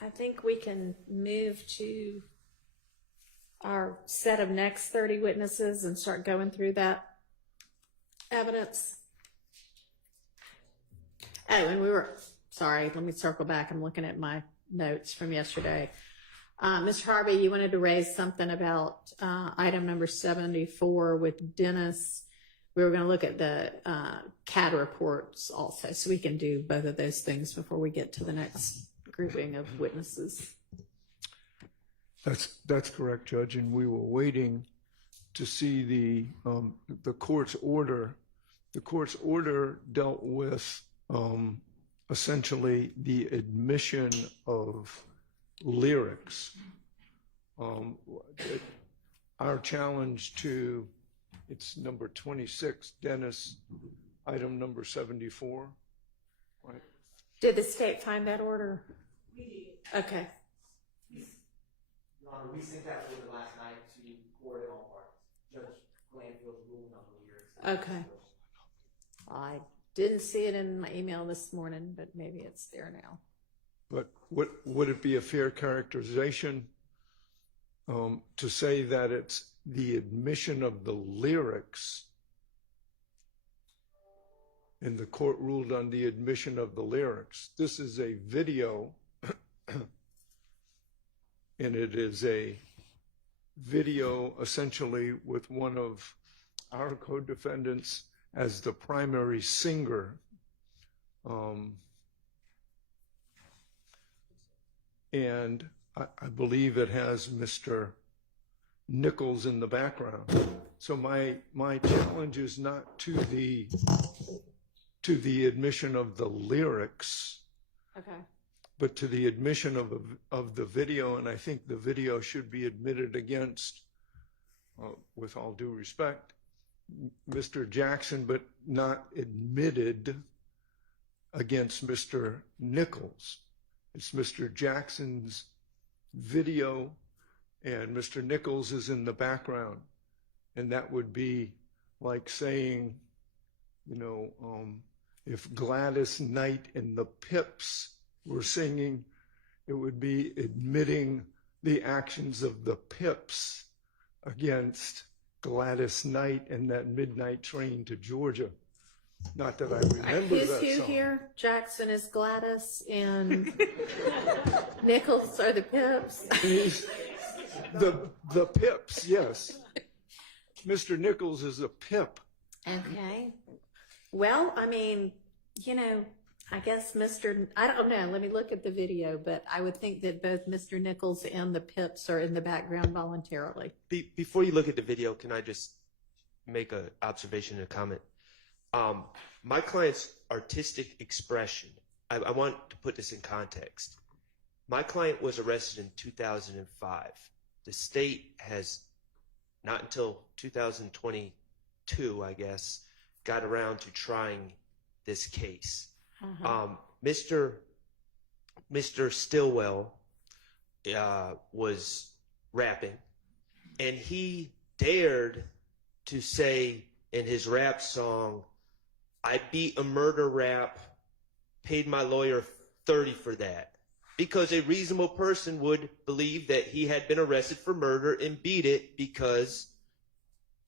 I think we can move to our set of next 30 witnesses and start going through that evidence. Oh, and sorry, let me circle back. I'm looking at my notes from yesterday. Mr. Harvey, you wanted to raise something about item number 74 with Dennis. We were going to look at the CAD reports also, so we can do both of those things before we get to the next grouping of witnesses. That's correct, Judge, and we were waiting to see the court's order. The court's order dealt with essentially the admission of lyrics. Our challenge to, it's number 26, Dennis, item number 74. Right. Did the state find that order? We did. Okay. Your Honor, we sent that order last night to court in all parties. Judge Glanville's ruling on the lyrics. Okay. I didn't see it in my email this morning, but maybe it's there now. But would it be a fair characterization to say that it's the admission of the lyrics, and the court ruled on the admission of the lyrics? This is a video, and it is a video essentially with one of our co-defendants as the primary singer. And I believe it has Mr. Nichols in the background. So my challenge is not to the admission of the lyrics, Okay. but to the admission of the video. And I think the video should be admitted against, with all due respect, Mr. Jackson, but not admitted against Mr. Nichols. It's Mr. Jackson's video, and Mr. Nichols is in the background. And that would be like saying, you know, if Gladys Knight and the Pips were singing, it would be admitting the actions of the Pips against Gladys Knight and that midnight train to Georgia. Not that I remember Who's that who song. here? Jackson is Gladys and Nichols are the Pips. The Pips, yes. Mr. Nichols is a Pip. Okay. Well, I mean, you know, I guess I don't know, let me look at the video, but I would think that both Mr. Nichols and the Pips are in the background voluntarily. Before you look at the video, can I just make an observation and a comment? My client's artistic expression, I want to put this in context. My client was arrested in 2005. The state has, not until 2022, I guess, got around to trying this case. Mr. Stillwell was rapping, and he dared to say in his rap song, "I beat a murder rap, paid my lawyer $30 for that," because a reasonable person would believe that he had been arrested for murder and beat it because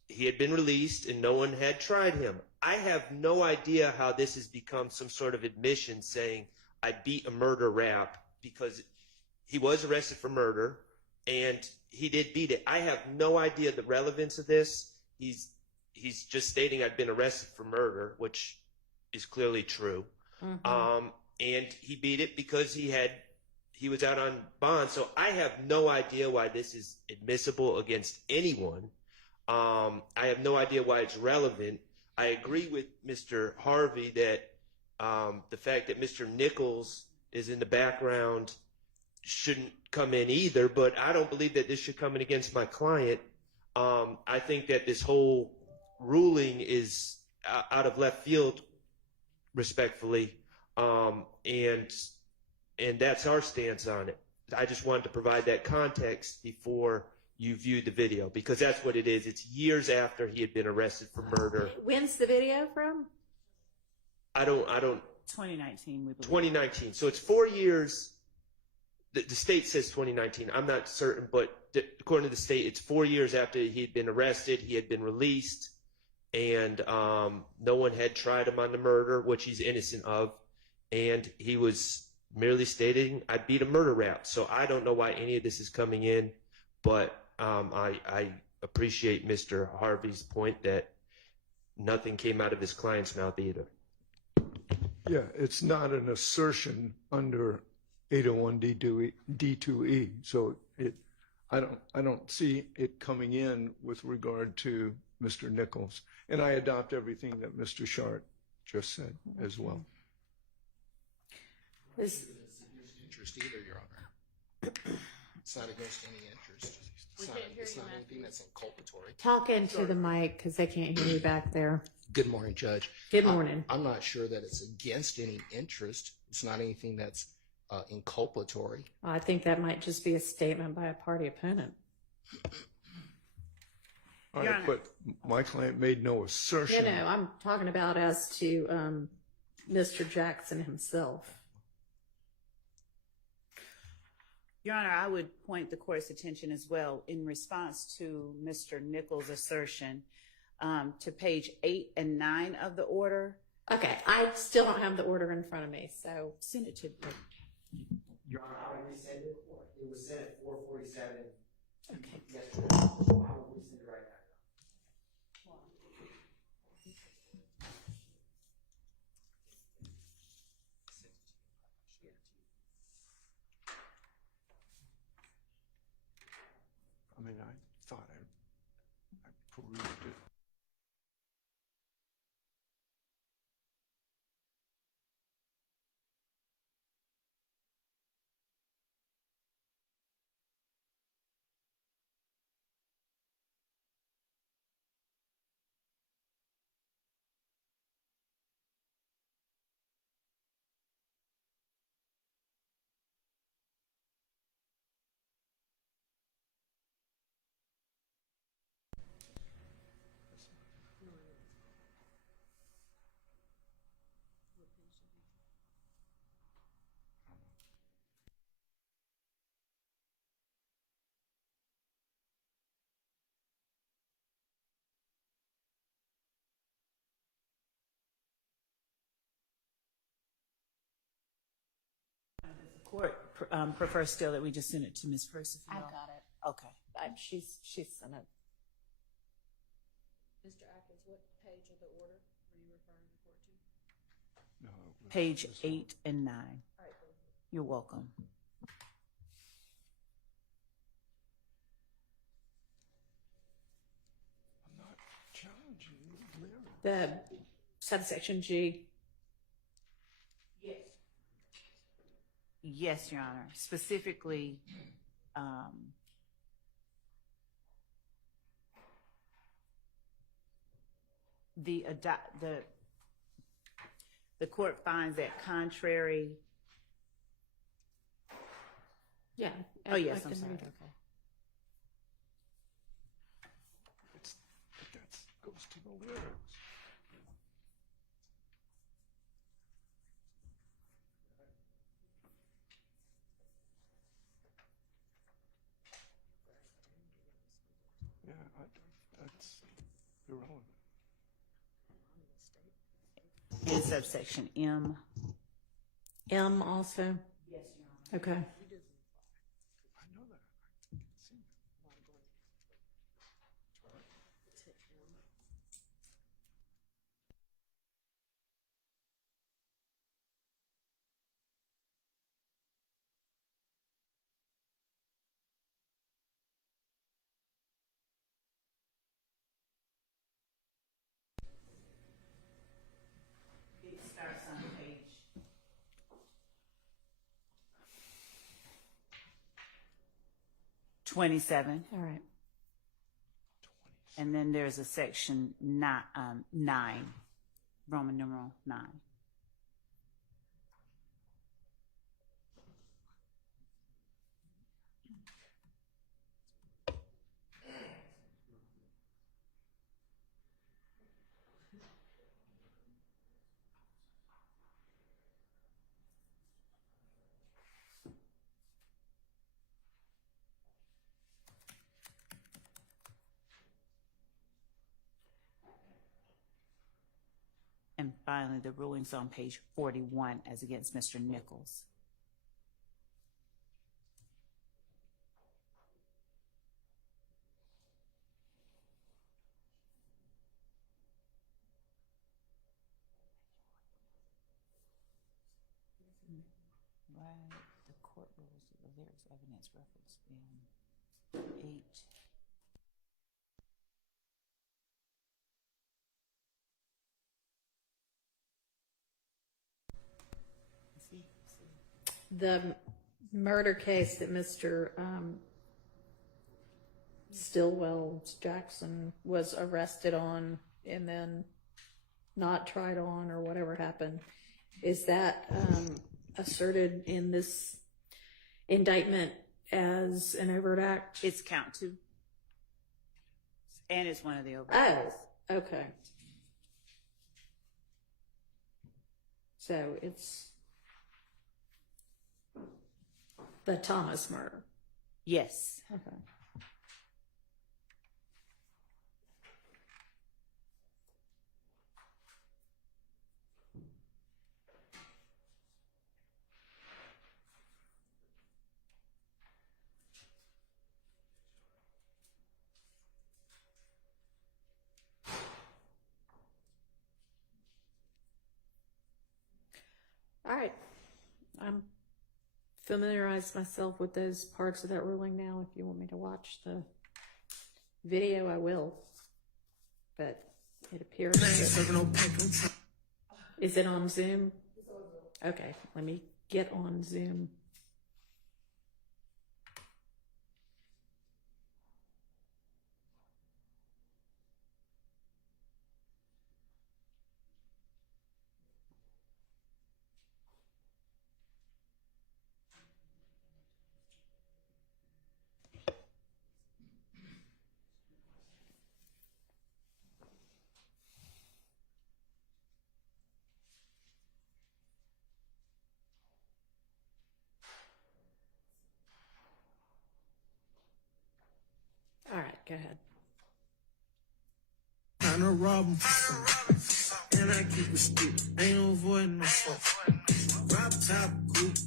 he had been released and no one had tried him. I have no idea how this has become some sort of admission saying I beat a murder rap, because he was arrested for murder and he did beat it. I have no idea the relevance of this. He's just stating I've been arrested for murder, which is clearly true. And he beat it because he was out on bond. So I have no idea why this is admissible against anyone. I have no idea why it's relevant. I agree with Mr. Harvey that the fact that Mr. Nichols is in the background shouldn't come in either, but I don't believe that this should come in against my client. I think that this whole ruling is out of left field, respectfully, and that's our stance on it. I just wanted to provide that context before you viewed the video, because that's what it is. It's years after he had been arrested for murder. When's the video from? I don't 2019, we believe. 2019. So it's 4 years the state says 2019. I'm not certain, but according to the state, it's 4 years after he had been arrested. He had been released, and no one had tried him on the murder, which he's innocent of. And he was merely stating, I beat a murder rap. So I don't know why any of this is coming in, but I appreciate Mr. Harvey's point that nothing came out of his client's mouth either. Yeah, it's not an assertion under 801 D2E. So I don't see it coming in with regard to Mr. Nichols. And I adopt everything that Mr. Shart just said as well. Interest either, Your Honor. It's not against any interest. It's not anything that's inculpatory. Talk into the mic because they can't hear you back there. Good morning, Judge. Good morning. I'm not sure that it's against any interest. It's not anything that's inculpatory. I think that might just be a statement by a party opponent. All right, but my client made no assertion. No, I'm talking about as to Mr. Jackson himself. Your Honor, I would point the court's attention as well in response to Mr. Nichols' assertion to page 8 and 9 of the order. Okay, I still don't have the order in front of me, so Send it to Your Honor, I would resend it. It was sent at 4:47 okay. yesterday. I will resend it right now. I mean, I thought I perused it. the court. Prefers still that we just send it to Ms. Percival. I got it. Okay. She's sent it. Mr. Atkins, what page of the order are you referring the court to? No, it was Page this one. 8 and 9. All right, thank you. You're welcome. I'm not challenging the lyrics. The subsection G. Yes, Your Honor. Specifically, the court finds that contrary. Yeah. Oh, yes, I I'm can sorry. read it. That goes to the lyrics. Yeah, that's irrelevant. In subsection M. M also. Yes, Your Honor. Okay. I know that. I can see that. It starts on page 27. All right. And then there's a section 9, Roman numeral 9. And finally, the rulings on page 41 as against Mr. Nichols. Right, the court rules, the lyrics, evidence reference in 8. The murder case that Mr. Stillwell Jackson was arrested on and then not tried on or whatever happened, is that asserted in this indictment as an overt act? It's count 2. And it's one of the overt acts. Oh, okay. So it's the Thomas murder. Yes. Okay. All right. I'm familiarized myself with those parts of that ruling now. If you want me to watch the video, I will. But it appears that... Is it on Zoom? Okay, let me get on Zoom. All right, go ahead. Trying to rob 'em for something, and I keep it stupid. Ain't no avoiding myself. Drop top coupe,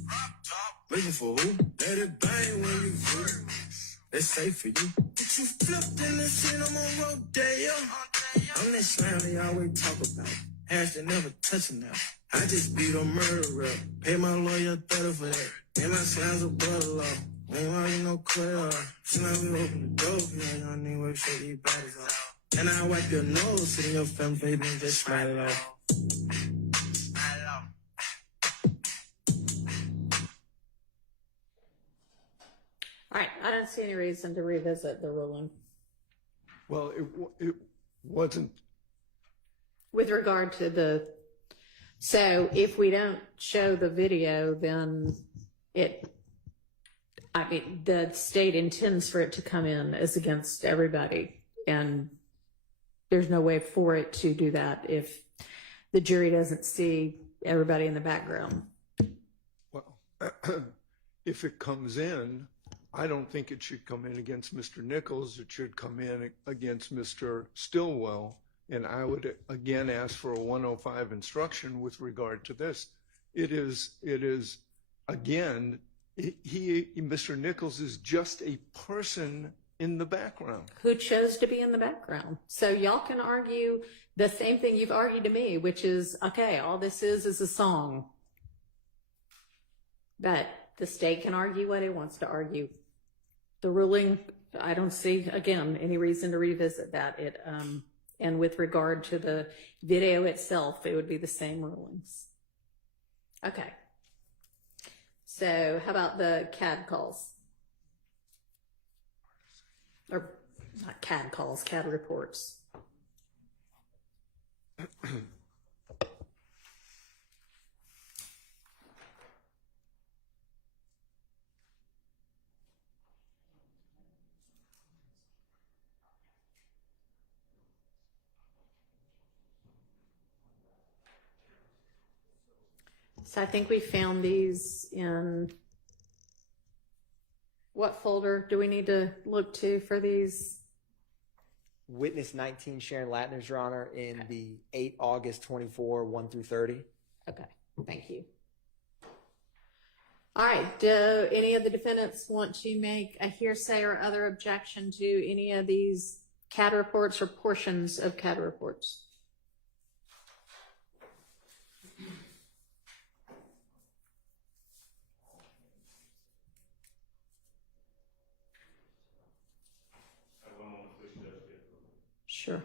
waiting for who? Let it bang when you free. That's safe for you. But you flipped in the shit, I'm on rodeo. I'm that slime they always talk about. Hash that never touching now. I just beat on murder rap. Pay my lawyer 30 for that. And my slime's above the law. Ain't like no quail. Slime me open the door. Yeah, y'all need to shake these bodies off. And I wipe your nose, sit in your family, baby, and just smile it off. All right, I don't see any reason to revisit the ruling. Well, it wasn't. With regard to the, so if we don't show the video, then the state intends for it to come in as against everybody. And there's no way for it to do that if the jury doesn't see everybody in the background. Well, if it comes in, I don't think it should come in against Mr. Nichols. It should come in against Mr. Stillwell. And I would again ask for a 105 instruction with regard to this. It is again, Mr. Nichols is just a person in the background. Who chose to be in the background. So y'all can argue the same thing you've argued to me, which is, okay, all this is a song. But the state can argue what it wants to argue. The ruling, I don't see, again, any reason to revisit that. And with regard to the video itself, it would be the same rulings. Okay. So how about the CAD calls? Or not CAD calls, CAD reports. So I think we found these in, what folder do we need to look to for these? witness 19 Sharon Latner's, Your Honor, in the 8 August 24, 1 through 30. Okay, thank you. All right, do any of the defendants want to make a hearsay or other objection to any of these CAD reports or portions of CAD reports? Sure.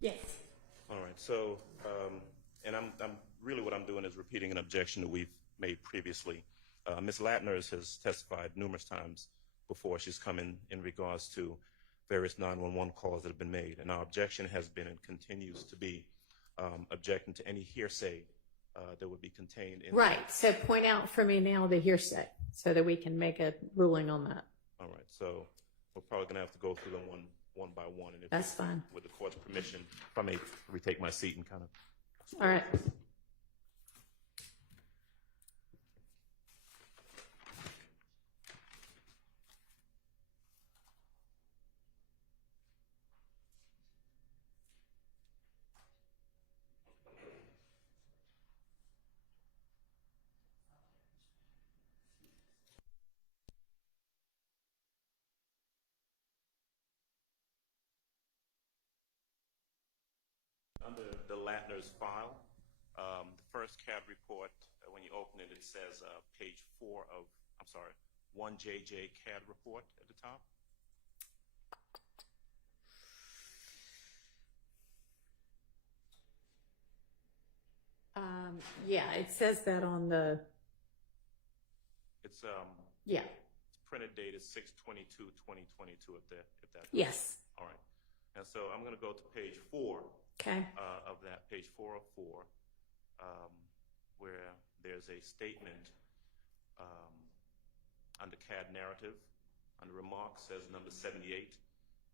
Yes. All right. So, and I'm really what I'm doing is repeating an objection that we've made previously. Ms. Latner has testified numerous times before. She's come in regards to various 911 calls that have been made, and our objection has been and continues to be objecting to any hearsay that would be contained in. Right. So point out for me now the hearsay so that we can make a ruling on that. All right. So we're probably going to have to go through them one by one. And if That's fine. With the court's permission, if I may retake my seat and kind of. All right. Under the Latner's file, the first CAD report, when you open it, it says page 4 of, 1JJ CAD report at the top. Yeah, it says that on the, It's yeah, it's printed dated 6/22/2022 if that. yes. All right. And so I'm going to go to page 4 Okay. of that, page 4 of 4, where there's a statement under CAD narrative, under remarks, says number 78,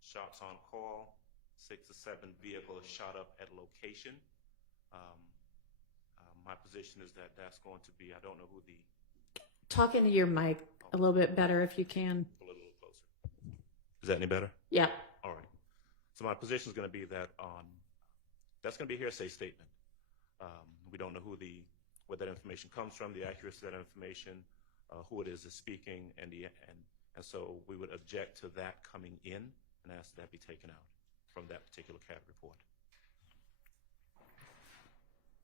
shots on call, 6 or 7 vehicles shot up at location. My position is that that's going to be, I don't know who the. Talk into your mic a little bit better if you can. A little closer. Is that any better? Yeah. All right. So my position is going to be that that's going to be a hearsay statement. We don't know where that information comes from, the accuracy of that information, who it is that's speaking, and so we would object to that coming in and ask that be taken out from that particular CAD report.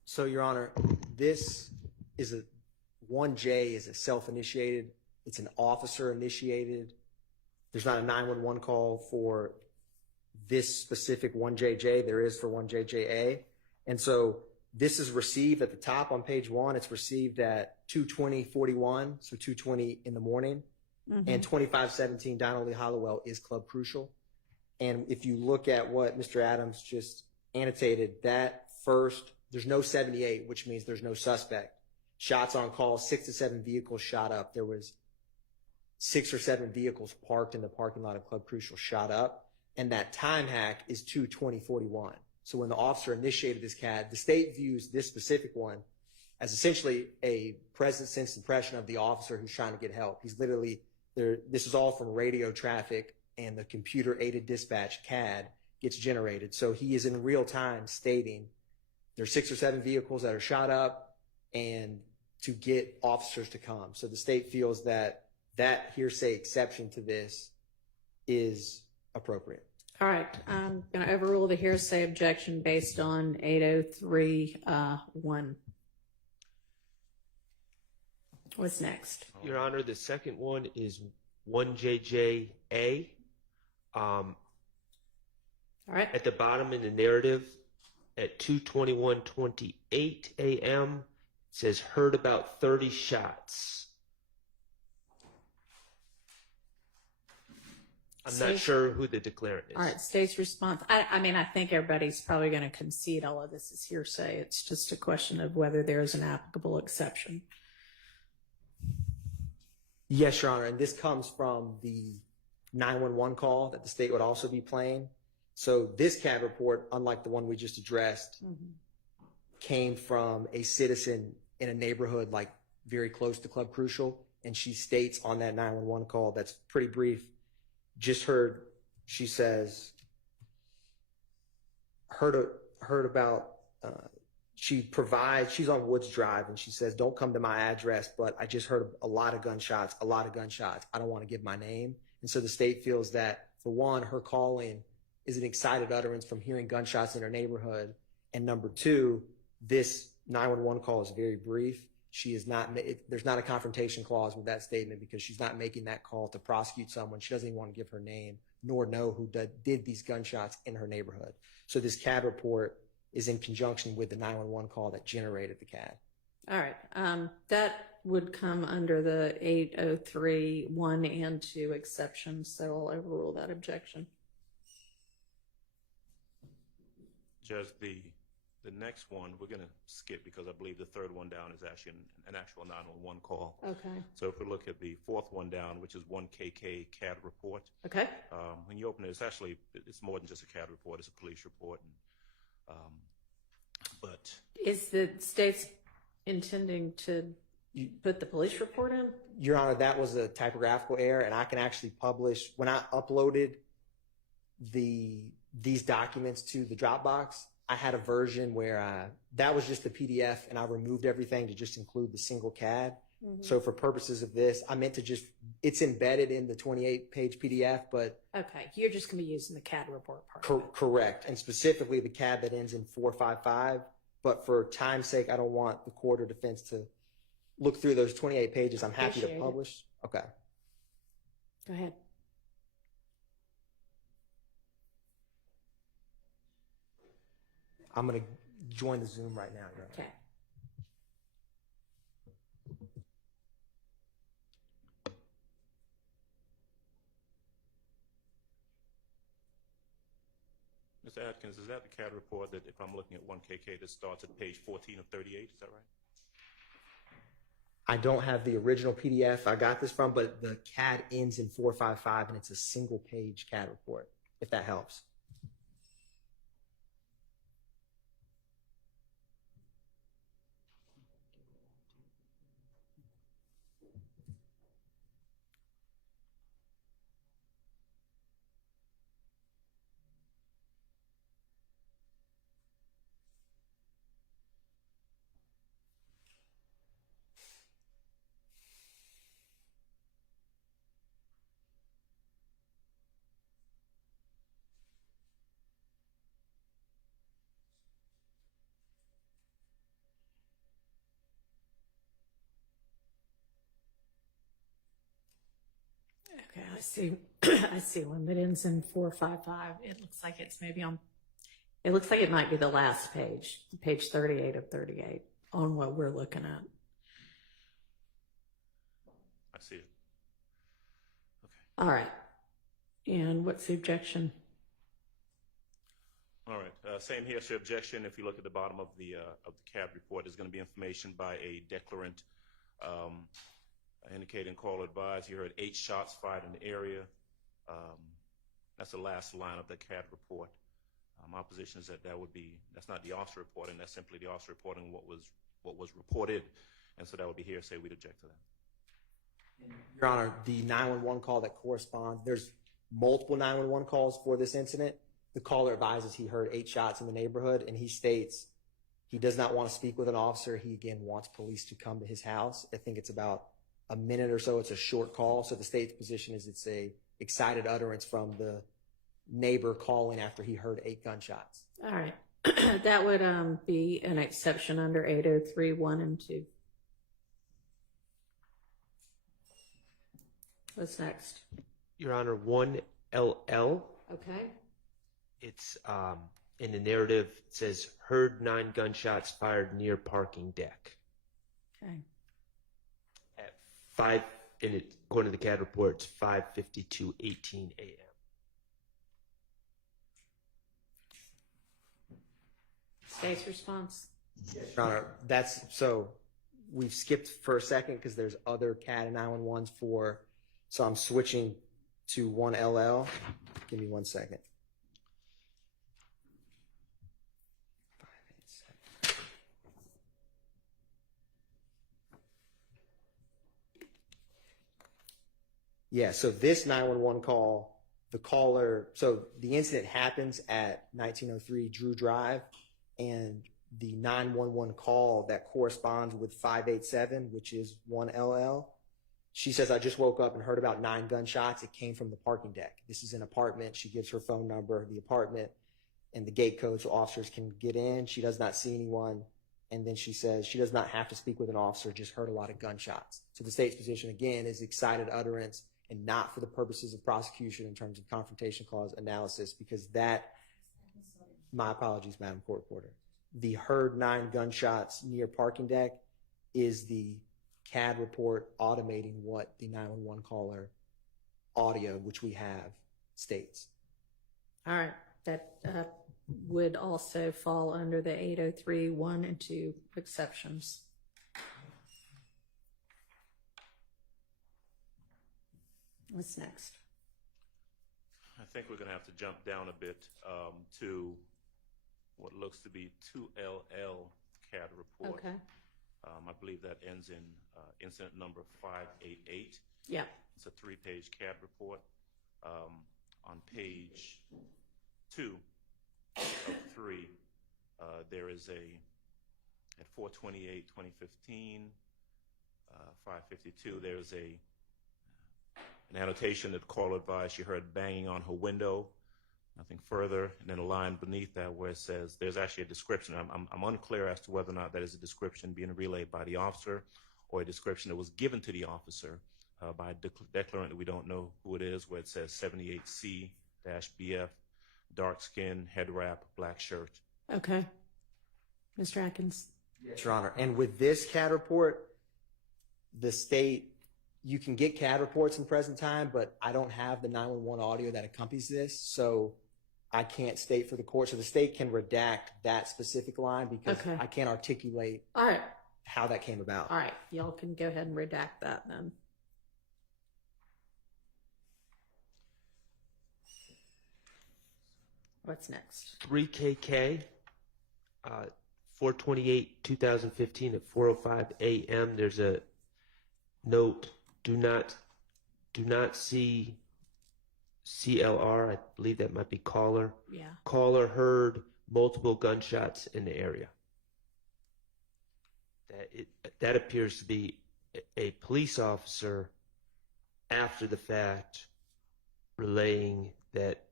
So, Your Honor, this is 1J is a self-initiated. It's an officer-initiated. There's not a 911 call for this specific 1JJ. There is for 1JJA. And so this is received at the top on page 1. It's received at 2:20:41, so 2:20 in the morning. Mm-hmm. And 2517 Donald Lee Hollowell is Club Crucial. And if you look at what Mr. Adams just annotated, that first, there's no 78, which means there's no suspect. Shots on call, 6 to 7 vehicles shot up. There was 6 or 7 vehicles parked in the parking lot of Club Crucial shot up. And that time hack is 2:20:41. So when the officer initiated this CAD, the state views this specific one as essentially a present sense impression of the officer who's trying to get help. He's literally there. This is all from radio traffic, and the computer aided dispatch CAD gets generated. So he is in real time stating there's 6 or 7 vehicles that are shot up and to get officers to come. So the state feels that that hearsay exception to this is appropriate. All right, I'm going to overrule the hearsay objection based on 803-1. What's next? Your Honor, the second one is 1JJA. All right. At the bottom in the narrative, at 2:21:28 a.m., it says heard about 30 shots. I'm not sure who the declarant is. All right, state's response. I mean, I think everybody's probably going to concede all of this is hearsay. It's just a question of whether there is an applicable exception. Yes, Your Honor, and this comes from the 911 call that the state would also be playing. So this CAD report, unlike the one we just addressed, came from a citizen in a neighborhood like very close to Club Crucial, and she states on that 911 call that's pretty brief. Just heard, she says, heard about, she's on Woods Drive, and she says, don't come to my address, but I just heard a lot of gunshots. I don't want to give my name. And so the state feels that, for one, her calling is an excited utterance from hearing gunshots in her neighborhood. And number two, this 911 call is very brief. She is not, there's not a confrontation clause with that statement because she's not making that call to prosecute someone. She doesn't even want to give her name nor know who did these gunshots in her neighborhood. So this CAD report is in conjunction with the 911 call that generated the CAD. All right. That would come under the 803-1 and 2 exceptions, so I'll overrule that objection. Judge, the next one we're going to skip because I believe the third one down is actually an actual 911 call. Okay. So if we look at the fourth one down, which is 1KK CAD report. Okay. When you open it, it's more than just a CAD report. It's a police report. But is the state's intending to put the police report in? Your Honor, that was a typographical error, and I can actually publish, when I uploaded these documents to the Dropbox, I had a version where that was just the PDF, and I removed everything to just include the single CAD. So for purposes of this, I meant to it's embedded in the 28-page PDF, but... Okay, you're just going to be using the CAD report part. Correct, and specifically the CAD that ends in 455, but for time's sake, I don't want the court or defense to look through those 28 pages. I'm happy to publish. Okay. Go ahead. I'm going to join the Zoom right now. Your Honor. Okay. Mr. Atkins, is that the CAD report that if I'm looking at 1KK that starts at page 14 of 38? Is that right? I don't have the original PDF I got this from, but the CAD ends in 455, and it's a single-page CAD report, if that helps. Okay, I see. I see one that ends in 455. It looks like it's maybe on. It looks like it might be the last page, page 38 of 38, on what we're looking at. I see it. Okay. All right. And what's the objection? All right. Same here. So objection. If you look at the bottom of the CAD report, there's going to be information by a declarant. Indicating call advised, you heard 8 shots fired in the area. That's the last line of the CAD report. My position is that's not the officer reporting, that's simply the officer reporting what was reported, and so that would be hearsay. We'd object to that. Your Honor, the 911 call that corresponds, there's multiple 911 calls for this incident. The caller advises he heard 8 shots in the neighborhood, and he states he does not want to speak with an officer. He, again, wants police to come to his house. I think it's about a minute or so. It's a short call. So the state's position is it's a excited utterance from the neighbor calling after he heard 8 gunshots. All right. That would be an exception under 803(1) and 2. What's next? Your Honor, 1LL. Okay. It's in the narrative. It says heard 9 gunshots fired near parking deck Okay. at 5. And it, according to the CAD report, it's 5:52:18 a.m. State's response. Your Honor, that's so we've skipped for a second because there's other CAD and 911s for. So I'm switching to 1LL. Give me 1 second. 587. Yeah, so this 911 call, the caller, so the incident happens at 1903 Drew Drive, and the 911 call that corresponds with 587, which is 1LL, she says, I just woke up and heard about 9 gunshots. It came from the parking deck. This is an apartment. She gives her phone number, the apartment, and the gate code so officers can get in. She does not see anyone. And then she says she does not have to speak with an officer, just heard a lot of gunshots. So the state's position, again, is excited utterance and not for the purposes of prosecution in terms of confrontation clause analysis, because that, my apologies, Madam Court Reporter, the heard 9 gunshots near parking deck is the CAD report automating what the 911 caller audio, which we have, states. All right. That would also fall under the 803(1) and 2 exceptions. What's next? I think we're going to have to jump down a bit to what looks to be 2LL CAD report. Okay. I believe that ends in incident number 588. Yeah. It's a 3-page CAD report. On page 2 of 3, there is at 4/28/2015, 5:52, there's an annotation that caller advised she heard banging on her window. Nothing further. And then a line beneath that where it says, there's actually a description. I'm unclear as to whether or not that is a description being relayed by the officer or a description that was given to the officer by a declarant that we don't know who it is, where it says 78C-BF, dark skin, head wrap, black shirt. Okay. Mr. Atkins. Yes, Your Honor. And with this CAD report, the state, you can get CAD reports in present time, but I don't have the 911 audio that accompanies this, so I can't state for the court. So the state can redact that specific line because Okay. I can't articulate All right. how that came about. All right. Y'all can go ahead and redact that then. What's next? 3KK, 4/28/2015 at 4:05 a.m. There's a note: do not see CLR. I believe that might be caller. Yeah. Caller heard multiple gunshots in the area. That appears to be a police officer after the fact relaying that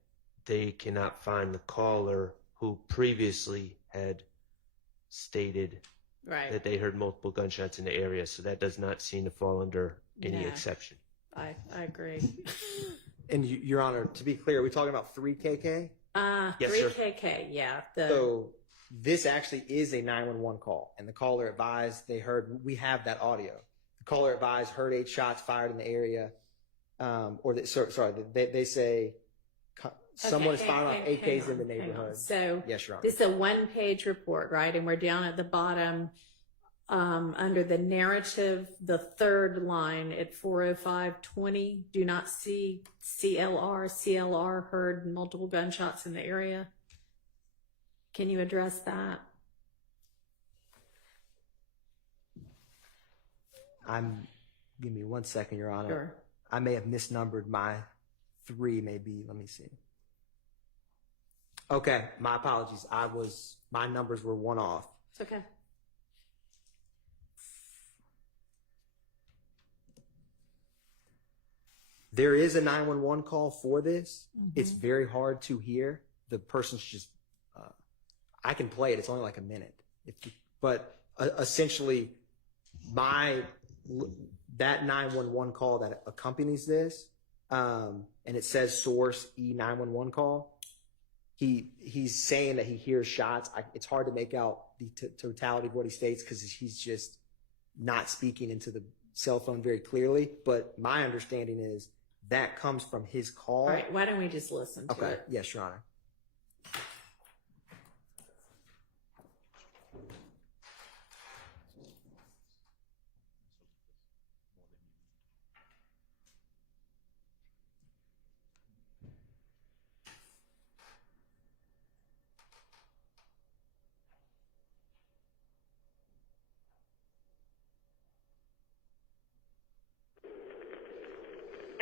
they cannot find the caller who previously had stated Right. that they heard multiple gunshots in the area. So that does not seem to fall under any Yeah. exception. I agree. And Your Honor, to be clear, are we talking about 3KK? Yes, sir. 3KK, yeah. So this actually is a 911 call, and the caller advised they heard, we have that audio. The caller advised heard 8 shots fired in the area, they say someone is firing off AKs in the neighborhood. So Yes, Your Honor. this is a 1-page report, right? And we're down at the bottom under the narrative, the 3rd line at 4:05:20. Do not see CLR. CLR heard multiple gunshots in the area. Can you address that? Give me 1 second, Your Honor. Sure. I may have misnumbered my 3, maybe. Let me see. Okay, my apologies. My numbers were 1 off. It's okay. There is a 911 call for this. It's very hard to hear. The person's just, I can play it. It's only like a minute. But essentially, that 911 call that accompanies this, and it says source E911 call. He's saying that he hears shots. It's hard to make out the totality of what he states because he's just not speaking into the cell phone very clearly. But my understanding is that comes from his call. All right, why don't we just listen to it? Yes, Your Honor.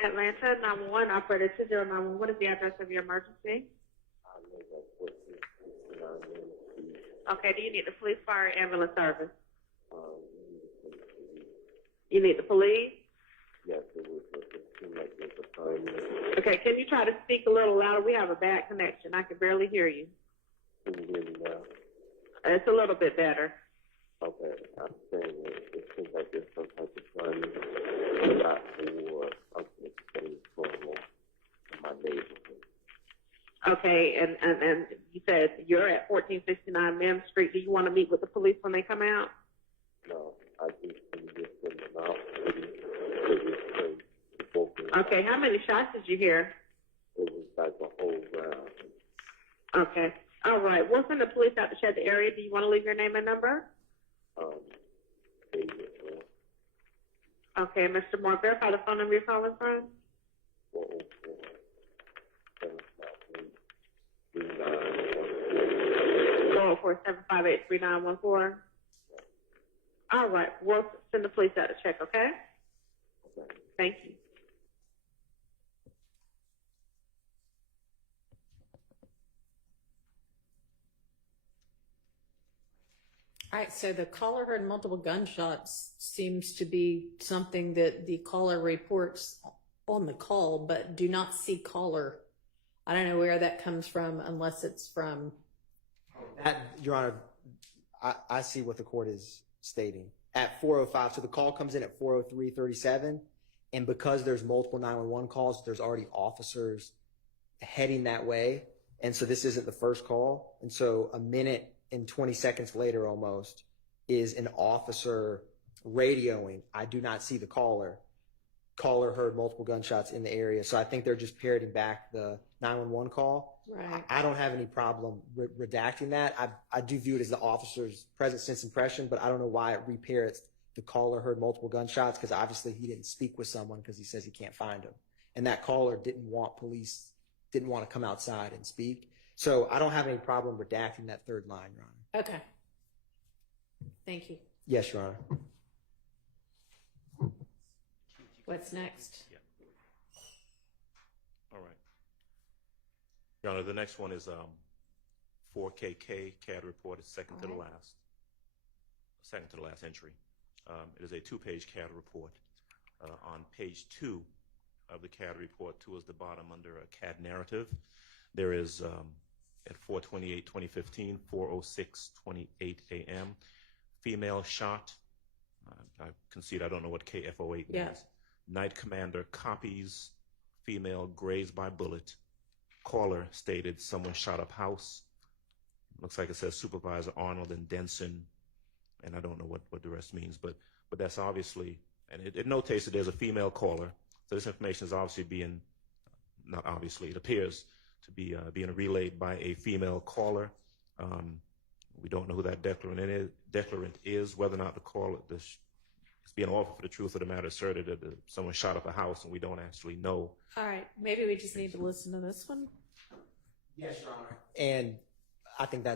Atlanta 911, operator 2091. What is the address of your emergency? Okay, do you need the police, fire, ambulance service? You need the police? Yes, it seemed like there's a time. Okay, can you try to speak a little louder? We have a bad connection. I can barely hear you. Can you hear me now? It's a little bit better. Okay, I'm saying it seems like there's some type of time not for something going on in my neighborhood. Okay, and you said you're at 1469 Mims Street. Do you want to meet with the police when they come out? No, I just send them out. Okay, how many shots did you hear? It was like a whole round. Okay, all right. We'll send the police out to check the area. Do you want to leave your name and number? Okay, Mr. Moore, verify the phone number you're calling from. 404-758-3914. All right, we'll send the police out to check, okay? Thank you. All right, so the caller heard multiple gunshots seems to be something that the caller reports on the call, but do not see caller. I don't know where that comes from unless it's from. Your Honor, I see what the court is stating. At 4:05, so the call comes in at 4:03:37, and because there's multiple 911 calls, there's already officers heading that way, and so this isn't the first call, and so a minute and 20 seconds later almost is an officer radioing, I do not see the caller. Caller heard multiple gunshots in the area. So I think they're just parroting back the 911 call. Right. I don't have any problem redacting that. I do view it as the officer's present sense impression, but I don't know why it reparrots the caller heard multiple gunshots because obviously he didn't speak with someone because he says he can't find him. And that caller didn't want to come outside and speak. So I don't have any problem redacting that third line, Your Honor. Okay. Thank you. Yes, Your Honor. What's next? Yeah. All right. Your Honor, the next one is 4KK CAD report. It's second to the last entry. It is a two-page CAD report. On page 2 of the CAD report, towards the bottom under a CAD narrative, there is at 4/28/2015, 4:06:28 a.m. female shot. I concede I don't know what KF08 means. Yeah. Night commander copies female grazed by bullet. Caller stated someone shot up house. Looks like it says Supervisor Arnold and Denson, and I don't know what the rest means, but that's obviously, and it notates that there's a female caller. So this information is obviously being, not obviously, it appears to be being relayed by a female caller. We don't know who that declarant is, whether or not the caller, it's being offered for the truth of the matter asserted that someone shot up a house, and we don't actually know. All right, maybe we just need to listen to this one. Yes, Your Honor. And I think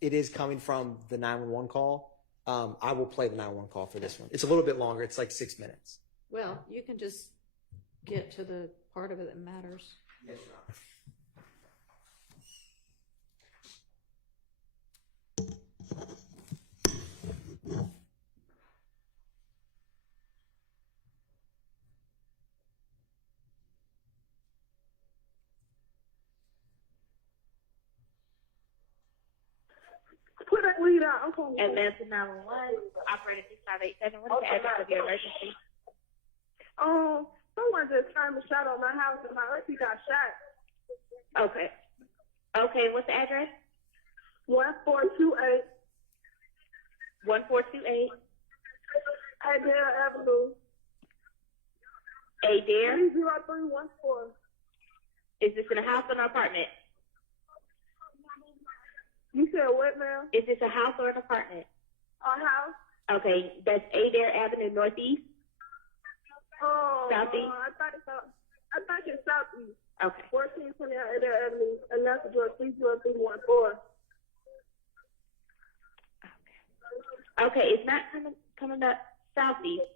it is coming from the 911 call. I will play the 911 call for this one. It's a little bit longer. It's like 6 minutes. Well, you can just get to the part of it that matters. Yes, Your Honor. Lead out. I'm calling. Atlanta 911, operator 6587. What is the address of your emergency? Someone just turned a shot on my house and my auntie got shot. Okay. Okay, what's the address? 1428 1428 Adair Avenue. Adair? 30314. Is this in a house or an apartment? You said what, ma'am? Is this a house or an apartment? A house. Okay, that's Adair Avenue Northeast? Southeast? I thought it's Southeast. Okay. 1428 Adair Avenue, Atlanta, Georgia, 30314. Okay, it's not coming up Southeast.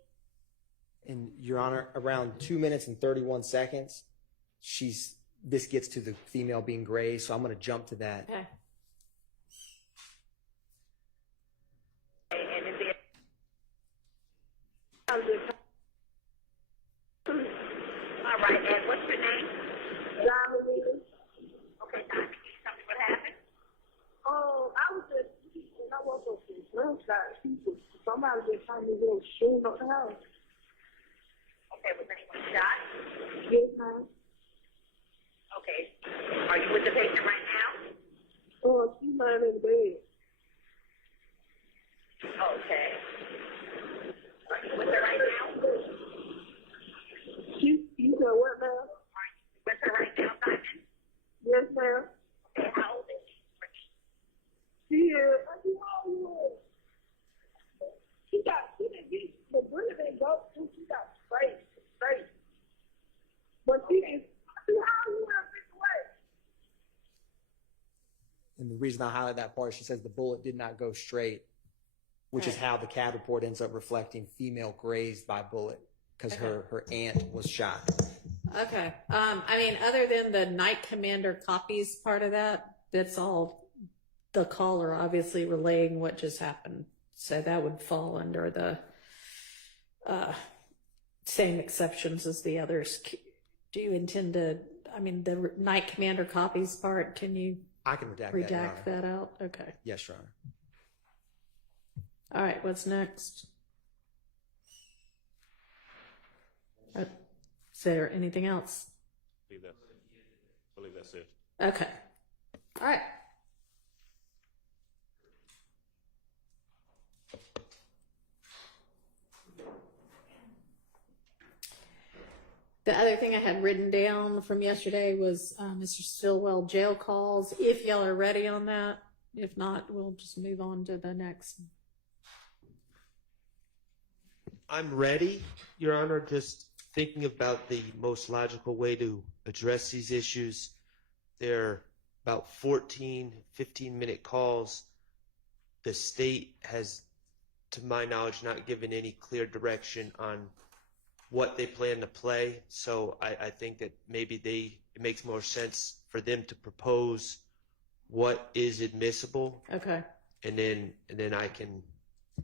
And Your Honor, around 2 minutes and 31 seconds, this gets to the female being grazed, so I'm going to jump to that. Okay. And is there... All right, and what's your name? Diamond. Okay, Diamond, tell me what happened. I was just, when I woke up to gunshot, somebody just trying to go shooting up the house. Okay, was anyone shot? Yes, ma'am. Okay. Are you with the patient right now? She's laying in the bed. Okay. Are you with her right now? You said what, ma'am? Are you with her right now, Simon? Yes, ma'am. Okay, how old is she? She is. The bullet didn't go through. She got straight. But she is. And the reason I highlight that part, she says the bullet did not go straight, which is how the CAD report ends up reflecting female grazed by bullet because her aunt was shot. Okay. I mean, other than the night commander copies part of that, that's all the caller obviously relaying what just happened. So that would fall under the same exceptions as the others. Do you intend to, I mean, the night commander copies part, can you I can redact redact that. that out? Okay. Yes, Your Honor. All right, what's next? Is there anything else? I believe that's it. Okay. All right. The other thing I had written down from yesterday was Mr. Stillwell jail calls. If y'all are ready on that. If not, we'll just move on to the next. I'm ready, Your Honor, just thinking about the most logical way to address these issues. They're about 14, 15-minute calls. The state has, to my knowledge, not given any clear direction on what they plan to play. So I think that maybe it makes more sense for them to propose what is admissible. Okay. And then I can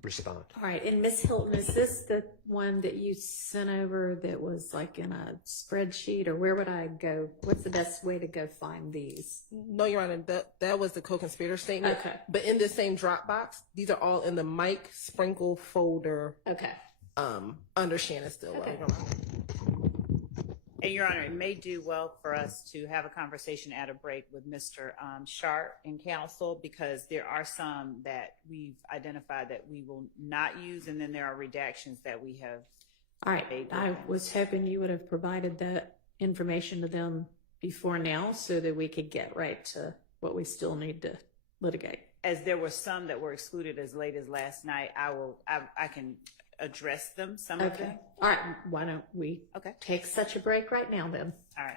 respond. All right. And Ms. Hilton, is this the one that you sent over that was like in a spreadsheet, or where would I go? What's the best way to go find these? No, Your Honor, that was the co-conspirator statement. Okay. But in the same Dropbox, these are all in the Mike Sprinkle folder. Okay. Under Shannon Stillwell. Okay. And Your Honor, it may do well for us to have a conversation at a break with Mr. Sharp and counsel, because there are some that we've identified that we will not use, and then there are redactions that we have. All right. I was hoping you would have provided that information to them before now so that we could get right to what we still need to litigate. As there were some that were excluded as late as last night, I can address them, some of them. All right. Why don't we take such a break right now then? All right.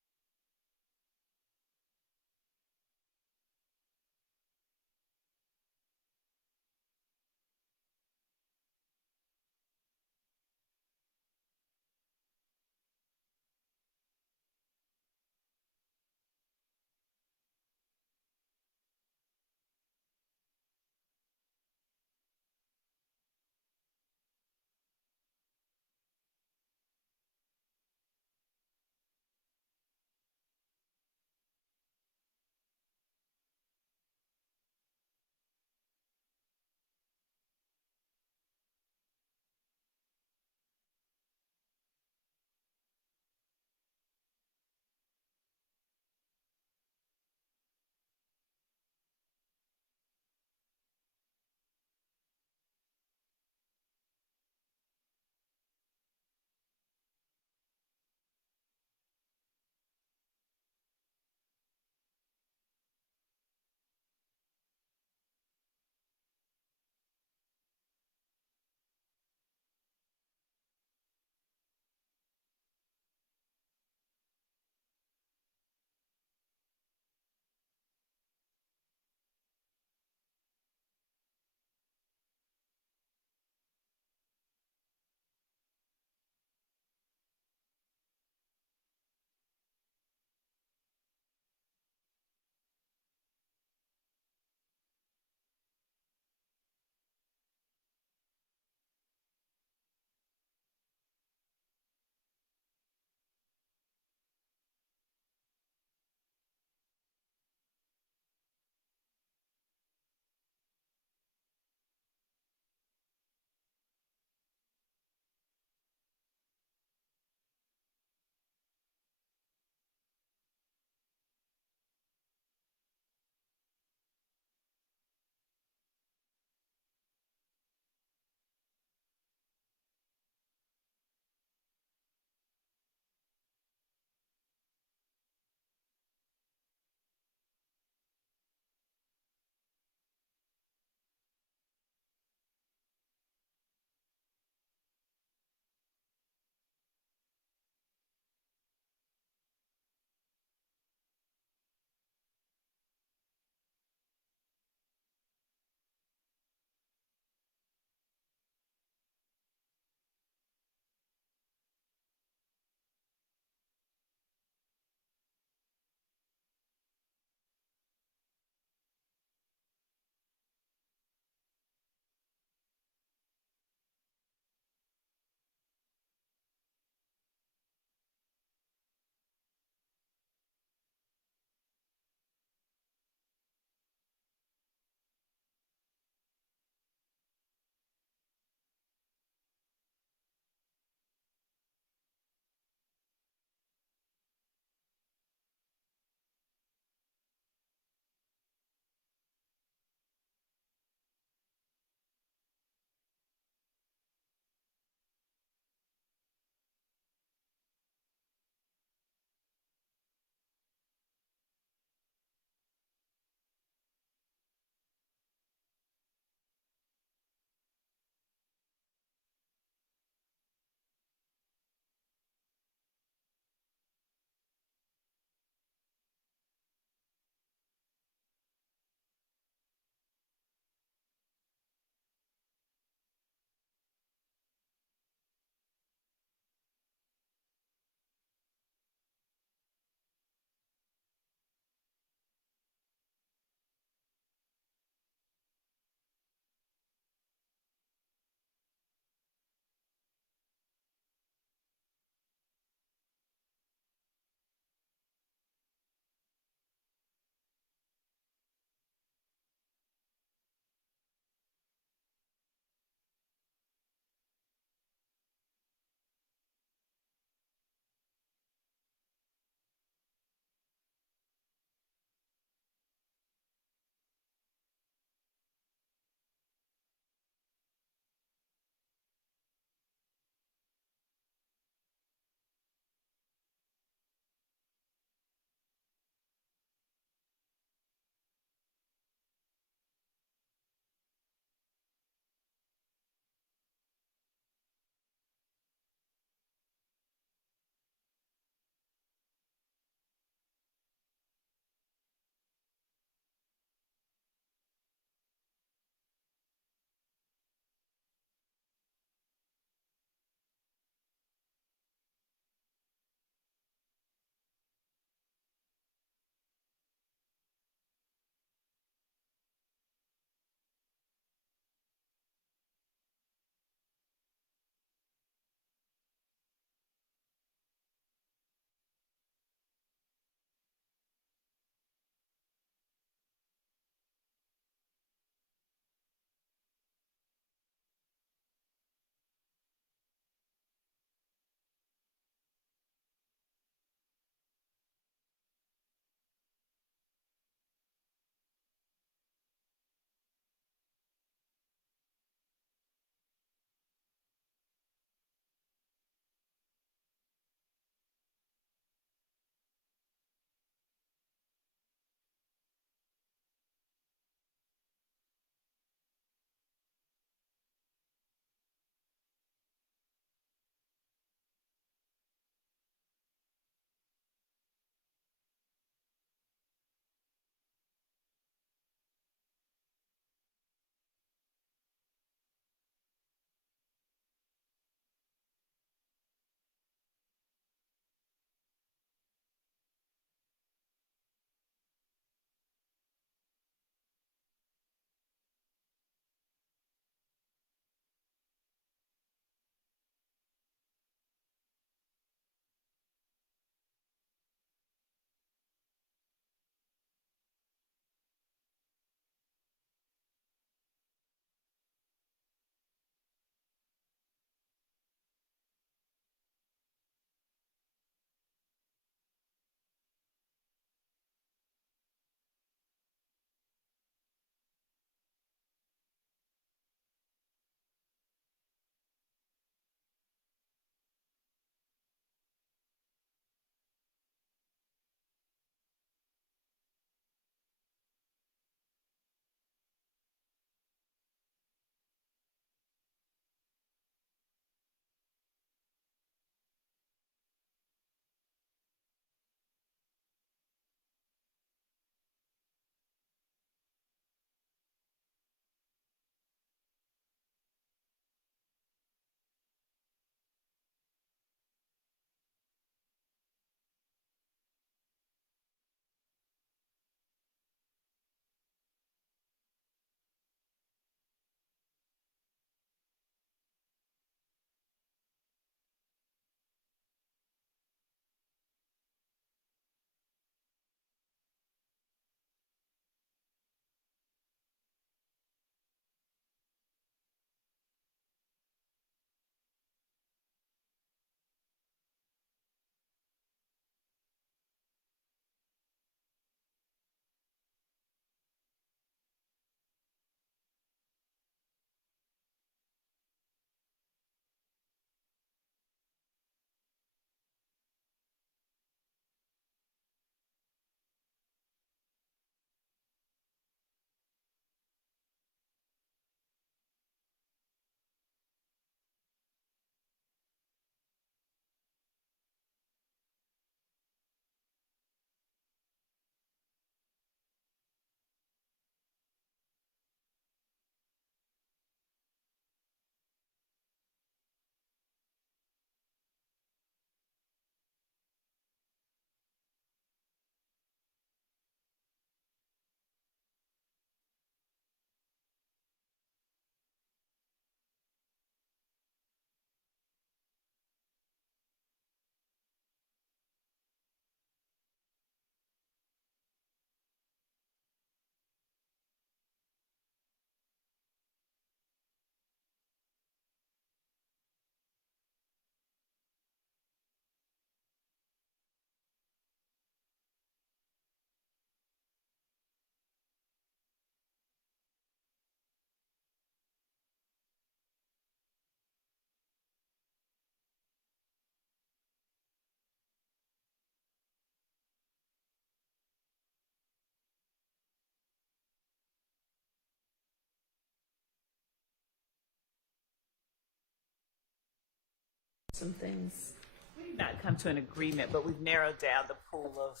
some things. We've not come to an agreement, but we've narrowed down the pool of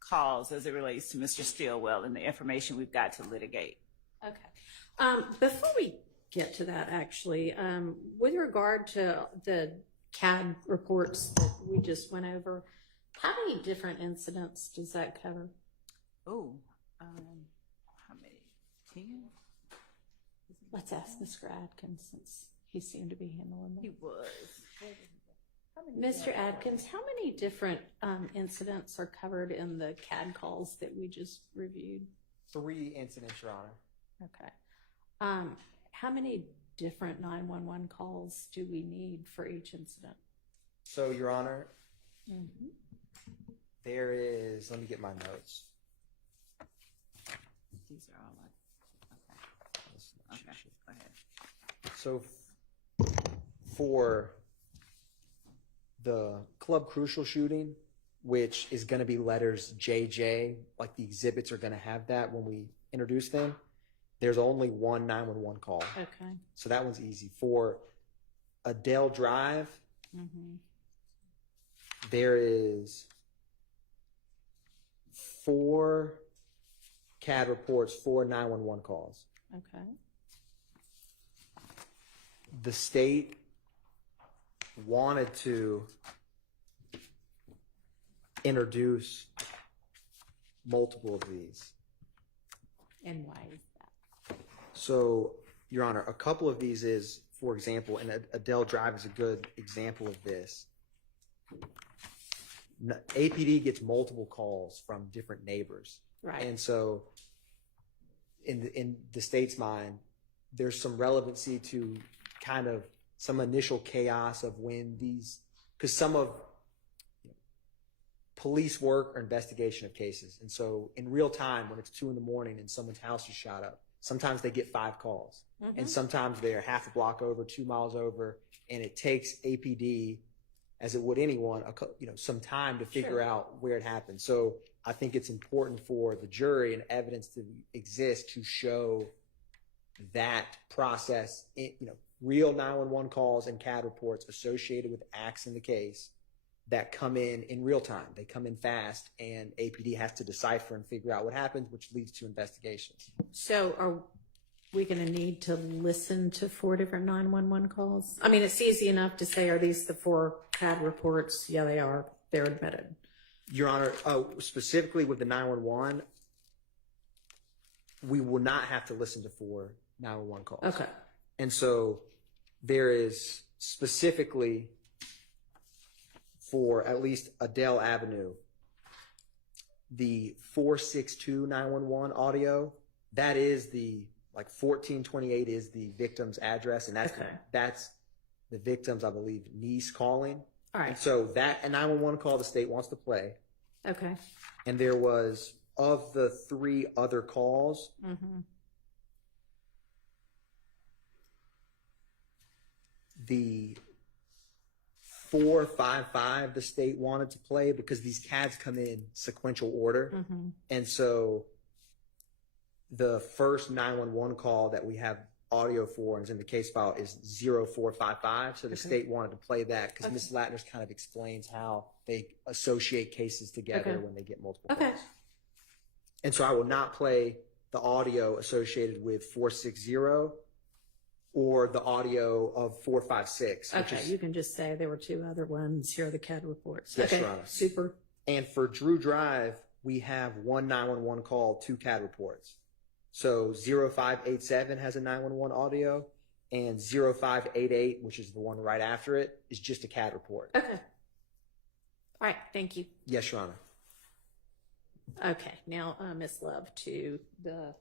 calls as it relates to Mr. Stillwell and the information we've got to litigate. Okay. Before we get to that, actually, with regard to the CAD reports that we just went over, how many different incidents does that cover? Oh, how many? 10? Let's ask Mr. Adkins, since he seemed to be handling them. He was. Mr. Adkins, how many different incidents are covered in the CAD calls that we just reviewed? 3 incidents, Your Honor. Okay. How many different 911 calls do we need for each incident? So, Your Honor, there is, let me get my notes. These are all like, okay, go ahead. So, for the Club Crucial shooting, which is going to be letters JJ, like the exhibits are going to have that when we introduce them, there's only one 911 call. Okay. So that one's easy. For Adele Drive, there is 4 CAD reports, 4 911 calls. Okay. The state wanted to introduce multiple of these. And why is that? So, Your Honor, a couple of these is, for example, and Adele Drive is a good example of this. APD gets multiple calls from different neighbors. Right. And so, in the state's mind, there's some relevancy to kind of some initial chaos of when these, because some of police work or investigation of cases. And so in real time, when it's 2 a.m. and someone's house is shot up, sometimes they get 5 calls. And sometimes they're half a block over, 2 miles over, and it takes APD, as it would anyone, some time to figure out where it happened. So I think it's important for the jury and evidence to exist to show that process, real 911 calls and CAD reports associated with acts in the case that come in real time. They come in fast, and APD has to decipher and figure out what happened, which leads to investigations. So are we going to need to listen to 4 different 911 calls? I mean, it's easy enough to say, are these the 4 CAD reports? Yeah, they are. They're admitted. Your Honor, specifically with the 911, we will not have to listen to 4 911 calls. Okay. And so there is specifically for at least Adele Avenue, the 462 911 audio, that is the, 1428 is the victim's address, and that's the victim's, I believe, niece calling. All right. And so that a 911 call the state wants to play. Okay. And there was, of the 3 other calls, the 455 the state wanted to play because these CADs come in sequential order. And so the first 911 call that we have audio for and is in the case file is 0455. So the state wanted to play that because Ms. Latner's kind of explains how they associate cases together when they get multiple calls. And so I will not play the audio associated with 460 or the audio of 456. Okay, you can just say there were 2 other ones. Here are the CAD reports. Yes, okay, Your Honor. super. And for Drew Drive, we have 1 911 call, 2 CAD reports. So 0587 has a 911 audio, and 0588, which is the one right after it, is just a CAD report. Okay. All right, thank you. Yes, Your Honor. Okay, now Miss Love to the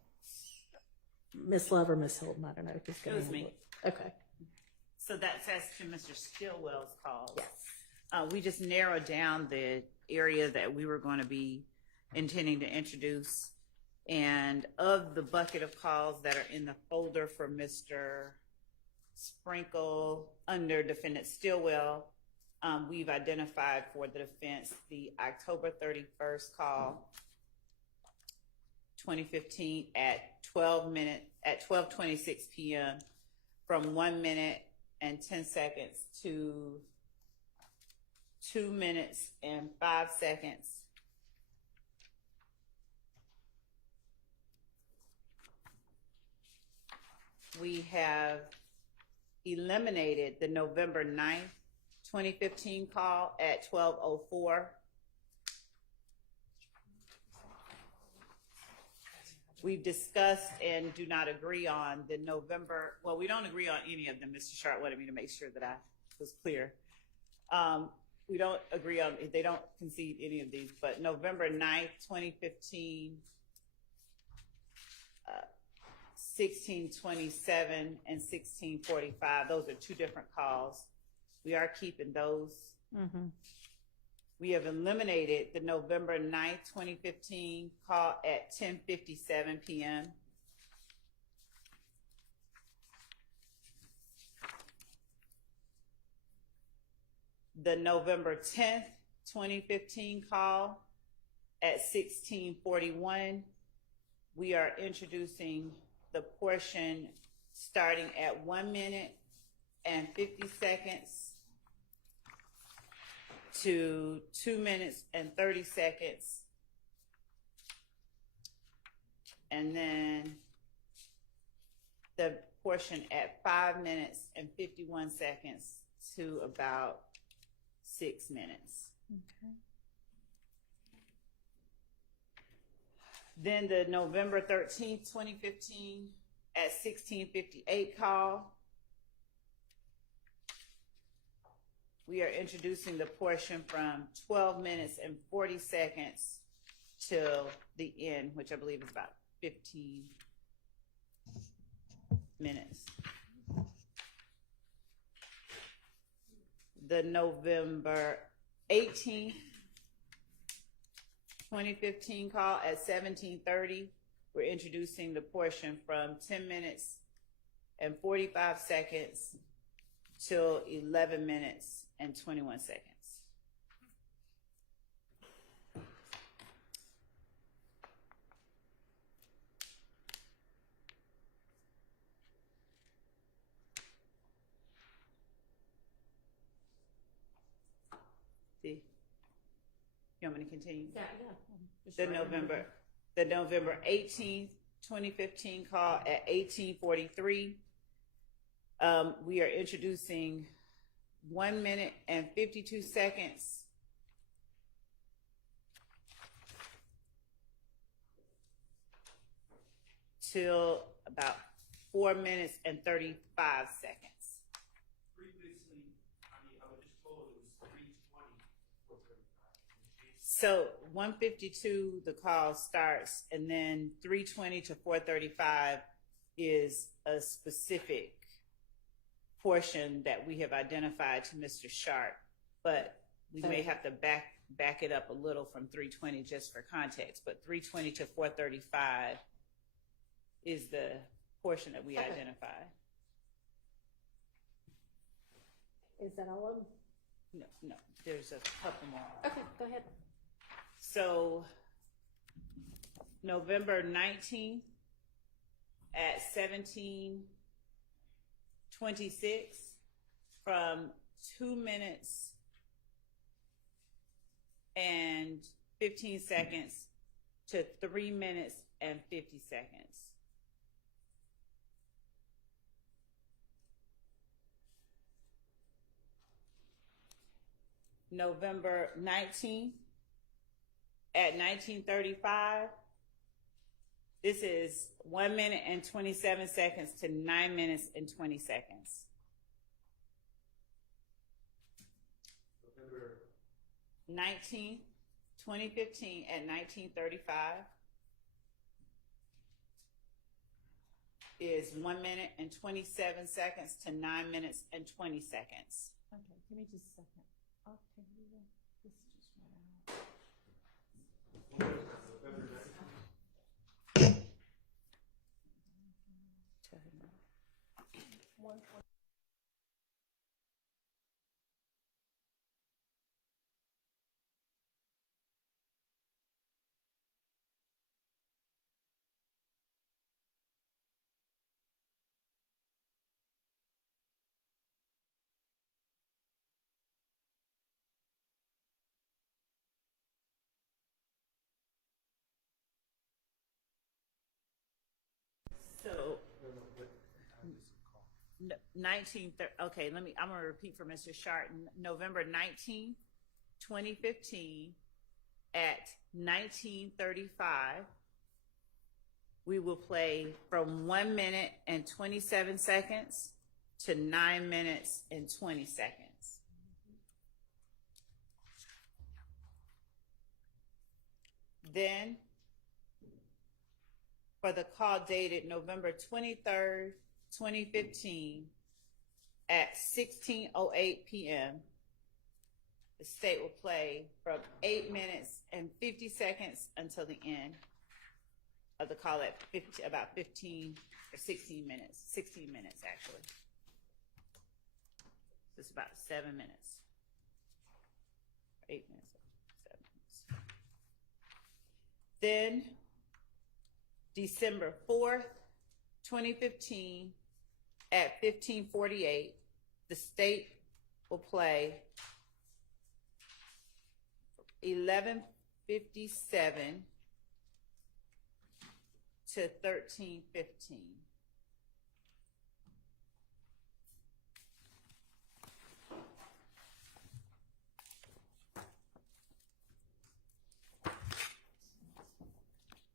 Miss Love or Miss Hilton. I don't know who's going to. It was me. Okay. So that says to Mr. Stillwell's calls. Yes. We just narrowed down the area that we were going to be intending to introduce. And of the bucket of calls that are in the folder for Mr. Sprinkle under Defendant Stillwell, we've identified for the defense the October 31st call, 2015 at 12:26 p.m. from 1 minute and 10 seconds to 2 minutes and 5 seconds. We have eliminated the November 9th, 2015 call at 12:04. We've discussed and do not agree on the November, well, we don't agree on any of them. Mr. Sharp wanted me to make sure that I was clear. We don't agree on, they don't concede any of these, but November 9th, 2015, 1627 and 1645, those are two different calls. We are keeping those. Mm-hmm. We have eliminated the November 9th, 2015 call at 10:57 p.m. The November 10th, 2015 call at 16:41. We are introducing the portion starting at 1 minute and 50 seconds to 2 minutes and 30 seconds. And then the portion at 5 minutes and 51 seconds to about 6 minutes. Okay. Then the November 13th, 2015 at 16:58 call. We are introducing the portion from 12 minutes and 40 seconds till the end, which I believe is about 15 minutes. The November 18th, 2015 call at 17:30. We're introducing the portion from 10 minutes and 45 seconds till 11 minutes and 21 seconds. See? You want me to continue? Yeah. The November 18th, 2015 call at 18:43. We are introducing 1 minute and 52 seconds till about 4 minutes and 35 seconds. Previously, I was just told it was 3:20 for 35. So 1:52, the call starts, and then 3:20 to 4:35 is a specific portion that we have identified to Mr. Sharp, but we may have to back it up a little from 3:20 just for context. But 3:20 to 4:35 is the portion that we identified. Is that all of them? No, there's a couple more. Okay, go ahead. So November 19th at 17:26 from 2 minutes and 15 seconds to 3 minutes and 50 seconds. November 19th at 19:35. This is 1 minute and 27 seconds to 9 minutes and 20 seconds. November 19th, 2015 at 19:35 is 1 minute and 27 seconds to 9 minutes and 20 seconds. Okay, give me just a second. Okay, this just went out. Okay, I'm going to repeat for Mr. Sharp. November 19th, 2015 at 19:35, we will play from 1 minute and 27 seconds to 9 minutes and 20 seconds. Then, for the call dated November 23rd, 2015 at 16:08 p.m., the state will play from 8 minutes and 50 seconds until the end of the call at about 15 or 16 minutes. 16 minutes, actually. So it's about 7 minutes. 8 minutes, 7 minutes. Then, December 4th, 2015, at 15:48, the state will play 11:57 to 13:15.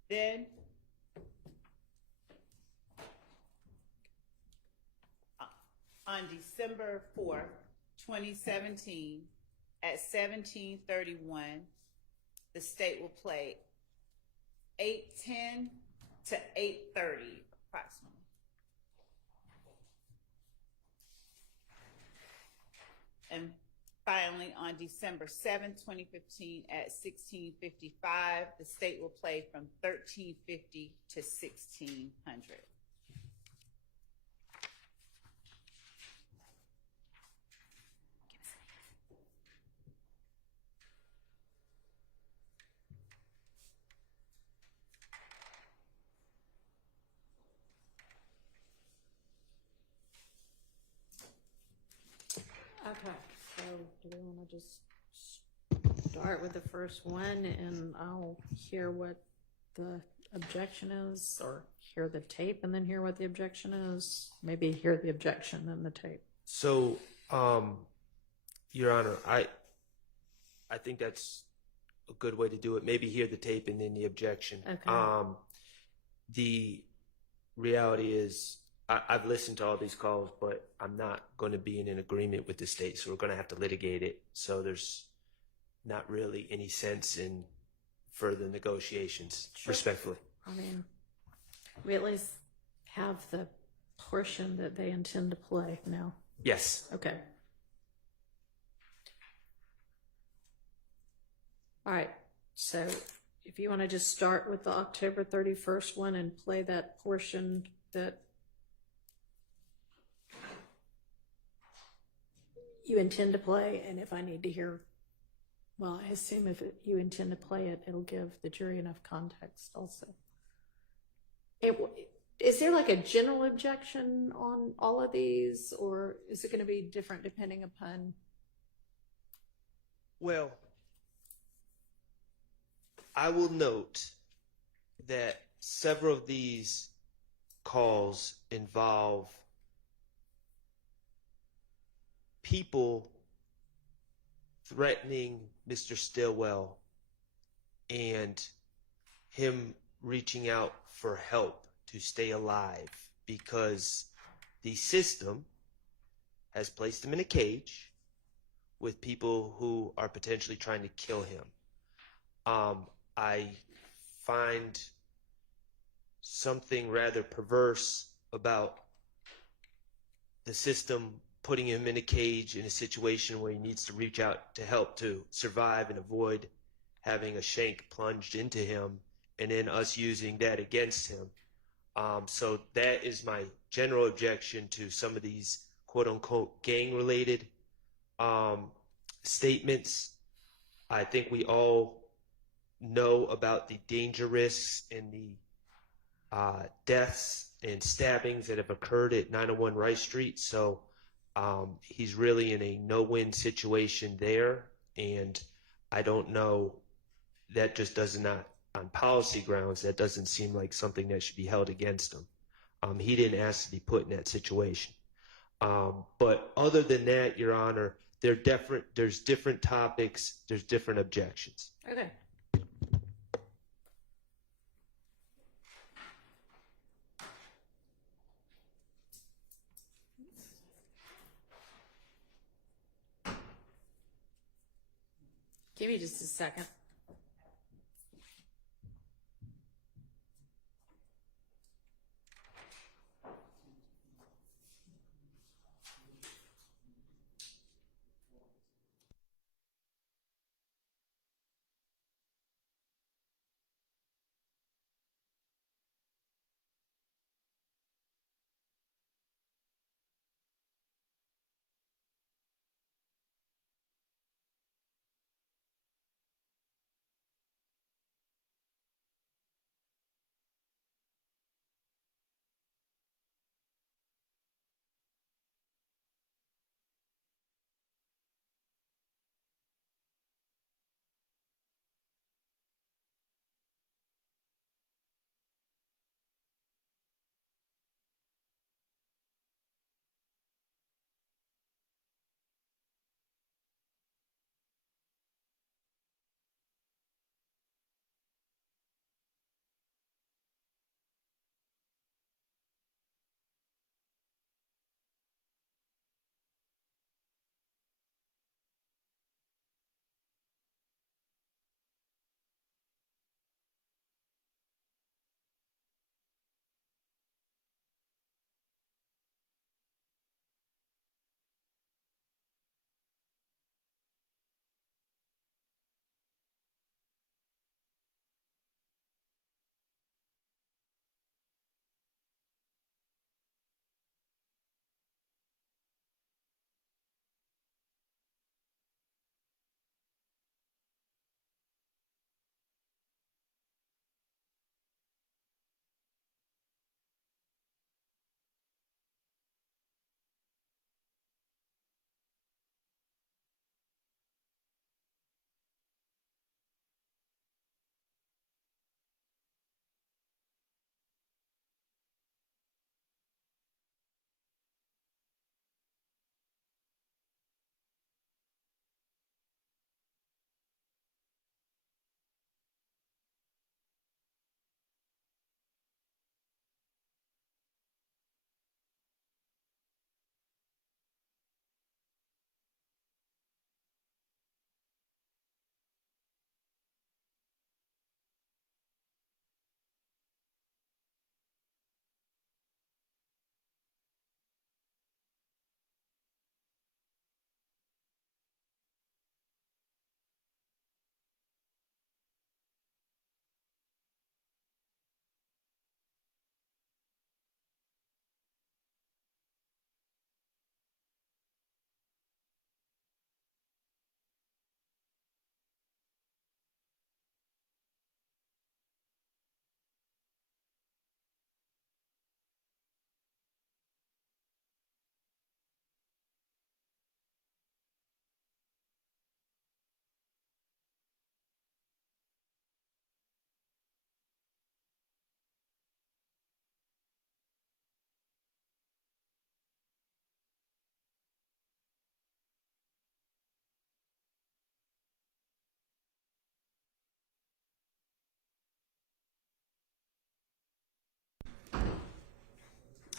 Then, on December 4th, 2017, at 17:31, the state will play 8:10 to 8:30, approximately. And finally, on December 7th, 2015, at 16:55, the state will play from 13:50 to 1600. Okay, so do we want to just start with the first one and I'll hear what the objection is, or hear the tape and then hear what the objection is? Maybe hear the objection and the tape. So, Your Honor, I think that's a good way to do it. Maybe hear the tape and then the objection. Okay. The reality is, I've listened to all these calls, but I'm not going to be in an agreement with the state, so we're going to have to litigate it. So there's not really any sense in further negotiations, respectfully. I mean, we at least have the portion that they intend to play now. Yes. Okay. All right. So if you want to just start with the October 31st one and play that portion that you intend to play, and if I need to hear, well, I assume if you intend to play it, it'll give the jury enough context also. Is there like a general objection on all of these, or is it going to be different depending upon? Well, I will note that several of these calls involve people threatening Mr. Stillwell and him reaching out for help to stay alive because the system has placed him in a cage with people who are potentially trying to kill him. I find something rather perverse about the system putting him in a cage in a situation where he needs to reach out to help to survive and avoid having a shank plunged into him, and then us using that against him. So that is my general objection to some of these quote-unquote gang-related statements. I think we all know about the danger risks and the deaths and stabbings that have occurred at 901 Rice Street. So he's really in a no-win situation there, and I don't know, that just does not, on policy grounds, that doesn't seem like something that should be held against him. He didn't ask to be put in that situation. But other than that, Your Honor, there's different topics, there's different objections. Okay. Give me just a second.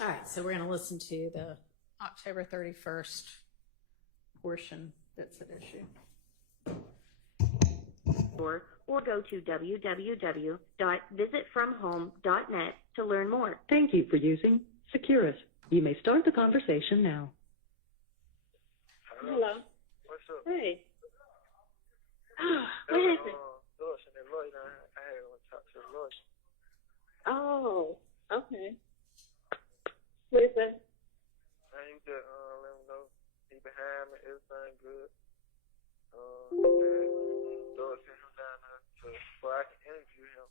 All right, so we're going to listen to the October 31st portion that's at issue. Or go to www.visitfromhome.net to learn more. Thank you for using Securus. You may start the conversation now. Hello. What's up? Hey. What happened? Lois and the lawyer, I had to talk to the lawyer. Oh, okay. What is that? And you just let him know he behind me, everything good. Lois sent him down there so I can interview him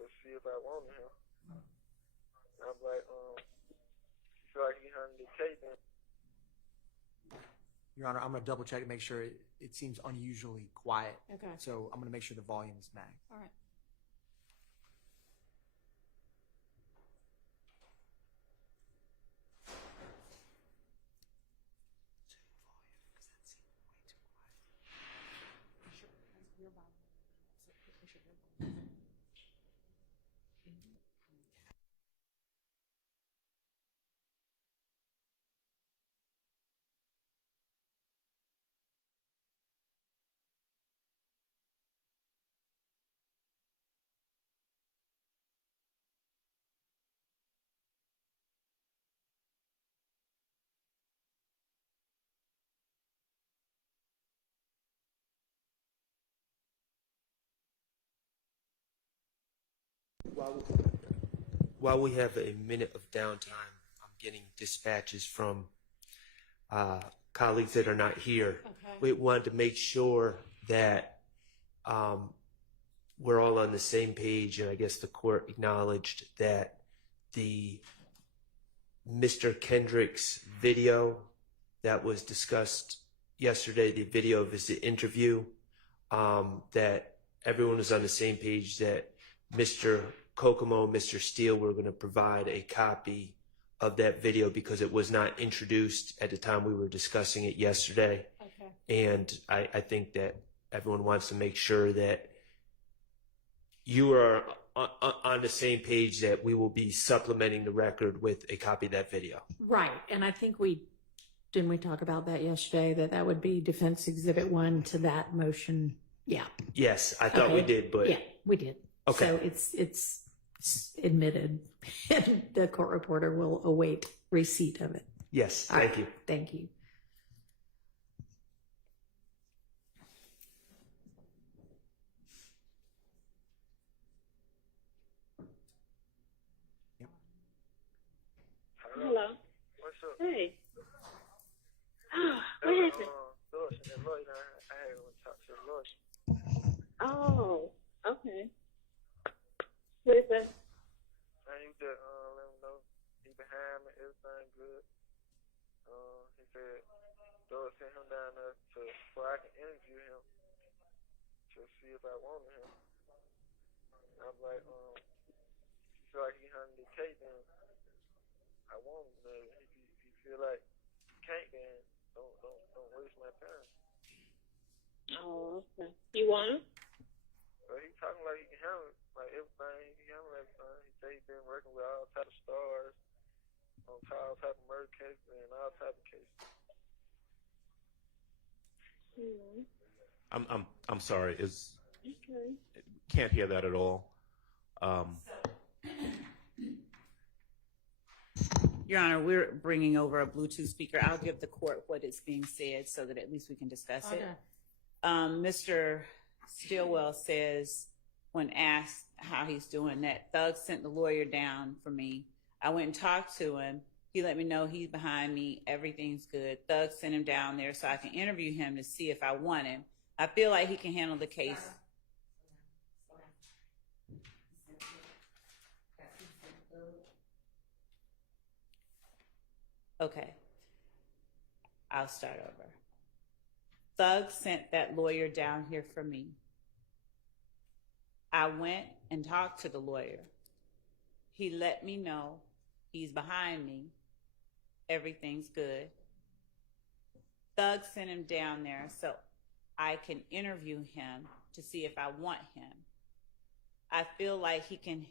to see if I wanted him. And I'm like, you feel like he hunted the tape in. Your Honor, I'm going to double check to make sure it seems unusually quiet. Okay. So I'm going to make sure the volume is maxed. All right. While we have a minute of downtime, I'm getting dispatches from colleagues that are not here. Okay. We wanted to make sure that we're all on the same page, and I guess the court acknowledged that the Mr. Kendrick's video that was discussed yesterday, the video of his interview, that everyone was on the same page that Mr. Kokomo, Mr. Steele were going to provide a copy of that video because it was not introduced at the time we were discussing it yesterday. Okay. And I think that everyone wants to make sure that you are on the same page that we will be supplementing the record with a copy of that video. Right. And I think didn't we talk about that yesterday, that would be Defense Exhibit 1 to that motion? Yeah. Yes, I thought we did, but. Yeah, we did. Okay. So it's admitted, and the court reporter will await receipt of it. Yes, All thank right. you. Thank you. Hello. What's up? Hey. What happened? Lewis and Lloyd, I had to talk to Lewis. Oh, okay. What is that? And you just let him know he behind me, everything good. He said Lewis sent him down there so I can interview him to see if I wanted him. I'm like, if you feel like he hunting the cake, then I want him. If you feel like you can't, then don't waste my time. Oh, okay. You want him? But he talking like he can handle it, like everything. He can handle everything. He say he been working with all type of stars on all type of murder cases and all type of cases. Mm-hmm. I'm sorry. Okay. Can't hear that at all. Your Honor, we're bringing over a Bluetooth speaker. I'll give the court what is being said so that at least we can discuss it. Mr. Stillwell says, when asked how he's doing, that Thug sent the lawyer down for me. I went and talked to him. He let me know he's behind me. Everything's good. Thug sent him down there so I can interview him to see if I want him. I feel like he can handle the case. Okay. I'll start over. Thug sent that lawyer down here for me. I went and talked to the lawyer. He let me know he's behind me. Everything's good. Thug sent him down there so I can interview him to see if I want him. I feel like he can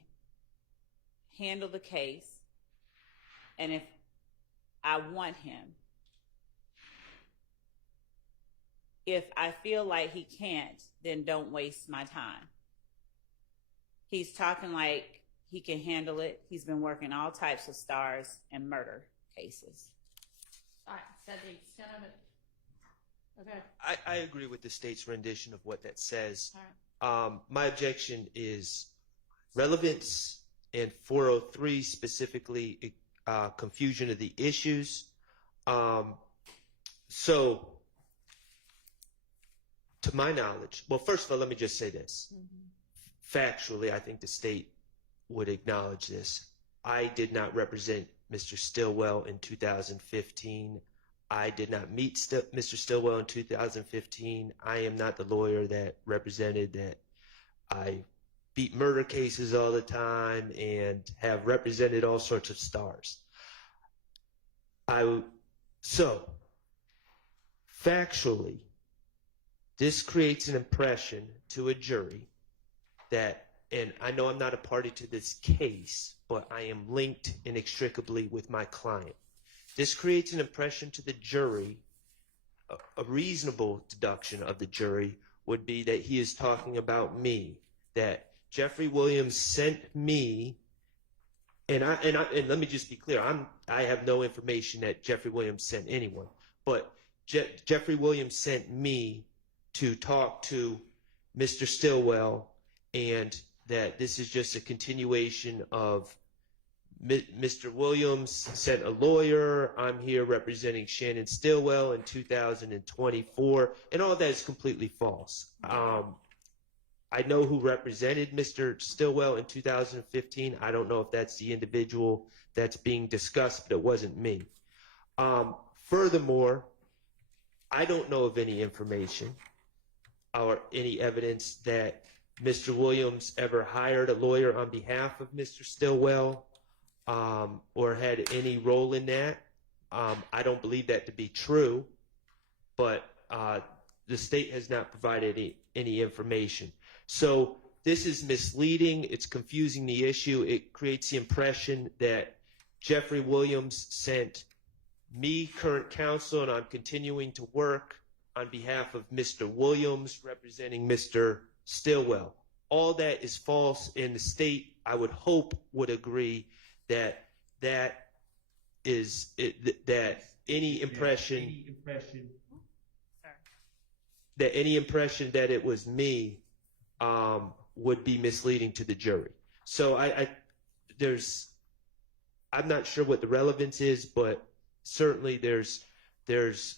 handle the case, and if I want him. If I feel like he can't, then don't waste my time. He's talking like he can handle it. He's been working all types of stars and murder cases. All right, said the extent of it. Okay. I agree with the state's rendition of what that says. All right. My objection is relevance and 403 specifically confusion of the issues. So, to my knowledge, well, first of all, let me just say this. Factually, I think the state would acknowledge this. I did not represent Mr. Stillwell in 2015. I did not meet Mr. Stillwell in 2015. I am not the lawyer that represented that. I beat murder cases all the time and have represented all sorts of stars. So, factually, this creates an impression to a jury that, and I know I'm not a party to this case, but I am linked inextricably with my client. This creates an impression to the jury. A reasonable deduction of the jury would be that he is talking about me, that Jeffrey Williams sent me, and let me just be clear, I have no information that Jeffrey Williams sent anyone, but Jeffrey Williams sent me to talk to Mr. Stillwell, and that this is just a continuation of Mr. Williams sent a lawyer. I'm here representing Shannon Stillwell in 2024, and all that is completely false. I know who represented Mr. Stillwell in 2015. I don't know if that's the individual that's being discussed, but it wasn't me. Furthermore, I don't know of any information or any evidence that Mr. Williams ever hired a lawyer on behalf of Mr. Stillwell or had any role in that. I don't believe that to be true, but the state has not provided any information. So this is misleading. It's confusing the issue. It creates the impression that Jeffrey Williams sent me, current counsel, and I'm continuing to work on behalf of Mr. Williams representing Mr. Stillwell. All that is false, and the state, I would hope, would agree that any impression that it was me would be misleading to the jury. So I'm not sure what the relevance is, but certainly there's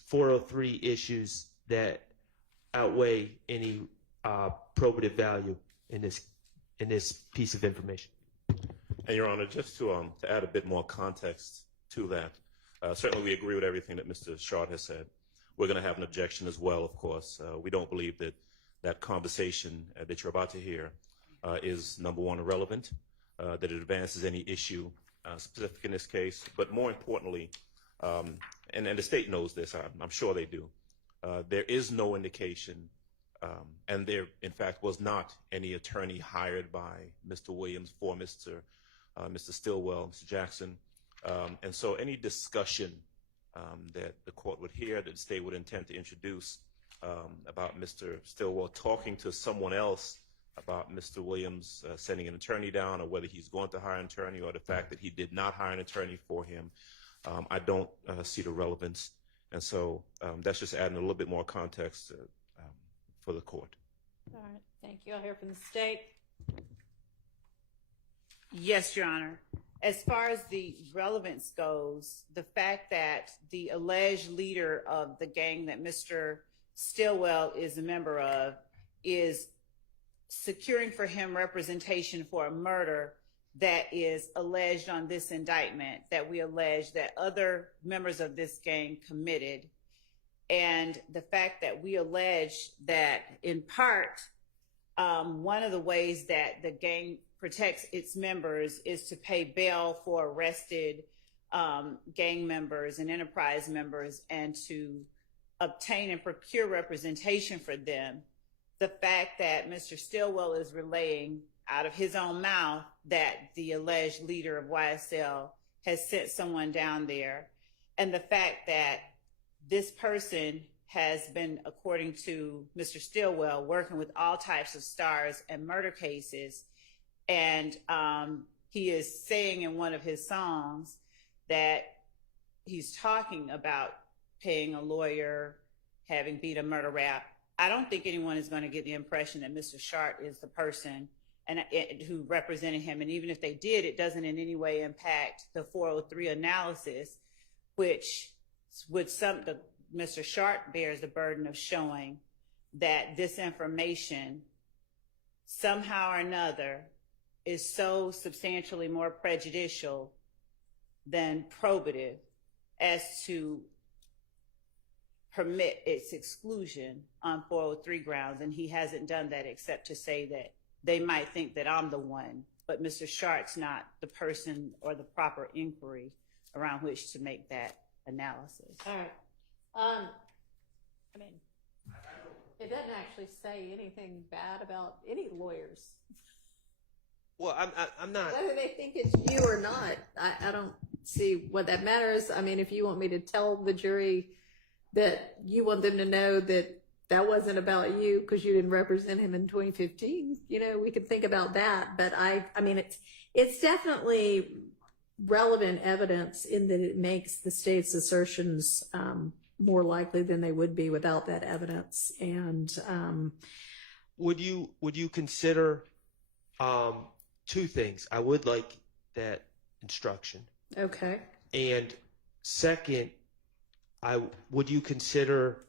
403 issues that outweigh any probative value in this piece of information. And Your Honor, just to add a bit more context to that, certainly we agree with everything that Mr. Shard has said. We're going to have an objection as well, of course. We don't believe that conversation that you're about to hear is, number one, irrelevant, that it advances any issue specific in this case, but more importantly, and the state knows this, I'm sure they do, there is no indication, and there, in fact, was not any attorney hired by Mr. Williams for Mr. Stillwell, Mr. Jackson, and so any discussion that the court would hear, that the state would intend to introduce about Mr. Stillwell talking to someone else about Mr. Williams sending an attorney down, or whether he's going to hire an attorney, or the fact that he did not hire an attorney for him, I don't see the relevance. And so that's just adding a little bit more context for the court. All right, thank you. I'll hear from the state. Yes, Your Honor. As far as the relevance goes, the fact that the alleged leader of the gang that Mr. Stillwell is a member of is securing for him representation for a murder that is alleged on this indictment, that we allege that other members of this gang committed, and the fact that we allege that in part one of the ways that the gang protects its members is to pay bail for arrested gang members and enterprise members and to obtain and procure representation for them. The fact that Mr. Stillwell is relaying out of his own mouth that the alleged leader of YSL has sent someone down there, and the fact that this person has been, according to Mr. Stillwell, working with all types of stars and murder cases, and he is saying in one of his songs that he's talking about paying a lawyer, having beat a murder rap. I don't think anyone is going to get the impression that Mr. Shart is the person who represented him. And even if they did, it doesn't in any way impact the 403 analysis, which would Mr. Shart bears the burden of showing that this information somehow or another is so substantially more prejudicial than probative as to permit its exclusion on 403 grounds. And he hasn't done that except to say that they might think that I'm the one, but Mr. Shart's not the person or the proper inquiry around which to make that analysis. All right. I mean, it doesn't actually say anything bad about any lawyers. Well, I'm not. Whether they think it's you or not, I don't see what that matters. I mean, if you want me to tell the jury that you want them to know that that wasn't about you because you didn't represent him in 2015, we could think about that. But I mean, it's definitely relevant evidence in that it makes the state's assertions more likely than they would be without that evidence. And would you consider Two things. I would like that instruction. Okay. And second, would you consider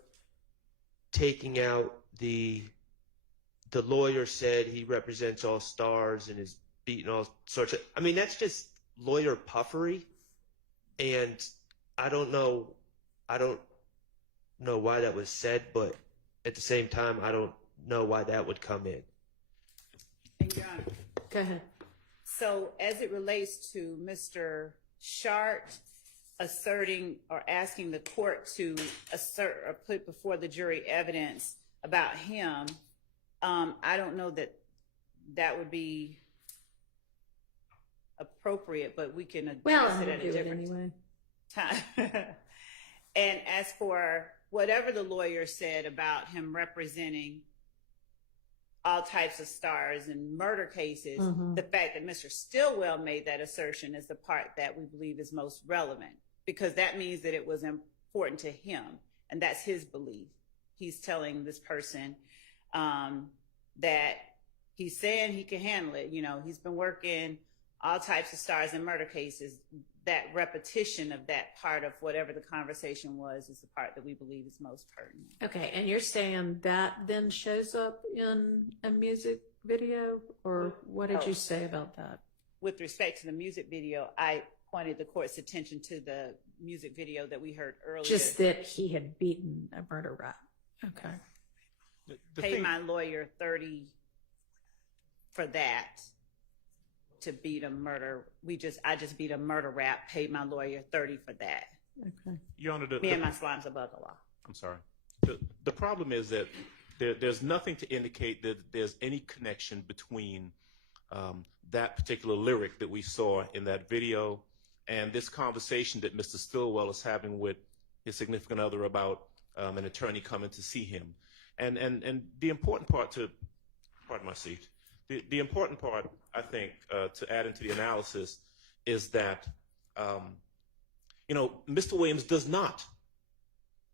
taking out the lawyer said he represents all stars and is beating all sorts of, I mean, that's just lawyer puffery. And I don't know why that was said, but at the same time, I don't know why that would come in. And Your Honor, Go ahead. so as it relates to Mr. Shart asserting or asking the court to assert or put before the jury evidence about him, I don't know that that would be appropriate, but we can address it at a different time. And as for whatever the lawyer said about him representing all types of stars in murder cases, the fact that Mr. Stillwell made that assertion is the part that we believe is most relevant, because that means that it was important to him, and that's his belief. He's telling this person that he's saying he can handle it. You know, he's been working all types of stars in murder cases. That repetition of that part of whatever the conversation was is the part that we believe is most pertinent. Okay, and you're saying that then shows up in a music video, or what did you say about that? With respect to the music video, I pointed the court's attention to the music video that we heard earlier. Just that he had beaten a murder rap. Okay. Pay my lawyer $30 for that. To beat a murder, I just beat a murder rap. Paid my lawyer $30 for that. Okay. Your Honor, Me and my slime's above the law. I'm sorry. The problem is that there's nothing to indicate that there's any connection between that particular lyric that we saw in that video and this conversation that Mr. Stillwell is having with his significant other about an attorney coming to see him. And the important part pardon my seat, the important part, I think, to add into the analysis is that, Mr. Williams does not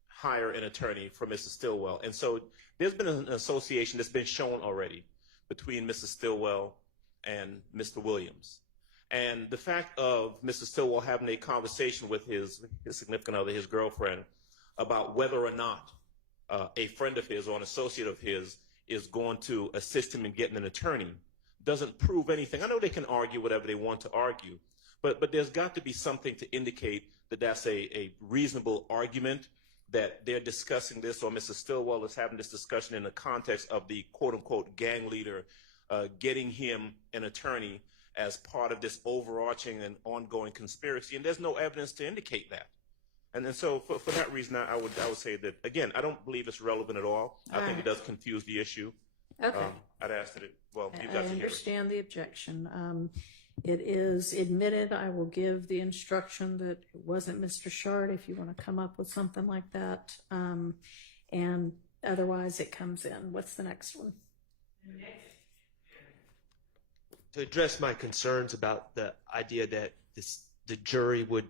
hire an attorney for Mrs. Stillwell. And so there's been an association that's been shown already between Mrs. Stillwell and Mr. Williams. And the fact of Mr. Stillwell having a conversation with his significant other, his girlfriend, about whether or not a friend of his or an associate of his is going to assist him in getting an attorney doesn't prove anything. I know they can argue whatever they want to argue, but there's got to be something to indicate that that's a reasonable argument, that they're discussing this, or Mrs. Stillwell is having this discussion in the context of the quote-unquote gang leader getting him an attorney as part of this overarching and ongoing conspiracy, and there's no evidence to indicate that. And so for that reason, I would say that, again, I don't believe it's relevant at all. I think it does confuse the issue. Okay. I'd ask that you got I to hear it. understand the objection. It is admitted. I will give the instruction that it wasn't Mr. Shard if you want to come up with something like that. And otherwise it comes in. What's the next one? To address my concerns about the idea that the jury would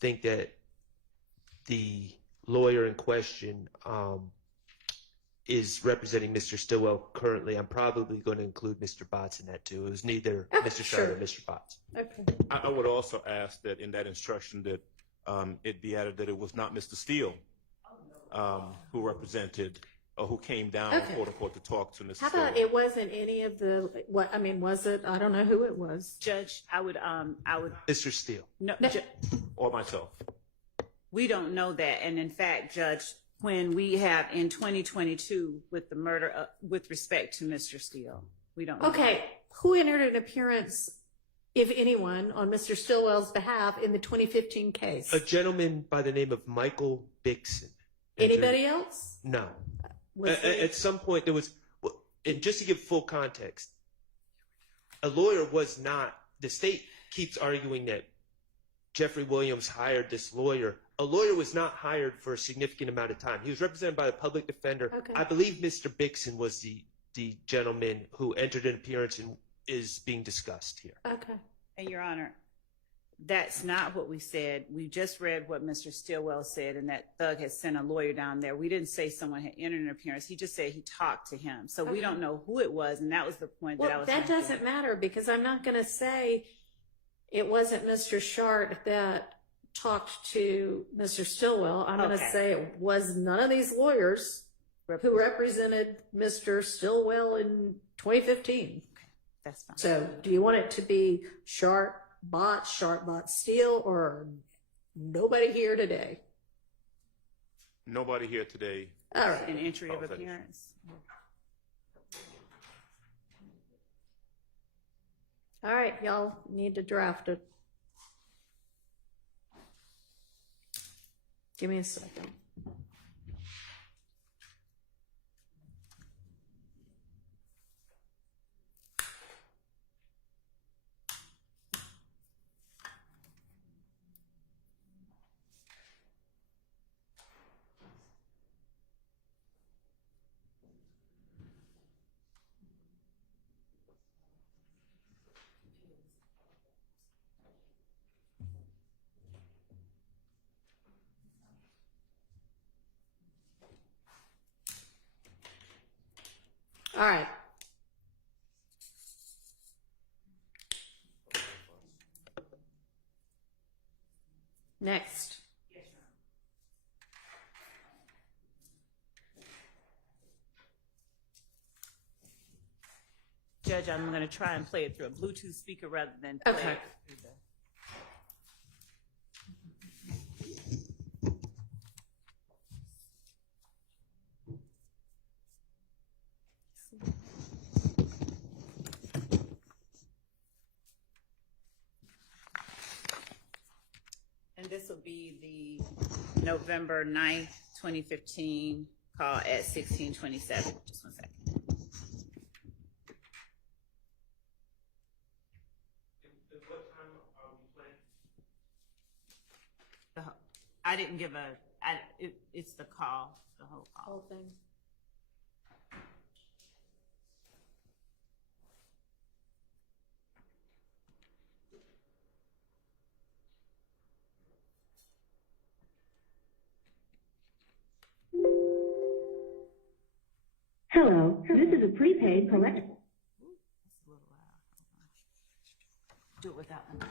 think that the lawyer in question is representing Mr. Stillwell currently, I'm probably going to include Mr. Botts in that too. It was neither Mr. Shard or Mr. Botts. Okay. I would also ask that in that instruction that it be added that it was not Mr. Steele who represented or who came down, quote unquote, to talk to Mr. How Stillwell. about it wasn't any of the, was it? I don't know who it was. Judge, I would. Mr. Steele. No. Or myself. We don't know that, and in fact, Judge, when we have in 2022 with the murder with respect to Mr. Steele, we don't know. Okay, who entered an appearance, if anyone, on Mr. Stillwell's behalf in the 2015 case? A gentleman by the name of Michael Bixson. Anybody else? No. At some point there was, and just to give full context, a lawyer was not, the state keeps arguing that Jeffrey Williams hired this lawyer. A lawyer was not hired for a significant amount of time. He was represented by a public defender. Okay. I believe Mr. Bixson was the gentleman who entered an appearance and is being discussed here. Okay. And Your Honor, That's not what we said. We just read what Mr. Stillwell said, and that Thug had sent a lawyer down there. We didn't say someone had entered an appearance. He just said he talked to him. So we don't know who it was, and that was the point that I was that making. doesn't matter, because I'm not going to say it wasn't Mr. Shart that talked to Mr. Stillwell. I'm going to say it was none of these lawyers who represented Mr. Stillwell in 2015. That's fine. So do you want it to be Shart bot Steele, or nobody here today? Nobody here today. All right. An entry of appearance. All right, y'all need to draft it. Give me a second. All right. Next. Judge, I'm going to try and play it through a Bluetooth speaker rather than play it through the... And this will be the November 9th, 2015 call at 1627. Just one second. What time are we playing? I didn't give it's the call, the whole call. Whole thing. Hello, this is a prepaid collect. That's a little loud. Do it without the mic.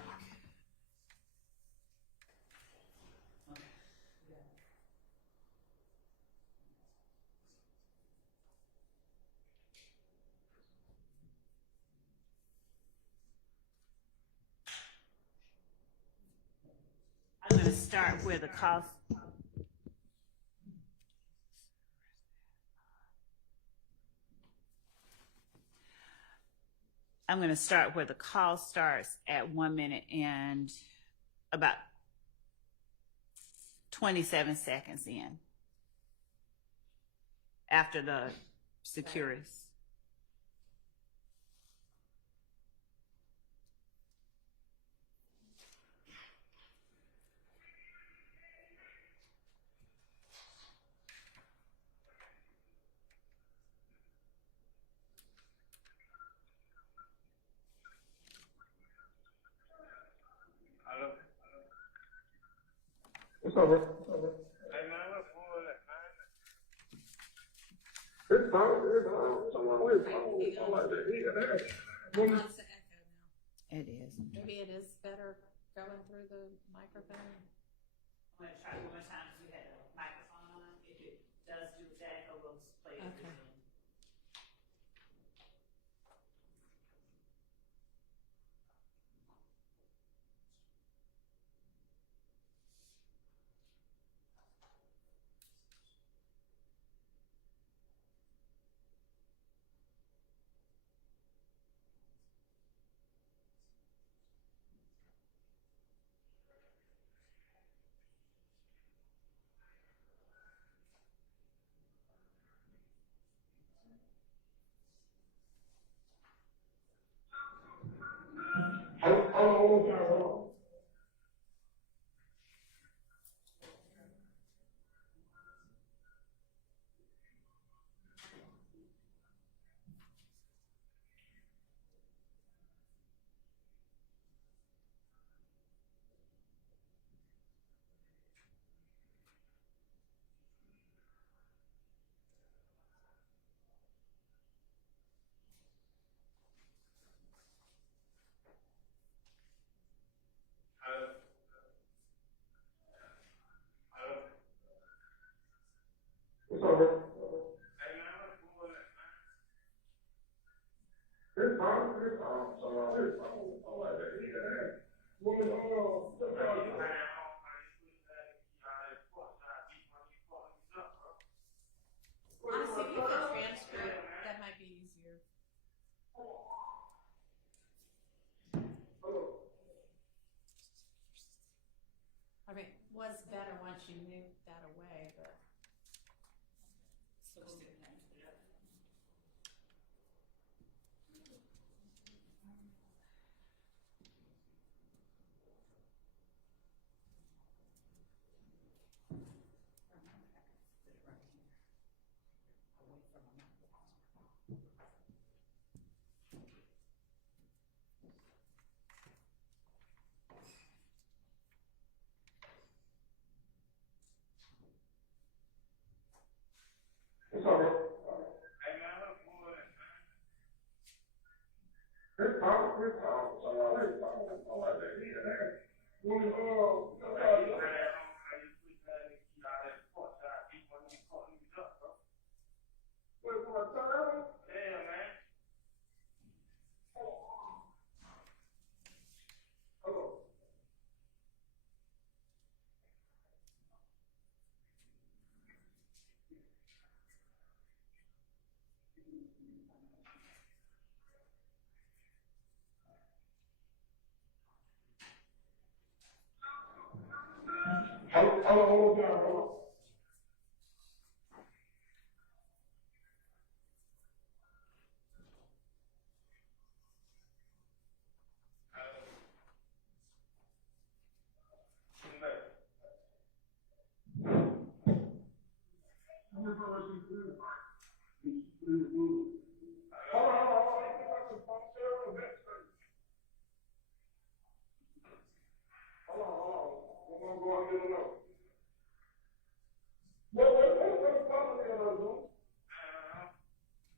I'm going to start where the cost. I'm going to start where the call starts at 1 minute and about 27 seconds in after the securities. It's over. Hey man, let's pull that, man. It's fine. Someone with something like that. It is. Maybe it is better going through the microphone. I'm going to try one more time if you had a microphone on. If it does do that, I will play it. Okay. Honestly, if you have a transcript, that might be easier. I mean, was better once you moved that away, but.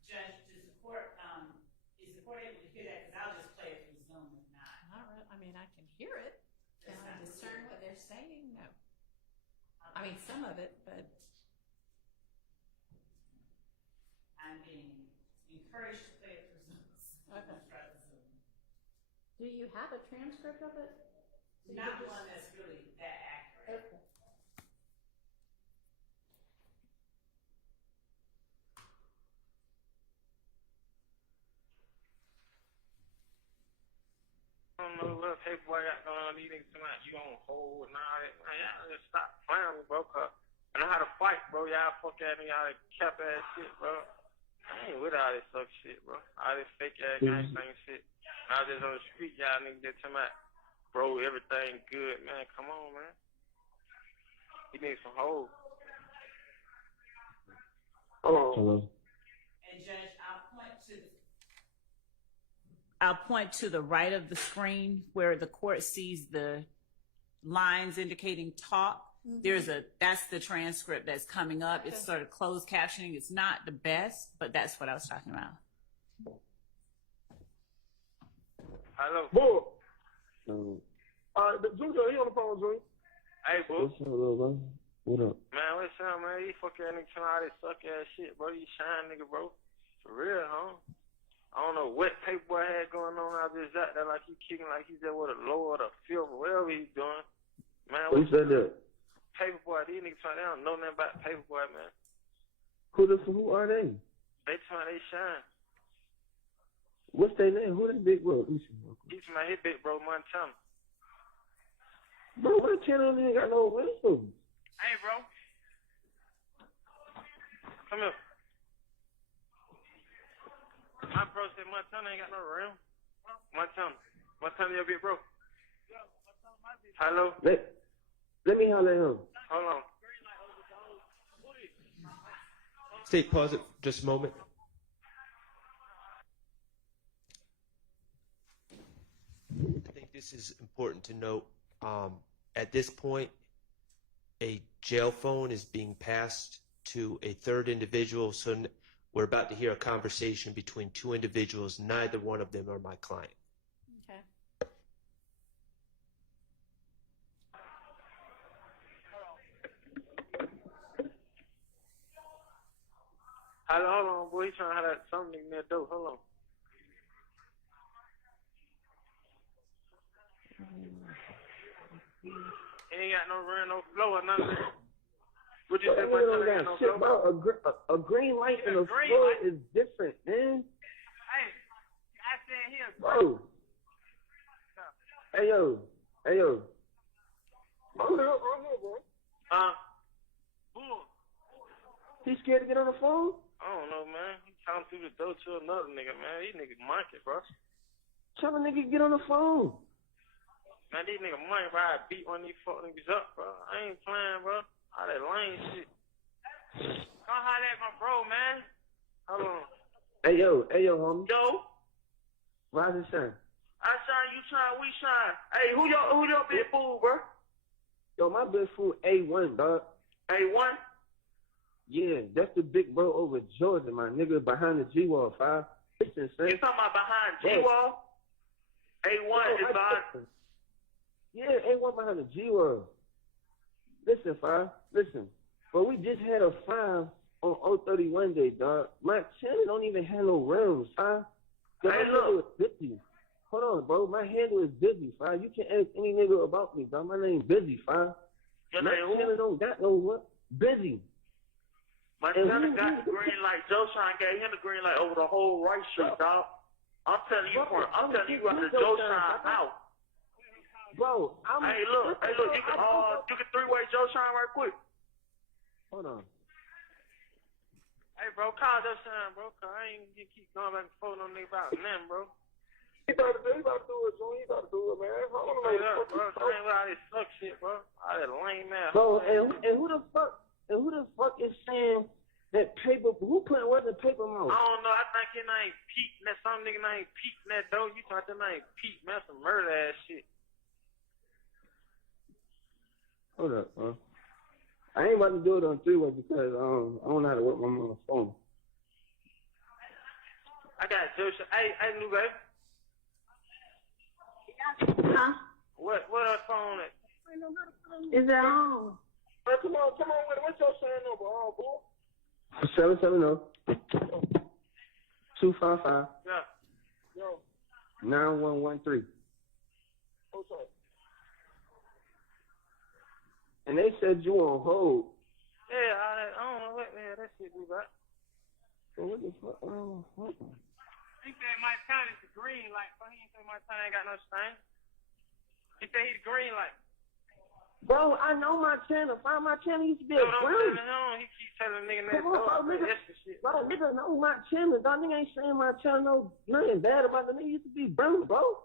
Judge, is the court able to hear that? Because I'll just play it through Zoom if not. Not really. I mean, I can hear it. Can I discern what they're saying? No. I mean, some of it, but. I'm being encouraged to play it through Zoom. Okay. Do you have a transcript of it? Not one that's really that accurate. Okay. I don't know what paperwork got going on. These niggas tonight, you gonna hold and all that. Man, y'all just stop playing with me, bro. Cause I know how to fight, bro. Y'all fuck at me, y'all cap ass shit, bro. I ain't with all this suck shit, bro. All this fake ass gangsta shit. When I was just on the street, y'all niggas just talking about, bro, everything good, man. Come on, man. He needs some hoes. Hello. And Judge, I'll point to the right of the screen where the court sees the lines indicating talk. Mm-hmm. That's the transcript that's coming up. Okay. It's sort of closed captioning. It's not the best, but that's what I was talking about. Hello. Boo. Junior, he on the phone, Junior. Hey, boo. What's up, little man? What up? Man, what's up, man? You fuck ass nigga telling all this suck ass shit, bro. You shine, nigga, bro. For real, huh? I don't know what paperboy had going on out there like he kicking like he's there with a lower or the fifth or whatever he's doing. Man, Who said that? Paperboy, these niggas they don't know nothing about paperboy, man. Who are they? They trying they shine. What's their name? Who they big bro? He's my hit big bro, Montana. Bro, what channel ain't got no wisdom? Hey, bro. Come here. My bro said Montana ain't got no rim. Montana your big bro. Hello? Let me holler at him. Hold on. Stay pause it just a moment. I think this is important to note. At this point, a jail phone is being passed to a third individual, so we're about to hear a conversation between two individuals. Neither one of them are my client. Okay. Hold on, boy. He's trying to have that something near the door. Hold on. He ain't got no run, no flow or nothing. What you Bro, say, that my nigga son don't ain't got got no shit, flow? bro. A green light and a green floor light. is different, man. Hey, I said here. Bro. Hey, yo. Hey, yo. I'm here, bro. Bull. He scared to get on the phone? I don't know, man. He talking through the door to another nigga, man. These niggas monkey, bro. Tell the nigga to get on the phone. Man, these niggas monkey, bro. I beat one of these fuck niggas up, bro. I ain't playing, bro. All that lame shit. Come holler at my bro, man. Hold on. Hey, yo, homie. Yo. Rise and shine. I shine, you shine, we shine. Hey, who your big fool, bro? Yo, my big fool A1, dog. A1? Yeah, that's the big bro over Georgia, my nigga, behind the G-Wall, 5. Listen, son. You talking about behind G-Wall? A1 is behind. Yeah, A1 behind the G-Wall. Listen, 5. Listen. But we just had a 5 on 031 day, dog. My channel don't even have no rims, 5. Hey, my handle is busy. Hold on, bro. My handle is busy, 5. You can ask any nigga about me, dog. My name busy, 5. Your My name who? channel don't got no what? Busy. My son got the green light. Joe Shine gave him the green light over the whole right street, dog. I'm telling you, I'm telling you about the Joe Shine out. Bro, Hey, look, you can three-way Joe Shine right quick. Hold on. Hey, bro, call Joe Shine, bro, cause I ain't gonna keep going back and forth on nigga about nothing, bro. He about to do it, Joe. He about to do it, man. I don't know Straight up, bro. I ain't with all this suck shit, bro. All that lame ass. Bro, and who the fuck is saying that paper? Who put where's the paper mouth? I don't know. I think his name Pete. That some nigga name Pete in that door. You thought that name Pete, man. Some murder ass shit. Hold up, bro. I ain't about to do it on three-way because I don't know how to work my phone. I got Joe Shine. Hey, new baby. Huh? What her phone at? Is it on? Man, come on, what's your sign number on, boy? 770-255-9113. Yeah. Yo. What's up? And they said you on hold. Yeah, I don't know what the hell that shit be about. So what the fuck? What? He said my town is the green light, but he ain't say my town ain't got no stain. He said he the green light. Bro, I know my channel. Find my channel used to be a brown. He keep telling nigga that Come on, bro, nigga. shit. Bro, nigga know my channel. Dog, nigga ain't saying my channel nothing bad about the nigga used to be brown, bro.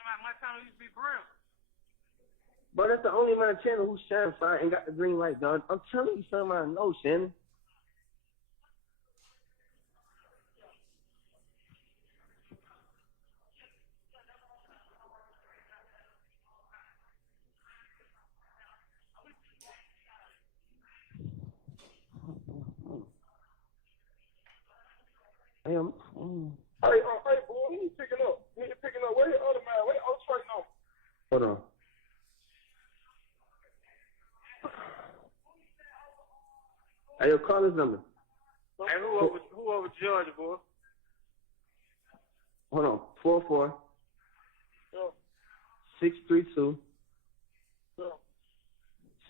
My town used to be brown. Bro, that's the only my channel who shine fire and got the green light, dog. I'm telling you something I know, Shannon. Hey, Hey, boy, he ain't picking up. Where the other man? Where the other straight now? Hold on. Hey, yo, call his number. Hey, who over Georgia, boy? Hold on. 44 632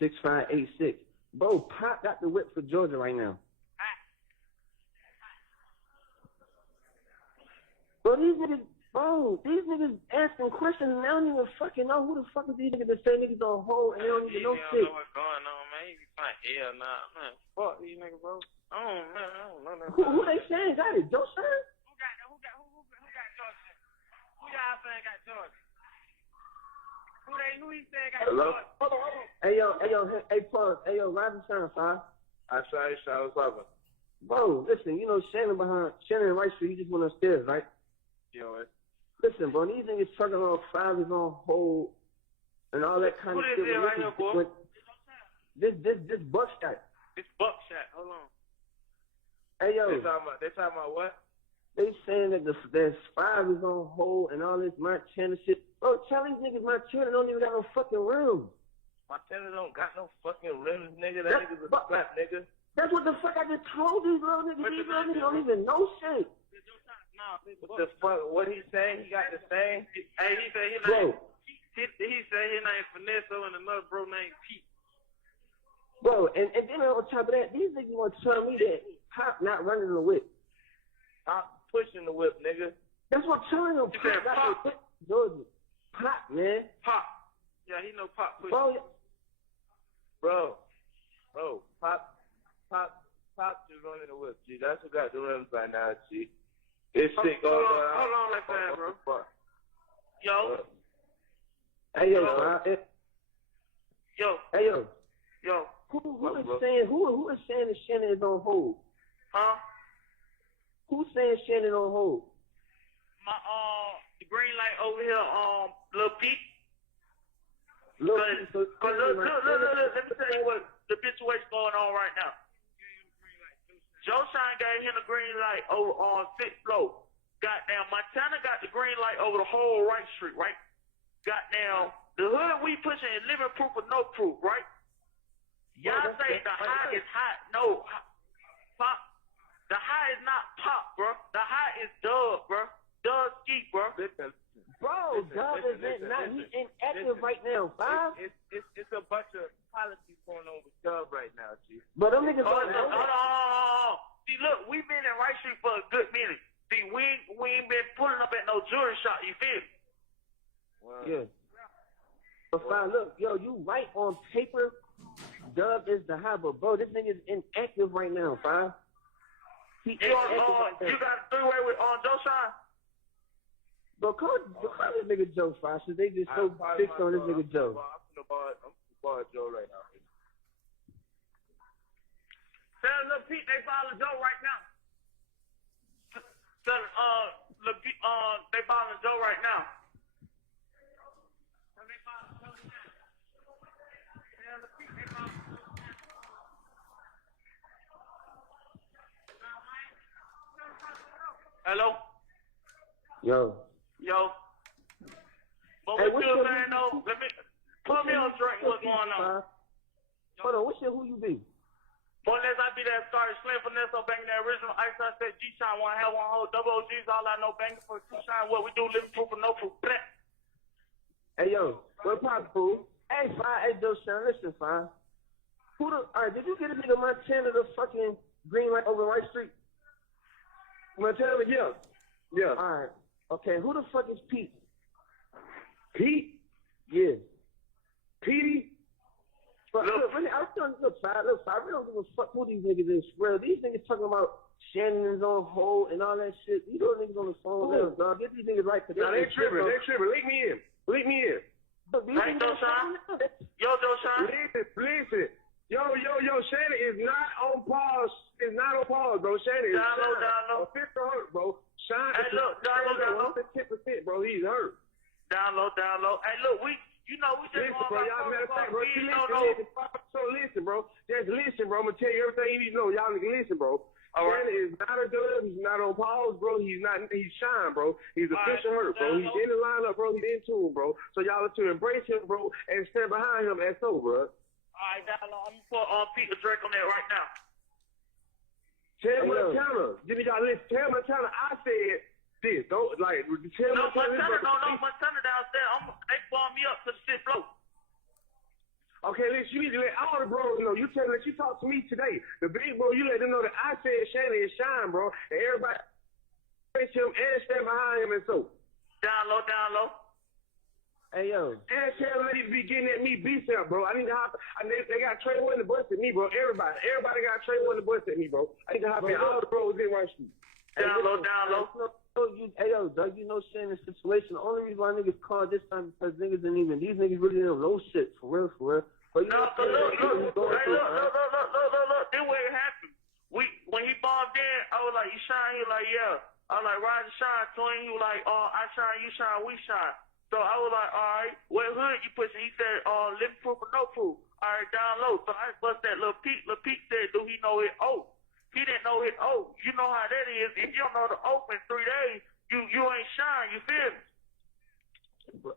6586. Bro, Pop got the whip for Georgia right now. Bro, these niggas asking questions and they don't even fucking know who the fuck is these niggas that say niggas on hold and they don't even know shit. Don't know what's going on, man. You be fine. Hell nah, man. Fuck these niggas, bro. I don't know that. Who they saying got it? Joe Shine? Who got Georgia? Who y'all saying got Georgia? Who he saying got Hello? Georgia? Hold on. Hey, yo, Robin Shine, 5. I say, what's up? Bro, listen, you know Shannon and Rice Street, he just went upstairs, right? Yo, listen, bro, these niggas talking about 5 is on hold and all that kind of shit. Who this is right here, boy? This buckshot. This buckshot. Hold on. Hey, yo. They talking about what? They saying that there's 5 is on hold and all this my channel shit. Bro, tell these niggas my channel don't even got no fucking room. My channel don't got no fucking rims, nigga. That nigga's a slap, nigga. That's what the fuck I just told these little niggas. These little niggas don't even know shit. No, What the fuck? What he saying? He got the same. Hey, he said his Bro. name. He said his name Finesso and another bro named Pete. Bro, and then on top of that, these niggas want to tell me that Pop not running the whip. Stop pushing the whip, nigga. That's what I'm telling him. You said Pop. Pop. Not the whip. Georgia. Pop, man. Pop. Yeah, he know Pop pushing. Bro, Pop just running the whip, G. That's what got the rims right now, G. This shit goes on. Hold on, let's say, bro. Yo. Hey, yo, Yo. Hey, yo. Yo. Who is saying that Shannon is on hold? Huh? Who's saying Shannon on hold? My the green light over here, Lil Pete. Look, Cause look, let me tell you what the situation going on right now. Joe Shine gave him the green light over on 6th floor. Goddamn, Montana got the green light over the whole right street, right? Goddamn, the hood we pushing is living proof or no proof, right? Y'all say the high is hot. No, Pop. The high is not Pop, bro. The high is Doug, bro. Doug Ski, bro. Bro, Doug is not. He's inactive right now. Five. It's a bunch of policies going on with Doug right now, G. But them niggas. Hold on. See, look, we've been in Rice Street for a good minute. See, we ain't been pulling up at no jewelry shop. You feel me? Wow. Yeah. But fine, look, yo, you right on paper. Doug is the high, but bro, this nigga is inactive right now. Fine. You got a three-way with Joe Shine? Bro, call this nigga Joe Fine, so they just so fixed on this nigga Joe. I'm bar Joe right now. Tell Lil Pete they following Joe right now. Tell Lil Pete they following Joe right now. Hello? Yo. But we still saying though, let me put me on straight what's going on. Hold on, who you be? More or less, I be that started slim finesse on banging that original ice. I said G-Shine, one hell, one hold, double OGs, all I know, banging for G-Shine. What we do, living proof or no proof. Hey, yo, what pop, fool? Hey, Fine, hey, Joe Shine, listen, Fine. Alright, did you get a nigga Montana the fucking green light over White Street? Montana, yeah. Yeah. Alright, okay, who the fuck is Pete? Pete? Yeah. Petey? But look, really, I really don't give a fuck who these niggas is. Bro, these niggas talking about Shannon is on hold and all that shit. You know niggas on the phone now, dog. Get these niggas right. Nah, they tripping. Leak me in. Hey, Joe Shine. Yo, Joe Shine. Listen. Yo, Shannon is not on pause. Bro. Shannon is down low. Fifth hurt, bro. Shine. Hey, look, down low. 10%, bro. He's hurt. Down low. Hey, look, we just listen, bro. Y'all matter of fact, bro. So listen, bro. Just listen, bro. I'm gonna tell you everything you need to know. Y'all niggas listen, bro. Shannon is not a dub. He's not on pause, bro. He's Shine, bro. He's official hurt, bro. He's in the lineup, bro. He's in tune, bro. So y'all are to embrace him, bro, and stand behind him as so, bro. Alright, down low. I'm gonna put Peter Drake on that right now. Tell Montana. Tell Montana I said this. Don't like tell Montana. Montana downstairs. They ball me up to the 6th floor. Okay, listen, you need to let all the bros know. You talk to me today. The big bro, you let them know that I said Shannon is Shine, bro. And everybody face him and stand behind him and so. Down low. Hey, yo. And tell them they be getting at me beast up, bro. I need to hop. They got Trey One to bust at me, bro. Everybody got Trey One to bust at me, bro. I need to hop in all the bros in White Street. Down low. Hey, yo, Doug, you know Shannon's situation. The only reason why niggas called this time because these niggas really don't know shit, for real. But you look, this way it happened. When he bombed in, I was like, you shine? He was like, yeah. I was like, rise and shine, twin. He was like, I shine, you shine, we shine. So I was like, all right, what hood you pushing? He said, living proof or no proof. All right, down low. So I bust that Lil Pete. Lil Pete said, do he know his oath? He didn't know his oath. You know how that is. If you don't know the oath in 3 days, you ain't shine. You feel me?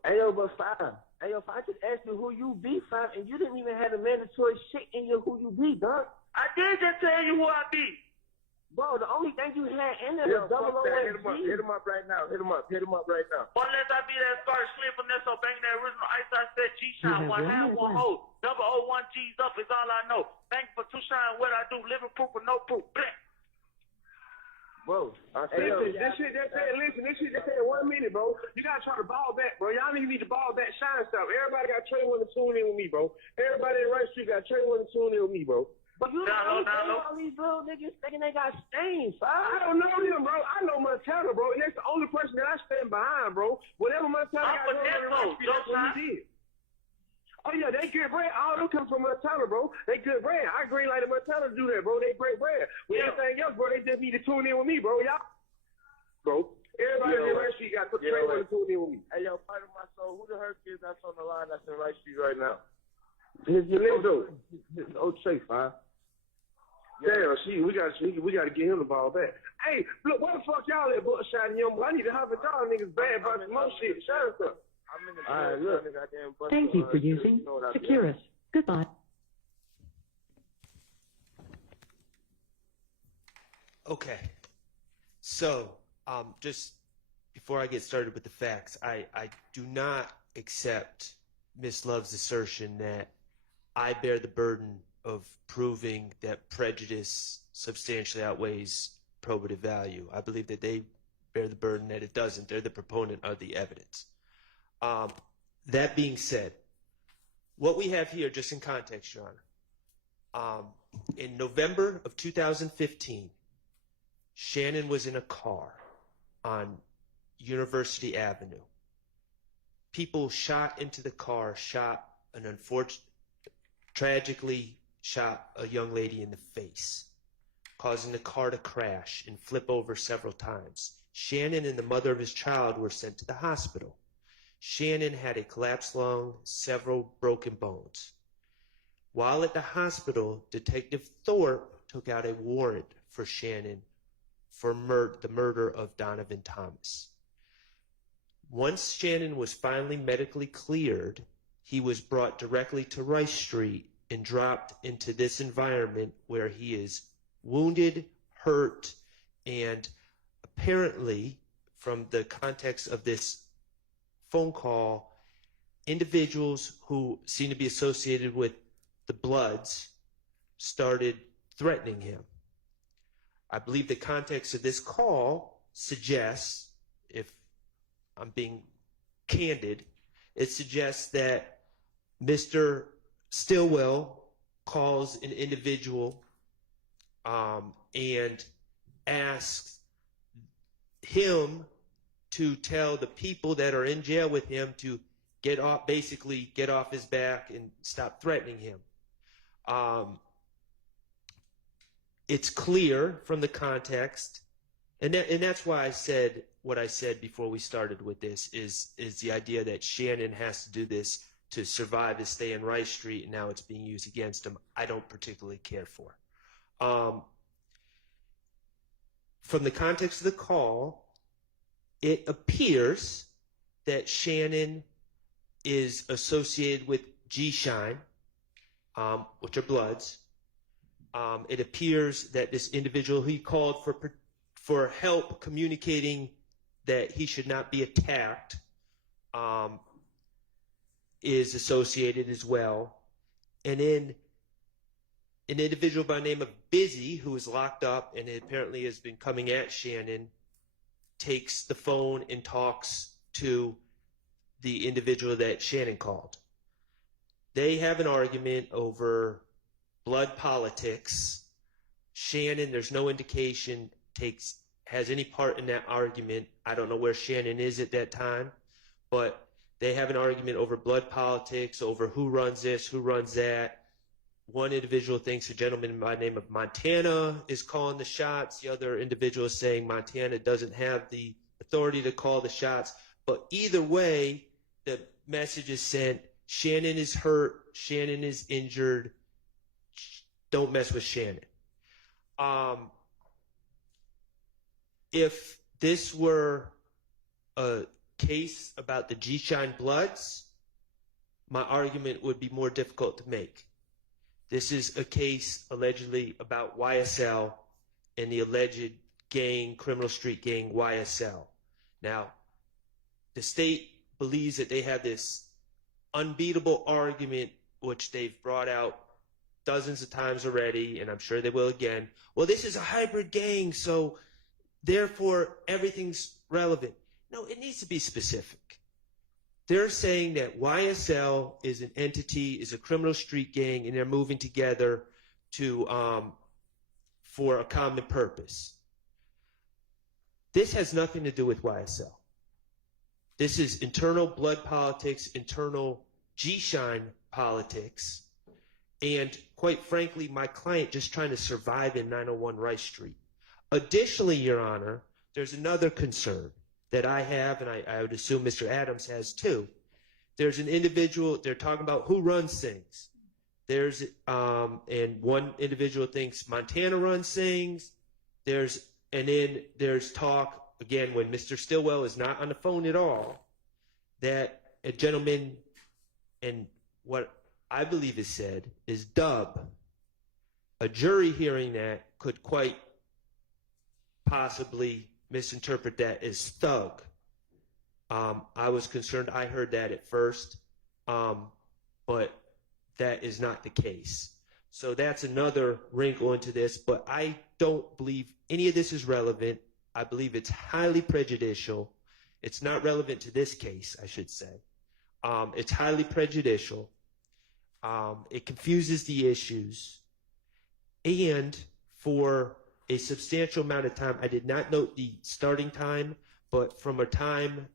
Hey, yo, but Fine. Hey, yo, I just asked you who you be, Fine, and you didn't even have the mandatory shit in your who you be, dog. I did just tell you who I be. Bro, the only thing you had in there Yeah, was double fuck that. Hit OSG. him up right now. Hit him up right now. Unless I be that start slipping this or banging that original ice I said G You shine have one 1 half minute one left. hole. Double 01 G's up is all I know. Thank you for two shine what I do. Living proof or no proof. Blah. Bro, Listen, this shit just said 1 minute, bro. You gotta try to ball back, bro. Y'all need to ball back, shine stuff. Everybody got Trey one to tune in with me, bro. Everybody in Rice Street got Trey one to tune in with me, bro. But you Download. all these little niggas thinking they got stains, I don't know them, bro. I know Montana, bro, and that's the only person that I stand behind, bro. Whatever Montana got going on in Rice Street, that's what he did. Oh yeah, they good brand. All them come from Montana, bro. They good brand. I agree like the Montana to do that, bro. They great brand. With everything else, bro, they just need to tune in with me, bro. Y'all, bro. Everybody in Rice Street got to tune in with me. Hey, yo, part of my soul, who the hurt is that's on the line that's in Rice Street right now? His old Trey, fine. Yeah, we got to get him the ball back. Hey, look, what the fuck y'all at Buckshot and Young? I need to have a y'all niggas bad about some more shit. Shut up. I'm in the All right, look. Thank you for using Securus. Goodbye. Okay. So, just before I get started with the facts, I do not accept Ms. Love's assertion that I bear the burden of proving that prejudice substantially outweighs probative value. I believe that they bear the burden that it doesn't. They're the proponent of the evidence. That being said, what we have here, just in context, Your Honor, in November of 2015, Shannon was in a car on University Avenue. People shot into the car, tragically shot a young lady in the face, causing the car to crash and flip over several times. Shannon and the mother of his child were sent to the hospital. Shannon had a collapsed lung, several broken bones. While at the hospital, Detective Thorpe took out a warrant for Shannon for the murder of Donovan Thomas. Once Shannon was finally medically cleared, he was brought directly to Rice Street and dropped into this environment where he is wounded, hurt, and apparently, from the context of this phone call, individuals who seem to be associated with the Bloods started threatening him. I believe the context of this call suggests, if I'm being candid, it suggests that Mr. Stillwell calls an individual and asks him to tell the people that are in jail with him to get off his back and stop threatening him. It's clear from the context, and that's why I said what I said before we started with this, is the idea that Shannon has to do this to survive his stay in Rice Street, and now it's being used against him. I don't particularly care for. From the context of the call, it appears that Shannon is associated with G-Shine, which are Bloods. It appears that this individual he called for help communicating that he should not be attacked is associated as well. And then an individual by the name of Busy, who is locked up and apparently has been coming at Shannon, takes the phone and talks to the individual that Shannon called. They have an argument over blood politics. Shannon, there's no indication, has any part in that argument. I don't know where Shannon is at that time, but they have an argument over blood politics, over who runs this, who runs that. One individual thinks a gentleman by the name of Montana is calling the shots. The other individual is saying Montana doesn't have the authority to call the shots. But either way, the message is sent, Shannon is hurt, Shannon is injured, don't mess with Shannon. If this were a case about the G-Shine Bloods, my argument would be more difficult to make. This is a case allegedly about YSL and the alleged gang, criminal street gang, YSL. Now, the state believes that they have this unbeatable argument, which they've brought out dozens of times already, and I'm sure they will again. Well, this is a hybrid gang, so therefore everything's relevant. No, it needs to be specific. They're saying that YSL is an entity, is a criminal street gang, and they're moving together to for a common purpose. This has nothing to do with YSL. This is internal blood politics, internal G-Shine politics, and quite frankly, my client just trying to survive in 901 Rice Street. Additionally, Your Honor, there's another concern that I have, and I would assume Mr. Adams has too. There's an individual, they're talking about who runs things. There's, and one individual thinks Montana runs things. And then there's talk, again, when Mr. Stillwell is not on the phone at all, that a gentleman, and what I believe is said, is Dub. A jury hearing that could quite possibly misinterpret that as Thug. I was concerned, I heard that at first, but that is not the case. So that's another wrinkle into this, but I don't believe any of this is relevant. I believe it's highly prejudicial. It's not relevant to this case, I should say. It's highly prejudicial. It confuses the issues. And for a substantial amount of time, I did not note the starting time, but from a time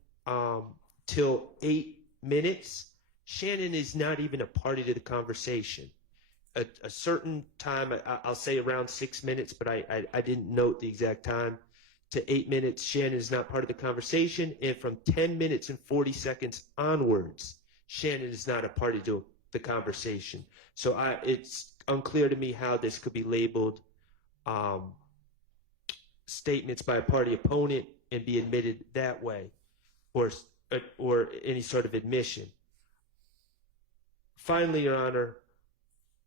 till 8 minutes, Shannon is not even a party to the conversation. A certain time, I'll say around 6 minutes, but I didn't note the exact time, to 8 minutes, Shannon is not part of the conversation. And from 10 minutes and 40 seconds onwards, Shannon is not a party to the conversation. So it's unclear to me how this could be labeled statements by a party opponent and be admitted that way, or any sort of admission. Finally, Your Honor,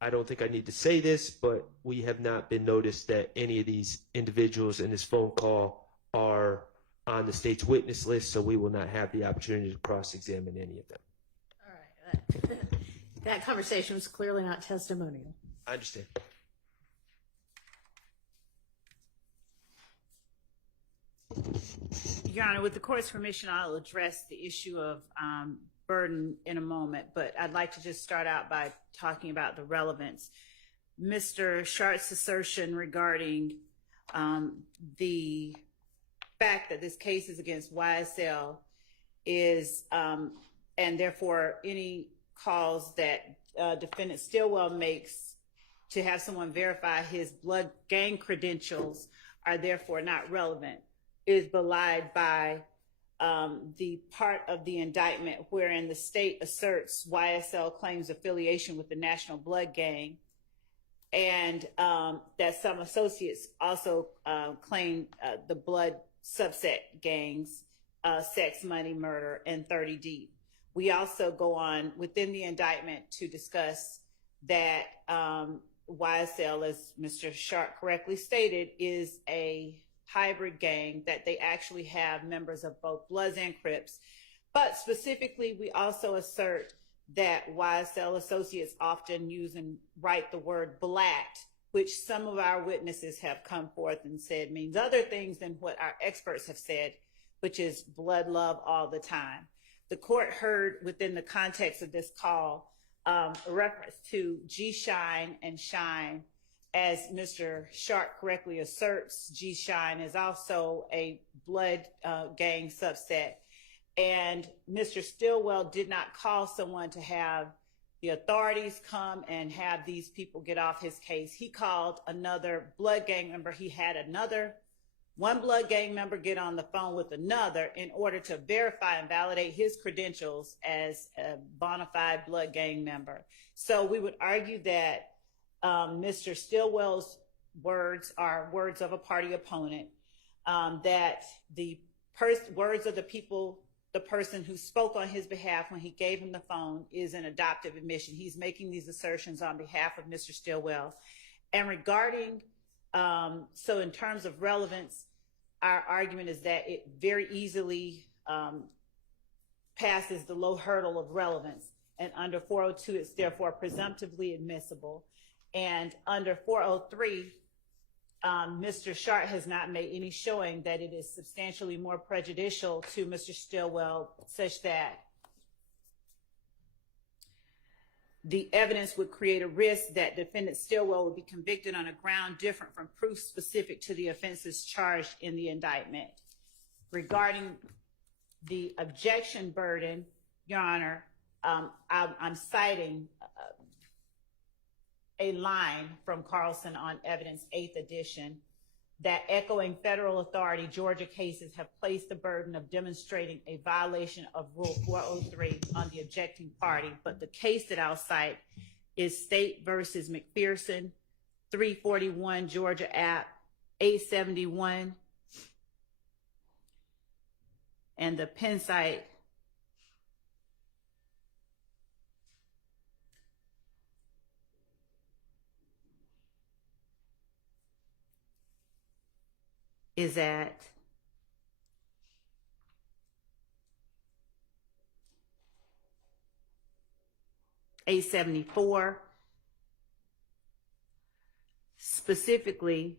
I don't think I need to say this, but we have not been noticed that any of these individuals in this phone call are on the state's witness list, so we will not have the opportunity to cross-examine any of them. All right. That conversation was clearly not testimonial. I understand. Your Honor, with the court's permission, I'll address the issue of burden in a moment, but I'd like to just start out by talking about the relevance. Mr. Shart's assertion regarding the fact that this case is against YSL is, and therefore any calls that defendant Stillwell makes to have someone verify his blood gang credentials are therefore not relevant, is belied by the part of the indictment wherein the state asserts YSL claims affiliation with the National Blood Gang, and that some associates also claim the blood subset gangs, Sex, Money, Murder, and 30 Deep. We also go on within the indictment to discuss that YSL, as Mr. Shart correctly stated, is a hybrid gang, that they actually have members of both Bloods and Crips. But specifically, we also assert that YSL associates often use and write the word blacked, which some of our witnesses have come forth and said means other things than what our experts have said, which is blood love all the time. The court heard within the context of this call a reference to G-Shine and Shine. As Mr. Shart correctly asserts, G-Shine is also a blood gang subset. And Mr. Stillwell did not call someone to have the authorities come and have these people get off his case. He called another blood gang member. He had one blood gang member get on the phone with another in order to verify and validate his credentials as a bona fide blood gang member. So we would argue that Mr. Stillwell's words are words of a party opponent, that the words of the person who spoke on his behalf when he gave him the phone is an adoptive admission. He's making these assertions on behalf of Mr. Stillwell. And regarding So in terms of relevance, our argument is that it very easily passes the low hurdle of relevance. And under 402, it's therefore presumptively admissible. And under 403, Mr. Sharp has not made any showing that it is substantially more prejudicial to Mr. Stillwell, such that the evidence would create a risk that defendant Stillwell would be convicted on a ground different from proof specific to the offenses charged in the indictment. Regarding the objection burden, Your Honor, I'm citing a line from Carlson on Evidence 8th edition that, echoing federal authority, Georgia cases have placed the burden of demonstrating a violation of Rule 403 on the objecting party. But the case that I'll cite is State versus McPherson, 341 Georgia App, 871. And the pen site is at 874. Specifically,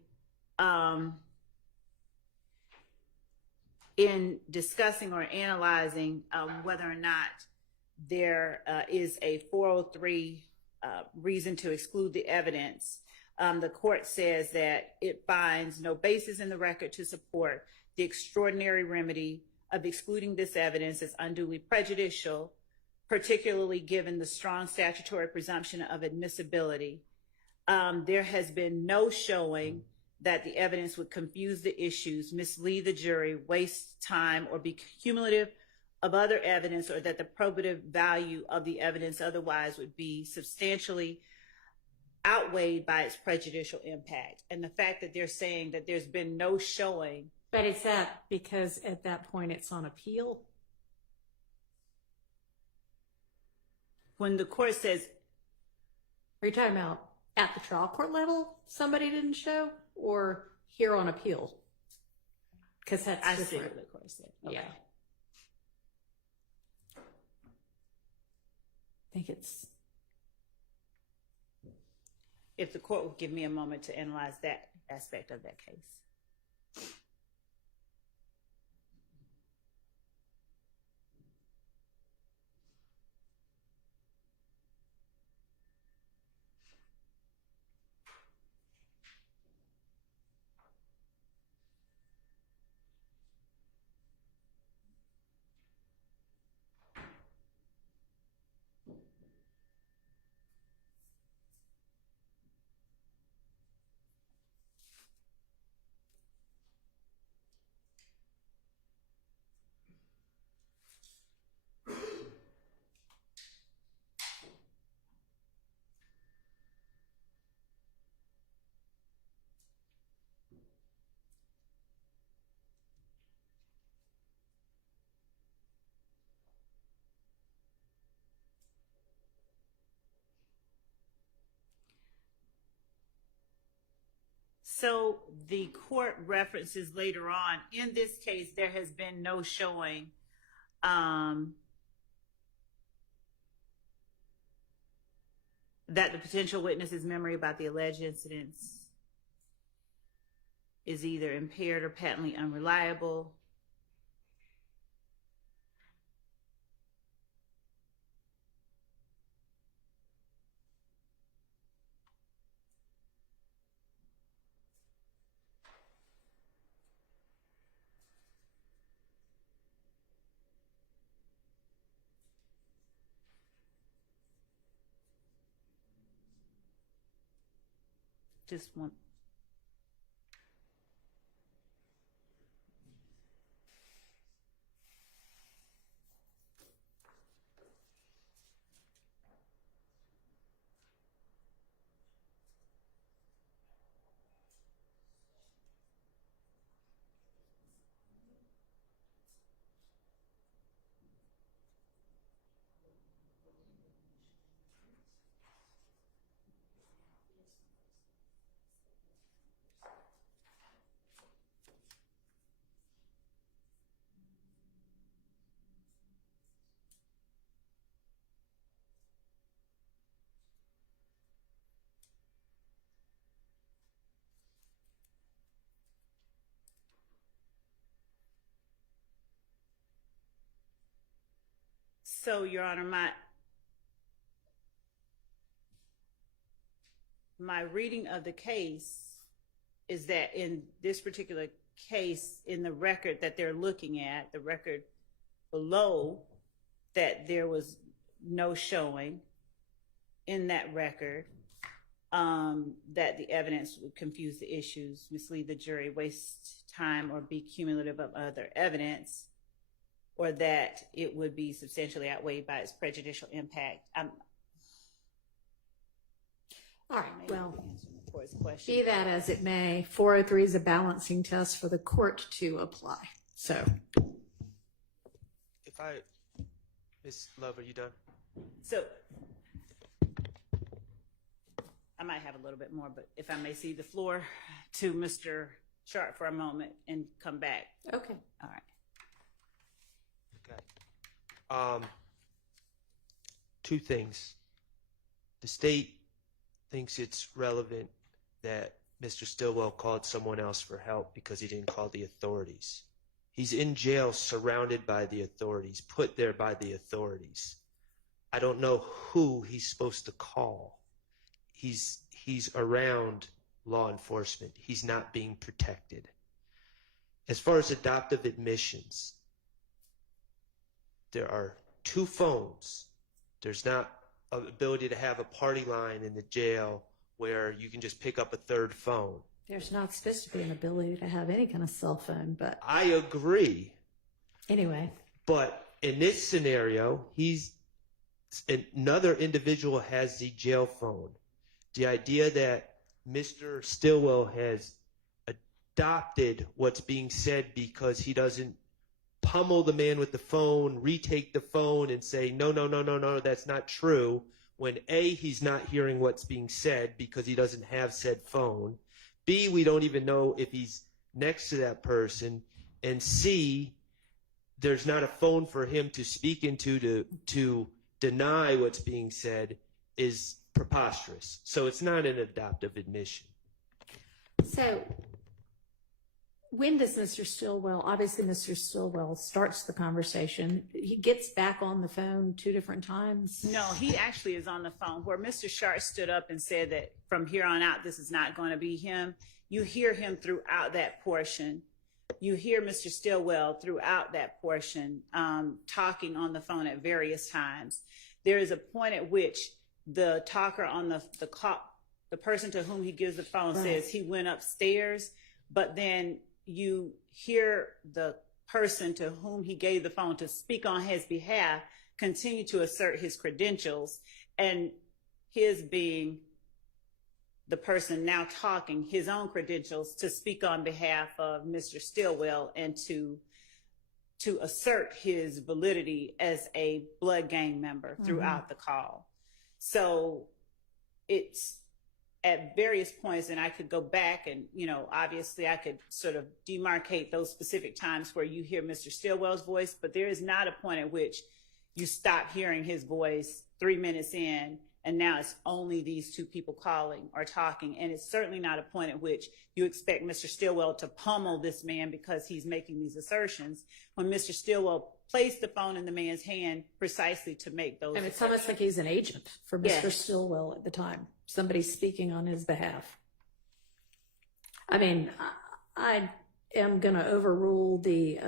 in discussing or analyzing whether or not there is a 403 reason to exclude the evidence, the court says that it finds no basis in the record to support the extraordinary remedy of excluding this evidence as unduly prejudicial, particularly given the strong statutory presumption of admissibility. There has been no showing that the evidence would confuse the issues, mislead the jury, waste time, or be cumulative of other evidence, or that the probative value of the evidence otherwise would be substantially outweighed by its prejudicial impact. And the fact that they're saying that there's been no showing. But it's that because at that point it's on appeal? When the court says... Are you talking about at the trial court level somebody didn't show, or here on appeal? Because that's I different. see what the court said. Okay. Yeah. I think it's... If the court would give me a moment to analyze that aspect of that case. So the court references later on, in this case, there has been no showing that the potential witness's memory about the alleged incidents is either impaired or patently unreliable. Just one. So, Your Honor, my reading of the case is that in this particular case, in the record that they're looking at, the record below, that there was no showing in that record, that the evidence would confuse the issues, mislead the jury, waste time, or be cumulative of other evidence, or that it would be substantially outweighed by its prejudicial impact. All right, well, question. be that as it may, 403 is a balancing test for the court to apply. So, Ms. Love, are you done? So, I might have a little bit more, but if I may cede the floor to Mr. Sharp for a moment and come back. Okay. All right. Okay. Two things. The state thinks it's relevant that Mr. Stillwell called someone else for help because he didn't call the authorities. He's in jail surrounded by the authorities, put there by the authorities. I don't know who he's supposed to call. He's around law enforcement. He's not being protected. As far as adoptive admissions, there are 2 phones. There's not an ability to have a party line in the jail where you can just pick up a 3rd phone. there's not supposed to be an ability to have any kind of cell phone, but I agree. anyway. But in this scenario, another individual has the jail phone. The idea that Mr. Stillwell has adopted what's being said because he doesn't pummel the man with the phone, retake the phone, and say, no, that's not true, when A, he's not hearing what's being said because he doesn't have said phone, B, we don't even know if he's next to that person, and C, there's not a phone for him to speak into to deny what's being said, is preposterous. So it's not an adoptive admission. So when does Mr. Stillwell, obviously Mr. Stillwell starts the conversation, he gets back on the phone 2 different times? No, he actually is on the phone. Where Mr. Sharp stood up and said that from here on out, this is not going to be him. You hear him throughout that portion. You hear Mr. Stillwell throughout that portion talking on the phone at various times. There is a point at which the talker on the person to whom he gives the phone says he went upstairs, but then you hear the person to whom he gave the phone to speak on his behalf continue to assert his credentials, and his being the person now talking, his own credentials to speak on behalf of Mr. Stillwell and to assert his validity as a blood gang member throughout the call. So it's at various points, and I could go back and, obviously I could sort of demarcate those specific times where you hear Mr. Stillwell's voice, but there is not a point at which you stop hearing his voice 3 minutes in, and now it's only these 2 people calling or talking. And it's certainly not a point at which you expect Mr. Stillwell to pummel this man because he's making these assertions, when Mr. Stillwell placed the phone in the man's hand precisely to make those And it's almost like he's an agent for Mr. Stillwell at the time, somebody speaking on his behalf. I mean, I am going to overrule the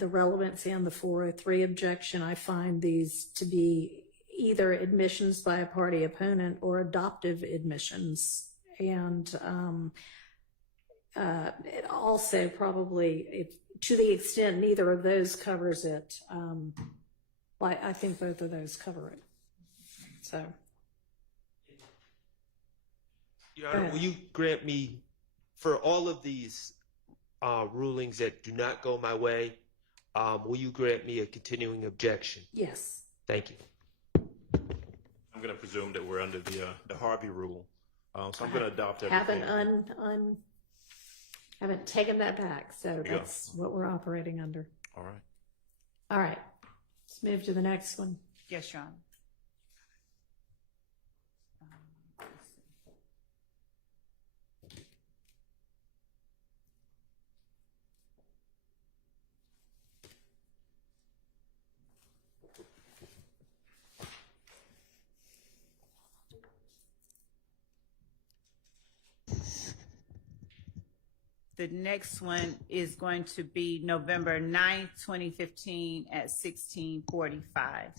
relevancy and the 403 objection. I find these to be either admissions by a party opponent or adoptive admissions. And it also probably, to the extent neither of those covers it, I think both of those cover it. So. Your Honor, will you grant me, for all of these rulings that do not go my way, will you grant me a continuing objection? Yes. Thank you. I'm going to presume that we're under the Harvey rule, so I'm going to adopt everything. Haven't taken that back, so that's what we're operating under. All right. All right. Let's move to the next one. Yes, Your Honor. The next one is going to be November 9th, 2015 at 16:45.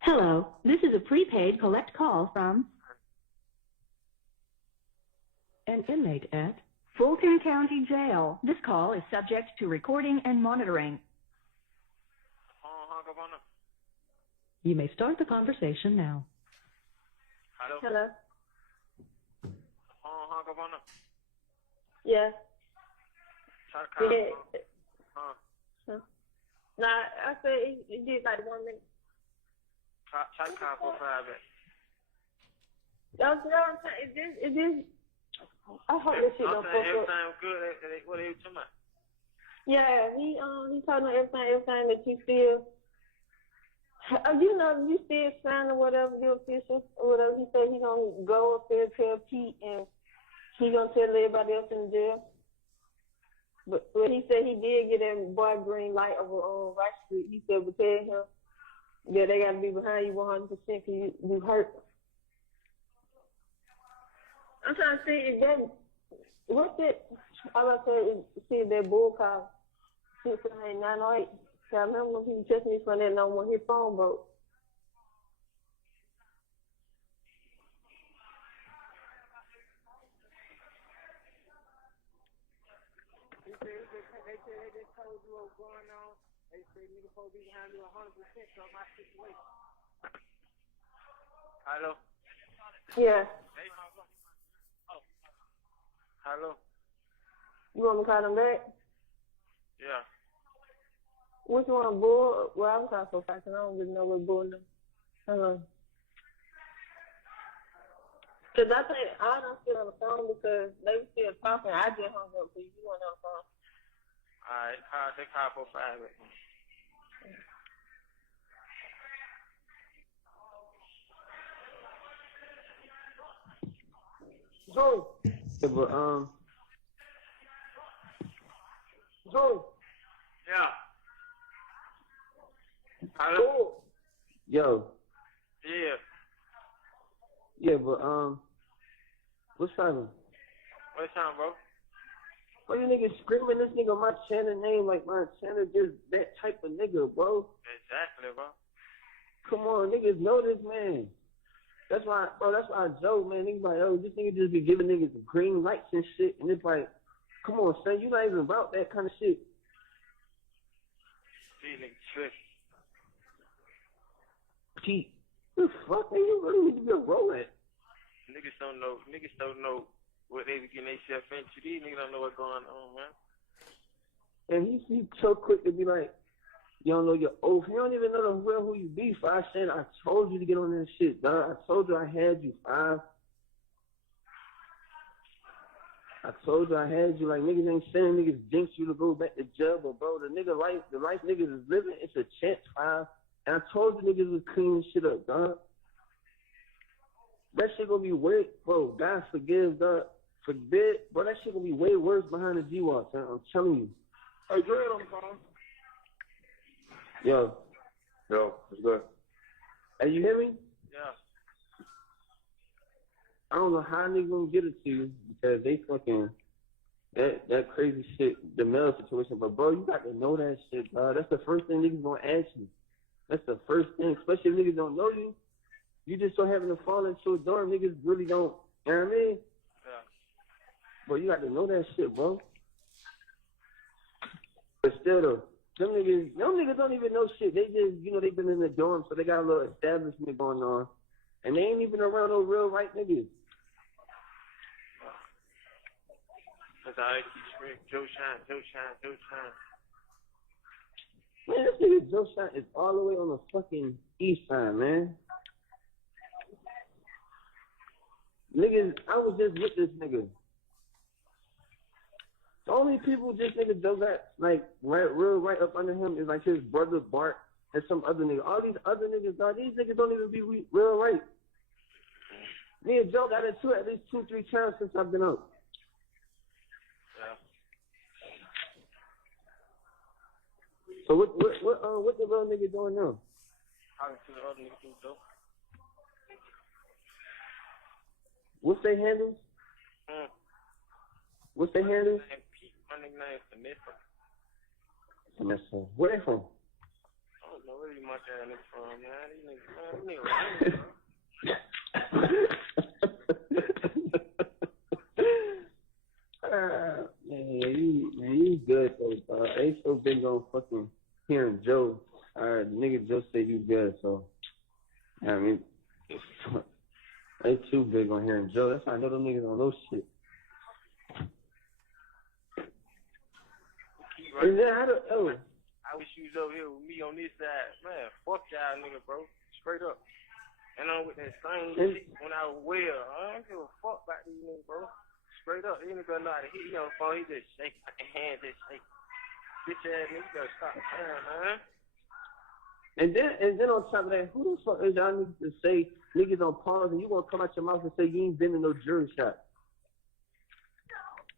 Hello, this is a prepaid collect call from an inmate at Fulton County Jail. This call is subject to recording and monitoring. You may start the conversation now. Hello. Yeah. Nah, I said it did like 1 minute. That's what I'm saying. It is. I hope this shit don't fuck up. Everything good. What are you talking about? Yeah, he told me everything that you feel. You still sign or whatever, you official or whatever. He said he gonna go up there, tell Pete, and he gonna tell everybody else in the jail. But he said he did get that boy green light over on Rice Street. He said, but tell him, yeah, they gotta be behind you 100% because you hurt. I'm trying to see if that, what's it? I was saying, see if that bull call 698. I remember he was texting me from that number when his phone broke. They just told you what was going on. They say nigga supposed to be behind you 100% of my situation. Hello? Yeah. Hello? You want me to call them back? Yeah. Which one, Bull? Well, I'm calling so fast, I don't really know what Bull is. Because I think I don't sit on the phone because they were still talking. I just hung up because you weren't on the phone. All right, they call for private. Go. Yeah, but Go. Yeah. Hello? Yo. Yeah. Yeah, but what's happening? What's up, bro? Why you niggas screaming this nigga my channel name like my channel just that type of nigga, bro? Exactly, bro. Come on, niggas know this man. That's why I joke, man. Niggas like, oh, this nigga just be giving niggas green lights and shit, and it's like, come on, son, you not even about that kind of shit. These niggas trick. Pete, the fuck, man, you really need to be a rolling. Niggas don't know what they be getting themselves into. These niggas don't know what's going on, man. And he's so quick to be like, you don't know your oath. You don't even know the real who you be. I said, I told you to get on this shit, dog. I told you I had you, five. I told you I had you. Like, niggas ain't saying niggas jinx you to go back to jail, but bro, the life niggas is living, it's a chance, five. And I told you niggas was cleaning shit up, dog. That shit gonna be way, bro, God forgive, dog. Forbid, bro, that shit gonna be way worse behind the G-Walk, I'm telling you. Hey, Dread on the phone. Yo, what's good? Hey, you hear me? Yeah. I don't know how niggas gonna get it to you because they fucking that crazy shit, the mail situation. But bro, you got to know that shit, bro. That's the first thing niggas gonna ask you. That's the first thing, especially if niggas don't know you. You just so happen to fall into a dorm, niggas really don't. You know what I mean? Yeah. Bro, you got to know that shit, bro. But still though. Them niggas don't even know shit. They just, they've been in the dorm, so they got a little establishment going on. And they ain't even around no real right niggas. Cause I keep screaming, Joe Shine, Joe Shine, Joe Shine. Man, this nigga Joe Shine is all the way on the fucking east side, man. Niggas, I was just with this nigga. The only people this nigga Joe got, like, right up under him is, like, his brother Bart and some other nigga. All these other niggas, dog, these niggas don't even be real right. Me and Joe got into it at least 2-3 times since I've been out. Yeah. So what the real nigga doing now? Talking to the other niggas too, though. What's their handles? What's their handles? My nigga name is Vanessa. Vanessa. Where they from? I don't know where these much ass niggas from, man. These niggas, Man, you good though, dog. I ain't so big on fucking hearing Joe. Nigga Joe say you good, so I mean, I ain't too big on hearing Joe. That's why I know them niggas on those shit. Right. And then I wish you was over here with me on this side. Man, fuck y'all nigga, bro. Straight up. And I'm with that same shit when I was well. I don't give a fuck about these niggas, bro. Straight up. These niggas know how to hit you on the phone. He just shake like a hand, just shake. Bitch ass nigga, you gotta stop playing, man. And then on top of that, who the fuck is y'all niggas to say niggas on pause and you gonna come out your mouth and say you ain't been in no jury shot?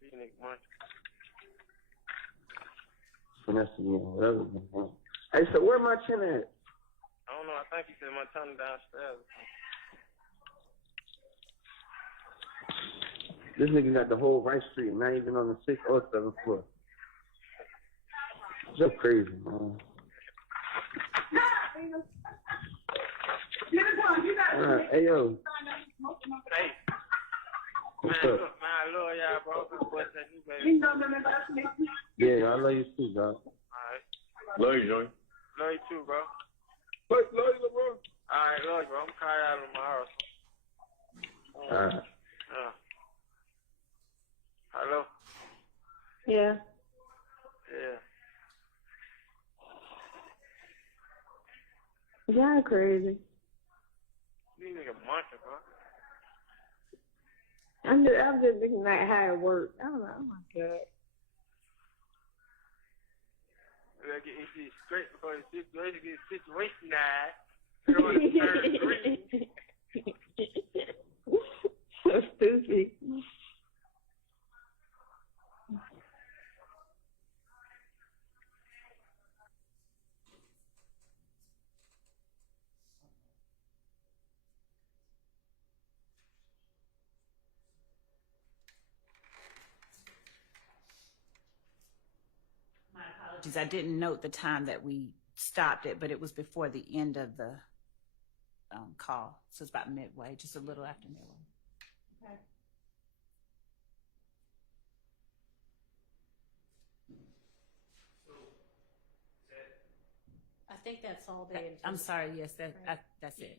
These niggas, man. Finesse, whatever. Hey, so where my chin at? I don't know. I think he said my tongue downstairs. This nigga got the whole right street, not even on the 6th or 7th floor. So crazy, man. Hey, yo. Hey. What's man, up? Look, man, I love y'all, bro. What's that new baby? Yeah, I love you too, dog. Alright. Love you, Joey. Love you too, bro. Love you, bro. Alright, love you, bro. I'm calling out tomorrow. Alright. Hello? Yeah. Yeah. Y'all crazy. These niggas monster, bro. I'm just thinking like how it works. I don't know. Oh my god. We gotta get this shit straight before the situation gets situationized. So stupid. I didn't note the time that we stopped it, but it was before the end of the call. So it's about midway, just a little after midway. Okay. I think that's all they. I'm sorry. Yes, that's it.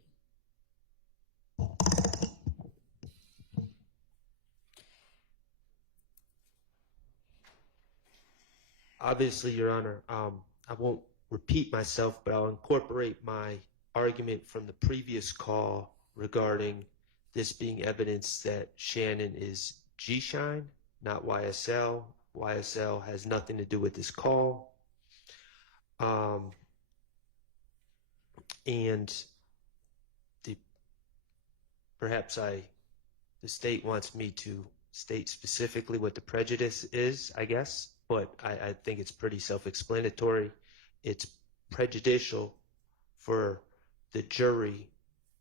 Obviously, Your Honor, I won't repeat myself, but I'll incorporate my argument from the previous call regarding this being evidence that Shannon is G-Shine, not YSL. YSL has nothing to do with this call. And perhaps the state wants me to state specifically what the prejudice is, I guess, but I think it's pretty self-explanatory. It's prejudicial for the jury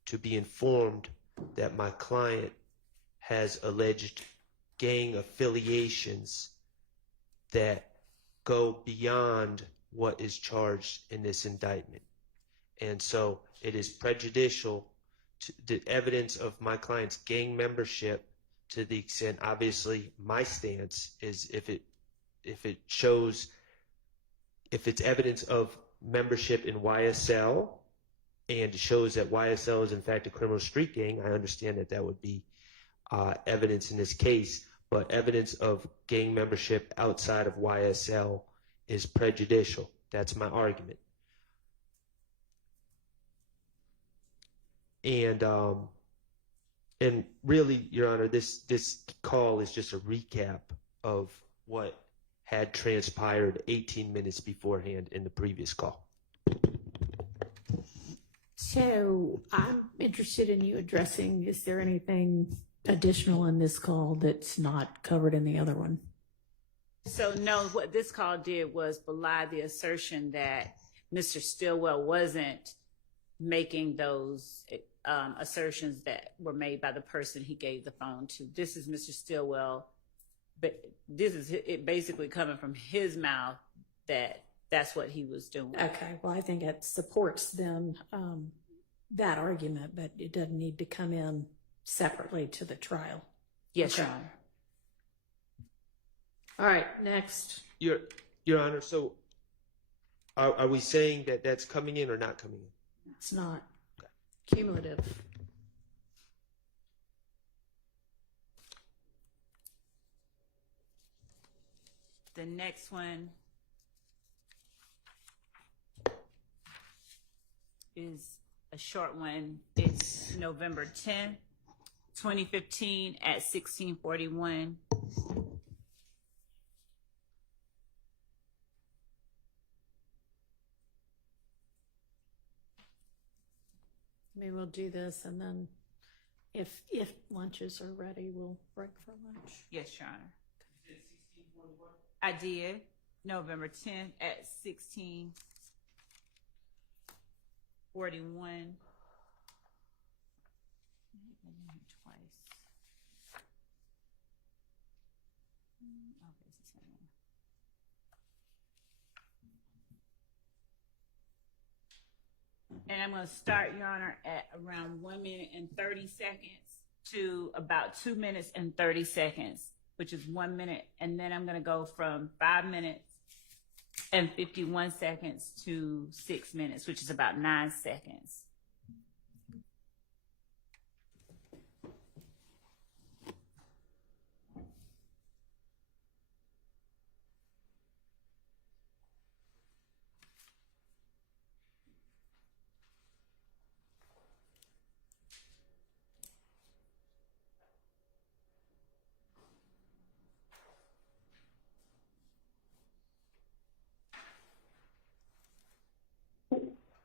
to be informed that my client has alleged gang affiliations that go beyond what is charged in this indictment. And so it is prejudicial to the evidence of my client's gang membership, to the extent, obviously, my stance is if it's evidence of membership in YSL and shows that YSL is in fact a criminal street gang, I understand that would be evidence in this case, but evidence of gang membership outside of YSL is prejudicial. That's my argument. And really, Your Honor, this call is just a recap of what had transpired 18 minutes beforehand in the previous call. So I'm interested in you addressing, is there anything additional in this call that's not covered in the other one? So no, what this call did was belie the assertion that Mr. Stillwell wasn't making those assertions that were made by the person he gave the phone to. This is Mr. Stillwell, but this is it basically coming from his mouth that that's what he was doing. Okay, well, I think it supports them, that argument, but it doesn't need to come in separately to the trial. Yes, Okay. Your Honor. All right, next. Your Honor, so are we saying that that's coming in or not coming in? It's not cumulative. The next one is a short one. It's November 10th, 2015 at 16:41. Maybe we'll do this, and then if lunches are ready, we'll break for lunch. Yes, Your Honor. I did. November 10th at 16:41. Twice. Okay, it's the same one. And I'm going to start, Your Honor, at around 1 minute and 30 seconds to about 2 minutes and 30 seconds, which is 1 minute. And then I'm going to go from 5 minutes and 51 seconds to 6 minutes, which is about 9 seconds.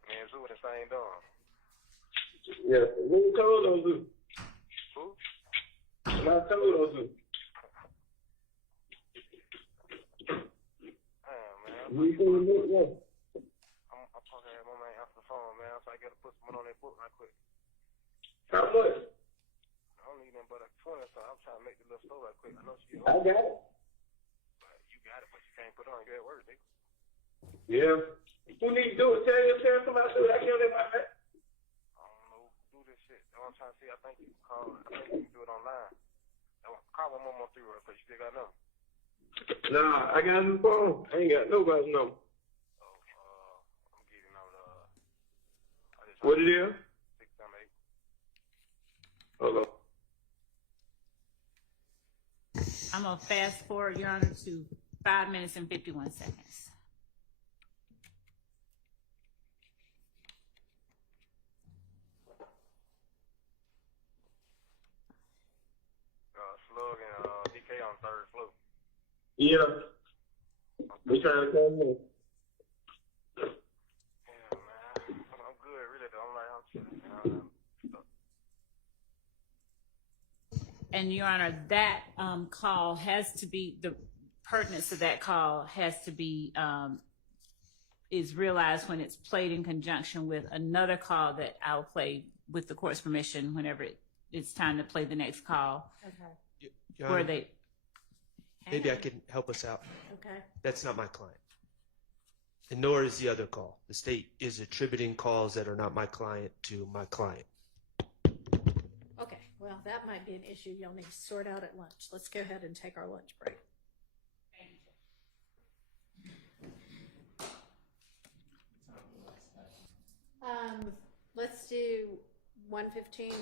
Man, Zoo in the same dorm. Yeah, when you told those Zoo? Who? When I told those Zoo. Damn, man. You told me, yeah. I'm supposed to have my man answer the phone, man, so I gotta put someone on that book right quick. How much? I don't need nothing but a 20, so I'm trying to make the little store right quick. I know she I got it. You got it, but you can't put it on. You at work, nigga. Yeah. Who need to do it? Tell somebody to do it. I can't let my man. I don't know who do this shit. That's what I'm trying to see. I think you can call. I think you can do it online. Call 113 real quick. You still got no? Nah, I got a new phone. I ain't got nobody's number. I'm getting on What it is? 678. Hold on. I'm going to fast forward, Your Honor, to 5 minutes and 51 seconds. Slug and DK on third floor. Yeah. They trying to come in. Yeah, man. I'm good, really, though. I'm like, I'm chilling, man. And Your Honor, that call has to be, the pertinence of that call has to be, is realized when it's played in conjunction with another call that I'll play with the court's permission whenever it's time to play the next call. Okay. Your Where Honor, they. maybe I can help us out. Okay. That's not my client. And nor is the other call. The state is attributing calls that are not my client to my client. Okay, well, that might be an issue you'll need to sort out at lunch. Let's go ahead and take our lunch break. Let's do 1:15.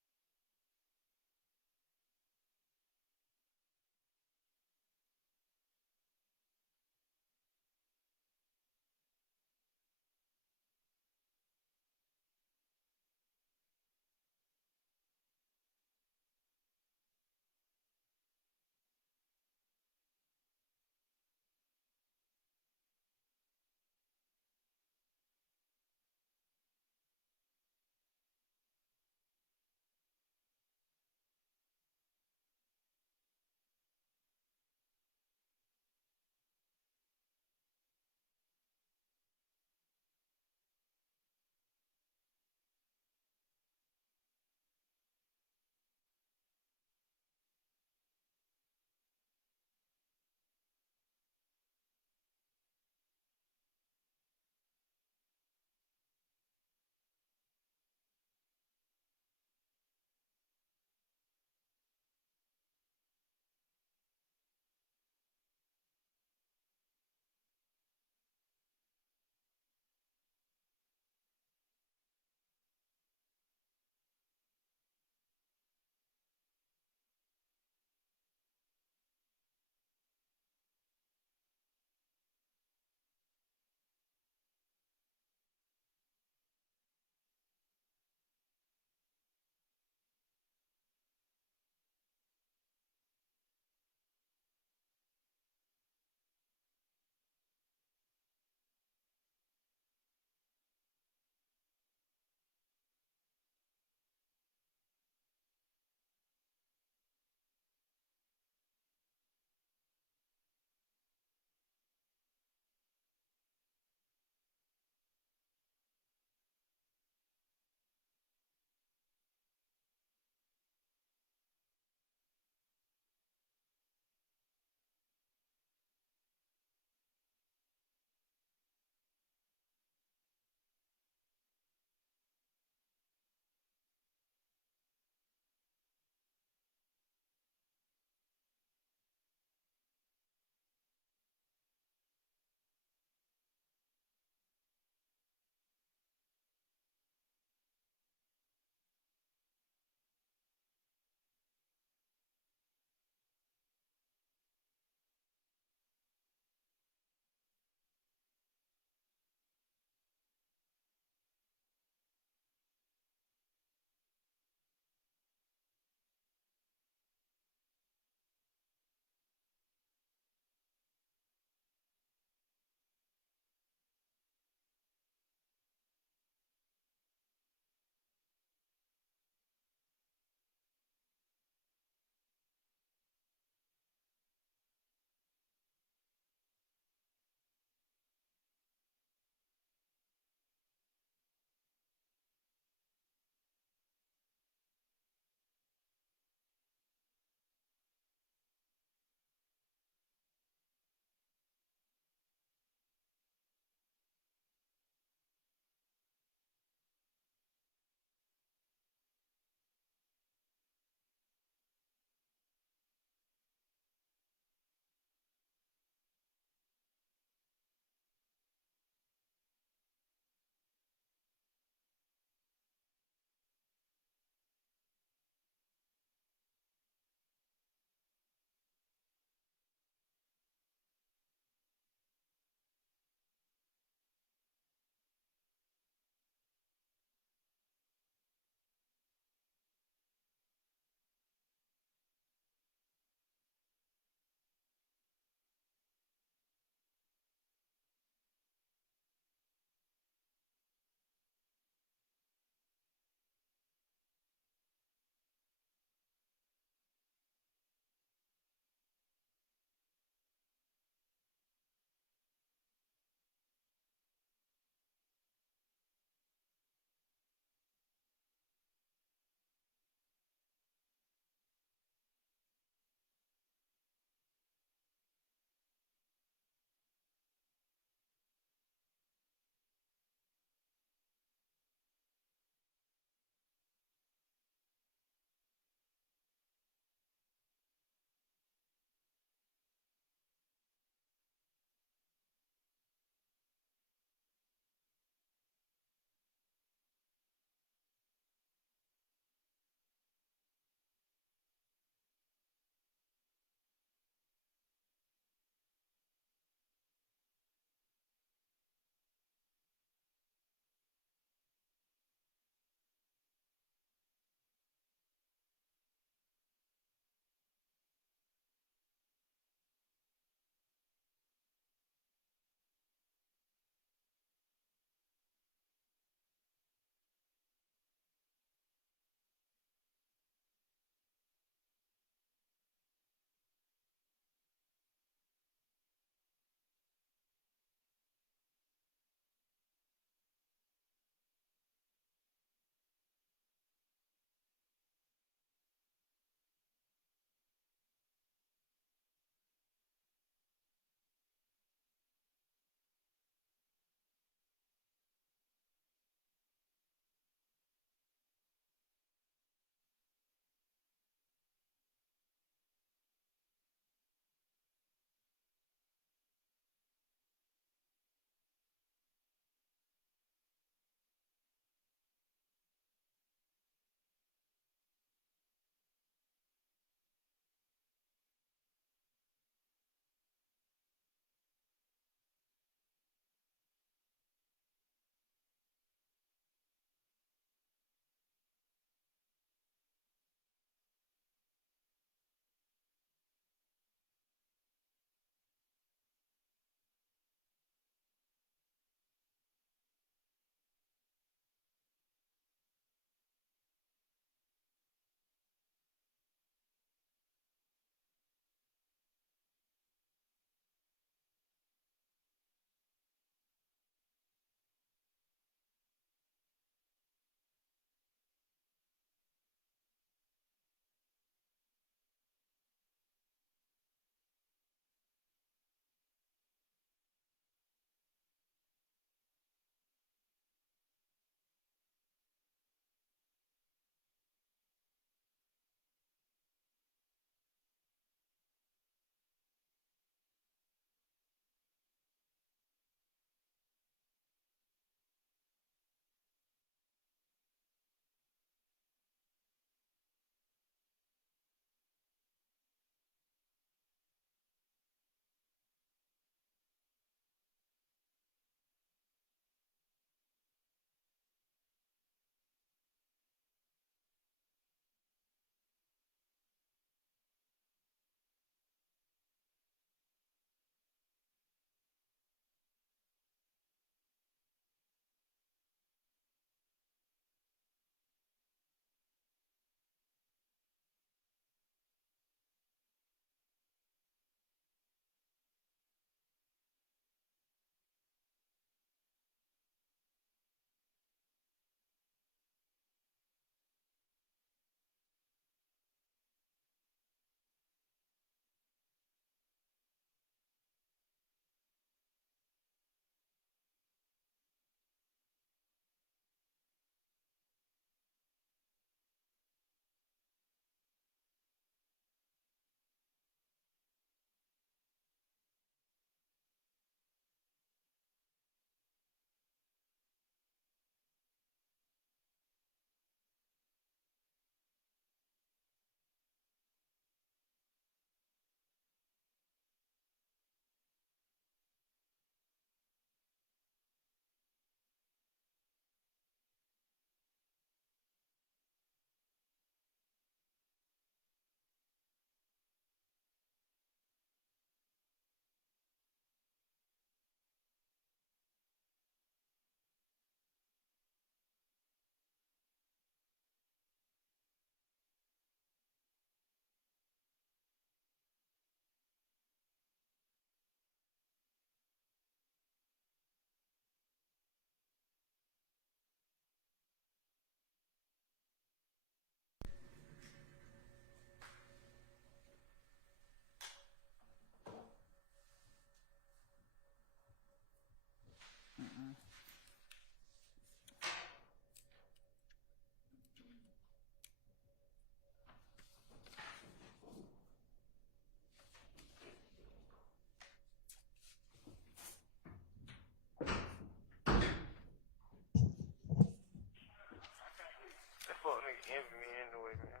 envy me anyway, man.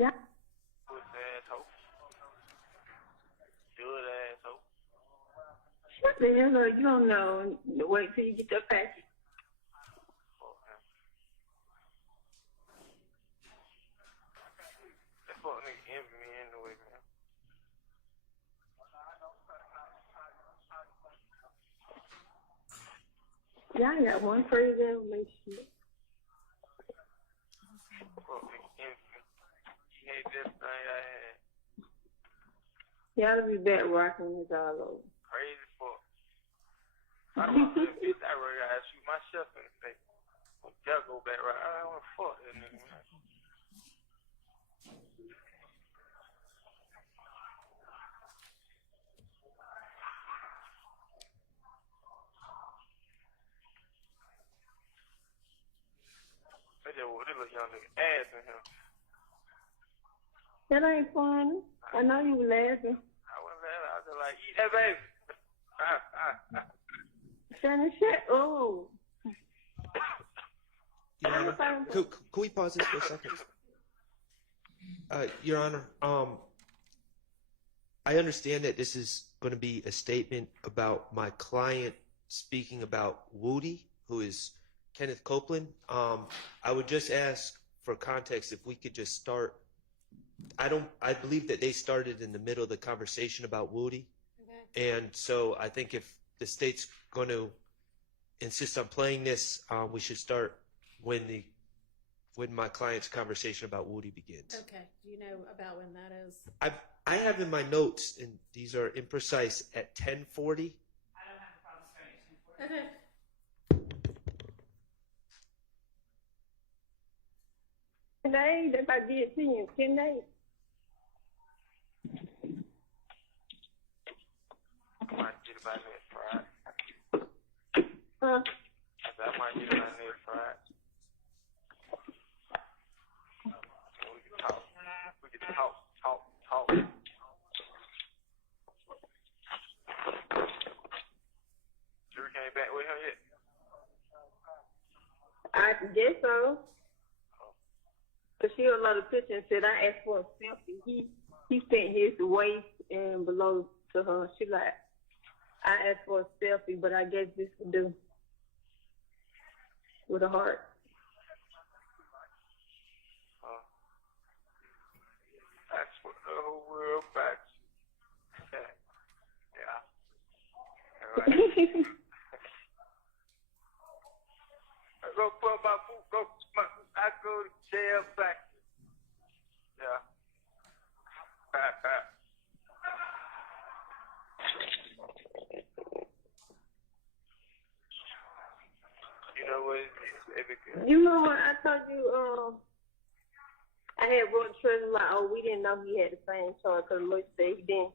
Yeah. Pussy asshole. Good asshole. What the hell? You don't know. Wait till you get your package. That fuck nigga envy me anyway, man. Yeah, I got one crazy relationship. Fuck nigga envy me. He hate everything I had. Y'all be back rocking this all over. Crazy fuck. I don't know that bitch. I really gotta shoot myself in the face. Y'all go back right. I don't want to fuck that nigga, man. They just whoop this little young nigga ass in here. That ain't funny. I know you were laughing. I wasn't laughing. I was just like, eat that baby. Shannon, shut up. Your Honor, could we pause this for a second? Your Honor, I understand that this is going to be a statement about my client speaking about Woody, who is Kenneth Copeland. I would just ask for context if we could just start. I believe that they started in the middle of the conversation about Woody. Okay. And so I think if the state's going to insist on playing this, we should start when my client's conversation about Woody begins. Okay. Do you know about when that is? I have in my notes, and these are imprecise, at 10:40. I don't have a problem starting at 10:40. Okay. Today, if I did see you in 10 days. I might get about next Friday. Huh? I might get about next Friday. We can talk. We can talk. Drew came back with him yet? I guess so. Cause she was another picture and said I asked for a selfie. He sent his waist and below to her. She like, I asked for a selfie, but I guess this would do. With a heart. That's what the whole world back. Yeah. Right. I go put my boot, I go to jail back. Yeah. You know what it is? You know what? I told you, I had wrote Treasure like, oh, we didn't know he had the same charge because Lloyd said he didn't.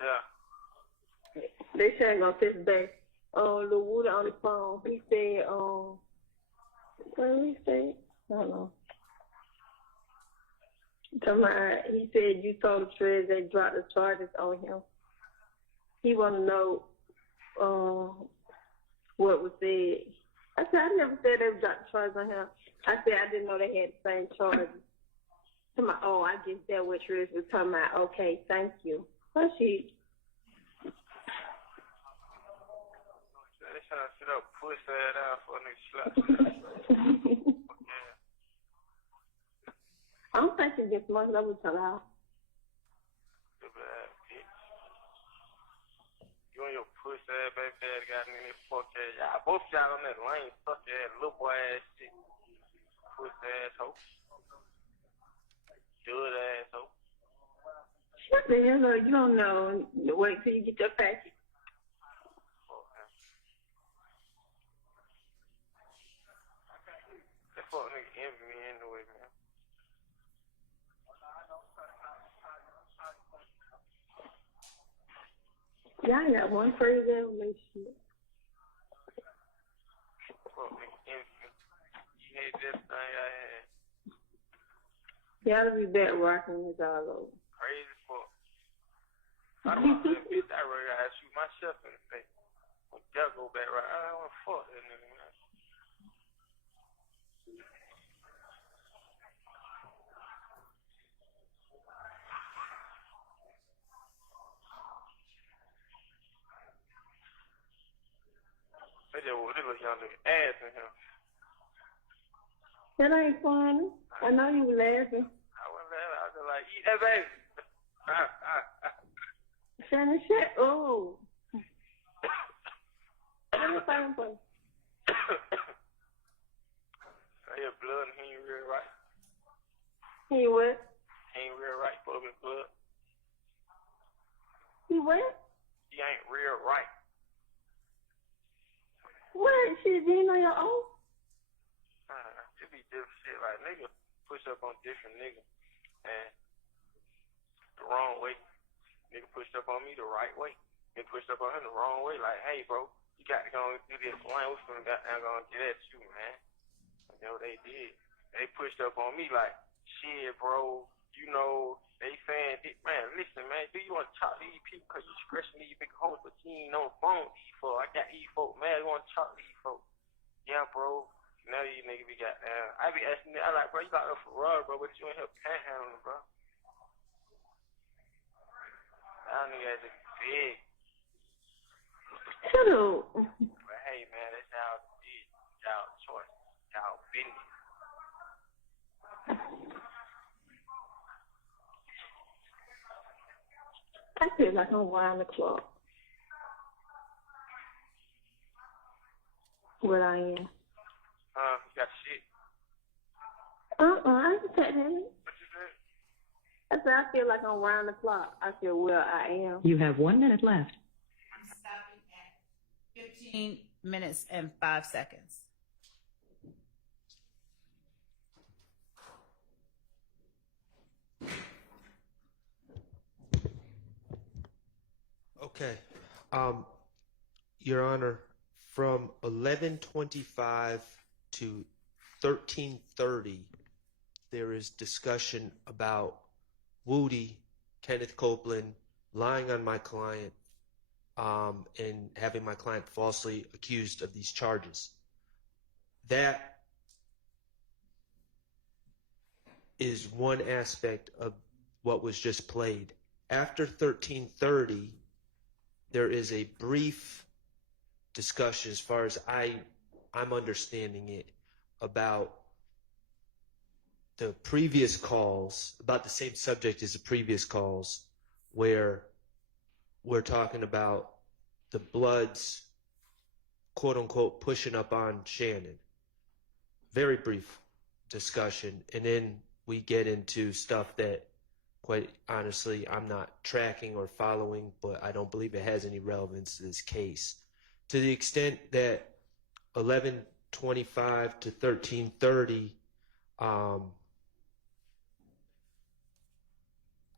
Yeah. They said gonna fix back. Lil Woody on the phone. He said, what did he say? I don't know. He said you told Trez they dropped the charges on him. He want to know what was said. I said, I never said they dropped the charges on him. I said, I didn't know they had the same charges. Oh, I guess that what Trez was talking about. Okay, thank you. Well, she. They trying to sit up, push that out for a nigga slap. I don't think it's this much. I would tell her. You and your pussy ass baby daddy got in there, fuck ass. Y'all both y'all on that lane, fuck ass, little boy ass shit. Pussy asshole. Good asshole. What the hell? You don't know. Wait till you get your package. That fuck nigga envy me anyway, man. Yeah, I got one crazy relationship. Fuck nigga envy me. You hate everything I had. Y'all be back rocking this all over. Crazy fuck. I don't know that bitch. I really gotta shoot myself in the face. gotta go back right. I don't want to fuck that nigga, man. They just whoop this little young nigga ass in here. That ain't funny. I know you were laughing. I wasn't laughing. I was just like, eat that baby. Shannon, shut up. Let me find for you. I hear blood and he ain't real right. He what? He ain't real right, fucking blood. He what? He ain't real right. What? Shit, you ain't on your own? It be different shit. Like, nigga push up on different niggas. And the wrong way. Nigga pushed up on me the right way. Nigga pushed up on him the wrong way. Like, hey, bro, you got to go and do this. Man, we finna goddamn go and get at you, man. You know, they did. They pushed up on me like, shit, bro, you know, they saying, man, listen, man, do you want to talk to these people because you stressing these big hoes, but you ain't on the phone with these folks. I got these folks, man, you want to talk to these folks. Yeah, bro. Now these niggas be goddamn. I be asking them, I like, bro, you got up for rug, bro, but you ain't here panhandling, bro. Y'all niggas is big. Shut up. But hey, man, that's y'all did. Y'all choice. Y'all business. I feel like I'm wild the clock. What I am. You got shit. I can take that. What you said? I said I feel like I'm round the clock. I said, well, I am. You have 1 minute left. I'm stopping at 15 minutes and 5 seconds. Okay. Your Honor, from 11:25 to 13:30, there is discussion about Woody, Kenneth Copeland, lying on my client and having my client falsely accused of these charges. That is one aspect of what was just played. After 13:30, there is a brief discussion, as far as I'm understanding it, about the previous calls, about the same subject as the previous calls, where we're talking about the Bloods, quote unquote, pushing up on Shannon. Very brief discussion. And then we get into stuff that, quite honestly, I'm not tracking or following, but I don't believe it has any relevance to this case. To the extent that 11:25 to 13:30,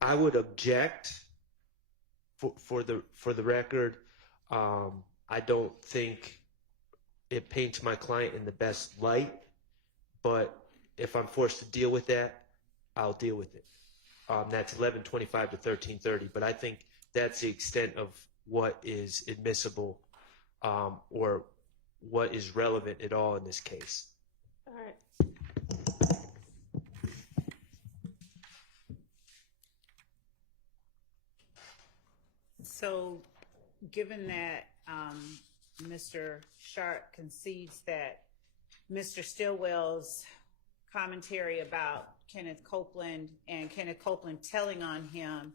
I would object. For the record, I don't think it paints my client in the best light, but if I'm forced to deal with that, I'll deal with it. That's 11:25 to 13:30, but I think that's the extent of what is admissible or what is relevant at all in this case. All right. So, given that Mr. Sharp concedes that Mr. Stillwell's commentary about Kenneth Copeland and Kenneth Copeland telling on him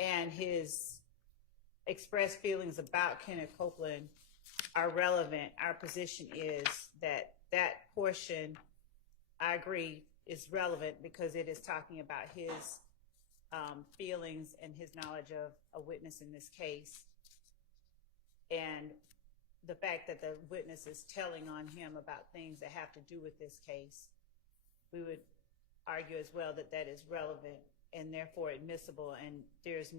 and his expressed feelings about Kenneth Copeland are relevant, our position is that that portion, I agree, is relevant because it is talking about his feelings and his knowledge of a witness in this case. And the fact that the witness is telling on him about things that have to do with this case, we would argue as well that that is relevant and therefore admissible, and there's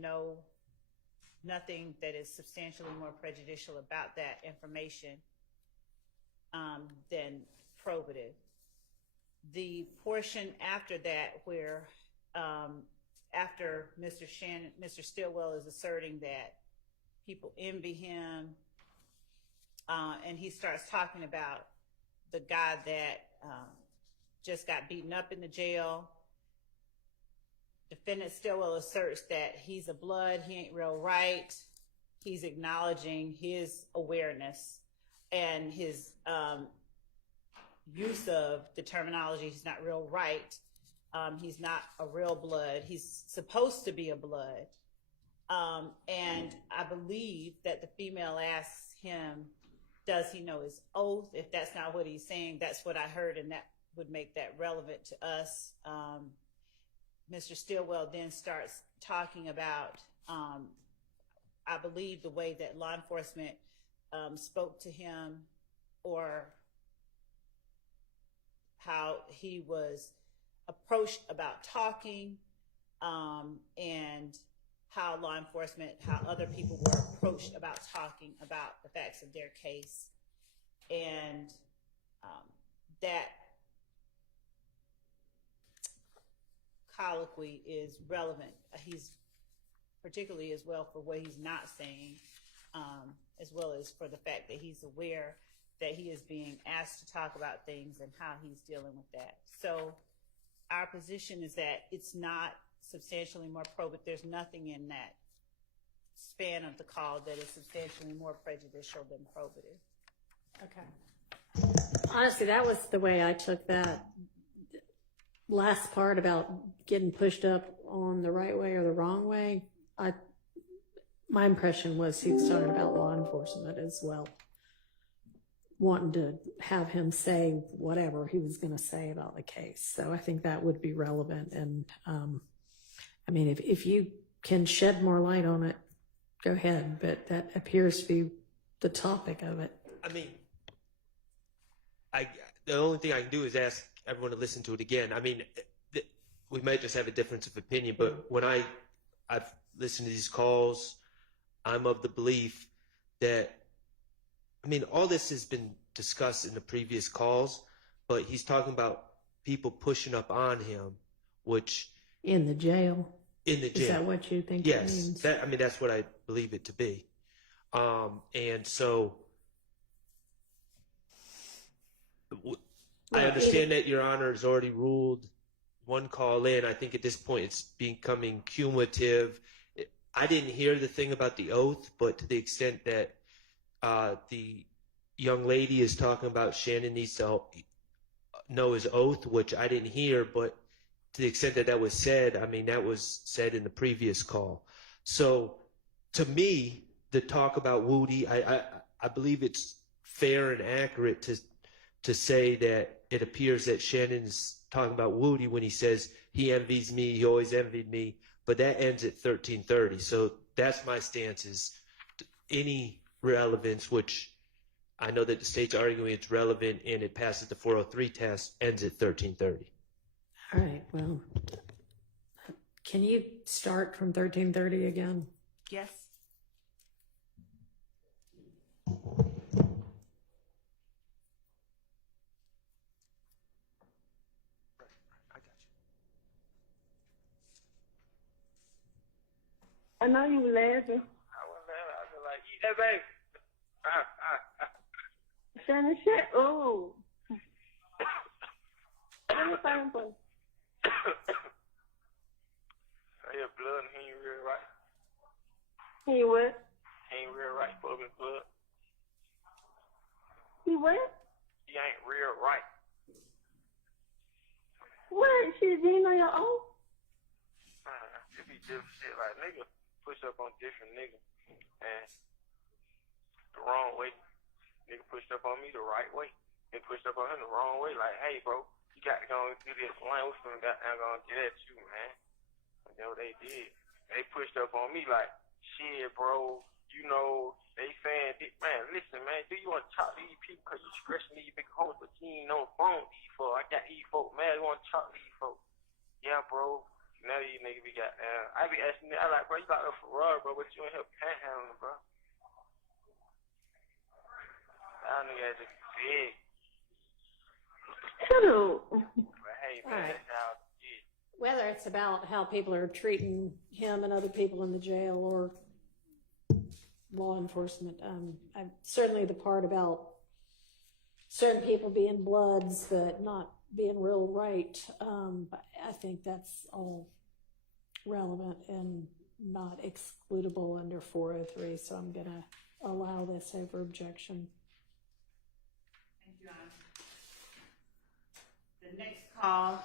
nothing that is substantially more prejudicial about that information than probative. The portion after that where after Mr. Stillwell is asserting that people envy him and he starts talking about the guy that just got beaten up in the jail. Defendant Stillwell asserts that he's a blood, he ain't real right. He's acknowledging his awareness and his use of the terminology, he's not real right. He's not a real blood. He's supposed to be a blood. And I believe that the female asks him, does he know his oath? If that's not what he's saying, that's what I heard, and that would make that relevant to us. Mr. Stillwell then starts talking about, I believe, the way that law enforcement spoke to him, or how he was approached about talking, and how law enforcement, how other people were approached about talking about the facts of their case. And that colloquy is relevant. He's particularly as well for what he's not saying, as well as for the fact that he's aware that he is being asked to talk about things and how he's dealing with that. So our position is that it's not substantially more probative. There's nothing in that span of the call that is substantially more prejudicial than probative. Okay. Honestly, that was the way I took that last part about getting pushed up on the right way or the wrong way. My impression was he was talking about law enforcement as well, wanting to have him say whatever he was going to say about the case. So I think that would be relevant. And I mean, if you can shed more light on it, go ahead. But that appears to be the topic of it. I mean, the only thing I can do is ask everyone to listen to it again. I mean, we might just have a difference of opinion, but when I've listened to these calls, I'm of the belief that, I mean, all this has been discussed in the previous calls, but he's talking about people pushing up on him, which... In the jail? In the jail. Is that what you think it means? Yes. I mean, that's what I believe it to be. And so... I understand that Your Honor has already ruled one call in. I think at this point it's becoming cumulative. I didn't hear the thing about the oath, but to the extent that the young lady is talking about Shannon needs to know his oath, which I didn't hear, but to the extent that that was said, I mean, that was said in the previous call. So to me, the talk about Woody, I believe it's fair and accurate to say that it appears that Shannon's talking about Woody when he says he envies me, he always envied me, but that ends at 1330. So that's my stance, is any relevance, which I know that the state's arguing it's relevant and it passes the 403 test, ends at 1330. All right, well, can you start from 1330 again? Yes. I know you were laughing. I was laughing. I was like, eat that baby. Shannon, shit. Oh. Let me find one. Say your blood and he ain't real right. He what? He ain't real right, fucking blood. He what? He ain't real right. What? Shit, do you know your own? It be different shit like nigga push up on different niggas and the wrong way. Nigga pushed up on me the right way. They pushed up on him the wrong way. Like, hey, bro, you got to go and do this. Man, what's gonna do that to you, man? And that's what they did. They pushed up on me like, shit, bro. You know, they saying, man, listen, man, do you want to talk to these people because you stressing these big hoes, but you ain't on the phone with these folks. I got these folks, man, you want to talk to these folks. Yeah, bro. Now these niggas be got down. I be asking me, I like, bro, you got a Ferrari, bro, but you ain't help panhandling, bro. That nigga had to be big. Shut up. But hey, man, All right. that's how it is. Whether it's about how people are treating him and other people in the jail, or law enforcement. Certainly the part about certain people being bloods but not being real right. But I think that's all relevant and not excludable under 403. So I'm going to allow this over objection. Thank you, Anna. The next call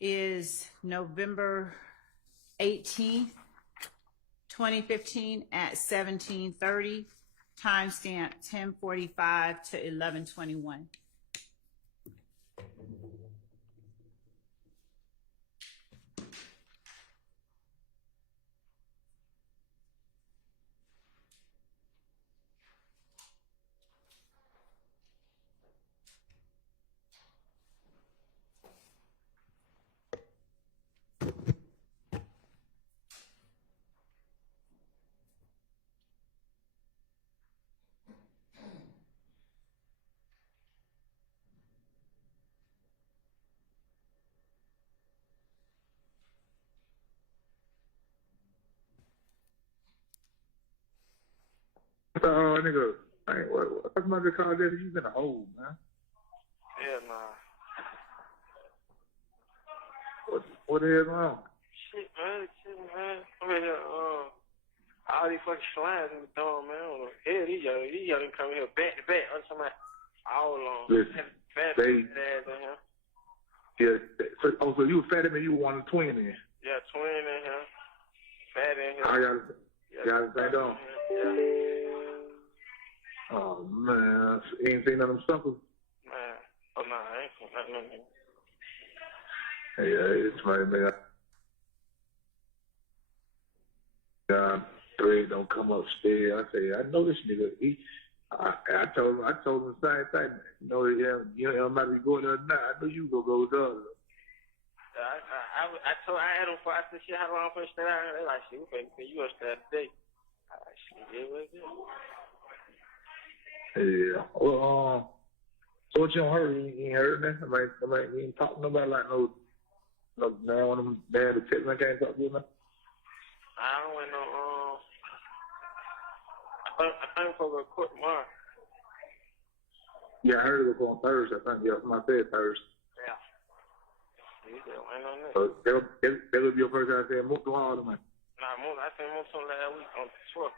is November 18th, 2015 at 17:30, timestamp 10:45 to 11:21. Nigga, what the fuck call that? You been a hole, man. Yeah, nah. What the hell wrong? Shit, man. I mean, all these fucking slimes in the dome, man. Hell, these young come here back to back on somebody all along. Listen, Fat they, ass in here. yeah, so you fat man, you want a twin in. Yeah, twin in here. Fat in here. I got it back on. Yeah. Oh, man. You ain't seen none of them suckers? Man. Oh, nah, I ain't seen nothing. Yeah, it's funny, man. Three don't come upstairs. I say, I know this nigga. I told him the same thing. You know, you might be going there now. I know you gonna go there. I had them for, I said, shit, how long for stay out here? They like, shit, we finna see you upstairs today. I like, shit, yeah, what's it? Yeah. Well, so what you don't heard? You ain't heard that? You ain't talking to nobody like no man on them bad to tell me I can't talk to you, man. I don't want no, I think for the court tomorrow. Yeah, I heard it was on Thursday. I think, yeah, somebody said Thursday. Yeah. You just went on that. So that would be your first time saying move to all of them, man. Nah, I said moved on last week on the 12th.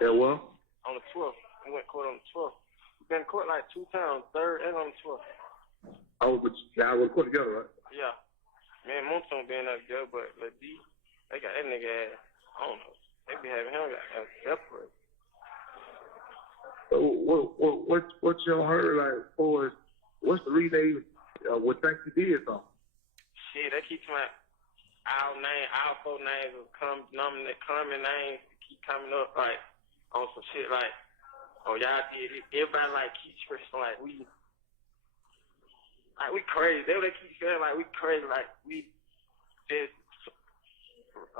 Yeah, what? On the 12th. We went to court on the 12th. We've been to court like 2 times, 3rd and on the 12th. Oh, but y'all were put together, right? Yeah. Me and Moonstone being that good, but Lil D, they got that nigga ass, I don't know. They be having him separate. So what you heard like for what's the reason they would think you did something? Shit, they keep coming our 4 names will come common names keep coming up like on some shit like, oh y'all did it. Everybody like keep stressing like we crazy. They keep saying like we crazy, like we just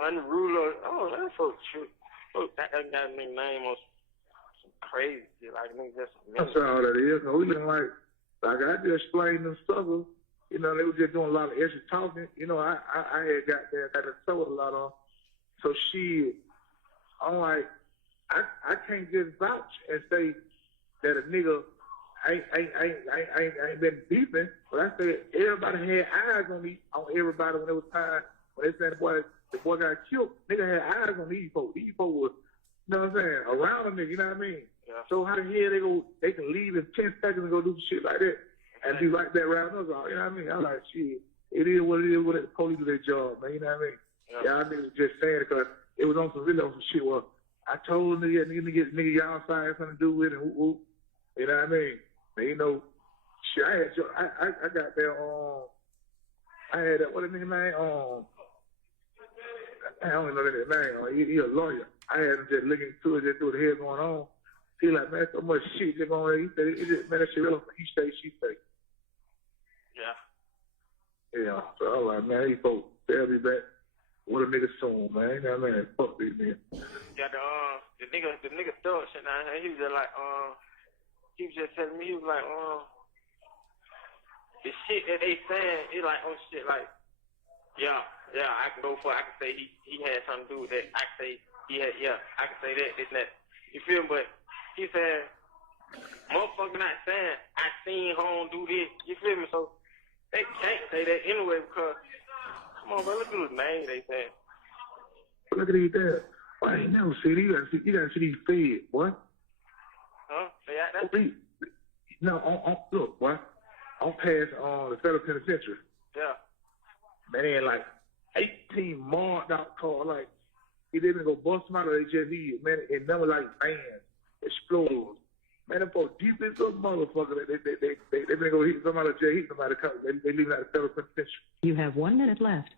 unruly. Oh, that's so true. Look, that got a nigga name on some crazy shit. Like nigga just. That's all that is. We been like I just explained them struggles. You know, they were just doing a lot of extra talking. You know, I had got there, got to throw a lot on. So I'm like, I can't just vouch and say that a nigga ain't been beefing, but I said everybody had eyes on everybody when it was time when they said the boy got killed. Nigga had eyes on these folks. These folks was, you know what I'm saying, around a nigga. You know what I mean? Yeah. So how the hell they can leave in 10 seconds and go do some shit like that and be like that around us all? You know what I mean? I'm like, shit. It is what it is. What the police do their job, man. You know what I mean? Yeah. Y'all niggas just saying it because it was on some really on some shit. Well, I told nigga y'all side something to do with it. Whoop, whoop. You know what I mean? And, you know, shit. I got there I had that, what the nigga name? I don't even know that name. He a lawyer. I had him just looking into it, just through the head going on. He like, man, so much shit just going on. He said, man, that shit real. He stay, she stay. Yeah. Yeah. So I was like, man, these folks, they'll be back. What a nigga soon, man. You know what I mean? Fuck these niggas. Yeah, the nigga thug shit down here. He was just like, he was just telling me, he was like, the shit that they saying, he like, oh shit, like, yeah, I can go for it. I can say he had something to do with that. I can say Yeah, I can say that, it's that. You feel me? But he said, motherfucker not saying, I seen home do this. You feel me? So they can't say that anyway because, come on, bro, look at his name, they saying. Look at these there. I ain't never see these. You gotta see these fed, boy. Huh? Yeah, that's No, look, boy. I'm past the federal penitentiary. yeah. Man, they had like 18 marked out cars. Like, he didn't go bust them out of HFE. Man, and never like vans, explode. Man, them folks deep as a motherfucker. They been go hit somebody jail, hit somebody. They leaving out the federal penitentiary. You have 1 minute left.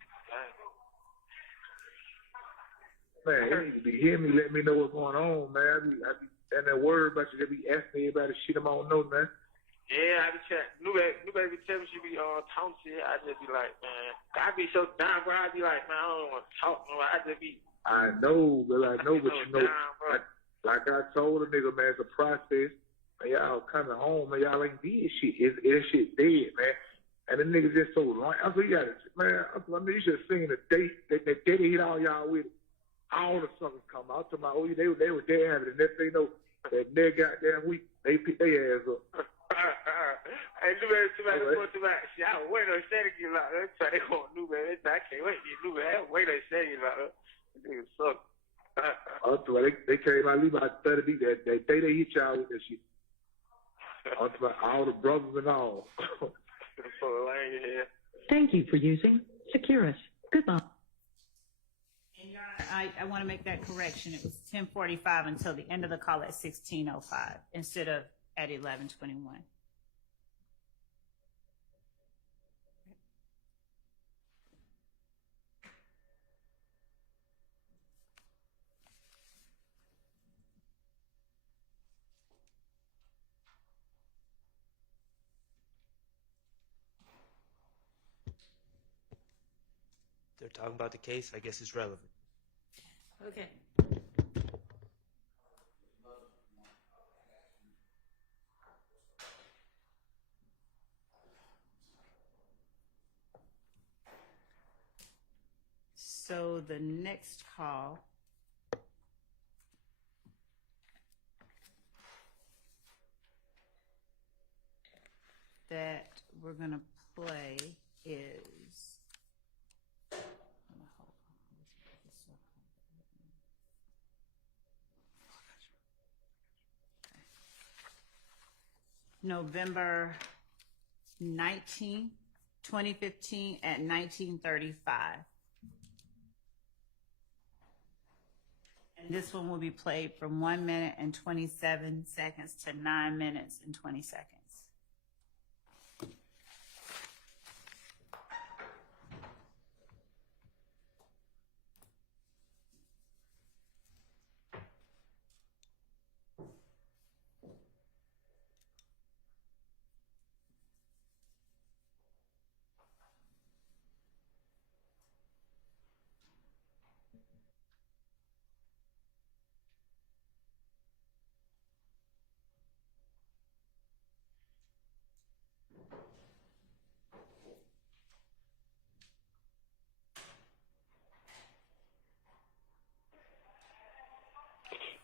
Man, they need to be hearing me, letting me know what's going on, man. I be and that word about you, they be asking me about the shit I don't know, man. Yeah, I be chatting. New baby tell me she be talking shit. I just be like, man, I be so down, bro. I be like, man, I don't want to talk, no. I just be. I know, but you know, down, like I told a nigga, man, it's a process. Man, y'all coming home, man, y'all ain't did shit. That shit dead, man. And the nigga just so long. I said, yeah, man, I mean, you should have seen the date that they hit all y'all with. All the suckers come out to my, oh, they were there having it. And next thing you know, that nigga goddamn week, they pick their ass up. Hey, New Baby, somebody go to my shit. I was waiting on Shannon to get locked up. They want New Baby. I can't wait to get New Baby. I was waiting on Shannon to get locked up. That nigga suck. They came out, leave about 30 beat that day. They hit y'all with that shit. All the brothers and all. Thank you for using Securus. Goodbye. And I want to make that correction. It was 10:45 until the end of the call at 16:05 instead of at 11:21. They're talking about the case. I guess it's relevant. Okay. So the next call that we're going to play is November 19, 2015 at 19:35. And this one will be played from 1 minute and 27 seconds to 9 minutes and 20 seconds.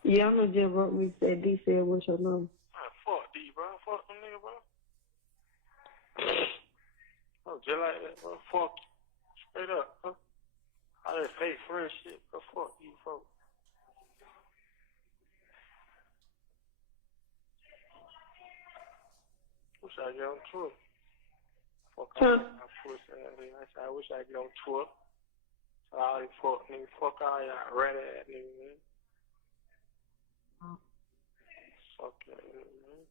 Yeah, I know Jim wrote me, said D said, what's your number? Fuck D, bro. Fuck them nigga, bro. Oh, just like that, bro. Fuck you. Straight up, huh? All that fake friend shit, bro. Fuck you, folks. Wish I get on tour. Fuck all that pussy ass nigga. I wish I get on tour. All these fuck niggas. Fuck all y'all rat ass niggas, man. Fuck that nigga, man.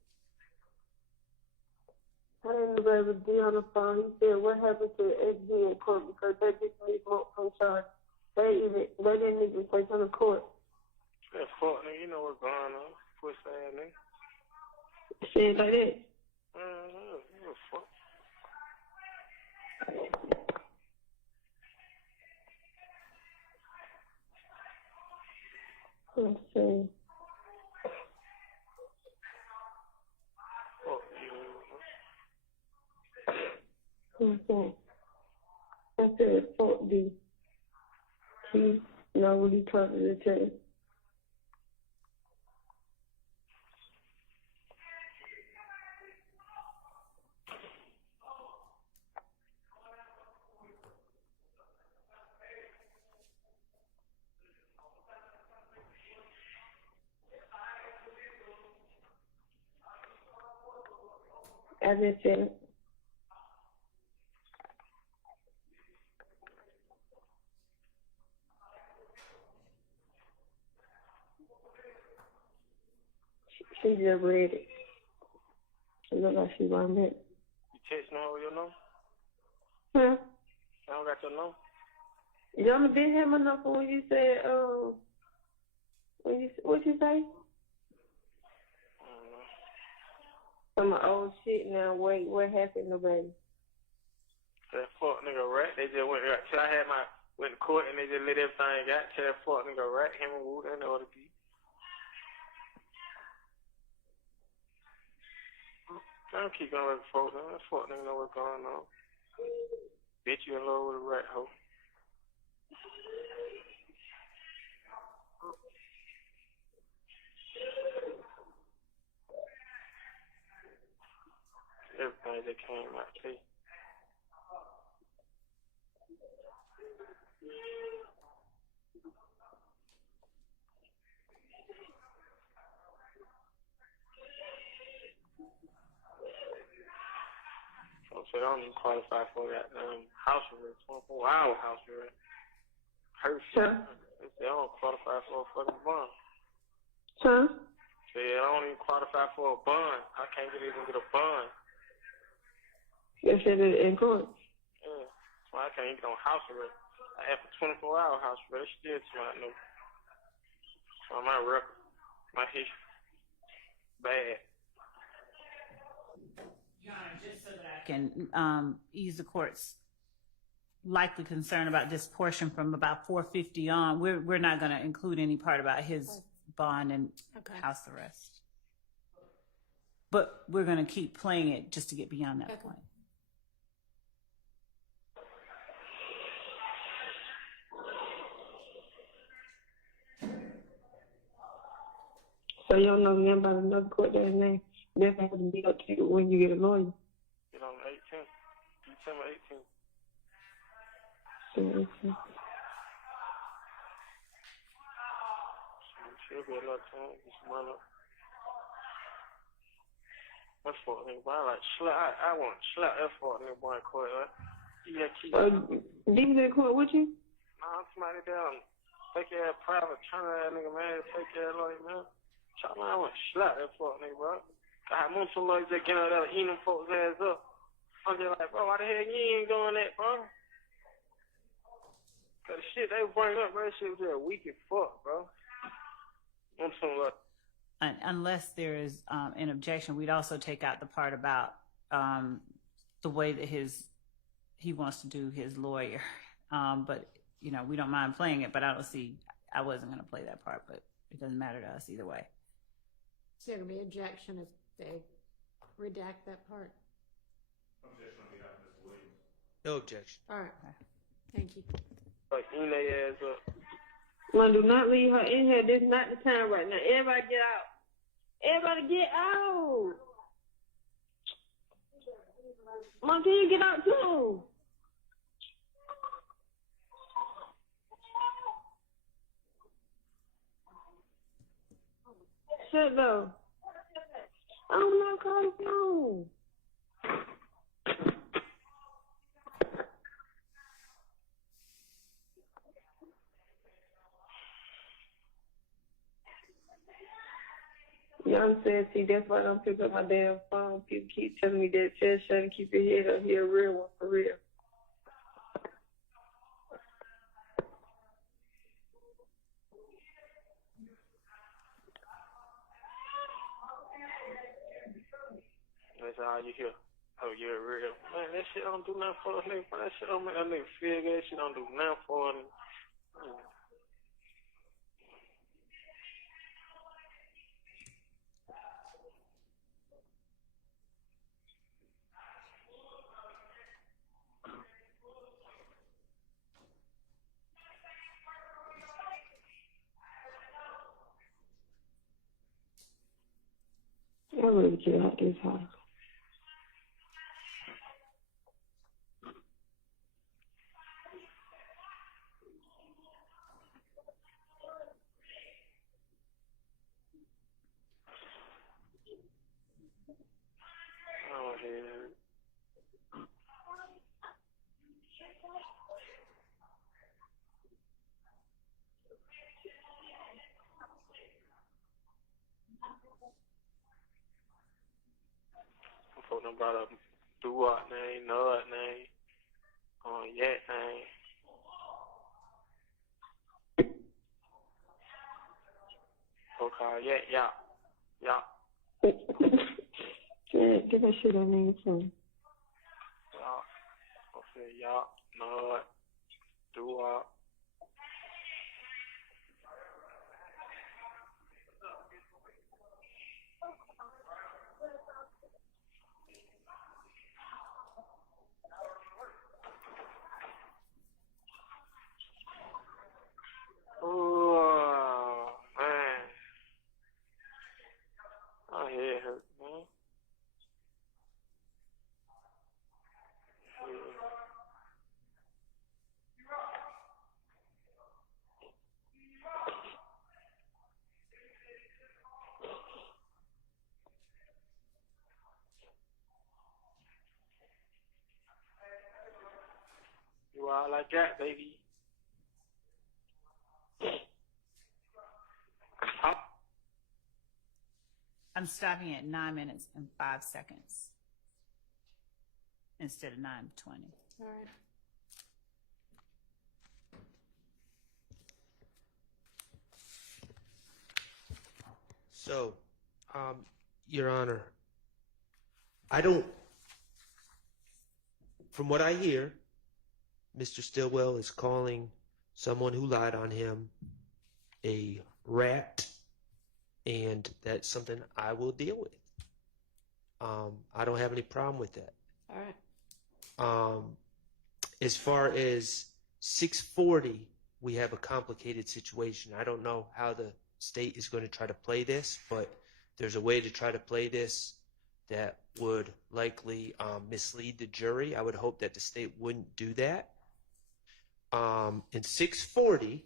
I didn't know baby D on the phone. He said, what happened to the XD in court because they just need smoke from charge. They didn't even take on the court. That fuck nigga, you know what's going on. Pussy ass nigga. Shit like that. You a fuck. Let's see. Okay. I said, fuck D. He know what he talking to tell. I just said, she just read it. It look like she run it. You texting her with your number? Huh? I don't got your number. You only didn't have my number when you said, what you say? I'm an old shit now. Wait, what happened to baby? That fuck nigga rat. They just went till I had went to court and they just let everything got to that fuck nigga rat. Him and Wu, they know what it be. I don't keep going with the folks. That fuck nigga know what's going on. Bitch, you in love with a rat hoe. Everything that came out, see. So I don't even qualify for that house arrest, 24-hour house arrest. Hurt shit. They say I don't qualify for a fucking bond. Huh? Say I don't even qualify for a bond. I can't even get a bond. You said it in court. Yeah. So I can't even get on house arrest. I asked for 24-hour house arrest. They still trying to know. So my record, my history, bad. Your Honor, just so that I can ease the court's likely concern about this portion from about 450 on, we're not going to include any part about his bond and house arrest. But we're going to keep playing it just to get beyond that point. So you don't know nothing about another court that name. That's going to be up to you when you get a lawyer. Get on the 18th. December 18th. She'll be a lot of time. Just run up. That fuck nigga, boy. I want to slap that fuck nigga boy in court, right? Yeah, keep Deep in court with you? Nah, somebody down. Take care of private, turn that nigga, man. Take care of lawyer, man. I want to slap that fuck nigga, bro. I want some lawyers that get out there eating them folks' ass up. I'm just like, bro, why the hell you ain't doing that, bro? Cause the shit they bring up, bro, that shit was just weak as fuck, bro. I'm talking about. Unless there is an objection, we'd also take out the part about the way that he wants to do his lawyer. But you know, we don't mind playing it. But I wasn't going to play that part, but it doesn't matter to us either way. So there'll be objection if they redact that part. Objection on behalf of Mr. Williams. No objection. All right. Thank you. Like, eating their ass up. Man, do not leave her in here. This is not the time right now. Everybody get out. Everybody get out. Mom, can you get out too? Shut though. I don't know, call the phone. Young said, see, that's why I don't pick up my damn phone. People keep telling me that, just shut and keep your head up. Here, a real one, for real. That's all you hear. Oh, you're real. Man, that shit don't do nothing for a nigga. That shit don't make a nigga feel good. That shit don't do nothing for him. I really get out this house. I don't hear done brought up Duwop name, Nud name, Yak name. So-called Yak. Yeah, get that shit on name too. I said Yak, Nud, Duwop. Oh, man. My head hurt, man. You all like that, baby. I'm stopping at 9 minutes and 5 seconds instead of 9:20. All right. So, Your Honor, from what I hear, Mr. Stillwell is calling someone who lied on him a rat, and that's something I will deal with. I don't have any problem with that. All right. As far as 640, we have a complicated situation. I don't know how the state is going to try to play this, but there's a way to try to play this that would likely mislead the jury. I would hope that the state wouldn't do that. In 640,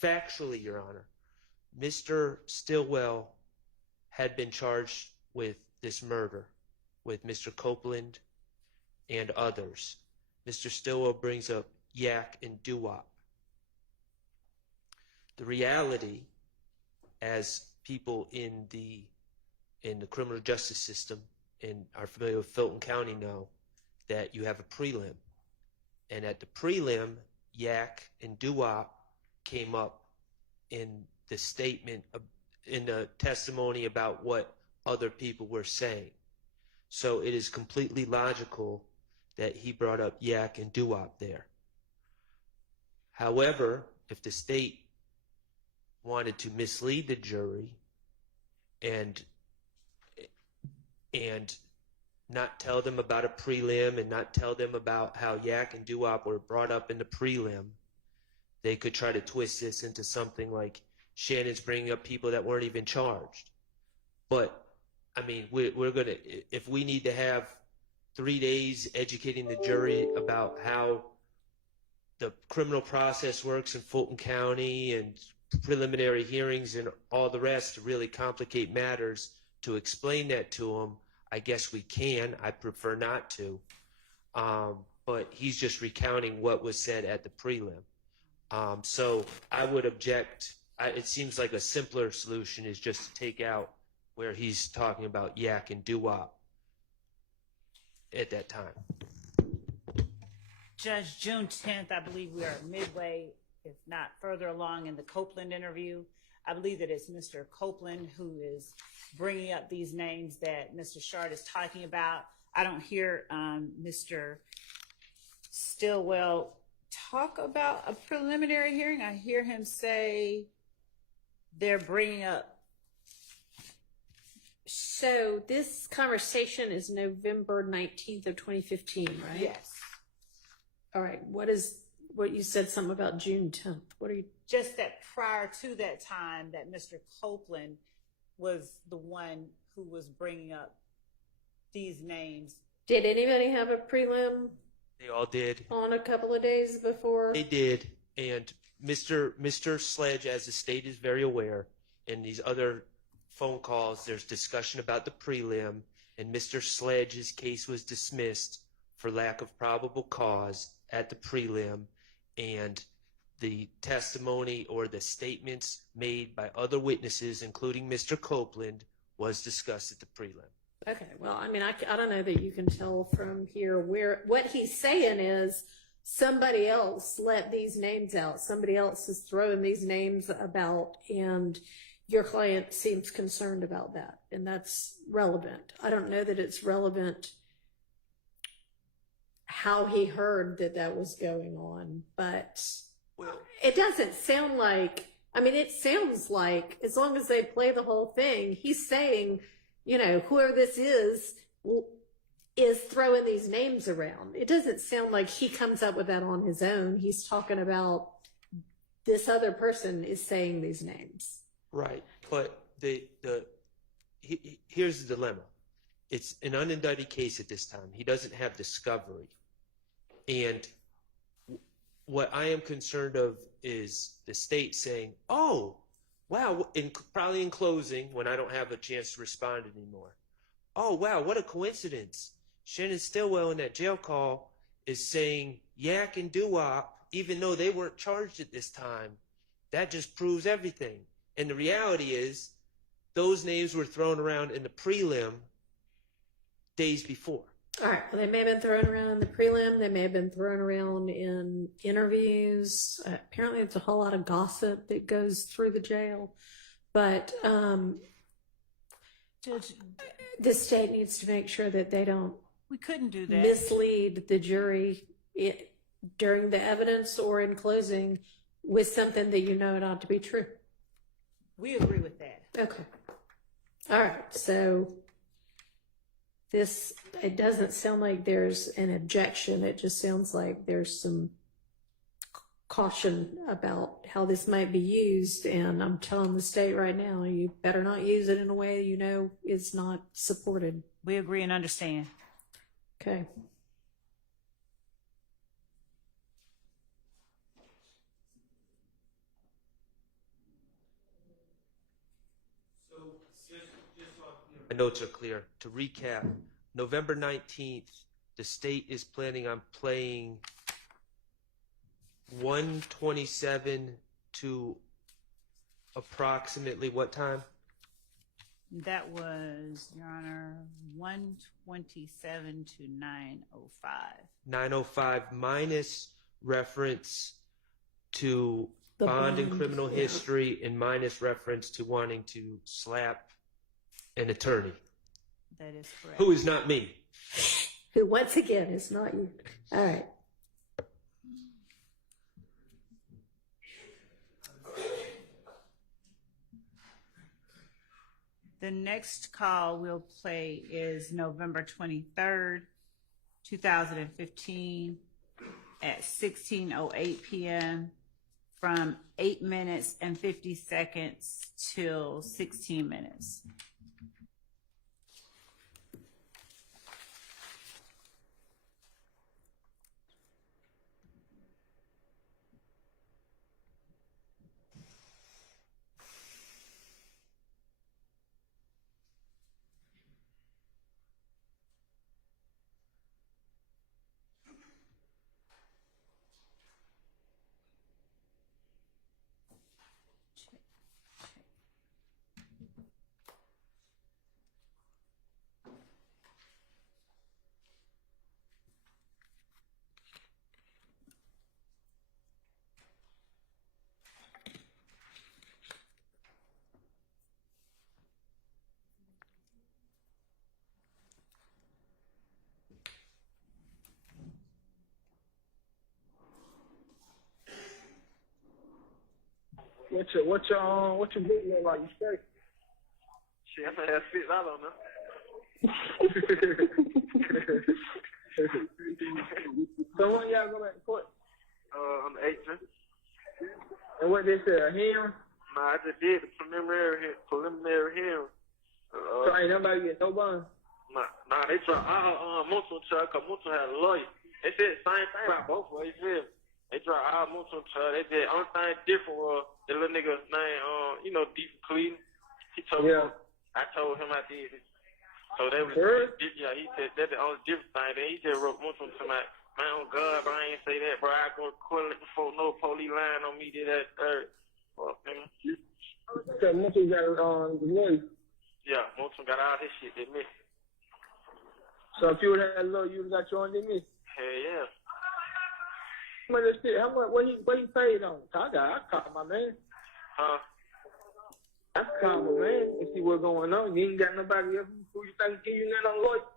factually, Your Honor, Mr. Stillwell had been charged with this murder with Mr. Copeland and others. Mr. Stillwell brings up Yak and Duwop. The reality, as people in the criminal justice system and are familiar with Fulton County know, that you have a prelim. And at the prelim, Yak and Duwop came up in the statement, in the testimony about what other people were saying. So it is completely logical that he brought up Yak and Duwop there. However, if the state wanted to mislead the jury and not tell them about a prelim and not tell them about how Yak and Duwop were brought up in the prelim, they could try to twist this into something like Shannon's bringing up people that weren't even charged. But, I mean, we're going to, if we need to have 3 days educating the jury about how the criminal process works in Fulton County and preliminary hearings and all the rest to really complicate matters, to explain that to them, I guess we can. I prefer not to. But he's just recounting what was said at the prelim. So I would object. It seems like a simpler solution is just to take out where he's talking about Yak and Duwop at that time. Judge, June 10th, I believe we are midway, if not further along in the Copeland interview. I believe that it's Mr. Copeland who is bringing up these names that Mr. Shard is talking about. I don't hear Mr. Stillwell talk about a preliminary hearing. I hear him say they're bringing up. So this conversation is November 19th of 2015, right? Yes. All right. What you said something about June 10th. What are you? Just that prior to that time that Mr. Copeland was the one who was bringing up these names. Did anybody have a prelim? They all did. On a couple of days before? They did. And Mr. Sledge, as the state is very aware, in these other phone calls, there's discussion about the prelim, and Mr. Sledge's case was dismissed for lack of probable cause at the prelim, and the testimony or the statements made by other witnesses, including Mr. Copeland, was discussed at the prelim. Okay, well, I mean, I don't know that you can tell from here what he's saying is somebody else let these names out. Somebody else is throwing these names about, and your client seems concerned about that, and that's relevant. I don't know that it's relevant how he heard that was going on, but it doesn't sound like, I mean, it sounds like as long as they play the whole thing, he's saying, whoever this is throwing these names around. It doesn't sound like he comes up with that on his own. He's talking about this other person is saying these names. Right, but here's the dilemma. It's an unindicted case at this time. He doesn't have discovery. And what I am concerned of is the state saying, oh, wow, probably in closing when I don't have a chance to respond anymore. Oh, wow, what a coincidence. Shannon Stillwell in that jail call is saying yak and doo-wop, even though they weren't charged at this time. That just proves everything. And the reality is those names were thrown around in the prelim days before. All right. Well, they may have been thrown around in the prelim. They may have been thrown around in interviews. Apparently, it's a whole lot of gossip that goes through the jail. But Judge, the state needs to make sure that they don't we couldn't do that. mislead the jury during the evidence or in closing with something that it ought to be true. We agree with that. Okay. All right. So it doesn't sound like there's an objection. It just sounds like there's some caution about how this might be used. And I'm telling the state right now, you better not use it in a way is not supported. We agree and understand. Okay. My notes are clear. To recap, November 19th, the state is planning on playing 1:27 to approximately what time? That was, Your Honor, 1:27 to 9:05. 9:05 minus reference to The bond and bond, criminal yeah. history and minus reference to wanting to slap an attorney. That is correct. Who is not me. Who, once again, is not you. All right. The next call we'll play is November 23rd, 2015 at 16:08 p.m. from 8 minutes and 50 seconds till 16 minutes. What your book look like? You straight? Shit, I'm gonna have $6 on them. So when y'all go back to court? On the 18th. And what they said, a hearing? Nah, I just did the preliminary hearing. So ain't nobody get no bond? Nah, they tried Mutu trial, cause Mutu had a lawyer. They said the same thing about both of them, you feel me? They tried Mutu trial. They did only thing different was the little nigga name, Deep Cleveland. He told me, I told him I did it. So they was, he said that's the only different thing. Then he just wrote Mutu to my, man, oh God, bro, I ain't say that, bro. I go to court before no police lying on me, did that third. Fuck, nigga. So Mutu got the lawyer. Yeah, Mutu got all his shit, they missed. So if you would have had a little, you would have got your own than me. Hell yeah. How much, what he paid on? I called my man. Huh? I called my man and see what's going on. You ain't got nobody else who you think give you nothing on lawyer.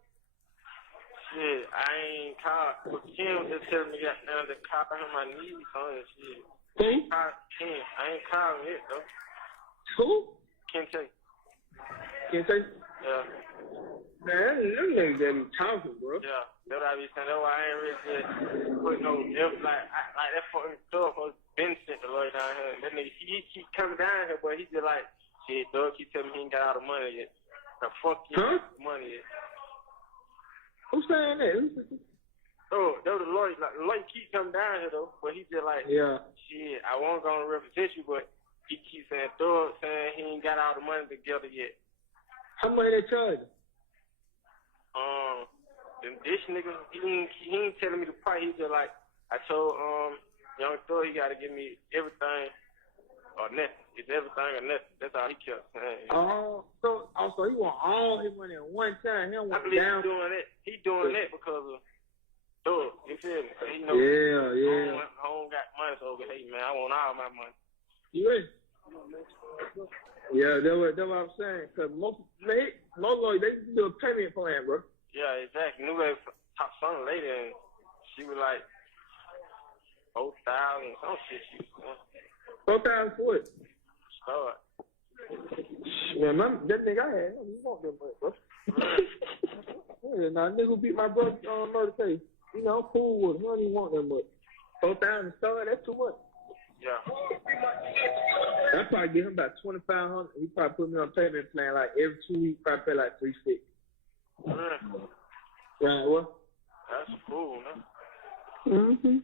Shit, I ain't called. But Kim just telling me got down to call him my knees on and shit. Who? Kim. I ain't calling it though. Who? Kente. Kente? Yeah. Man, them niggas that be talking, bro. Yeah. That's what I be saying. That's why I ain't really just put no effort. Like that fucking stuff was been sent the lawyer down here. That nigga, he keep coming down here, but he just like, shit, dog keep telling me he ain't got all the money yet. Now fuck you, money yet. Who's saying that? Oh, that was the lawyer. Like, the lawyer keep coming down here though, but he just like, yeah, shit, I won't go and represent you, but he keeps saying, dog, saying he ain't got all the money together yet. How much they charge? This nigga, he ain't telling me the price. He just like, I told young Thor he gotta give me everything or nothing. It's everything or nothing. That's all he kept saying. So he want all his money at one time. He don't I want believe down. he doing that because of Thor. You feel me? He knows Yeah. I don't got money, so hey man, I want all my money. You ready? Yeah, that's what I'm saying. Cause most lawyers they do a payment plan, bro. Yeah, exactly. New lady talked to some lady and she was like 4,000 some shit. She was 4,000 for what? start. Man, that nigga I had, he want that money, bro. Yeah, now nigga who beat my brother murder case, you know, I'm cool with him. He don't even want that much. 4,000 start, that's too much. Yeah. I probably give him about 2,500. He probably put me on a payment plan like every 2 weeks. Probably pay like $350. Right, what? That's cool, man. Mm-hmm.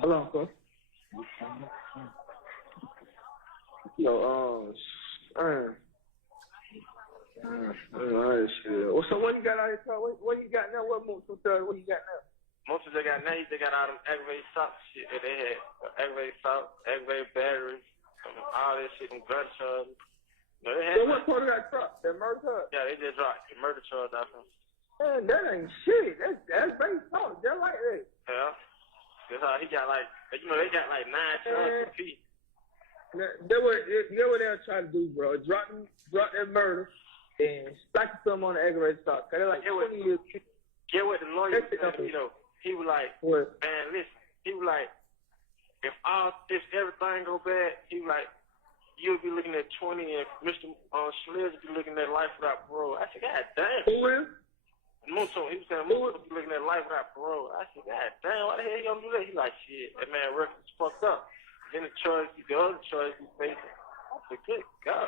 Hold on, cuz. Yo, shit. Well, so what you got out of here? What you got now? What you got now? Most of they got now, they got all them aggravated salt shit that they had. Aggravated salt, aggravated batteries, all that shit, and gun charges. No, they had so what part of that truck? That murder truck? Yeah, they just dropped the murder charge off him. Man, that ain't shit. That's based salt. Just like that. Yeah. That's how he got like, you know, they got like 9 charges apiece. That's what they'll try to do, bro. Drop that murder and stack some on the aggravated salt. Cause they're like 20 years. Get what the lawyer said, you know. He was like, what? Man, listen. He was like, if everything go bad, he was like, you'll be looking at 20, and Mr. Schliz will be looking at life without parole. I said, God damn. Who is? Musso, he was saying Musso will be looking at life without parole. I said, God damn, why the hell you gonna do that? He like, shit, that man record is fucked up. Then the other choice he's facing. I said, good God.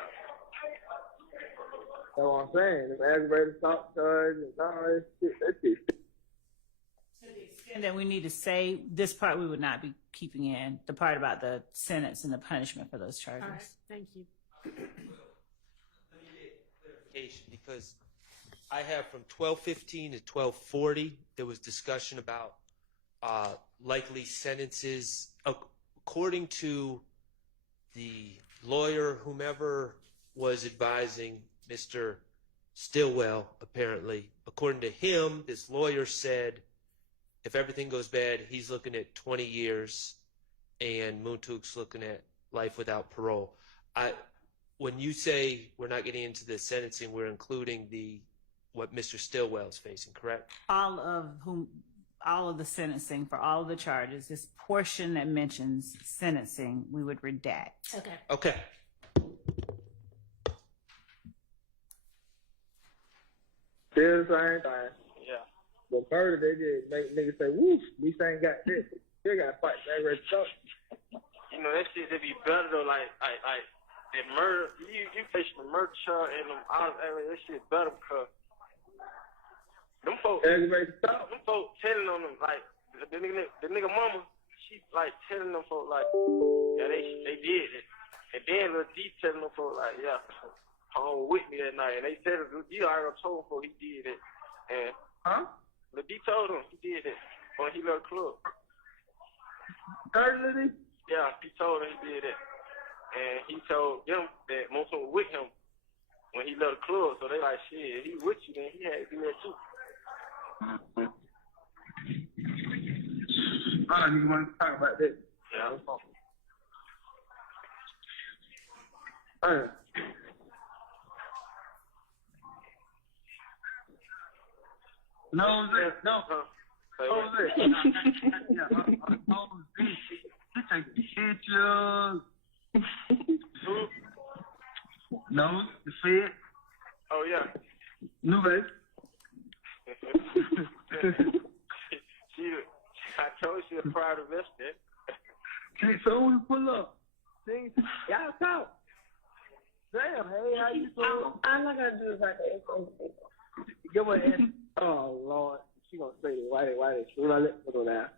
That's what I'm saying. The aggravated assault charge and all that shit. That shit. And then we need to say this part we would not be keeping in, the part about the sentence and the punishment for those charges. All right, thank you. Because I have from 12:15 to 12:40, there was discussion about likely sentences. According to the lawyer, whomever was advising Mr. Stillwell, apparently, according to him, this lawyer said, if everything goes bad, he's looking at 20 years, and Muntuk's looking at life without parole. When you say we're not getting into the sentencing, we're including what Mr. Stillwell is facing, correct? All of the sentencing for all of the charges, this portion that mentions sentencing, we would redact. Okay. Still the same thing. Yeah. The murder, they just make niggas say, woof, these ain't got this. They got to fight that red stuff. You know, that shit, they be better though, like that murder, you facing the murder charge and all that shit better because them folks telling on them, like, the nigga mama, she like telling them folks like, yeah, they did it. And then Lil D telling them folks like, yeah, home with me that night. And they said Lil D already told him he did it. And Lil D told him he did it when he left the club. Yeah, he told him he did it. And he told them that Musso was with him when he left the club. So they like, shit, he with you, then he had to do that too. I don't even want to talk about that. Yeah. Hey. No, no. Jose. Yeah, Jose. He take pictures. No, the Fed. Oh, yeah. New baby. I told you she a proud investor. So we pull up. See, y'all talk. Damn, hey, how you doing? I'm not gonna do it like that. Give her an oh, Lord. She gonna say it. Why they? She gonna let me go down.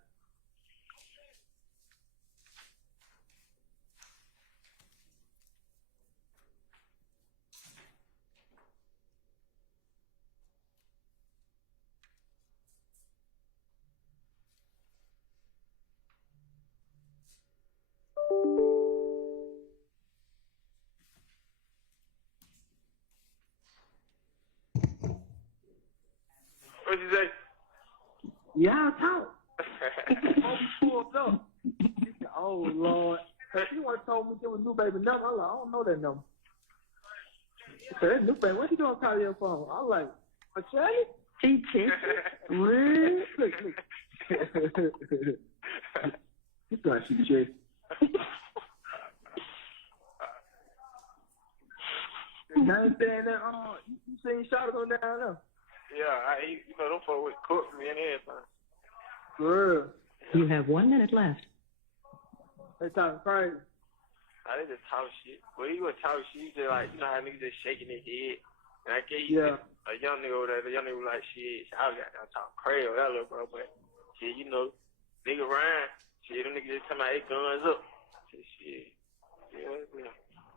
What'd you say? Y'all talk. Pulled up. Oh, Lord. She wanna told me give a new baby number. I'm like, I don't know that number. She said, that new baby, what you doing calling your phone? I'm like, Charlie? He Look. He's like, she check. You understand that? You seen Shawty go down there? Yeah, you know, them folks would cook me and everything. Girl. You have 1 minute left. They talking crazy. They just talk shit. Well, you would talk shit, you just like, you know how niggas just shaking their head. And I gave you a young nigga over there, the young nigga was like, shit, I was got talking crazy with that little bro, but shit, you know, nigga Ryan, shit, them niggas just talking about their guns up. Shit, yeah,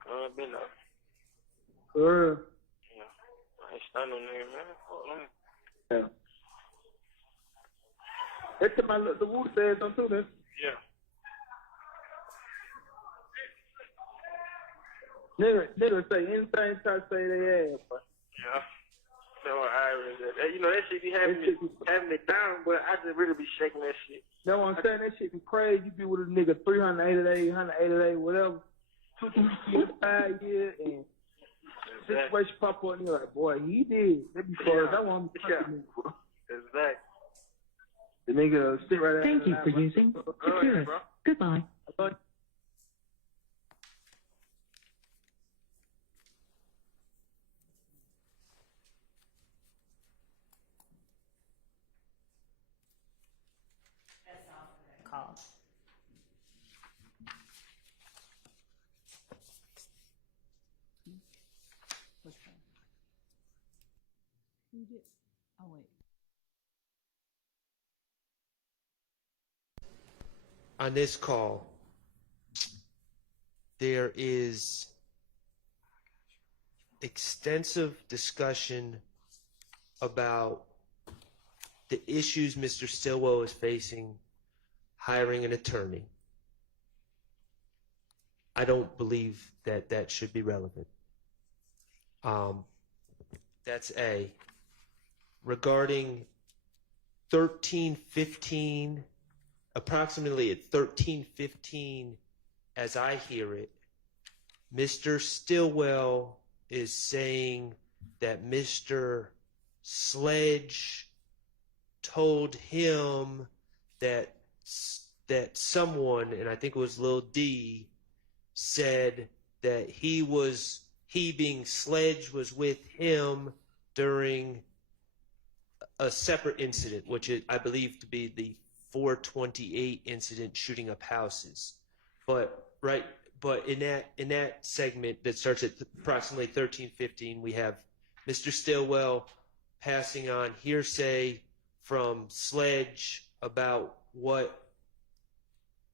guns been up. Girl. Yeah, I ain't stunned on nigga, man. Fuck them. Yeah. That's my the Wu says don't do this. Yeah. Nigga say anything, try to say they ass, but. Yeah. So you know, that shit be having me down, but I just really be shaking that shit. Know what I'm saying? That shit be crazy. You be with a nigga 388, 188, whatever. 2, 3 years, 5 years, and situation pop up, and you're like, boy, he did. That be crazy. I want him to touch me, bro. Exactly. The nigga sit right there. Thank you for using Securus. Goodbye. Call. Which one? Who did? Oh, wait. On this call, there is extensive discussion about the issues Mr. Stillwell is facing hiring an attorney. I don't believe that that should be relevant. That's A. Regarding 1315, approximately at 1315, as I hear it, Mr. Stillwell is saying that Mr. Sledge told him that someone, and I think it was Lil D, said that he being Sledge was with him during a separate incident, which I believe to be the 428 incident shooting up houses. But in that segment that starts at approximately 1315, we have Mr. Stillwell passing on hearsay from Sledge about what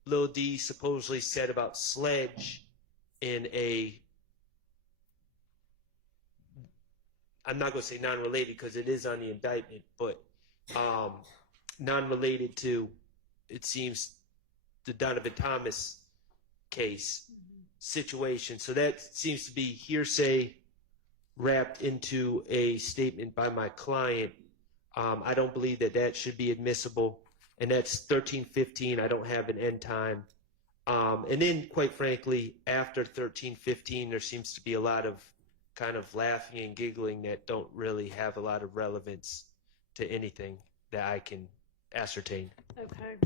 Lil D supposedly said about Sledge in a, I'm not going to say non-related because it is on the indictment, but non-related to, it seems, the Donovan Thomas case situation. So that seems to be hearsay wrapped into a statement by my client. I don't believe that that should be admissible, and that's 1315. I don't have an end time. And then, quite frankly, after 1315, there seems to be a lot of kind of laughing and giggling that don't really have a lot of relevance to anything that I can ascertain. Okay.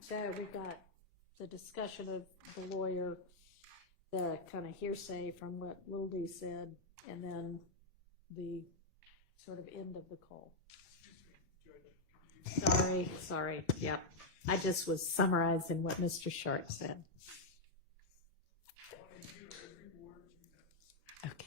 So we've got the discussion of the lawyer, the kind of hearsay from what Lil D said, and then the sort of end of the call. Sorry. Yep. I just was summarizing what Mr. Sharp said. Okay.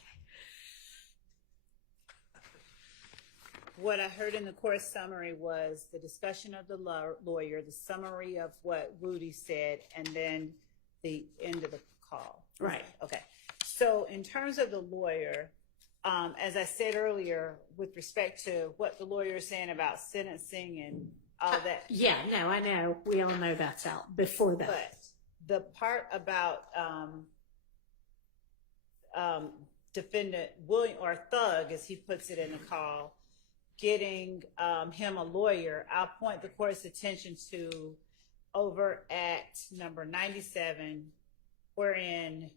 What I heard in the court summary was the discussion of the lawyer, the summary of what Rudy said, and then the end of the call. Right. Okay. So in terms of the lawyer, as I said earlier, with respect to what the lawyer is saying about sentencing and all that. Yeah, no, I know. We all know that's out before that. But the part about defendant William, or Thug, as he puts it in the call, getting him a lawyer, I'll point the court's attention to over at number 97, wherein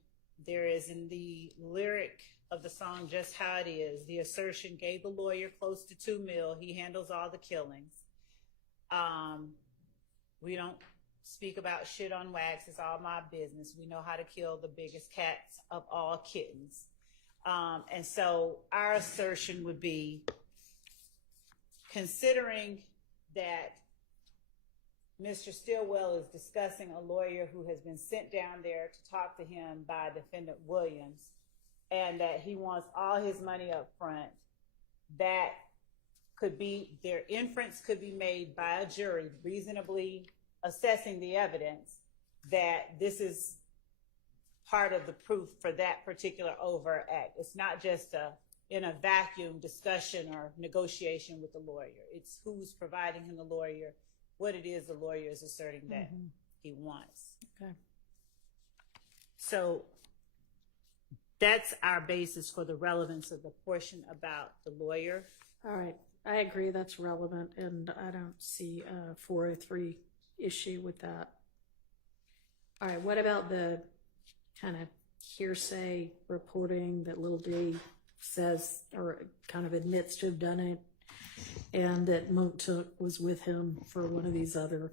there is in the lyric of the song Just How It Is, the assertion gave the lawyer close to $2 million. He handles all the killings. We don't speak about shit on wax. It's all my business. We know how to kill the biggest cats of all kittens. And so our assertion would be, considering that Mr. Stillwell is discussing a lawyer who has been sent down there to talk to him by defendant Williams, and that he wants all his money up front, that could be, their inference could be made by a jury reasonably assessing the evidence that this is part of the proof for that particular overt act. It's not just in a vacuum discussion or negotiation with the lawyer. It's who's providing him the lawyer, what it is the lawyer is asserting that he wants. Okay. So that's our basis for the relevance of the portion about the lawyer. All right. I agree that's relevant, and I don't see a 403 issue with that. All right. What about the kind of hearsay reporting that Lil D says, or kind of admits to have done it, and that Montauk was with him for one of these other?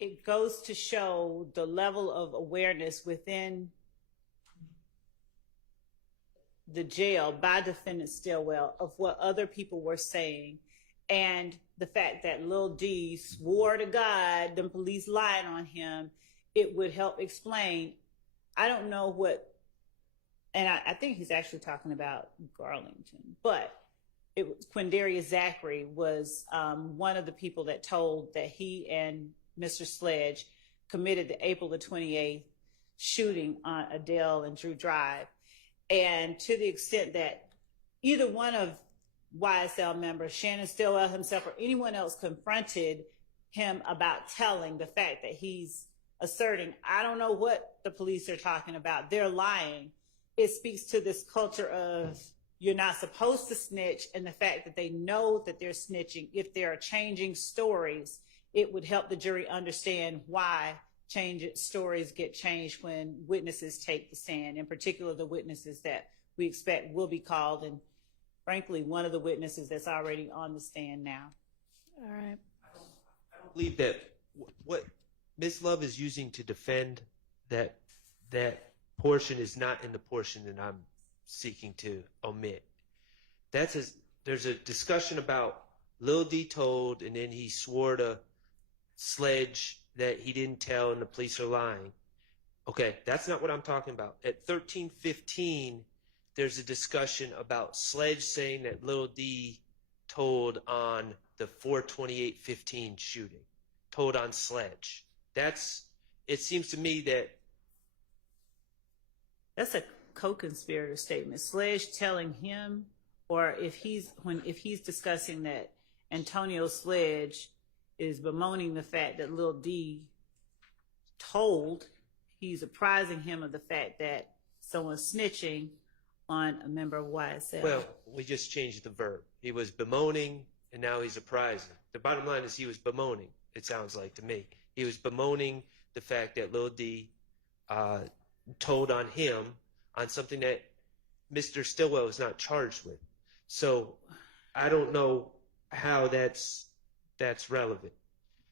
It goes to show the level of awareness within the jail by defendant Stillwell of what other people were saying, and the fact that Lil D swore to God the police lied on him. It would help explain. I don't know what, and I think he's actually talking about Garlington, but it was Quindarius Zachary was one of the people that told that he and Mr. Sledge committed the April the 28th shooting on Adele and Drew Drive. And to the extent that either one of YSL members, Shannon Stillwell himself or anyone else, confronted him about telling, the fact that he's asserting, I don't know what the police are talking about, they're lying. It speaks to this culture of you're not supposed to snitch, and the fact that they know that they're snitching. If they are changing stories, it would help the jury understand why stories get changed when witnesses take the stand, in particular the witnesses that we expect will be called, and frankly, one of the witnesses that's already on the stand now. All right. I don't believe that what Ms. Love is using to defend that portion is not in the portion that I'm seeking to omit. There's a discussion about Lil D told, and then he swore to Sledge that he didn't tell and the police are lying. Okay, that's not what I'm talking about. At 1315, there's a discussion about Sledge saying that Lil D told on the 4/28/15 shooting, told on Sledge. It seems to me that's a co-conspirator statement. Sledge telling him, or if he's discussing that Antonio Sledge is bemoaning the fact that Lil D told, he's apprising him of the fact that someone's snitching on a member of YSL. Well, we just changed the verb. He was bemoaning, and now he's apprising. The bottom line is he was bemoaning, it sounds like to me. He was bemoaning the fact that Lil D told on him on something that Mr. Stillwell is not charged with. So I don't know how that's relevant.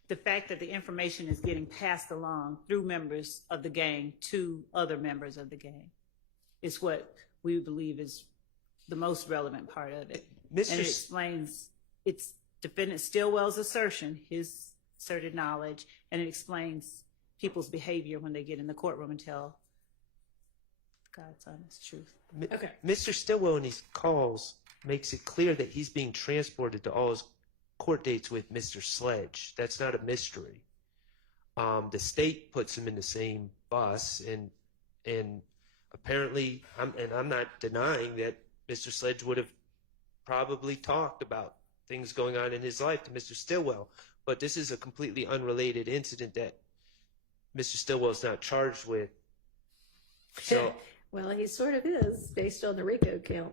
The fact that the information is getting passed along through members of the gang to other members of the gang is what we believe is the most relevant part of it. And it explains it's defendant Stillwell's assertion, his asserted knowledge, and it explains people's behavior when they get in the courtroom and tell God's honest truth. Okay. Mr. Stillwell in his calls makes it clear that he's being transported to all his court dates with Mr. Sledge. That's not a mystery. The state puts him in the same bus, and apparently, I'm not denying that Mr. Sledge would have probably talked about things going on in his life to Mr. Stillwell, but this is a completely unrelated incident that Mr. Stillwell's not charged with. So, well, he sort of is based on the RICO count.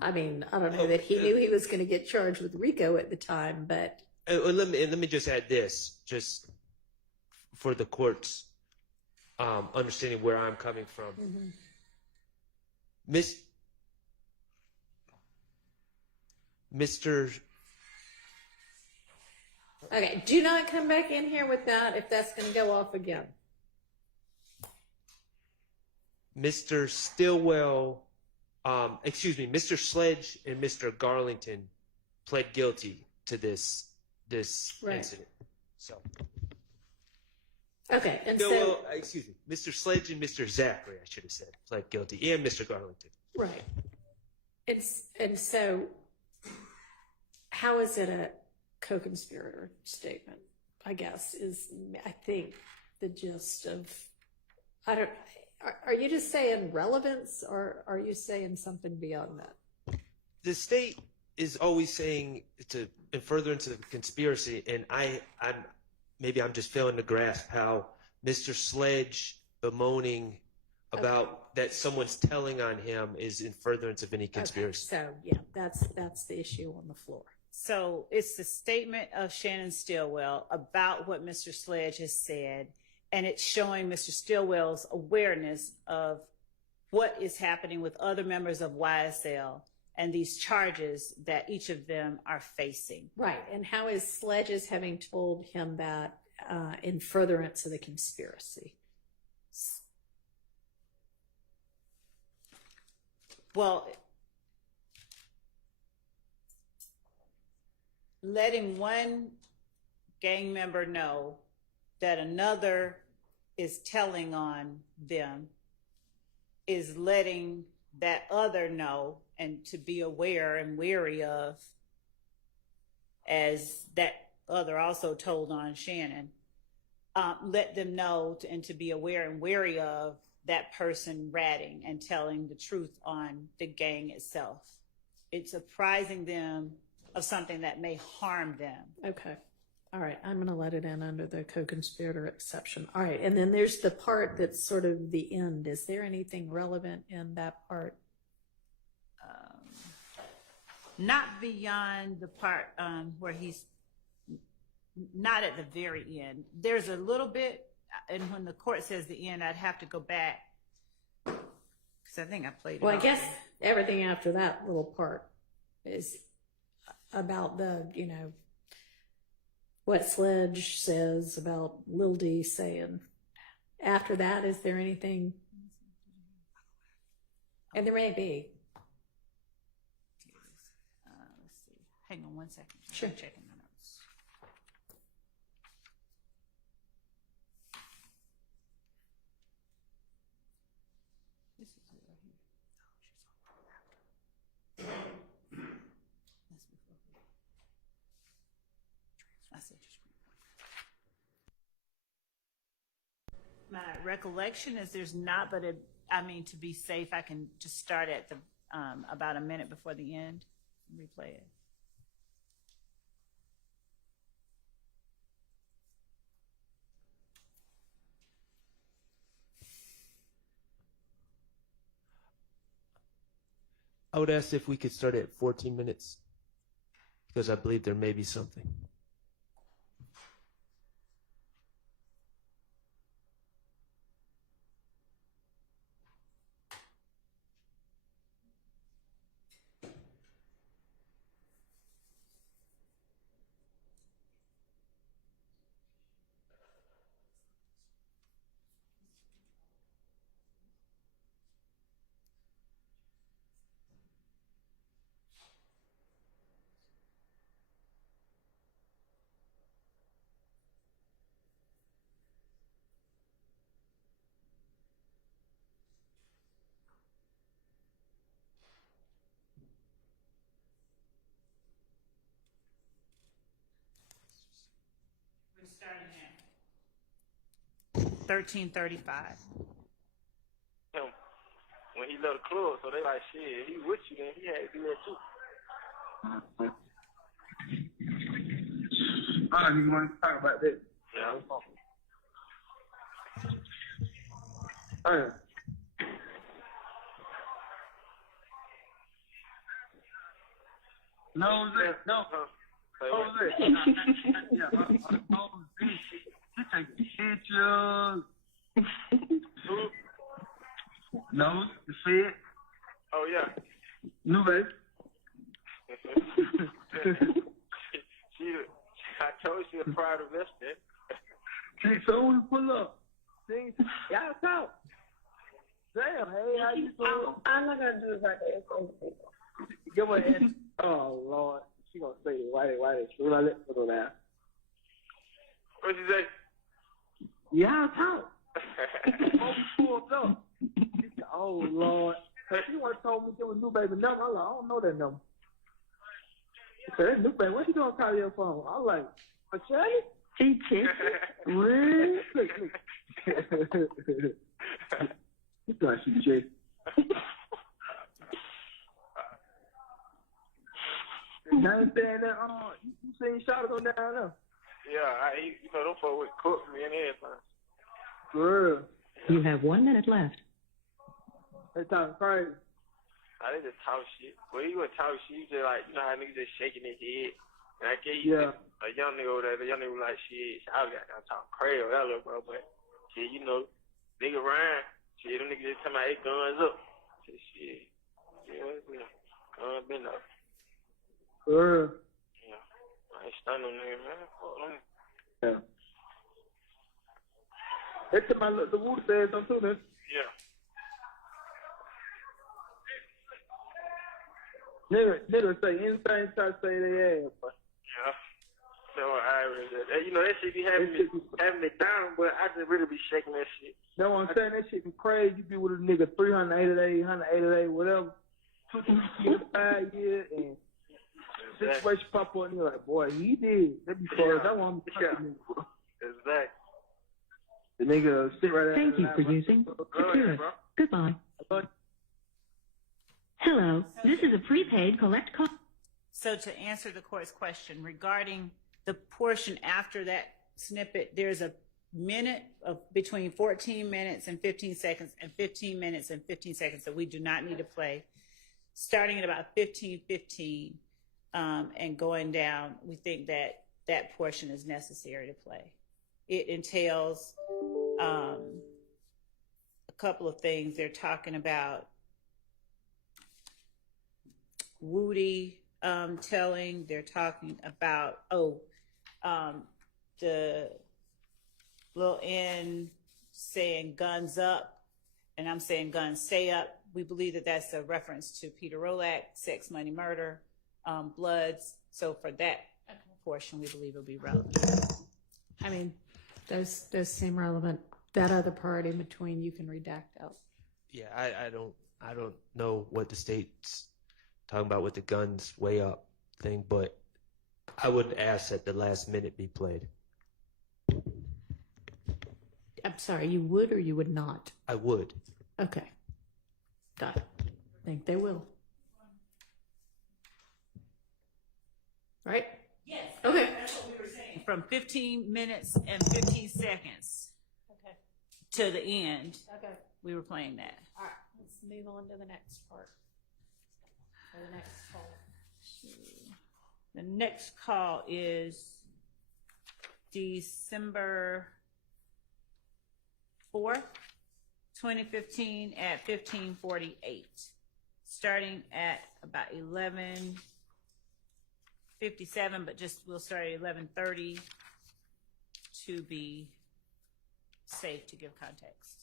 I mean, I don't know that he knew he was going to get charged with RICO at the time, but let me just add this, just for the court's understanding where I'm coming from. Mr. okay, do not come back in here with that if that's going to go off again. Mr. Stillwell, Mr. Sledge and Mr. Garlington pled guilty to this Right. incident. So, Okay, and no, so well, Mr. Sledge and Mr. Zachary, I should have said, pled guilty, and Mr. Garlington. right, and so how is it a co-conspirator statement? I guess I think the gist of Are you just saying relevance, or are you saying something beyond that? The state is always saying to further into the conspiracy, and I'm just failing to grasp how Mr. Sledge bemoaning about that someone's telling on him is in furtherance of any conspiracy. Okay, so yeah, that's the issue on the floor. So it's the statement of Shannon Stillwell about what Mr. Sledge has said, and it's showing Mr. Stillwell's awareness of what is happening with other members of YSL and these charges that each of them are facing. Right, and how is Sledge's having told him that in furtherance of the conspiracy? Well, letting one gang member know that another is telling on them is letting that other know and to be aware and wary of, as that other also told on Shannon, let them know and to be aware and wary of that person ratting and telling the truth on the gang itself. It's apprising them of something that may harm them. Okay. All right. I'm going to let it in under the co-conspirator exception. All right. And then there's the part that's sort of the end. Is there anything relevant in that part? Not beyond the part where he's not at the very end. There's a little bit, and when the court says the end, I'd have to go back because I think I played it. Well, I guess everything after that little part is about the, what Sledge says about Lil D saying. After that, is there anything? And there may be. Let's see. Hang on one second. Sure. I'm checking my notes. This is it right here. That's before. I said just. My recollection is there's not, but to be safe, I can just start at the about a minute before the end, and replay it. I would ask if we could start at 14 minutes because I believe there may be something. We're starting at 13:35. Him, when he left the club, so they like, shit, he with you, then he had to do that too. I don't even want to talk about that. Yeah. No, no. Jose. Yeah, Jose. He take pictures. No, the Fed. Oh, yeah. New baby. I told you she a pride investor. See, so we pull up. See, y'all talk. Damn, hey, how you doing? I'm not gonna do it like that. Give her a hand. Oh, Lord. She gonna say, why they should I let her now? What'd you say? Y'all talk. Oh, we pulled up. She said, oh, Lord. She once told me there was new baby number. I was like, I don't know that number. She said, that's new baby. What you gonna call your phone? I was like, for Charlie? She checked it. Real quick. You thought she checked. You understand that? You seen Shawty go down there? Yeah, you know, them folks would cook me and everything. Girl. You have 1 minute left. They talking crazy. I didn't just talk shit. Well, you wouldn't talk shit. You just like, you know how niggas just shaking their head. And I gave you a young nigga over there. The young nigga was like, shit, I got to talk crazy over that little bro. But, shit, you know, nigga Ryan, shit, them niggas just tell me, hey, guns up. Shit. Yeah, guns been up. Girl. Yeah. I ain't stunning them niggas, man. Fuck them. Yeah. That's my the Wu said something too, man. Yeah. Nigga say anything, try to say they ass, but. Yeah. No, I really did. You know, that shit be having me down, but I just really be shaking that shit. Know what I'm saying? That shit be crazy. You be with a nigga 380 days, 180 days, whatever. 2 years, 5 years, and situation pop up and you're like, boy, he did. That be far as I want to touch the nigga, bro. Exactly. The nigga sit right there. Thank you for using Securus. Goodbye. Hello, this is a prepaid collect call. So to answer the court's question regarding the portion after that snippet, there's a minute of between 14 minutes and 15 seconds and 15 minutes and 15 seconds that we do not need to play. Starting at about 15:15 and going down, we think that that portion is necessary to play. It entails a couple of things. They're talking about Woody telling. They're talking about the little N saying guns up, and I'm saying guns stay up. We believe that that's a reference to Peter Rolak, sex, money, murder, Bloods. So for that portion, we believe it'll be relevant. I mean, those seem relevant. That other part in between, you can redact out. Yeah, I don't know what the state's talking about with the guns way up thing, but I would ask that the last minute be played. I'm sorry, you would or you would not? I would. Okay. Got it. Think they will. Right? Yes. Okay. That's what we were saying. From 15 minutes and 15 seconds to the end, we were playing that. All right, let's move on to the next part. for the next call. The next call is December 4th, 2015 at 15:48, starting at about 11:57, but we'll start at 11:30 to be safe to give context.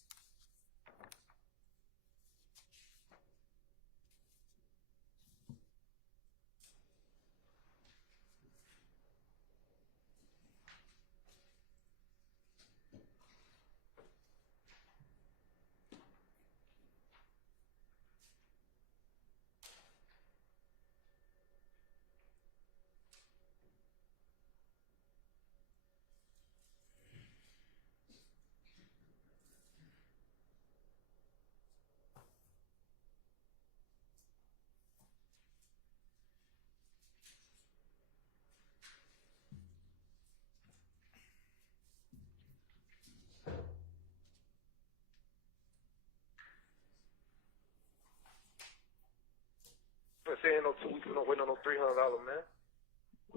Saying no 2 weeks, we don't wait on no $300, man.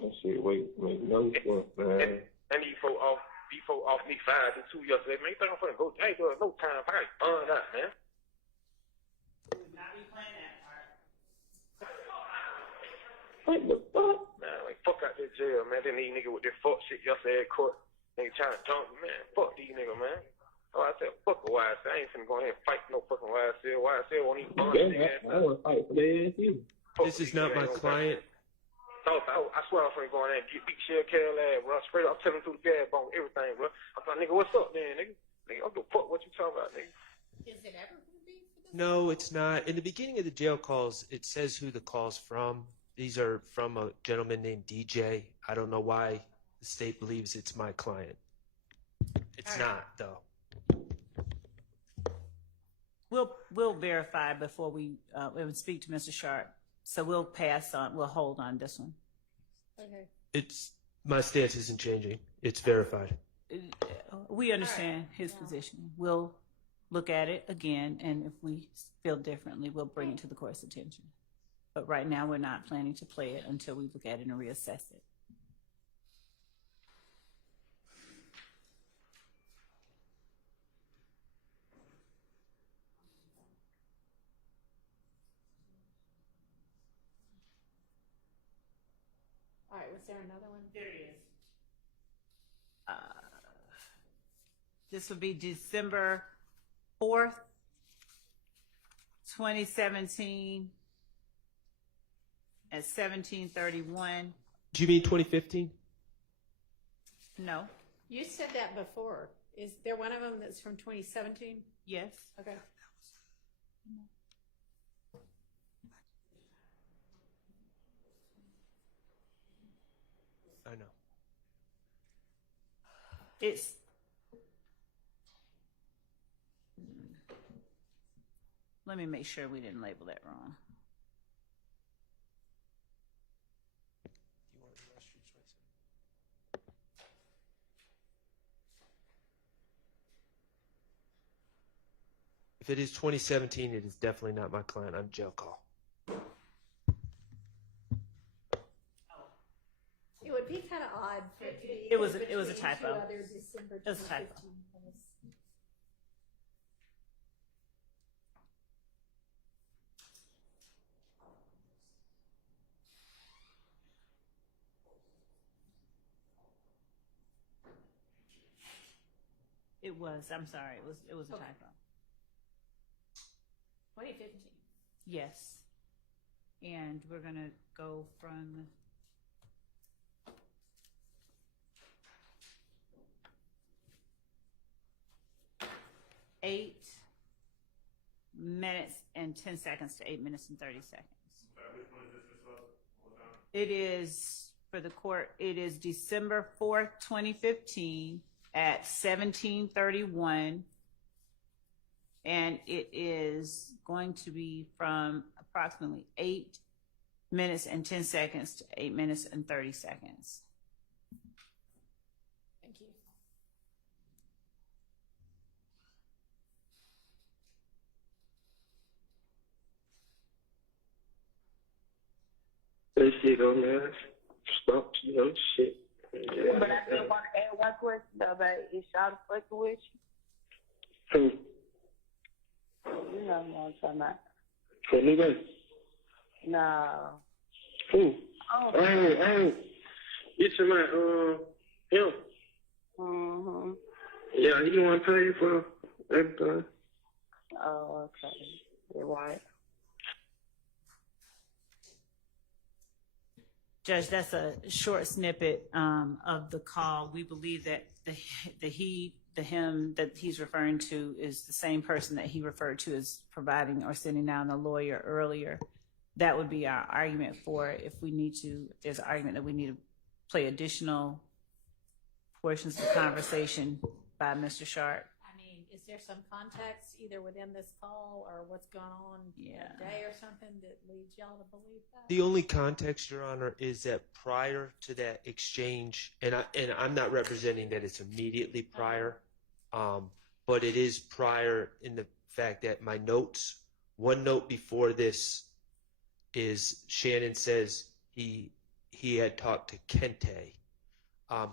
That shit, wait, no fuck, man. And these folk off me 5 and 2 yesterday, man. You think I'm finna go? Hey, there no time. I got burned out, man. Not be playing that part. What the fuck? Man, like, fuck out that jail, man. Then these niggas with their fuck shit yesterday at court. Nigga trying to dunk me, man. Fuck these niggas, man. Oh, I said, fuck a YSL. I ain't finna go ahead and fight no fucking YSL. YSL won't even bond nigga. I want to fight for their ass, too. This is not my client. I swear I'm finna go in there and get big shell Carol ass, bro. Straight up, I'm telling through the gas bone, everything, bro. I'm like, nigga, what's up, then, nigga? Nigga, I don't give a fuck what you talking about, nigga. Is it ever going to be for this? No, it's not. In the beginning of the jail calls, it says who the call's from. These are from a gentleman named DJ. I don't know why the state believes it's my client. It's not, though. We'll verify before we would speak to Mr. Sharp. So we'll hold on this one. Okay. My stance isn't changing. It's verified. We understand his position. We'll look at it again, and if we feel differently, we'll bring it to the court's attention. But right now, we're not planning to play it until we look at it and reassess it. All right, was there another one? There it is. This would be December 4th, 2017 at 17:31. Do you mean 2015? No. You said that before. Is there one of them that's from 2017? Yes. Okay. I know. Let me make sure we didn't label that wrong. If it is 2017, it is definitely not my client. I'm jail call. It would be kind of odd for it to be. It was a between typo. two other December It was a typo. 2015 polls. It was. I'm sorry. It was a Okay. typo. 2015. Yes. And we're gonna go from eight minutes and 10 seconds to 8 minutes and 30 seconds. It is for the court. It is December 4th, 2015 at 17:31. And it is going to be from approximately 8 minutes and 10 seconds to 8 minutes and 30 seconds. Thank you. That shit on there. Stop, shit. Yeah. But I still want to add one question though, babe. Is y'all fucking with Who? you? You know what I'm talking about. For me, baby? No. Who? Oh. Hey. You talking about, him? Mm-hmm. Yeah, he want to pay for everything. Oh, okay. You're right. Judge, that's a short snippet of the call. We believe that the him that he's referring to is the same person that he referred to as providing or sending down the lawyer earlier. That would be our argument for it. If there's an argument that we need to play additional portions of the conversation by Mr. Sharp. I mean, is there some context either within this call or what's going on today or something that leads y'all to believe that? The only context, Your Honor, is that prior to that exchange, and I'm not representing that it's immediately prior, but it is prior in the fact that my notes, one note before this is Shannon says he had talked to Kente.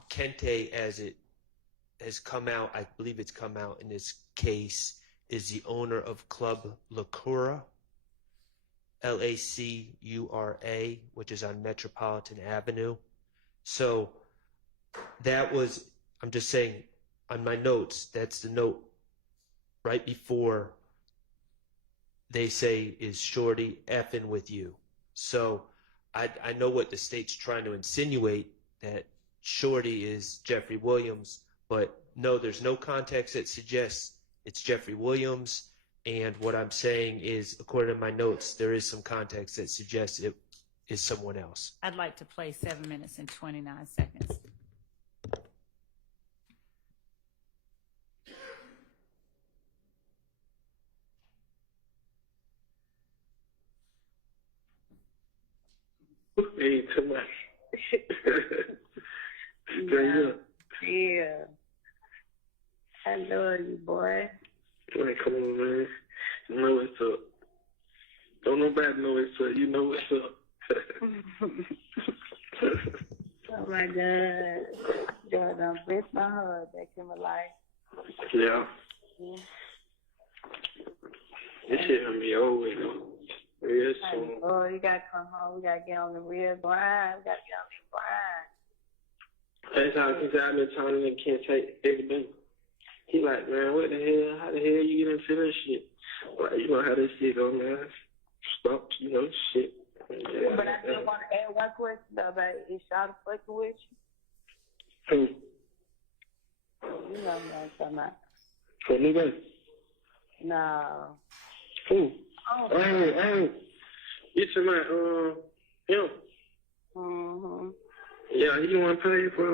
Kente, as it has come out, I believe it's come out in this case, is the owner of Club Lacura, Lacura, which is on Metropolitan Avenue. So that was, I'm just saying, on my notes, that's the note right before they say, is Shorty effing with you? So I know what the state's trying to insinuate, that Shorty is Jeffrey Williams, but no, there's no context that suggests it's Jeffrey Williams. And what I'm saying is, according to my notes, there is some context that suggests it is someone else. I'd like to play 7 minutes and 29 seconds. Hey, too much. Yeah. I love you, boy. Man, come on, man. You know what's up. Don't nobody know what's up. You know what's up. Oh my God. God, I'm bless my heart back in my life. Yeah. This shit gonna be over, though. Real soon. Oh, you gotta come home. We gotta get on the real grind. We gotta get on the grind. That's how I've been telling him can't take every day. He like, man, what the hell? How the hell you get into that shit? Like, you know how this shit go, man. Stop, shit. Yeah. But I still want to add one question though, babe. Is y'all fucking with Who? you? You know what I'm talking about. For me, baby? No. Who? Oh. Hey. You talking about, him? Mm-hmm. Yeah, he want to pay for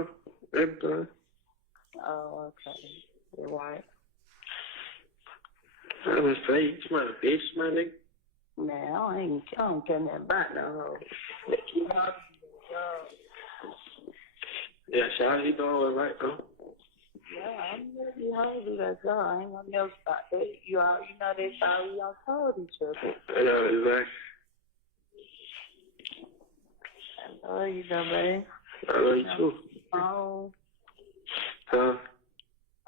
everything. Oh, okay. You're right. I was say, you my bitch, my nigga. Man, I don't care nothing about no hoe. Yeah, Shawty, he doing all right, though. Yeah, I'm gonna be hungry, that's all. I ain't gonna never stop that. You know, that's how we all told each other. I know, exactly. I love you, though, babe. I love you, too. Home. Huh?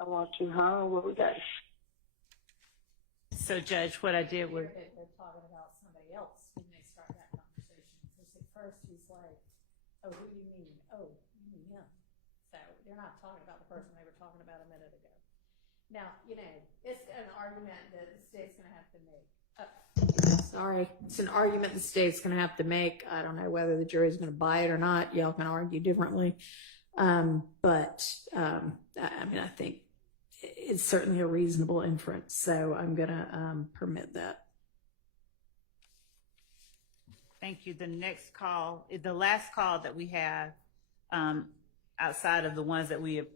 I want you home. What we got? So, Judge, what I did was... They're talking about somebody else when they start that conversation. Because at first he's like, oh, who do you mean? Oh, you mean him. So they're not talking about the person they were talking about a minute ago. Now, it's an argument that the state's going to have to make. It's an argument the state's going to have to make. I don't know whether the jury's going to buy it or not. Y'all can argue differently. But I think it's certainly a reasonable inference. So I'm going to permit that. Thank you. The next call, the last call that we have, outside of the ones that we have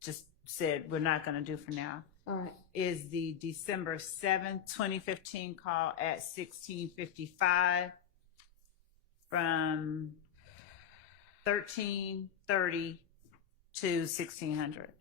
just said we're not going to do for now, all right, is the December 7th, 2015 call at 16:55 from 1330 to 1600.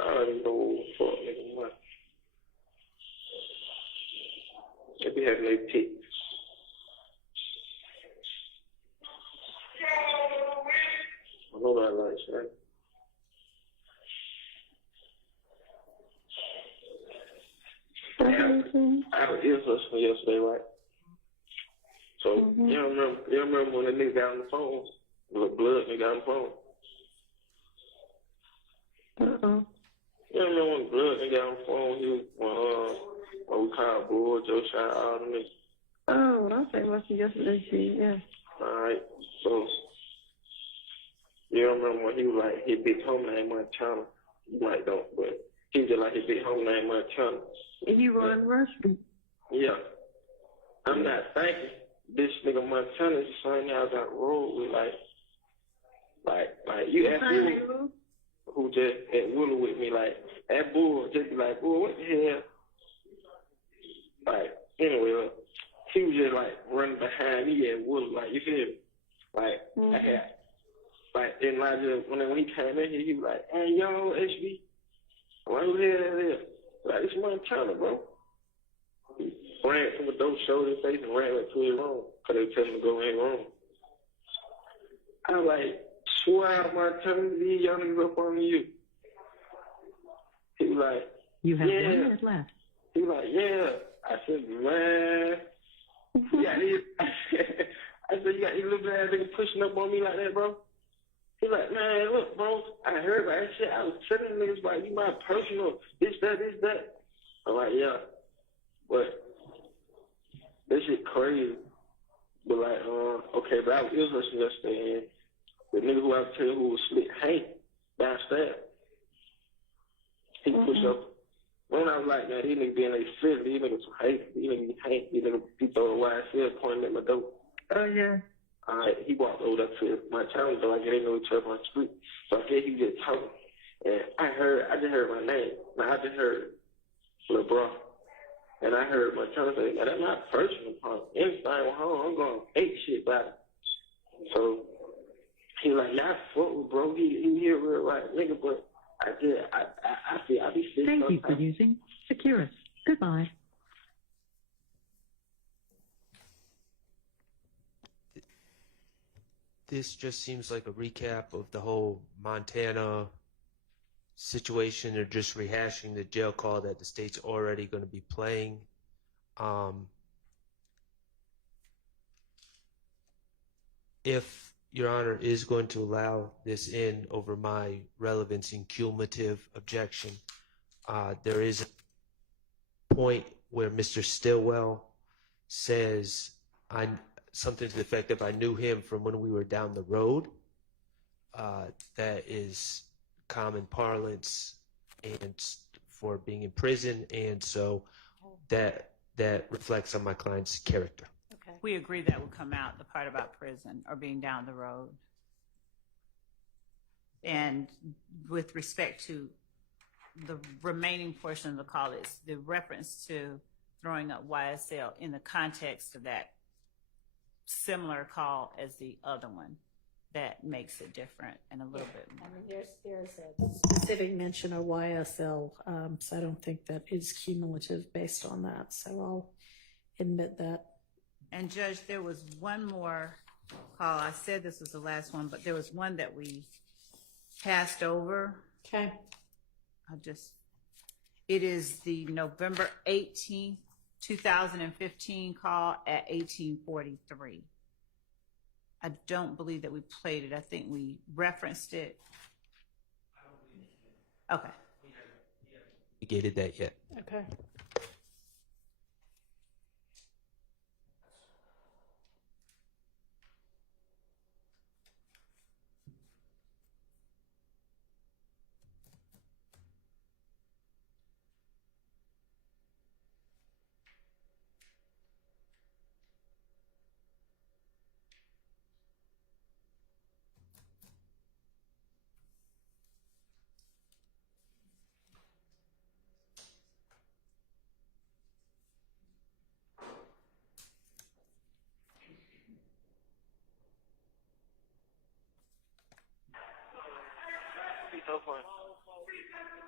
already know what the fuck nigga want. They be having their picks. I know that likes right? I was ear hustling yesterday, right? So you remember when the nigga got on the phone? The blood nigga got on the phone. You remember when the blood nigga got on the phone? He was what we call Bull, Joe Shot, all them niggas. Oh, I say what's yesterday shit, yeah. Alright, so you remember when he was like his big homie named Montana? You might don't, but he was just like his big homie named Montana. And you run rush me. Yeah. I'm not thinking this nigga Montana is the same guy I got rolled with, like you ask me who just at Willow with me, like that bull just be like, bull, what the hell? Like, anyway, he was just like running behind me at Willow, like, you feel me? Like, I had, like, and like just, when he came in here, he was like, hey, yo, HB, why who the hell that is? Like, it's Montana, bro. He ran from the door, showed his face, and ran back to his room, because they were telling him to go in his room. I was like, swear Montana, these young niggas up on you. He was like, You have yeah. 1 minute left. He was like, yeah. I said, man, you got these, I said, you got these little ass niggas pushing up on me like that, bro? He like, man, look, bro, I heard about that shit. I was telling niggas, like, you my personal, this, that. I'm like, yeah. But this shit crazy. But like, okay, but I was listening yesterday, and the nigga who I was telling who was slick, Hank, downstairs, he pushed up. When I was like, man, these niggas being like fit, these niggas some hate, these niggas be throwing YSL pointing at my door. Oh, yeah. Alright, he walked over to my town door, I didn't know each other on the street. So I guess he was just talking. And I just heard my name. Now I just heard Lil Bro. And I heard my town say, man, that's not personal, punk. Anything went home, I'm going to ape shit about it. So he like, nah, fuck with bro, he here real right nigga, but I feel I be sick. Thank you for using Securus. Goodbye. This just seems like a recap of the whole Montana situation. They're just rehashing the jail call that the state's already going to be playing. If Your Honor is going to allow this in over my relevance and cumulative objection, there is a point where Mr. Stillwell says something to the effect of, I knew him from when we were down the road. That is common parlance and for being in prison, and so that reflects on my client's character. Okay. We agree that will come out, the part about prison or being down the road. And with respect to the remaining portion of the call, it's the reference to throwing up YSL in the context of that similar call as the other one. That makes it different and a little bit more. I mean, there's a specific mention of YSL, so I don't think that is cumulative based on that. So I'll admit that. And Judge, there was one more call. I said this was the last one, but there was one that we passed over. Okay. It is the November 18th, 2015 call at 1843. I don't believe that we played it. I think we referenced it. Okay. We gated that yet. Okay.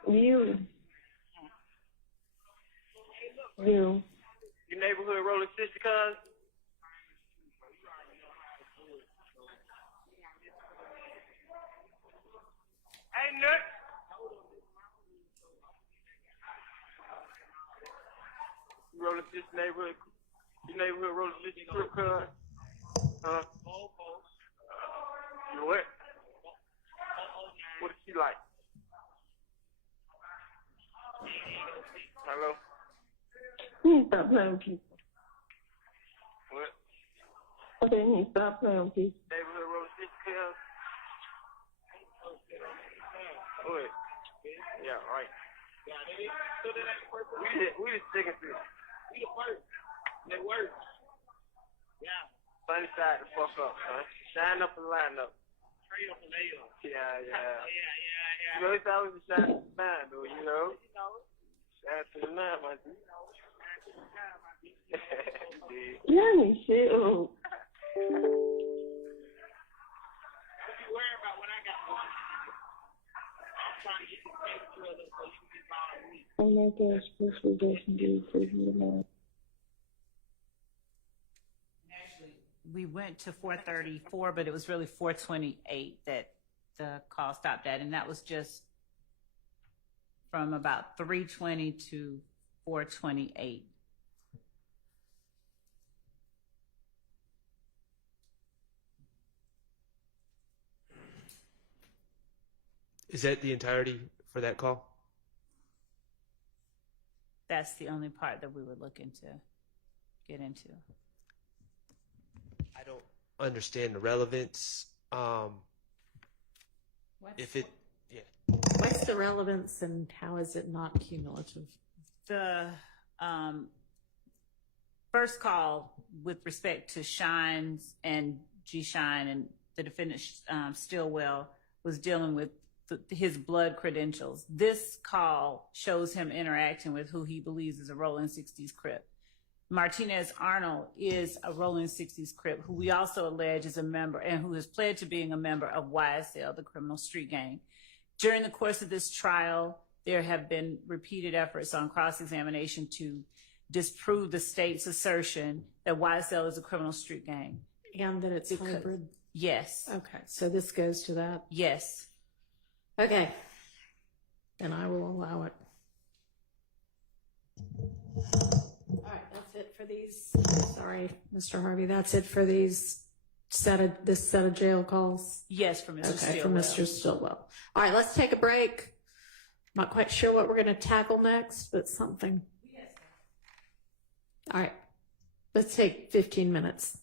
You. You. Your neighborhood rolling 60 cars? Hey, Nut. You rolling 60 neighborhood? Your neighborhood rolling 60 crib cars? Huh? You what? What is she like? Hello? You need to stop playing with people. What? I said you need to stop playing with people. Neighborhood rolling 60 cars? What? Yeah, right. We the second fish. We the first. They work. Yeah. Sunny side the fuck up, son. Shine up and line up. Straight up and lay up. Yeah. You know, it's always a shine to the nine, though, you know? Shine to the nine, my dude. Yeah, me shit. Oh. Don't be worried about what I got going on. I'm trying to get this paper to us so you can get by on me. Oh my gosh, this redemption dude says you know. We went to 434, but it was really 428 that the call stopped at, and that was just from about 320 to 428. Is that the entirety for that call? That's the only part that we were looking to get into. I don't understand the relevance. If it, yeah. What's the relevance and how is it not cumulative? The first call with respect to Shines and G Shine and the defendant Stillwell was dealing with his blood credentials. This call shows him interacting with who he believes is a Rolling 60s Crip. Martinez Arnold is a Rolling 60s Crip who we also allege is a member and who has pled to being a member of YSL, the criminal street gang. During the course of this trial, there have been repeated efforts on cross-examination to disprove the state's assertion that YSL is a criminal street gang. And that it's hybrid? Yes. Okay, so this goes to that? Yes. Okay, then I will allow it. All right, that's it for these. Sorry, Mr. Harvey, that's it for this set of jail calls? Yes, for Mr. Stillwell. Okay, for Mr. Stillwell. All right, let's take a break. Not quite sure what we're going to tackle next, but something. All right, let's take 15 minutes.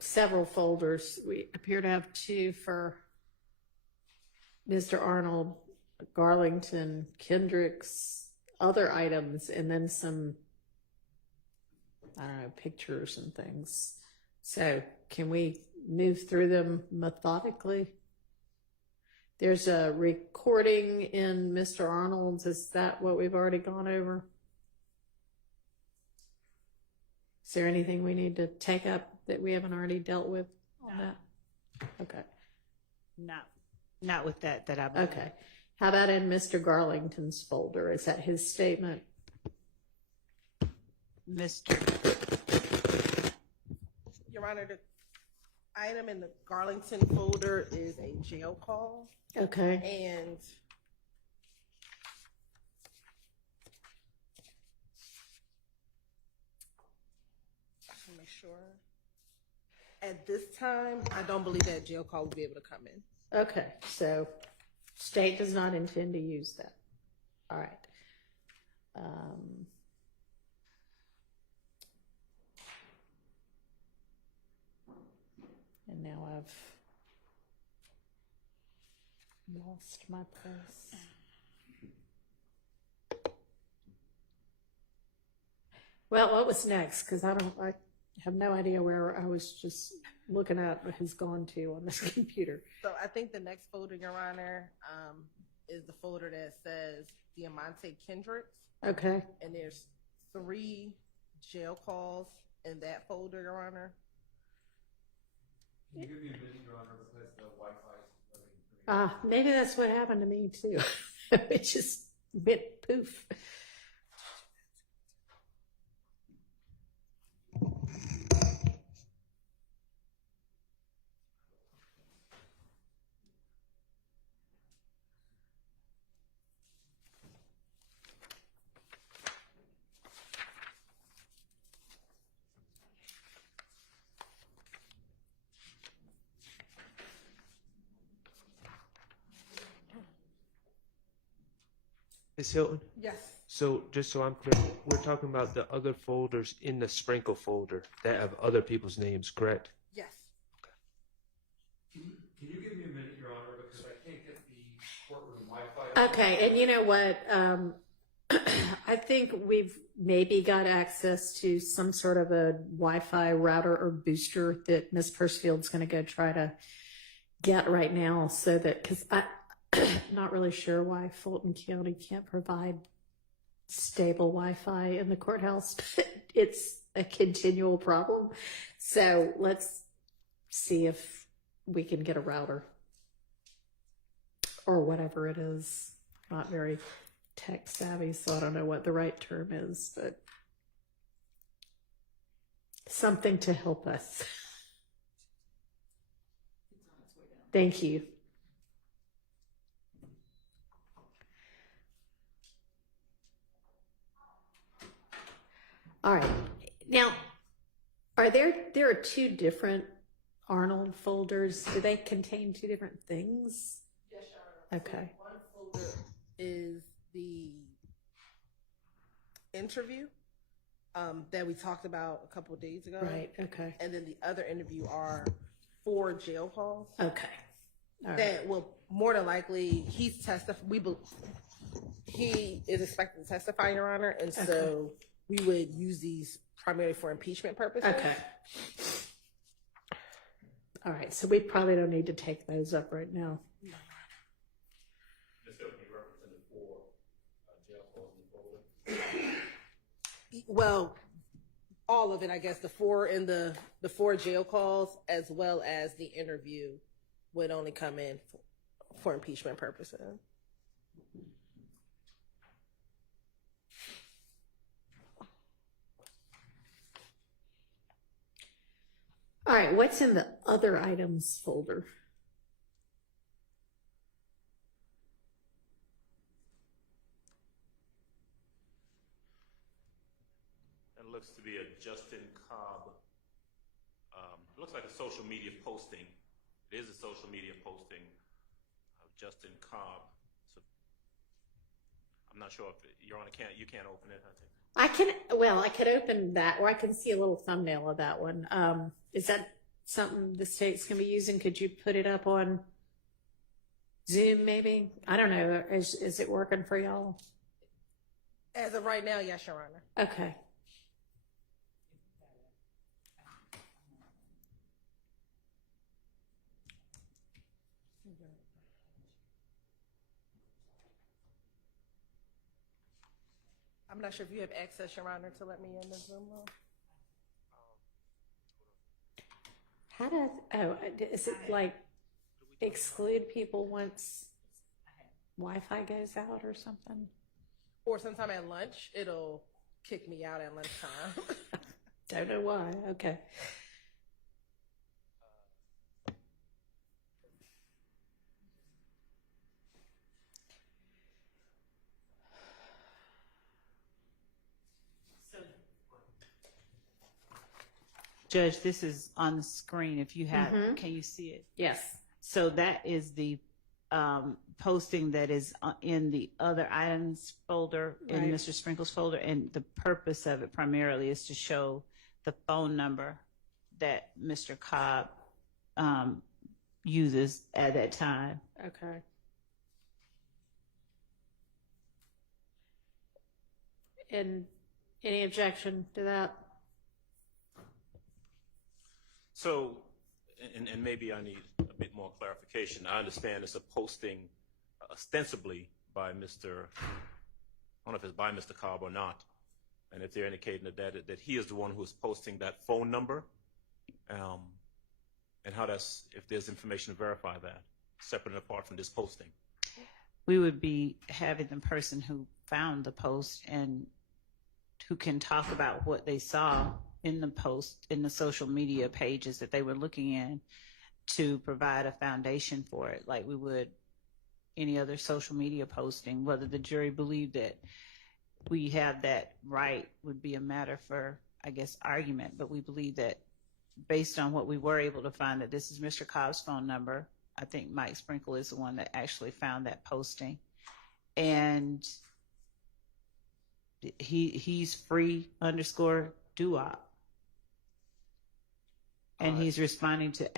several folders. We appear to have two for Mr. Arnold, Garlington, Kendricks, other items, and then some, I don't know, pictures and things. So can we move through them methodically? There's a recording in Mr. Arnold's. Is that what we've already gone over? Is there anything we need to take up that we haven't already dealt with on that? Okay. Not with that I believe. Okay. How about in Mr. Garlington's folder? Is that his statement? Your Honor, the item in the Garlington folder is a jail call. Okay. And to make sure. At this time, I don't believe that jail call will be able to come in. Okay. So state does not intend to use that. All right. And now I've lost my place. Well, what was next? Because I have no idea where I was just looking at has gone to on this computer. So I think the next folder, Your Honor, is the folder that says Diamante Kendricks. Okay. And there's 3 jail calls in that folder, Your Honor. Can you give me a minute, Your Honor, because the Wi-Fi is running. Maybe that's what happened to me too. It just went poof. Ms. Hilton? Yes. So just so I'm clear, we're talking about the other folders in the sprinkle folder that have other people's names, correct? Yes. Can you give me a minute, Your Honor, because I can't get the courtroom Wi-Fi. Okay, and you know what? I think we've maybe got access to some sort of a Wi-Fi router or booster that Ms. Pursfield's going to go try to get right now, so that, because I'm not really sure why Fulton County can't provide stable Wi-Fi in the courthouse, but it's a continual problem. So let's see if we can get a router or whatever it is. Not very tech savvy, so I don't know what the right term is, but something to help us. Thank you. All right. Now, there are 2 different Arnold folders. Do they contain 2 different things? Yes, Your Honor. Okay. So one folder is the interview that we talked about a couple of days ago. Right, okay. And then the other interview are 4 jail calls. Okay. All right. That will more than likely, he is expected to testify, Your Honor, and so we would use these primarily for impeachment purposes. Okay. All right, so we probably don't need to take those up right now. Well, all of it, I guess. The 4 in the 4 jail calls, as well as the interview, would only come in for impeachment purposes. All right, what's in the other items folder? It looks to be a Justin Cobb. It looks like a social media posting. It is a social media posting of Justin Cobb. So I'm not sure if Your Honor you can't open it. I think. I could open that, or I can see a little thumbnail of that one. Is that something the state's going to be using? Could you put it up on Zoom maybe? I don't know. Is it working for y'all? As of right now, yes, Your Honor. Okay. I'm not sure if you have access, Your Honor, to let me in the Zoom room. How does, is it like exclude people once Wi-Fi goes out or something? Or sometime at lunch, it'll kick me out at lunchtime. Don't know why. Okay. Judge, this is on the screen. If you have, can you see it? Yes. So that is the posting that is in the other items folder in Right. Mr. Sprinkle's folder, and the purpose of it primarily is to show the phone number that Mr. Cobb uses at that time. Okay. And any objection to that? So, and maybe I need a bit more clarification. I understand it's a posting ostensibly by Mr. I don't know if it's by Mr. Cobb or not, and if they're indicating that he is the one who is posting that phone number, and how that's, if there's information to verify that, separate and apart from this posting. We would be having the person who found the post and who can talk about what they saw in the post, in the social media pages that they were looking in, to provide a foundation for it, like we would any other social media posting. Whether the jury believed that we have that right would be a matter for, I guess, argument, but we believe that based on what we were able to find, that this is Mr. Cobb's phone number. I think Mike Sprinkle is the one that actually found that posting, and he's free _doo-wop. And he's responding to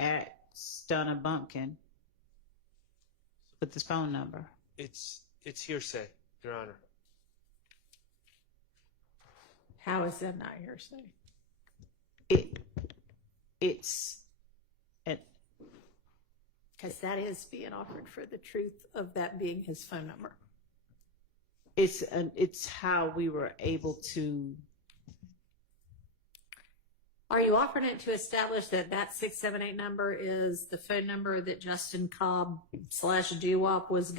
@Stunna Bumpkin with his phone number. It's hearsay, Your Honor. How is that not hearsay? It's because that is being offered for the truth of that being his phone number. It's how we were able to. Are you offering it to establish that 678 number is the phone number that Justin Cobb /doo-wop was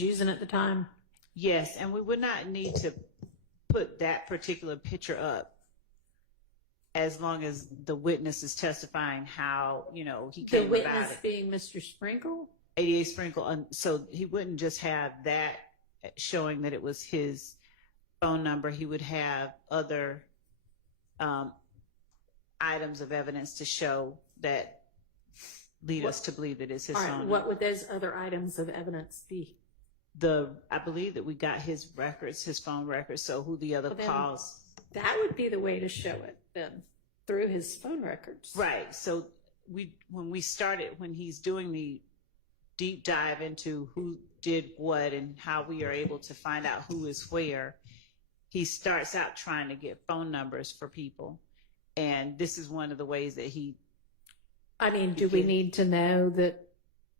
using at the time? Yes, and we would not need to put that particular picture up as long as the witness is testifying how, he came about it. The witness being Mr. Sprinkle? 88 Sprinkle. So he wouldn't just have that showing that it was his phone number. He would have other items of evidence to show that lead us to believe that it's his phone number. What would those other items of evidence be? I believe that we got his records, his phone records, so who the other calls. That would be the way to show it then, through his phone records. Right. So when he's doing the deep dive into who did what and how we are able to find out who is where, he starts out trying to get phone numbers for people. And this is one of the ways that do we need to know that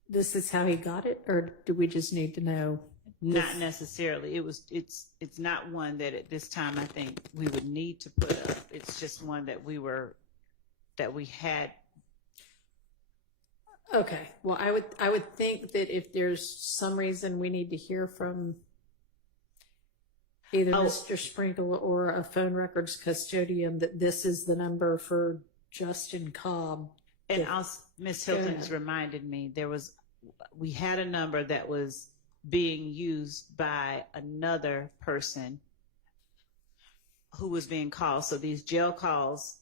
this is how he got it, or do we just need to know? Not necessarily. It's not one that at this time I think we would need to put up. It's just one that we had. Okay. Well, I would think that if there's some reason we need to hear from either Mr. Sprinkle or a phone records custodian that this is the number for Justin Cobb. And Ms. Hilton's reminded me we had a number that was being used by another person who was being called. So these jail calls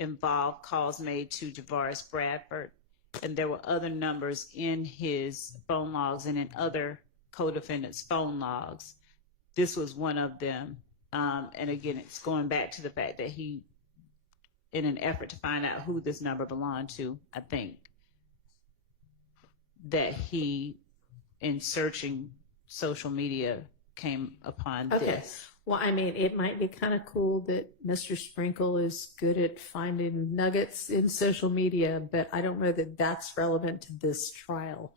involved calls made to Javaris Bradford, and there were other numbers in his phone logs and in other co-defendants' phone logs. This was one of them. And again, it's going back to the fact that he in an effort to find out who this number belonged to, I think that he, in searching social media, came upon this. Well, I mean, it might be kind of cool that Mr. Sprinkle is good at finding nuggets in social media, but I don't know that that's relevant to this trial.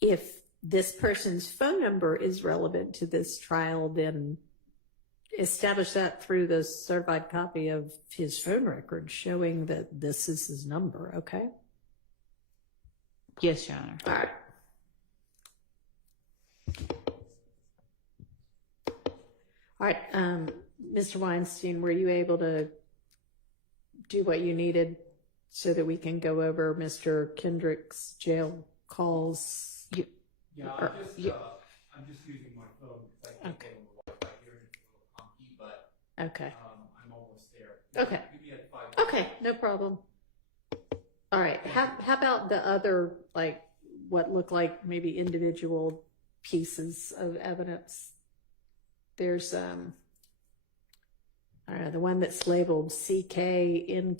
If this person's phone number is relevant to this trial, then establish that through the certified copy of his phone record showing that this is his number, okay? Yes, Your Honor. All right. All right, Mr. Weinstein, were you able to do what you needed so that we can go over Mr. Kendrick's jail calls? Yeah, I'm just using my phone because I can't get on the Wi-Fi here and it's a little clunky, but Okay. I'm almost there. Okay. Give me 5 minutes. Okay, no problem. All right, how about the other, like, what look like maybe individual pieces of evidence? There's, I don't know, the one that's labeled CKNQKS,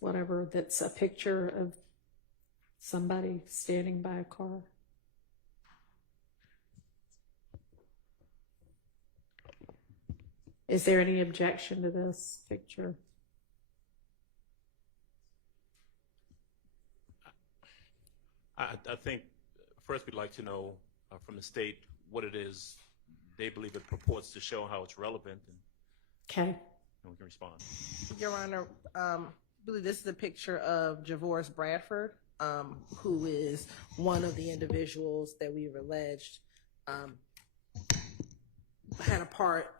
whatever, that's a picture of somebody standing by a car. Is there any objection to this picture? I think first we'd like to know from the state what it is they believe it purports to show, how it's relevant, Okay. and we can respond. Your Honor, I believe this is a picture of Javoris Bradford, who is one of the individuals that we've alleged had a part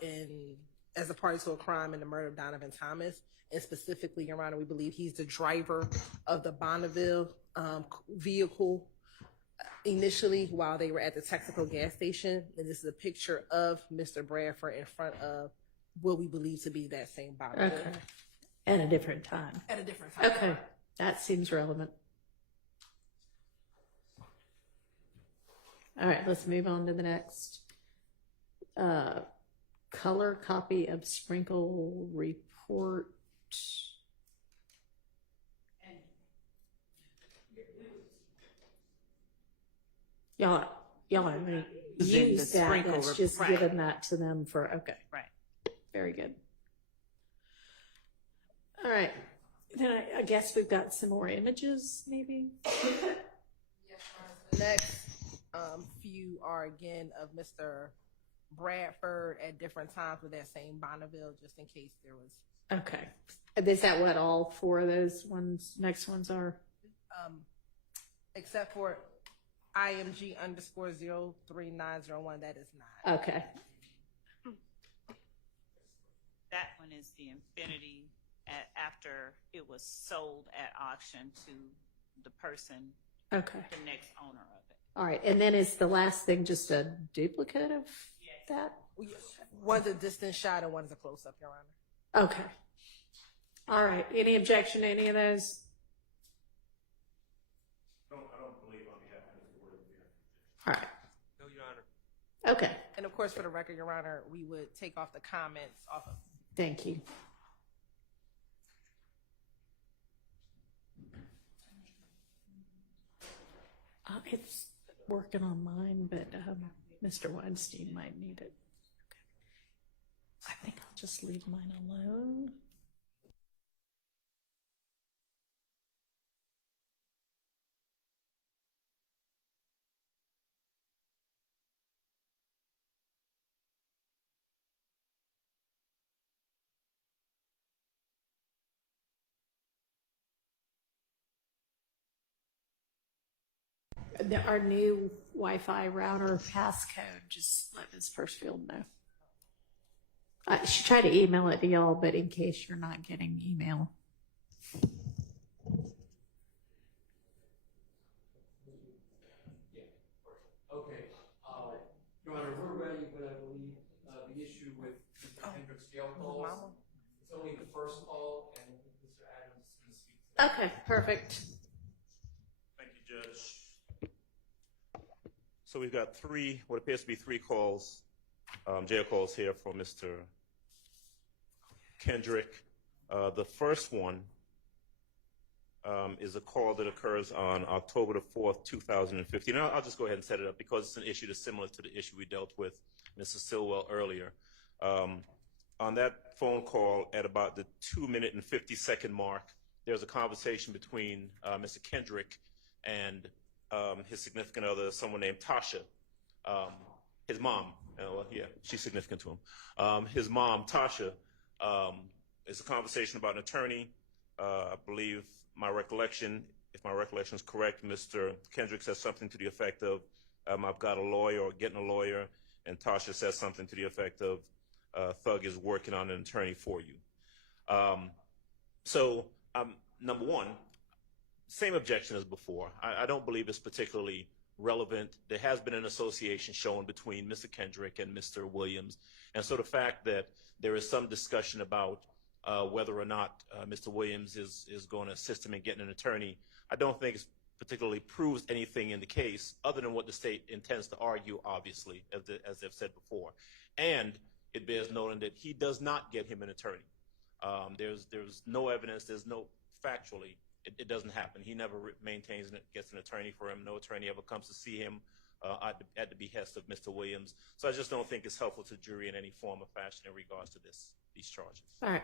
as a party to a crime in the murder of Donovan Thomas. And specifically, Your Honor, we believe he's the driver of the Bonneville vehicle initially while they were at the Texaco gas station. And this is a picture of Mr. Bradford in front of what we believe to be that same Bonneville. Okay. At a different time. At a different time. Okay, that seems relevant. All right, let's move on to the next. Color copy of Sprinkle report. Y'all are going to use that. Sprinkle That's just right. given that to them for, okay. Right. Very good. All right. Then I guess we've got some more images, maybe? The next few are again of Mr. Bradford at different times with that same Bonneville, just in case there was. Okay. Is that what all 4 of those next ones are? Except for IMG _ 03901, that is not. Okay. That one is the Infinity after it was sold at auction to the person, Okay. the next owner of it. All right. And then is the last thing just a duplicate of that? One's a distant shot and one's a close up, Your Honor. Okay. All right. Any objection to any of those? I don't believe on behalf of Mr. Wood here. All right. No, Your Honor. Okay. And of course, for the record, Your Honor, we would take off the comments off of. Thank you. It's working on mine, but Mr. Weinstein might need it. Okay. I think I'll just leave mine alone. Our new Wi-Fi router passcode, just let Ms. Persfield know. I should try to email it to y'all, but in case you're not getting email. Okay. Your Honor, we're ready, but I believe the issue with Mr. Hendrick's jail calls, it's only the first call, and Mr. Adams is going to speak to that. Okay, perfect. Thank you, Judge. So we've got what appears to be 3 calls, jail calls here for Mr. Kendrick. The first one is a call that occurs on October the 4th, 2015. I'll just go ahead and set it up because it's an issue that's similar to the issue we dealt with Mrs. Stilwell earlier. On that phone call, at about the 2-minute and 50-second mark, there's a conversation between Mr. Kendrick and his significant other, someone named Tasha. His mom, well, yeah, she's significant to him. His mom, Tasha, it's a conversation about an attorney. I believe my recollection, if my recollection is correct, Mr. Kendrick says something to the effect of, I've got a lawyer or getting a lawyer, and Tasha says something to the effect of, Thug is working on an attorney for you. Number one, same objection as before. I don't believe it's particularly relevant. There has been an association shown between Mr. Kendrick and Mr. Williams, and so the fact that there is some discussion about whether or not Mr. Williams is going to assist him in getting an attorney, I don't think it particularly proves anything in the case other than what the state intends to argue, obviously, as they've said before. And it bears noting that he does not get him an attorney. There's no evidence, there's no factually, it doesn't happen. He never maintains and gets an attorney for him. No attorney ever comes to see him at the behest of Mr. Williams. So I just don't think it's helpful to the jury in any form or fashion in regards to these charges. All right.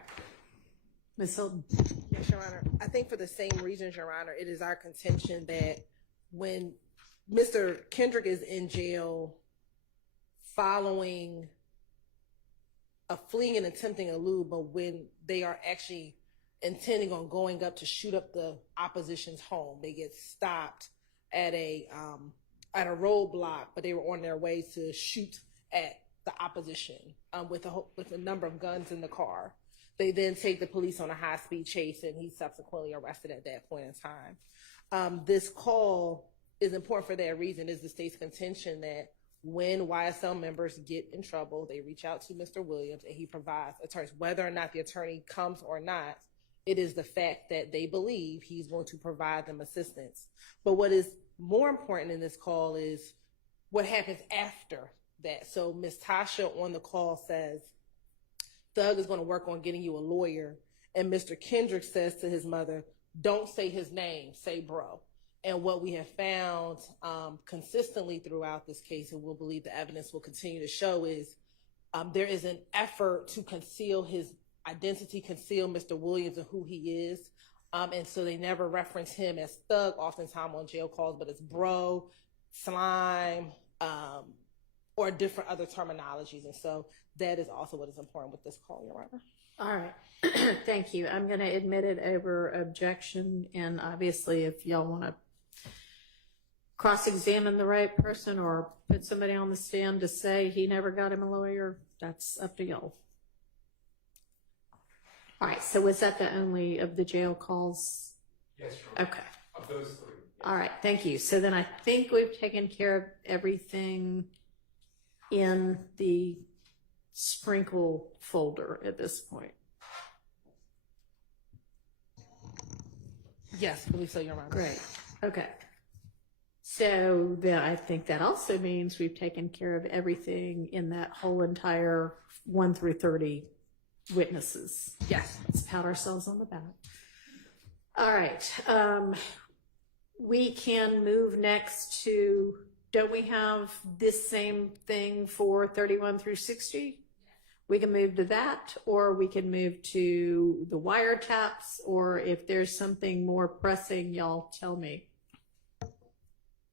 Ms. Hilton. Yes, Your Honor. I think for the same reasons, Your Honor, it is our contention that when Mr. Kendrick is in jail following a fleeing and attempting elude, but when they are actually intending on going up to shoot up the opposition's home, they get stopped at a roadblock, but they were on their way to shoot at the opposition with a number of guns in the car. They then take the police on a high-speed chase, and he's subsequently arrested at that point in time. This call is important for that reason. Is the state's contention that when YSL members get in trouble, they reach out to Mr. Williams, and he provides attorneys. Whether or not the attorney comes or not, it is the fact that they believe he's going to provide them assistance. But what is more important in this call is what happens after that. So Ms. Tasha on the call says, Thug is going to work on getting you a lawyer. And Mr. Kendrick says to his mother, don't say his name, say bro. And what we have found consistently throughout this case, and we'll believe the evidence will continue to show, is there is an effort to conceal his identity, conceal Mr. Williams and who he is. And so they never reference him as Thug, oftentimes on jail calls, but as bro, slime, or different other terminologies. And so that is also what is important with this call, Your Honor. All right. Thank you. I'm going to admit it over objection. And obviously, if y'all want to cross-examine the right person or put somebody on the stand to say he never got him a lawyer, that's up to y'all. All right. So was that the only of the jail calls? Yes, Your Honor. Okay. Of those three. Yes. All right. Thank you. So then I think we've taken care of everything in the sprinkle folder at this point. Yes, I believe so, Your Honor. Great. Okay. So then I think that also means we've taken care of everything in that whole entire 1 through 30 witnesses. Yes. Let's pat ourselves on the back. All right. We can move next to, don't we have this same thing for 31 through 60? We can move to that, or we can move to the wiretaps, or if there's something more pressing, y'all tell me.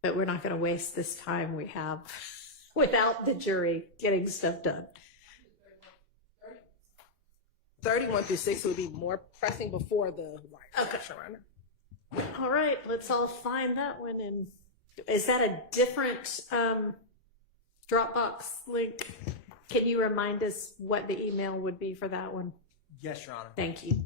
But we're not going to waste this time we have without the jury getting stuff done. 31 through 60 would be more pressing before the wiretaps, Your Honor. All right, let's all find that one. And is that a different Dropbox link? Can you remind us what the email would be for that one? Yes, Your Honor. Thank you.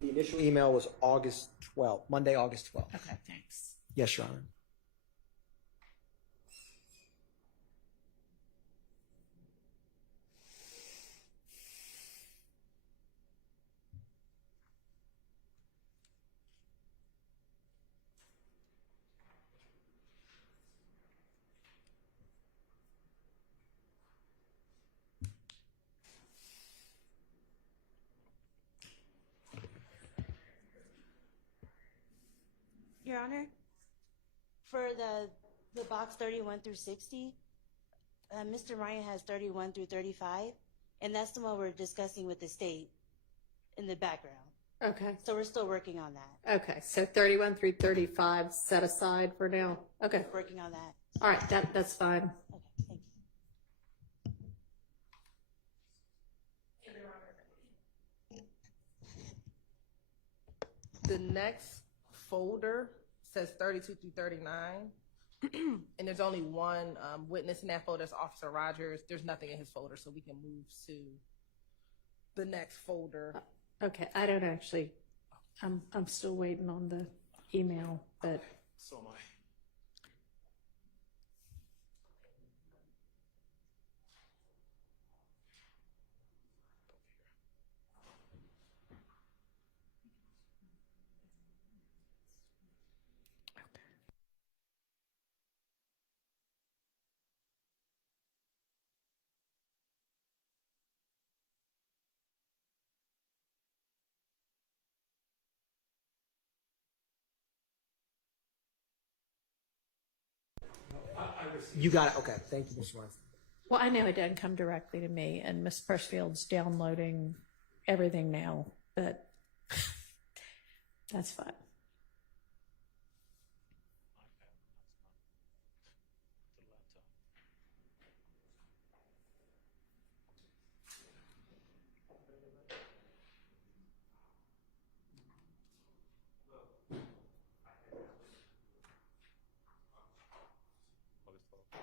The initial email was August 12th, Monday, August 12th. Okay, thanks. Yes, Your Honor. Your Honor, for the box 31 through 60, Mr. Ryan has 31 through 35, and that's the one we're discussing with the state in the background. Okay. So we're still working on that. Okay, so 31 through 35 set aside for now. Okay. We're working on that. All right, that's fine. Okay, thank you. The next folder says 32 through 39, and there's only one witness in that folder. That's Officer Rogers. There's nothing in his folder, so we can move to the next folder. Okay, I don't actually. I'm still waiting on the email, but So am I. You got it. Okay. Thank you, Mr. Weinstein. well, I know it doesn't come directly to me, and Miss Pressfield's downloading everything now, but that's fine. August 12th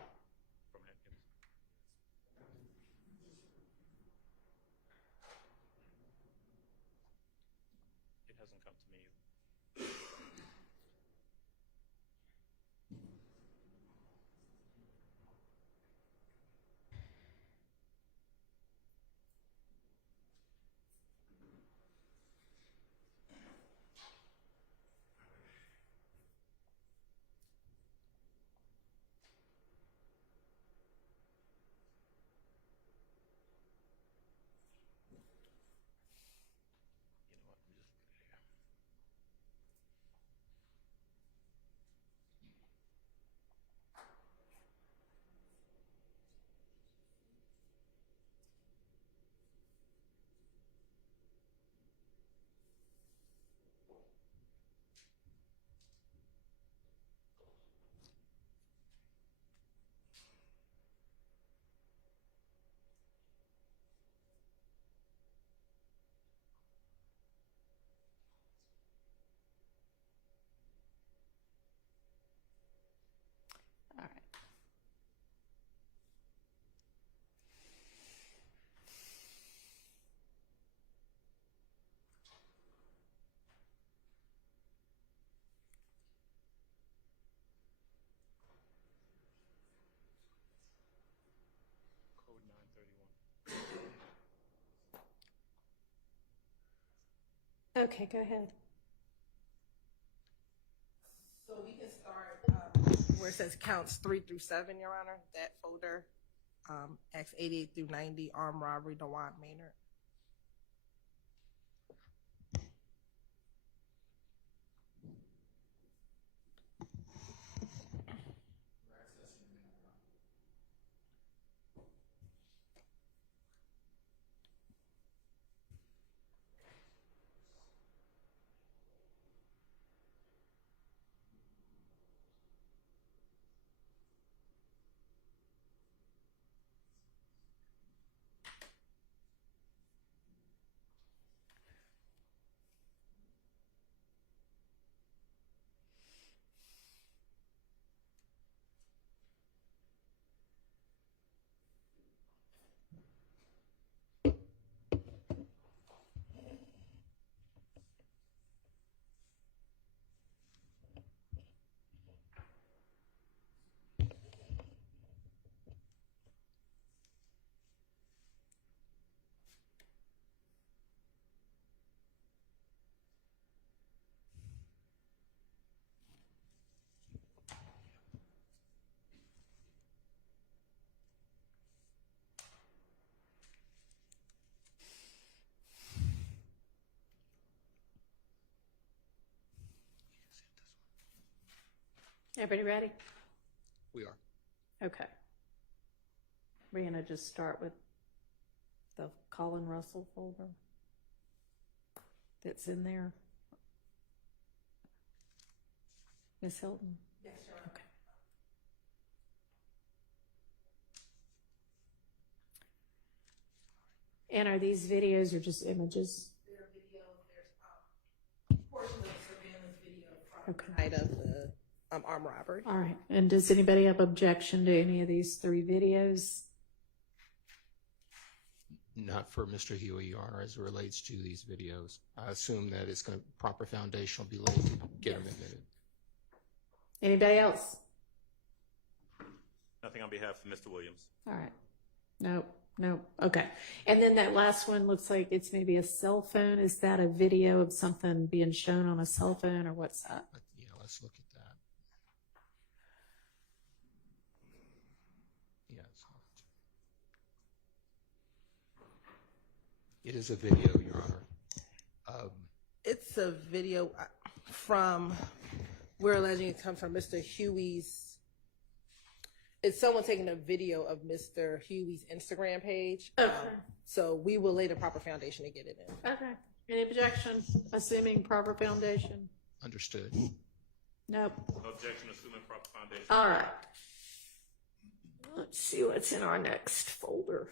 from Atkins. It hasn't come to me either. You know what? Let me just look at it here. All right. Code 931. Okay, go ahead. So we can start where it says counts 3 through 7, Your Honor. That folder, Acts 88 through 90, armed robbery, DeWan Maynard. Everybody ready? We are. Okay. We're going to just start with the Colin Russell folder that's in there. Ms. Hilton? Yes, sure. Okay. And are these videos or just images? There are videos. There's portions of the surveillance video from the night of the armed robbery. All right. And does anybody have objection to any of these 3 videos? Not for Mr. Huey, Your Honor, as it relates to these videos. I assume that it's going to, proper foundation will be laid to get them admitted. Anybody else? Nothing on behalf of Mr. Williams. All right. Nope. Okay. And then that last one looks like it's maybe a cell phone. Is that a video of something being shown on a cell phone, or what's that? Yeah, let's look at that. Yes. It is a video, Your Honor. It's a video from, we're alleging it comes from Mr. Huey's. It's someone taking a video of Mr. Huey's Instagram page. Okay. So we will lay the proper foundation to get it in. Okay. Any objection? Assuming proper foundation? Understood. Nope. No objection, assuming proper foundation. All right. Let's see what's in our next folder.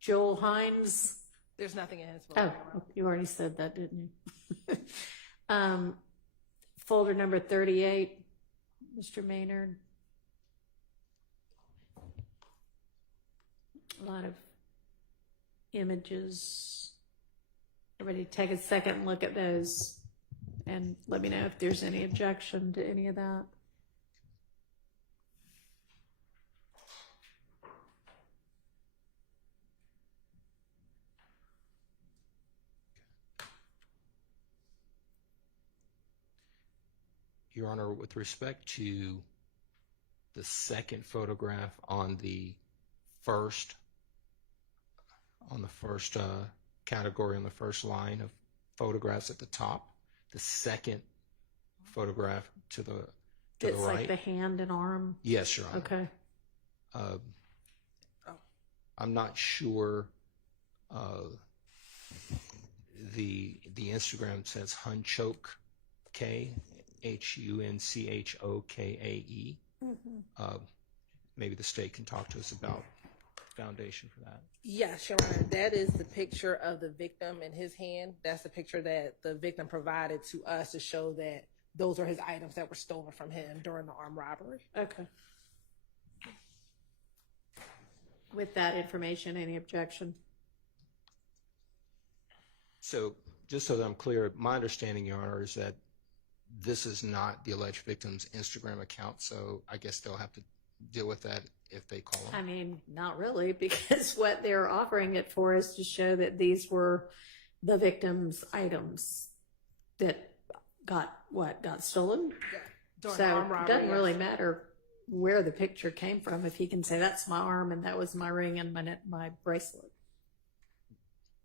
Joel Hines. There's nothing in his folder. Oh, you already said that, didn't you? Folder number 38, Mr. Maynard. A lot of images. Everybody take a second and look at those and let me know if there's any objection to any of that. Your Honor, with respect to the second photograph on the first category, on the first line of photographs at the top, the second photograph to the It's right. like the hand and arm. Yes, Your Honor. Okay. I'm not sure. The Instagram says Hunchoke K, HUNCHOKAE. Maybe the state can talk to us about foundation for that. Yes, Your Honor. That is the picture of the victim in his hand. That's the picture that the victim provided to us to show that those are his items that were stolen from him during the armed robbery. Okay. With that information, any objection? So, just so that I'm clear, my understanding, Your Honor, is that this is not the alleged victim's Instagram account, so I guess they'll have to deal with that if they call them. I mean, not really, because what they're offering it for is to show that these were the victim's items that got stolen. Yeah. During So the armed it robbery, doesn't yes. really matter where the picture came from if he can say that's my arm and that was my ring and my bracelet.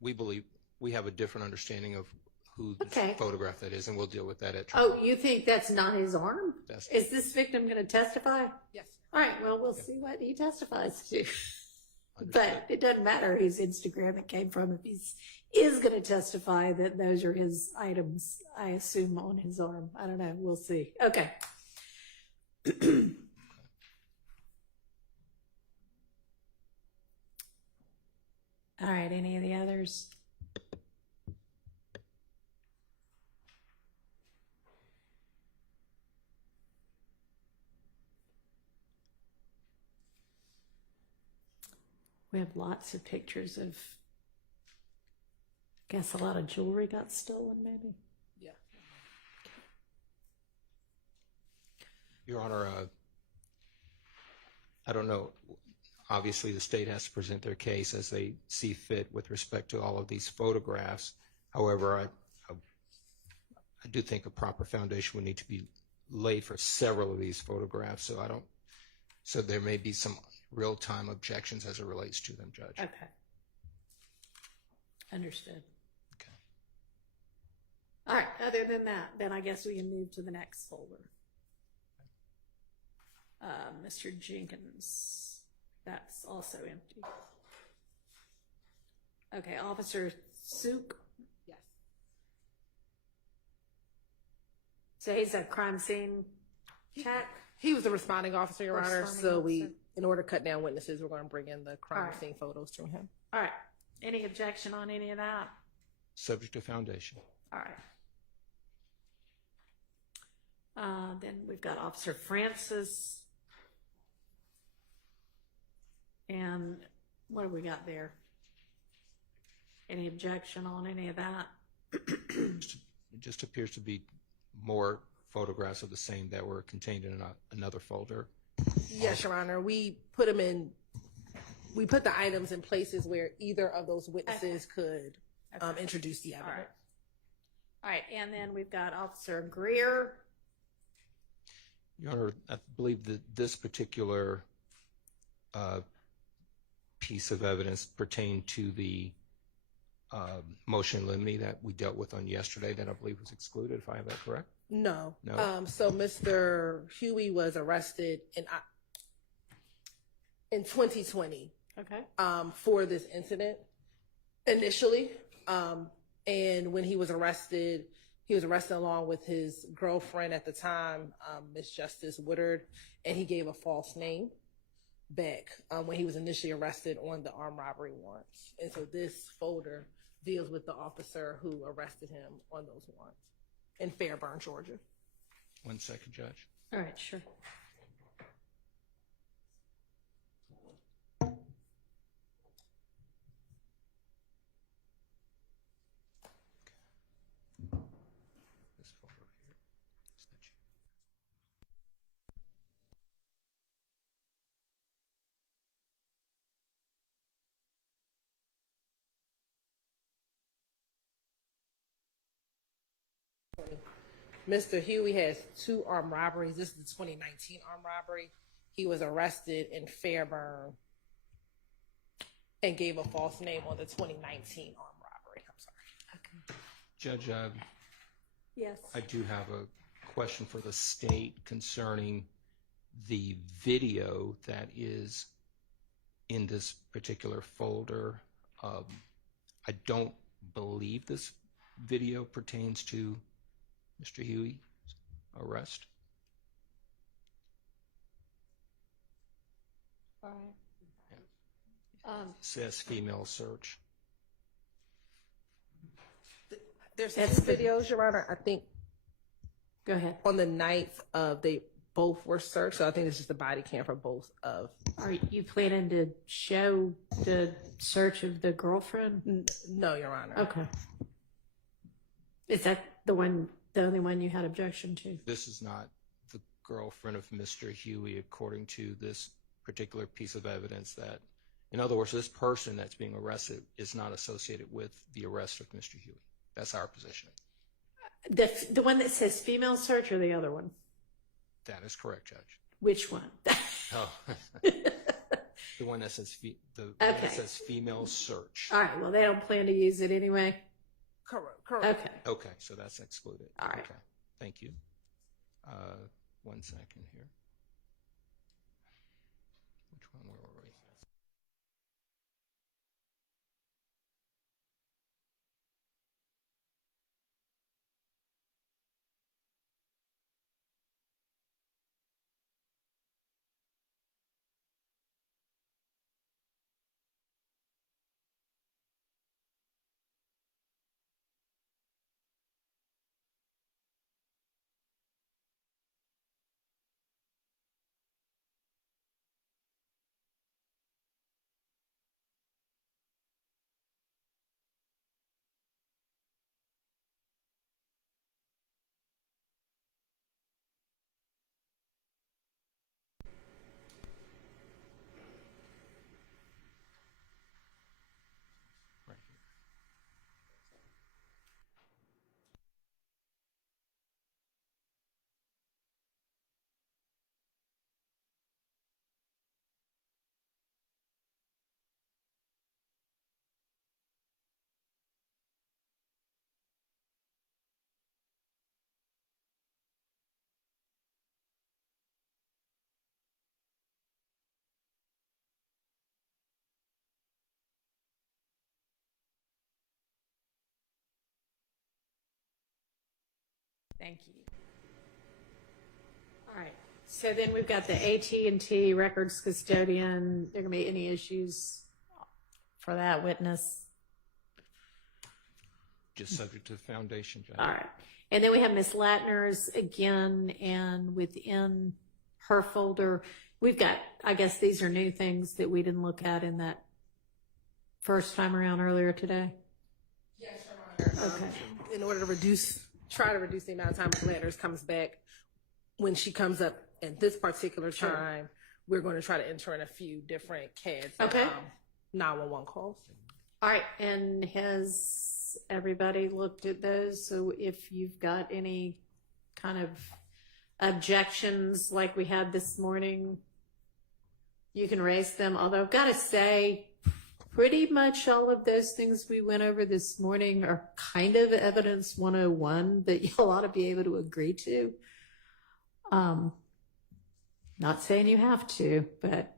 We believe we have a different understanding of who the Okay. photograph that is, and we'll deal with that at trial. Oh, you think that's not his arm? Is this victim going to testify? Yes. All right, well, we'll see what he testifies to. But it doesn't matter whose Instagram it came from if he is going to testify that those are his items, I assume, on his arm. I don't know. We'll see. Okay. All right, any of the others? We have lots of pictures of, I guess a lot of jewelry got stolen, maybe? Yeah. Your Honor, I don't know. Obviously, the state has to present their case as they see fit with respect to all of these photographs. However, I do think a proper foundation would need to be laid for several of these photographs. So there may be some real-time objections as it relates to them, Judge. Okay. Understood. Okay. All right, other than that, then I guess we can move to the next folder. Mr. Jenkins, that's also empty. Okay, Officer Suk. Yes. So he's a crime scene check. He was the responding officer, Your Honor. Responding So officer. in order to cut down witnesses, we're going to bring in the crime All right. scene photos from him. All right. Any objection on any of that? Subject to foundation. All right. Then we've got Officer Francis. And what have we got there? Any objection on any of that? It just appears to be more photographs of the same that were contained in another folder. Yes, Your Honor. We put the items in places where either of those witnesses could introduce the evidence. All right. And then we've got Officer Greer. Your Honor, I believe that this particular piece of evidence pertained to the motion in limine that we dealt with on yesterday that I believe was excluded, if I have that correct? No. No. So Mr. Huey was arrested in 2020. Okay. For this incident initially. And when he was arrested along with his girlfriend at the time, Miss Justice Woodard, and he gave a false name back when he was initially arrested on the armed robbery warrants. And so this folder deals with the officer who arrested him on those warrants in Fairburn, Georgia. 1 second, Judge. All right, sure. This folder right here. Is that you? Mr. Huey has 2 armed robberies. This is the 2019 armed robbery. He was arrested in Fairburn and gave a false name on the 2019 armed robbery. I'm sorry. Okay. Judge, Yes. I do have a question for the state concerning the video that is in this particular folder. I don't believe this video pertains to Mr. Huey's arrest. All right. Says female search. There's 2 videos, Your Honor. I think. Go ahead. On the night they both were searched, so I think it's just the body cam for both of. Are you planning to show the search of the girlfriend? No, Your Honor. Okay. Is that the only one you had objection to? This is not the girlfriend of Mr. Huey, according to this particular piece of evidence. That, in other words, this person that's being arrested is not associated with the arrest of Mr. Huey. That's our position. The one that says female search or the other one? That is correct, Judge. Which one? Oh. The one that says one that says female search. All right. Well, they don't plan to use it anyway. Correct. Okay. Okay, so that's excluded. All right. Okay, thank you. 1 second here. Which one were we? Thank you. All right. So then we've got the AT&T records custodian. There going to be any issues for that witness? Just subject to the foundation, Judge. All right. And then we have Ms. Latner's again, and within her folder, we've got, I guess these are new things that we didn't look at in that first time around earlier today. Yes, Your Honor. Okay. In order to try to reduce the amount of time Ms. Latner's comes back, when she comes up at this particular time, we're going to try to enter in a few different CADs. Okay. 911 calls. All right. And has everybody looked at those? So if you've got any kind of objections like we had this morning, you can raise them. Although I've got to say, pretty much all of those things we went over this morning are kind of evidence 101 that you'll ought to be able to agree to. Not saying you have to, but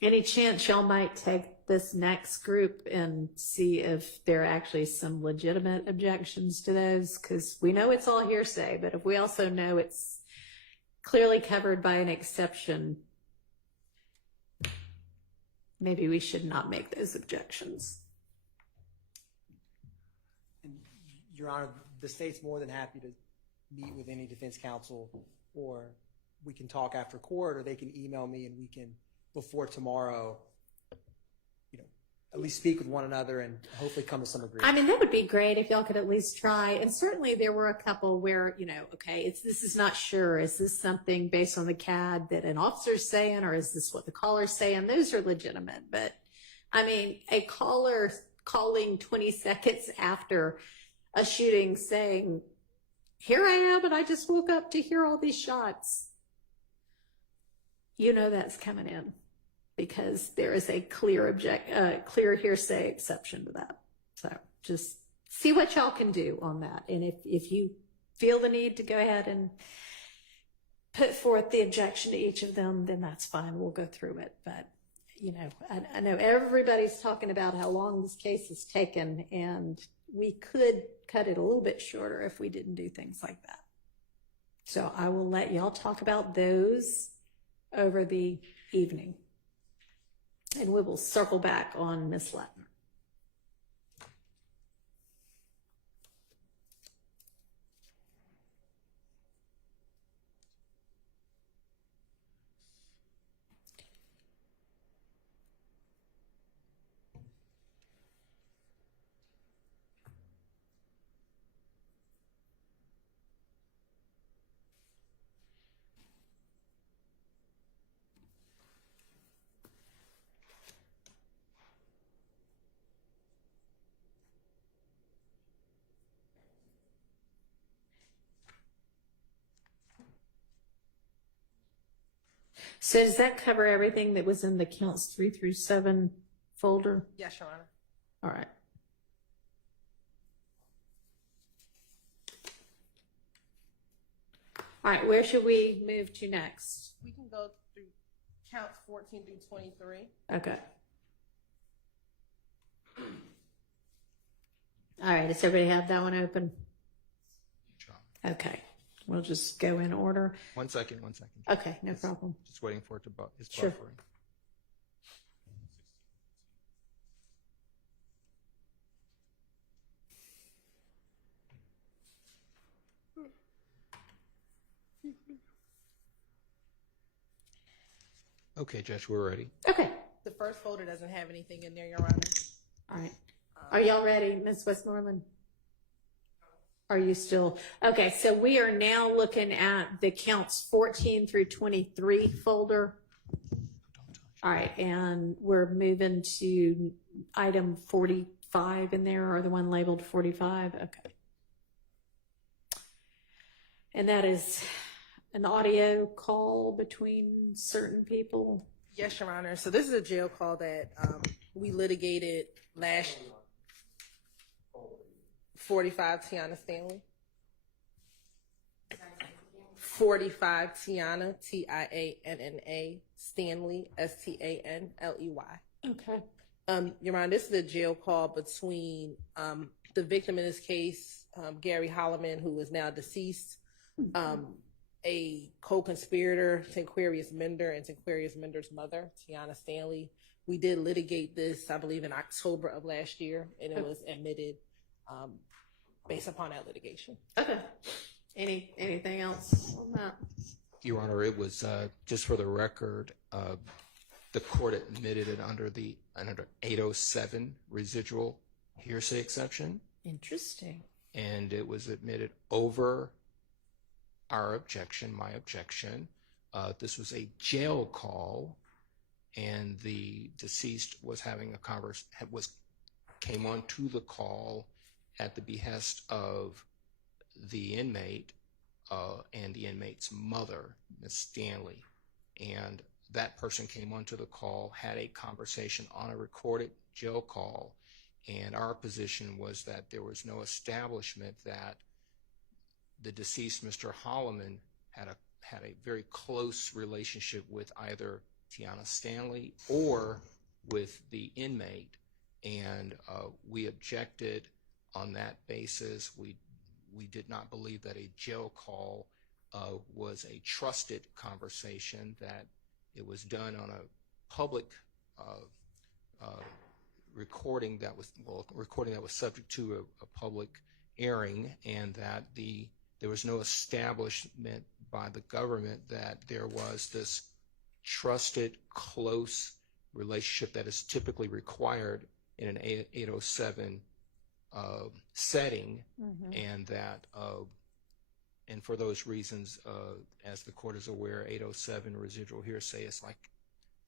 any chance y'all might take this next group and see if there are actually some legitimate objections to those? Because we know it's all hearsay, but if we also know it's clearly covered by an exception, maybe we should not make those objections. Your Honor, the state's more than happy to meet with any defense counsel, or we can talk after court, or they can email me and we can, before tomorrow, at least speak with one another and hopefully come to some agreement. I mean, that would be great if y'all could at least try. And certainly there were a couple where, okay, this is not sure. Is this something based on the CAD that an officer's saying, or is this what the caller's saying? Those are legitimate. But I mean, a caller calling 20 seconds after a shooting saying, here I am, and I just woke up to hear all these shots. That's coming in because there is a clear hearsay exception to that. So just see what y'all can do on that. And if you feel the need to go ahead and put forth the objection to each of them, then that's fine. We'll go through it. But, I know everybody's talking about how long this case has taken, and we could cut it a little bit shorter if we didn't do things like that. So I will let y'all talk about those over the evening. And we will circle back on Ms. Latner. So does that cover everything that was in the counts 3 through 7 folder? Yes, Your Honor. All right. All right, where should we move to next? We can go through counts 14 through 23. Okay. All right, does everybody have that one open? Okay, we'll just go in order. One second. Okay, no problem. Just waiting for it to it's Sure. buffering. Okay, Judge, we're ready. Okay. The first folder doesn't have anything in there, Your Honor. All right. Are y'all ready, Ms. Westmoreland? Are you still? Okay, so we are now looking at the counts 14 through 23 folder. All right, and we're moving to item 45 in there, or the one labeled 45. Okay. And that is an audio call between certain people. Yes, Your Honor. So this is a jail call that we litigated last 45 Tiana Stanley. 45 Tiana, Tianna, Stanley, Stanley. Okay. Your Honor, this is a jail call between the victim in this case, Gary Holloman, who is now deceased, a co-conspirator, Tanquarius Mender, and Tanquarius Mender's mother, Tiana Stanley. We did litigate this, I believe, in October of last year, and it was admitted based upon that litigation. Okay. Anything else on that? Your Honor, it was just for the record, the court admitted it under 807 residual hearsay exception. Interesting. And it was admitted over our objection, my objection. This was a jail call, and the deceased was having a came on to the call at the behest of the inmate and the inmate's mother, Ms. Stanley. And that person came onto the call, had a conversation on a recorded jail call, and our position was that there was no establishment that the deceased, Mr. Holloman, had a very close relationship with either Tiana Stanley or with the inmate, and we objected on that basis. We did not believe that a jail call was a trusted conversation, that it was done on a public recording that was subject to a public airing, and that there was no establishment by the government that there was this trusted, close relationship that is typically required in an 807 setting, and that and for those reasons, as the court is aware, 807 residual hearsay is like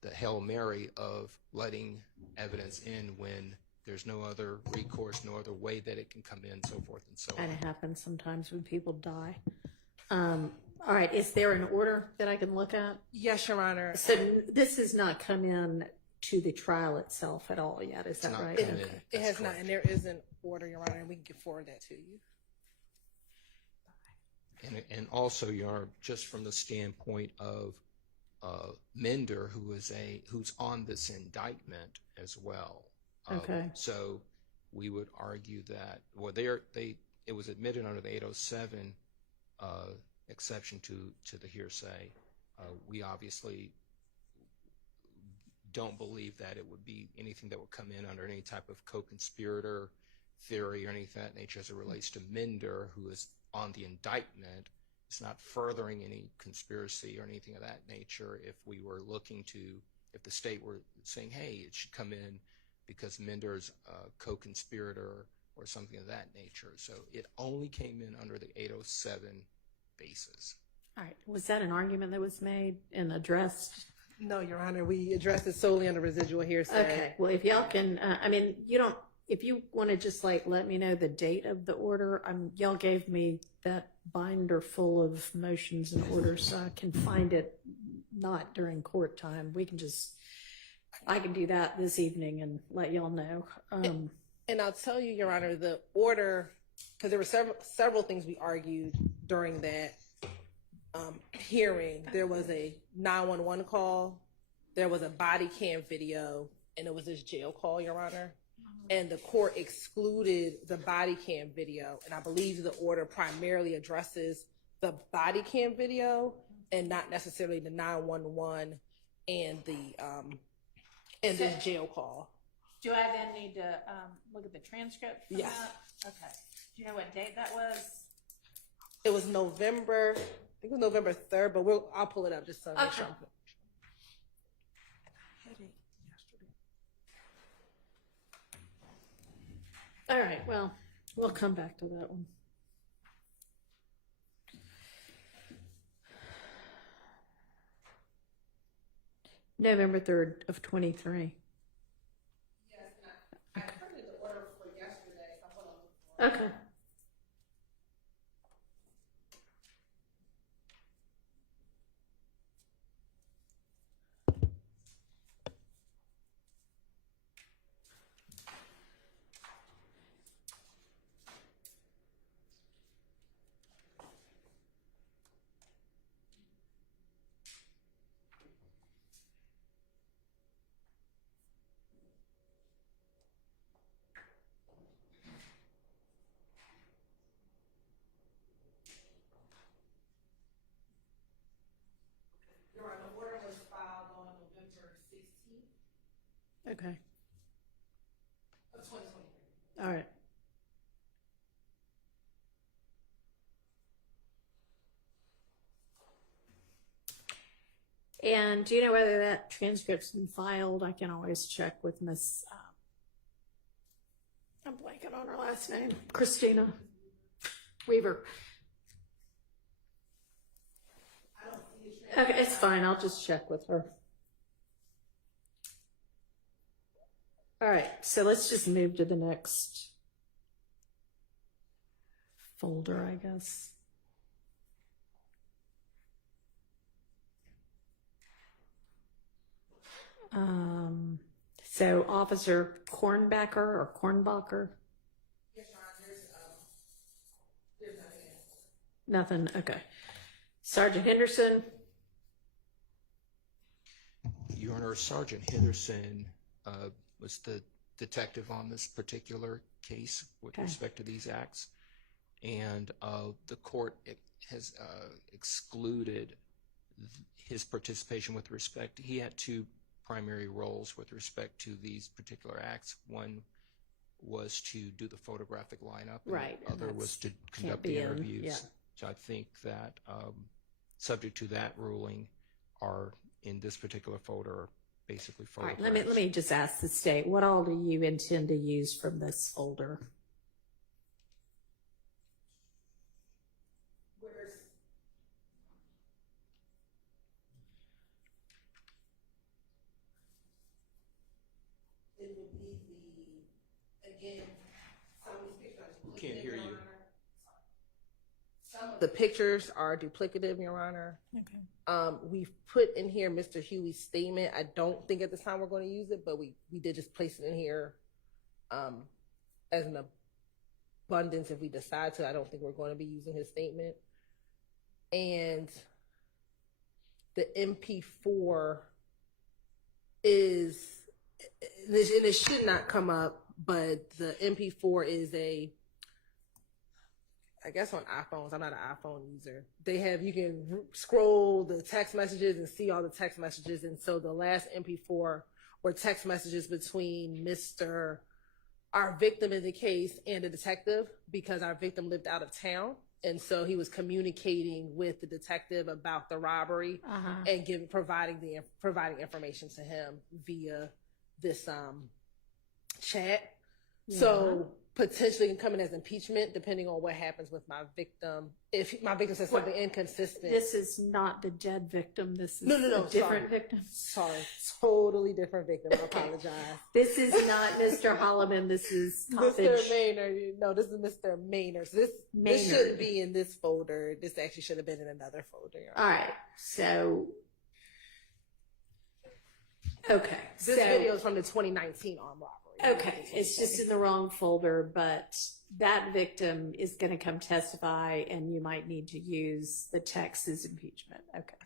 the Hail Mary of letting evidence in when there's no other recourse, no other way that it can come in, so forth and so on. And it happens sometimes when people die. All right, is there an order that I can look at? Yes, Your Honor. So this has not come in to the trial itself at all yet, is that right? It has not, and there is an order, Your Honor, and we can forward that to you. And also, Your Honor, just from the standpoint of Mender, who's on this indictment as well. Okay. So we would argue that it was admitted under the 807 exception to the hearsay. We obviously don't believe that it would be anything that would come in under any type of co-conspirator theory or anything of that nature as it relates to Mender, who is on the indictment. It's not furthering any conspiracy or anything of that nature. If the state were saying, hey, it should come in because Mender's a co-conspirator or something of that nature. So it only came in under the 807 basis. All right. Was that an argument that was made and addressed? No, Your Honor. We addressed it solely under residual hearsay. Okay. Well, if y'all can, if you want to just let me know the date of the order. Y'all gave me that binder full of motions and orders, so I can find it not during court time. I can do that this evening and let y'all know. And I'll tell you, Your Honor, the order, because there were several things we argued during that hearing. There was a 911 call, there was a body cam video, and it was this jail call, Your Honor. And the court excluded the body cam video, and I believe the order primarily addresses the body cam video and not necessarily the 911 and this jail call. Do I then need to look at the transcript for Yes. that? Okay. Do you know what date that was? It was November, I think it was November 3rd, but I'll pull it up just so I make sure. All right. Well, we'll come back to that one. November 3rd of 23. Yes, I printed the order for yesterday. Okay. Okay. All right. And do you know whether that transcript's been filed? I can always check with Miss, I'm blanking on her last name, Christina Weaver. Okay, it's fine. I'll just check with her. All right, so let's just move to the next folder, I guess. So Officer Kornbacher or Kornbacher? Yes, there's nothing. Nothing, okay. Sergeant Henderson? Your Honor, Sergeant Henderson was the detective on this particular case with respect to these acts, and the court has excluded his participation with respect. He had two primary roles with respect to these particular acts. One was to do the photographic lineup, and right, the other was to conduct the interviews. Yeah. So I think that subject to that ruling are in this particular folder basically photographs. All right, let me just ask the state, what all do you intend to use from this folder? It would be again, some of these pictures are duplicative. Can't hear you. Some of the pictures are duplicative, Your Honor. Okay. We've put in here Mr. Huey's statement. I don't think at this time we're going to use it, but we did just place it in here as an abundance if we decide to. I don't think we're going to be using his statement. And the MP4 is, and it should not come up, but the MP4 is I guess on iPhones, I'm not an iPhone user. They have, you can scroll the text messages and see all the text messages. And so the last MP4 were text messages between our victim in the case and the detective, because our victim lived out of town. And so he was communicating with the detective about the robbery and providing information to him via this chat. Yeah. So potentially can come in as impeachment depending on what happens with my victim. If my victim says something inconsistent. This is not the dead victim. This is no, a different victim. Sorry, totally different victim. I apologize. This is not Mr. Holloman. This is Mr. Maynard. No, this is Mr. Maynard. So this shouldn't be in this folder. This actually should have been in another folder. All right. So, okay. This video is from the 2019 armed robbery. Okay, it's just in the wrong folder, but that victim is going to come testify, and you might need to use the text as impeachment. Okay.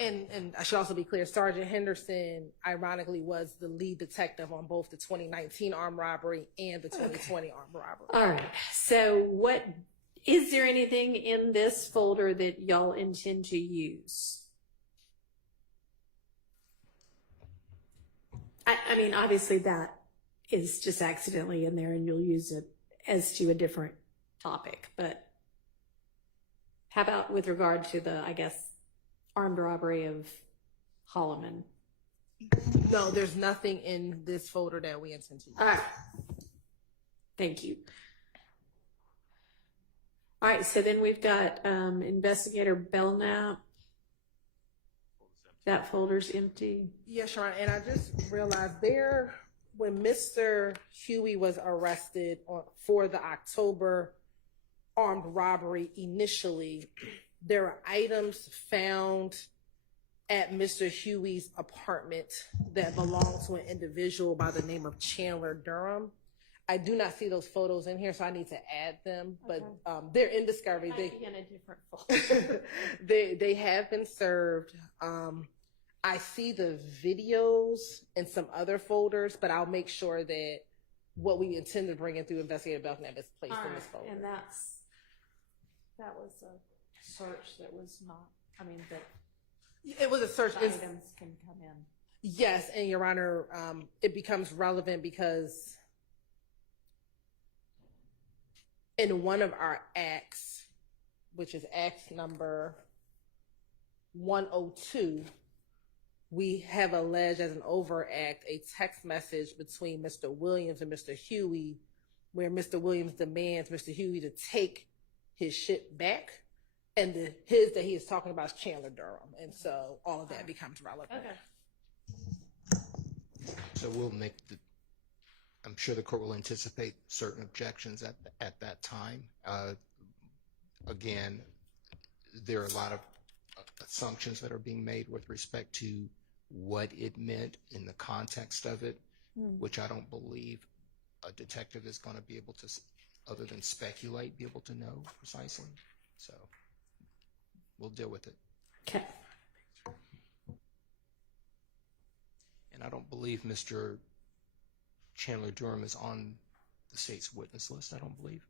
And I should also be clear, Sergeant Henderson, ironically, was the lead detective on both the 2019 armed robbery and the 2020 armed robbery. All right. So is there anything in this folder that y'all intend to use? I mean, obviously that is just accidentally in there and you'll use it as to a different topic. But how about with regard to the, I guess, armed robbery of Holloman? No, there's nothing in this folder that we intend to use. All right. Thank you. All right, so then we've got Investigator Belknap. That folder's empty. Yes, Sharon, and I just realized when Mr. Huey was arrested for the October armed robbery initially, there are items found at Mr. Huey's apartment that belong to an individual by the name of Chandler Durham. I do not see those photos in here, so I need to add them, but they're in discovery. They in a different folder. they have been served. I see the videos in some other folders, but I'll make sure that what we intend to bring in through Investigator Belknap is placed in this folder. And that was a search that was not, I mean, that it was a search. Items can come in. Yes, and Your Honor, it becomes relevant because in one of our acts, which is act number 102, we have alleged as an overact a text message between Mr. Williams and Mr. Huey, where Mr. Williams demands Mr. Huey to take his shit back, and his that he is talking about is Chandler Durham, and so all of that becomes relevant. Okay. So we'll make I'm sure the court will anticipate certain objections at that time. Again, there are a lot of assumptions that are being made with respect to what it meant in the context of it, which I don't believe a detective is going to be able to, other than speculate, be able to know precisely. So we'll deal with it. Okay. And I don't believe Mr. Chandler Durham is on the state's witness list, I don't believe.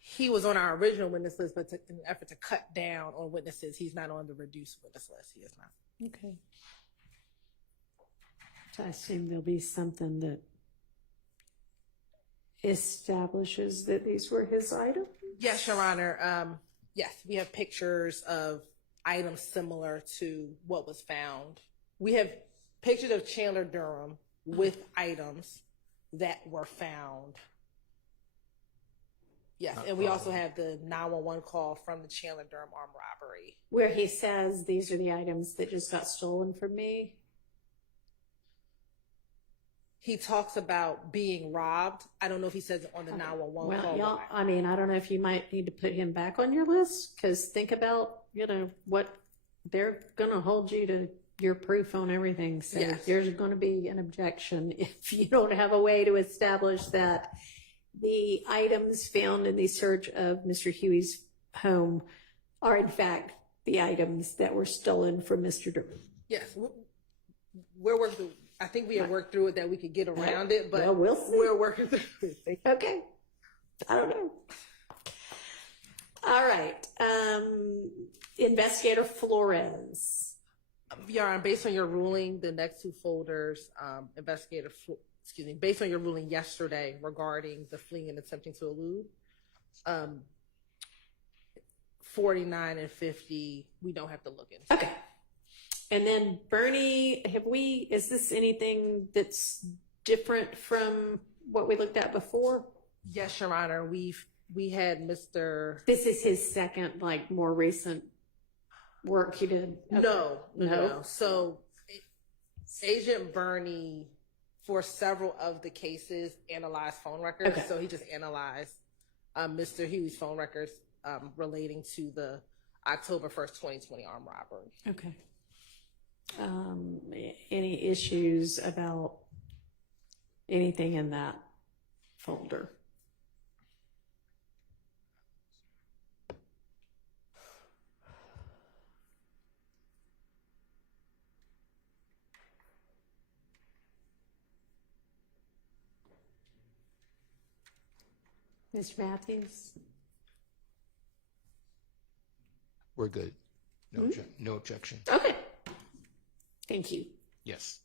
He was on our original witness list, but in an effort to cut down on witnesses, he's not on the reduced witness list. He is not. Okay. So I assume there'll be something that establishes that these were his items? Yes, Your Honor. Yes, we have pictures of items similar to what was found. We have pictures of Chandler Durham with items that were found. Yes, and we also have the 911 call from the Chandler Durham armed robbery. Where he says, these are the items that just got stolen from me. He talks about being robbed. I don't know if he says it on the 911 call. Y'all, I mean, I don't know if you might need to put him back on your list, because think about, what they're going to hold you to your proof on everything. So Yes. there's going to be an objection if you don't have a way to establish that the items found in the search of Mr. Huey's home are in fact the items that were stolen from Mr. Durham. Yes, we're working through. I think we have worked through it that we could get around it, but Well, we'll see. we're working through it. Okay. I don't know. All right. Investigator Flores. Your Honor, based on your ruling, the next two folders, based on your ruling yesterday regarding the fleeing and attempting to elude, 49 and 50, we don't have to look into. Okay. And then Bernie, is this anything that's different from what we looked at before? Yes, Your Honor. We had Mr. This is his second, more recent work he did? Okay. No. So Agent Bernie, for several of the cases, analyzed phone records. Okay. So he just analyzed Mr. Huey's phone records relating to the October 1st, 2020 armed robbery. Okay. Any issues about anything in that folder? Mr. Matthews? We're good. No objection. Okay. Thank you. Yes.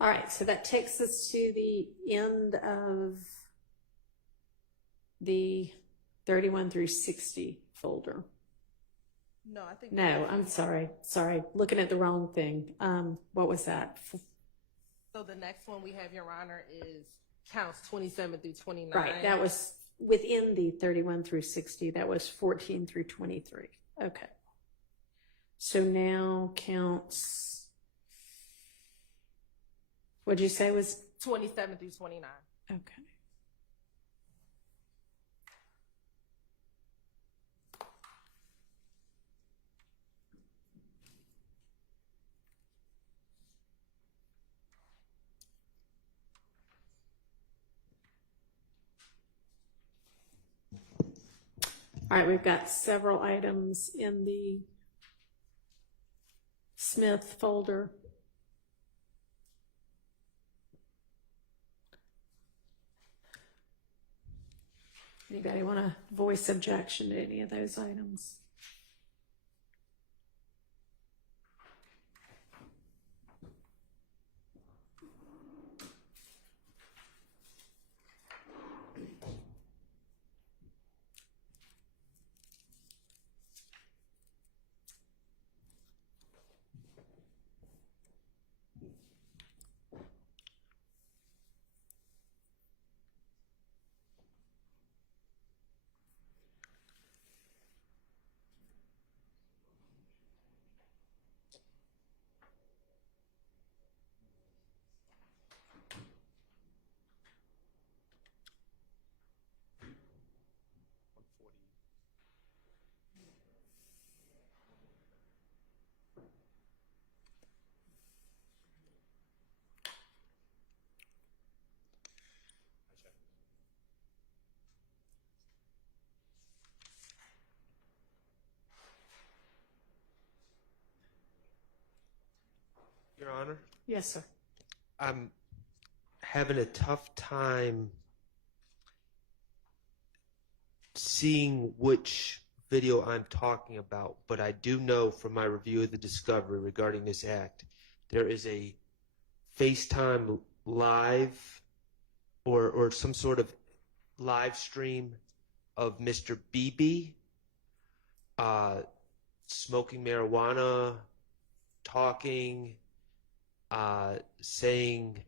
All right, so that takes us to the end of the 31 through 60 folder. No, I think. No, I'm sorry. Looking at the wrong thing. What was that? So the next one we have, Your Honor, is counts 27 through 29. Right, that was within the 31 through 60. That was 14 through 23. Okay. So now counts, what'd you say was? 27 through 29. Okay. All right, we've got several items in the Smith folder. Anybody want to voice objection to any of those items? Your Honor? Yes, sir. I'm having a tough time seeing which video I'm talking about, but I do know from my review of the discovery regarding this act, there is a FaceTime live or some sort of live stream of Mr. Beebe smoking marijuana, talking, saying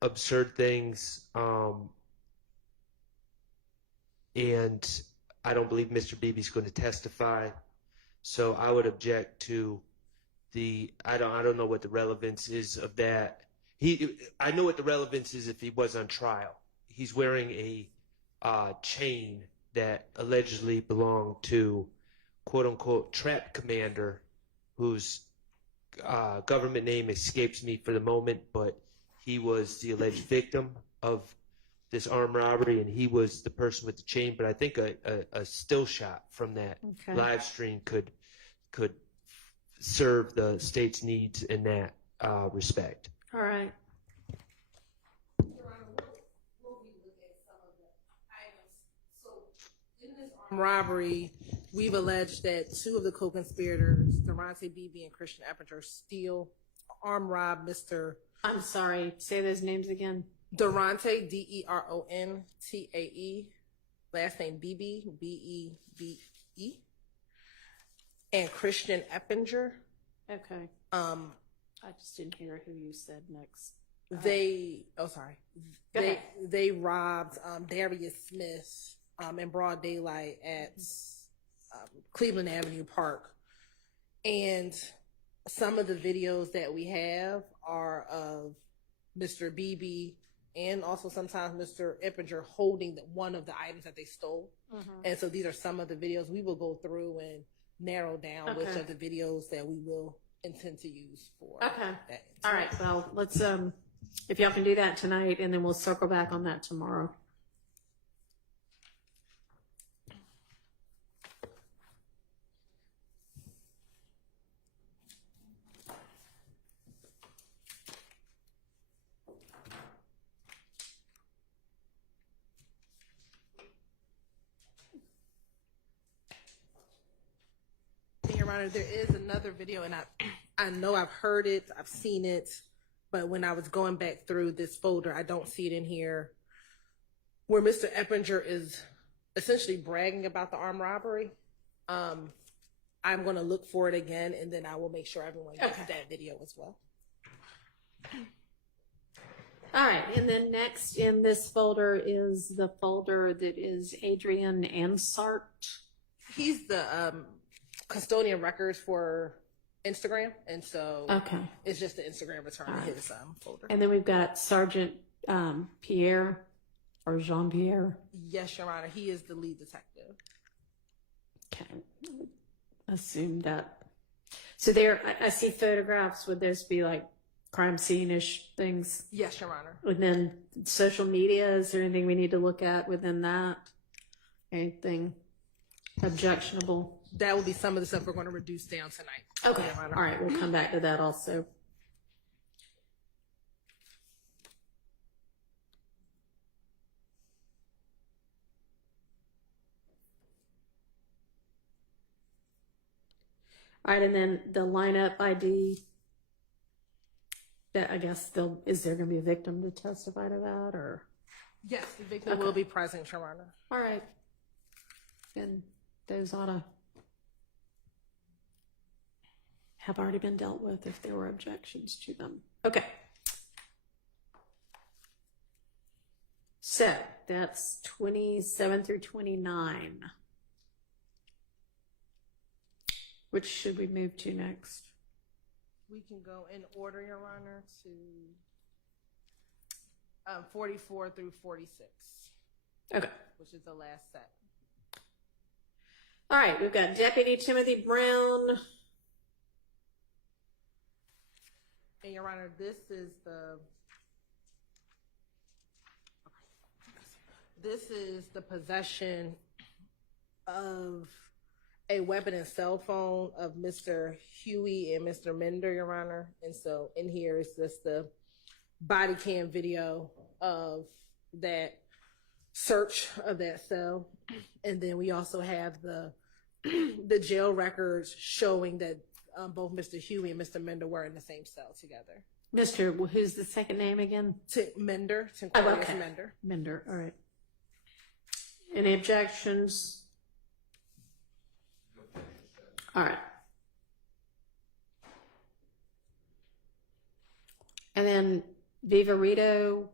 absurd things, and I don't believe Mr. Beebe's going to testify. So I would object to I don't know what the relevance is of that. I know what the relevance is if he was on trial. He's wearing a chain that allegedly belonged to quote unquote trap commander, whose government name escapes me for the moment, but he was the alleged victim of this armed robbery, and he was the person with the chain. But I think a still shot from that live stream could serve the state's needs in that respect. All right. Robbery, we've alleged that two of the co-conspirators, Durante Beebe and Christian Eppinger, armed rob Mr. I'm sorry, say those names again. Durante, Derontae, last name Beebe, Bebe, and Christian Eppinger. Okay. I just didn't hear who you said next. They robbed Darius Smith in broad daylight at Cleveland Avenue Park. And some of the videos that we have are of Mr. Beebe and also sometimes Mr. Eppinger holding one of the items that they stole. And so these are some of the videos. We will go through and narrow down which of the videos that we will intend to use for that. All right. Well, let's, if y'all can do that tonight, and then we'll circle back on that tomorrow. Your Honor, there is another video, and I know I've heard it, I've seen it, but when I was going back through this folder, I don't see it in here, where Mr. Eppinger is essentially bragging about the armed robbery. I'm going to look for it again, and then I will make sure everyone gets that video as well. All right, and then next in this folder is the folder that is Adrian Ansart. He's the custodian records for Instagram, and so it's just the Instagram return to his folder. And then we've got Sergeant Pierre or Jean-Pierre. Yes, Your Honor, he is the lead detective. Okay, assume that. So there, I see photographs. Would those be like crime scene-ish things? Yes, Your Honor. And then social media, is there anything we need to look at within that? Anything objectionable? That will be some of the stuff we're going to reduce down tonight. Okay. All right. We'll come back to that also. All right, and then the lineup ID, that I guess is there going to be a victim to testify to that, or? Yes, the victim will be present, Your Honor. All right. And those ought to have already been dealt with if there were objections to them. Okay. So that's 27 through 29. Which should we move to next? We can go in order, Your Honor, to 44 through 46. Okay. Which is the last set. All right, we've got Deputy Timothy Brown. And Your Honor, this is the possession of a weapon and cell phone of Mr. Huey and Mr. Mender, Your Honor. And so in here is just the body cam video of that search of that cell. And then we also have the jail records showing that both Mr. Huey and Mr. Mender were in the same cell together. Who's the second name again? Mender. Okay. Mender. Mender, all right. Any objections? All right. And then Vivarito.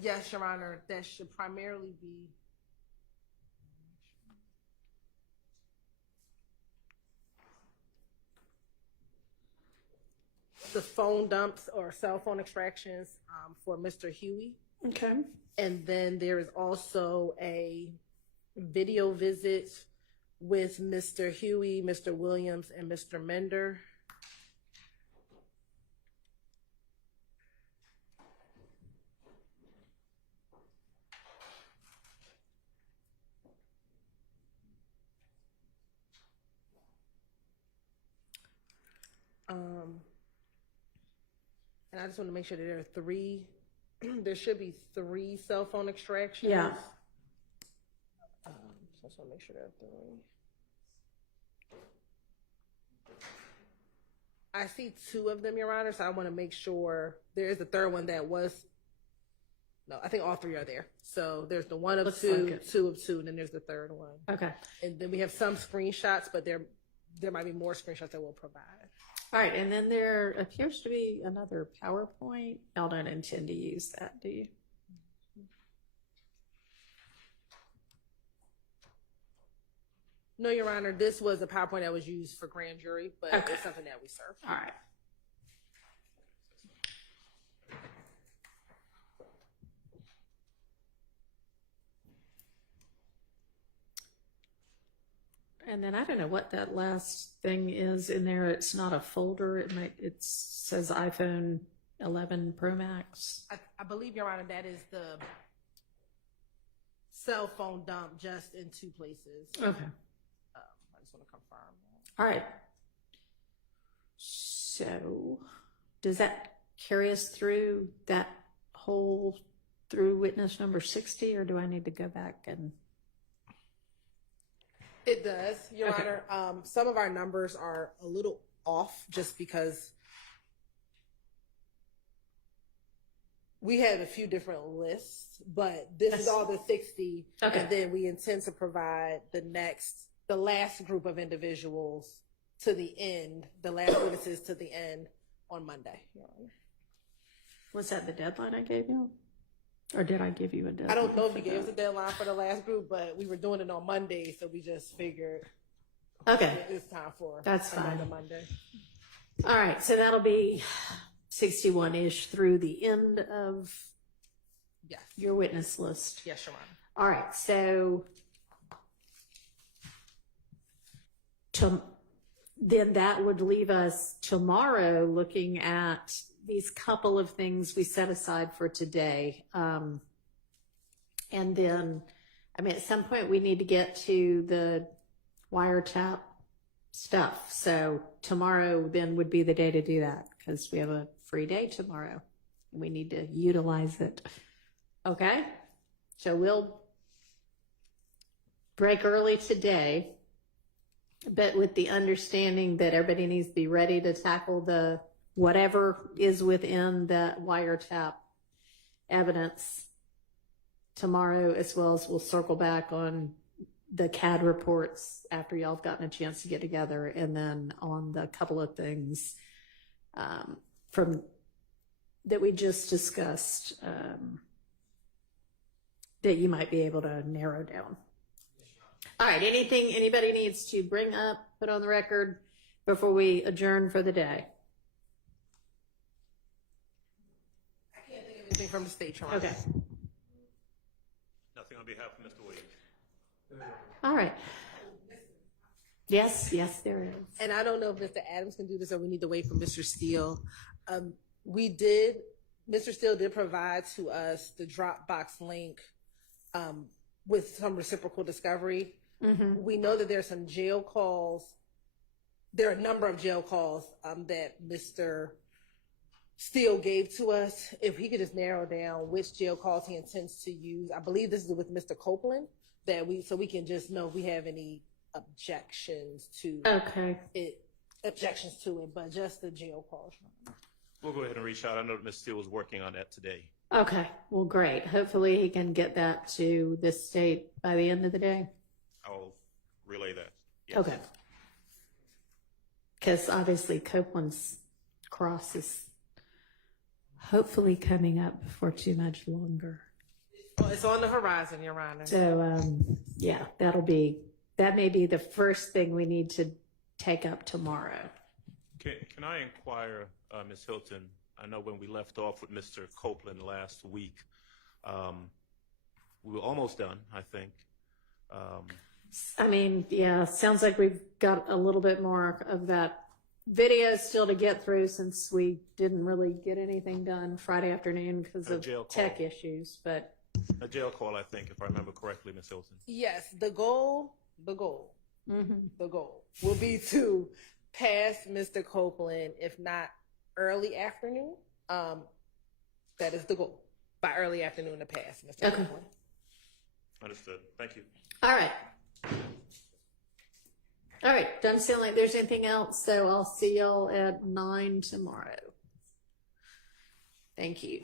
Yes, Your Honor, that should primarily be the phone dumps or cell phone extractions for Mr. Huey. Okay. And then there is also a video visit with Mr. Huey, Mr. Williams, and Mr. Mender. And I just want to make sure that there are three. There should be 3 cell phone extractions. Yeah. So I just want to make sure there are 3. I see 2 of them, Your Honor, so I want to make sure there is a third one that was. No, I think all 3 are there. So there's the 1 of Looks 2, like it. 2 of 2, and then there's the third one. Okay. And then we have some screenshots, but there might be more screenshots that we'll provide. All right, and then there appears to be another PowerPoint. Y'all don't intend to use that, do you? No, Your Honor, this was a PowerPoint that was used for grand jury, but Okay. it's something that we serve. All right. And then I don't know what that last thing is in there. It's not a folder. It says iPhone 11 Pro Max. I believe, Your Honor, that is the cell phone dump just in 2 places. Okay. I just want to confirm that. All right. So does that carry us through that whole through witness number 60, or do I need to go back and? It does, Your Okay. Honor. Some of our numbers are a little off just because we have a few different lists, but this is all the 60. Okay. And then we intend to provide the last group of individuals to the end, the last witnesses to the end on Monday, Your Honor. Was that the deadline I gave you? Or did I give you a deadline? I don't know if for you gave us that? a deadline for the last group, but we were doing it on Monday, so we just figured Okay. it's time for That's another fine. Monday. All right, so that'll be 61-ish through the end of Yes. your witness list. Yes, Your Honor. All right, so then that would leave us tomorrow looking at these couple of things we set aside for today. And then, I mean, at some point we need to get to the wiretap stuff. So tomorrow then would be the day to do that because we have a free day tomorrow. We need to utilize it. Okay? So we'll break early today but with the understanding that everybody needs to be ready to tackle the whatever is within the wiretap evidence tomorrow, as well as we'll circle back on the CAD reports after y'all have gotten a chance to get together, and then on the couple of things from that we just discussed that you might be able to narrow down. All right, anything anybody needs to bring up, put on the record before we adjourn for the day? I can't think of anything from the state, Your Honor. Okay. Nothing on behalf of Mr. Williams. All right. Yes, there is. And I don't know if Mr. Adams can do this or we need to wait for Mr. Steele. Mr. Steele did provide to us the Dropbox link with some reciprocal discovery. Mm-hmm. We know that there's some jail calls. There are a number of jail calls that Mr. Steele gave to us. If he could just narrow down which jail calls he intends to use. I believe this is with Mr. Copeland, so we can just know if we have any objections to it, but just the jail calls. We'll go ahead and reach out. I know that Ms. Steele was working on that today. Okay, well, great. Hopefully he can get that to the state by the end of the day. I'll relay that. Yes. Okay. Because obviously Copeland's cross is hopefully coming up before too much longer. Well, it's on the horizon, Your Honor. So, yeah, that may be the first thing we need to take up tomorrow. Can I inquire, Ms. Hilton? I know when we left off with Mr. Copeland last week, we were almost done, I think. I mean, yeah, sounds like we've got a little bit more of that video still to get through, since we didn't really get anything done Friday afternoon because of tech issues. But a jail call, I think, if I remember correctly, Ms. Hilton. Yes, the goal will be to pass Mr. Copeland, if not early afternoon. That is the goal. By early afternoon to pass Mr. Copeland. Understood. Thank you. All right. Doesn't sound like there's anything else, so I'll see y'all at 9 tomorrow. Thank you.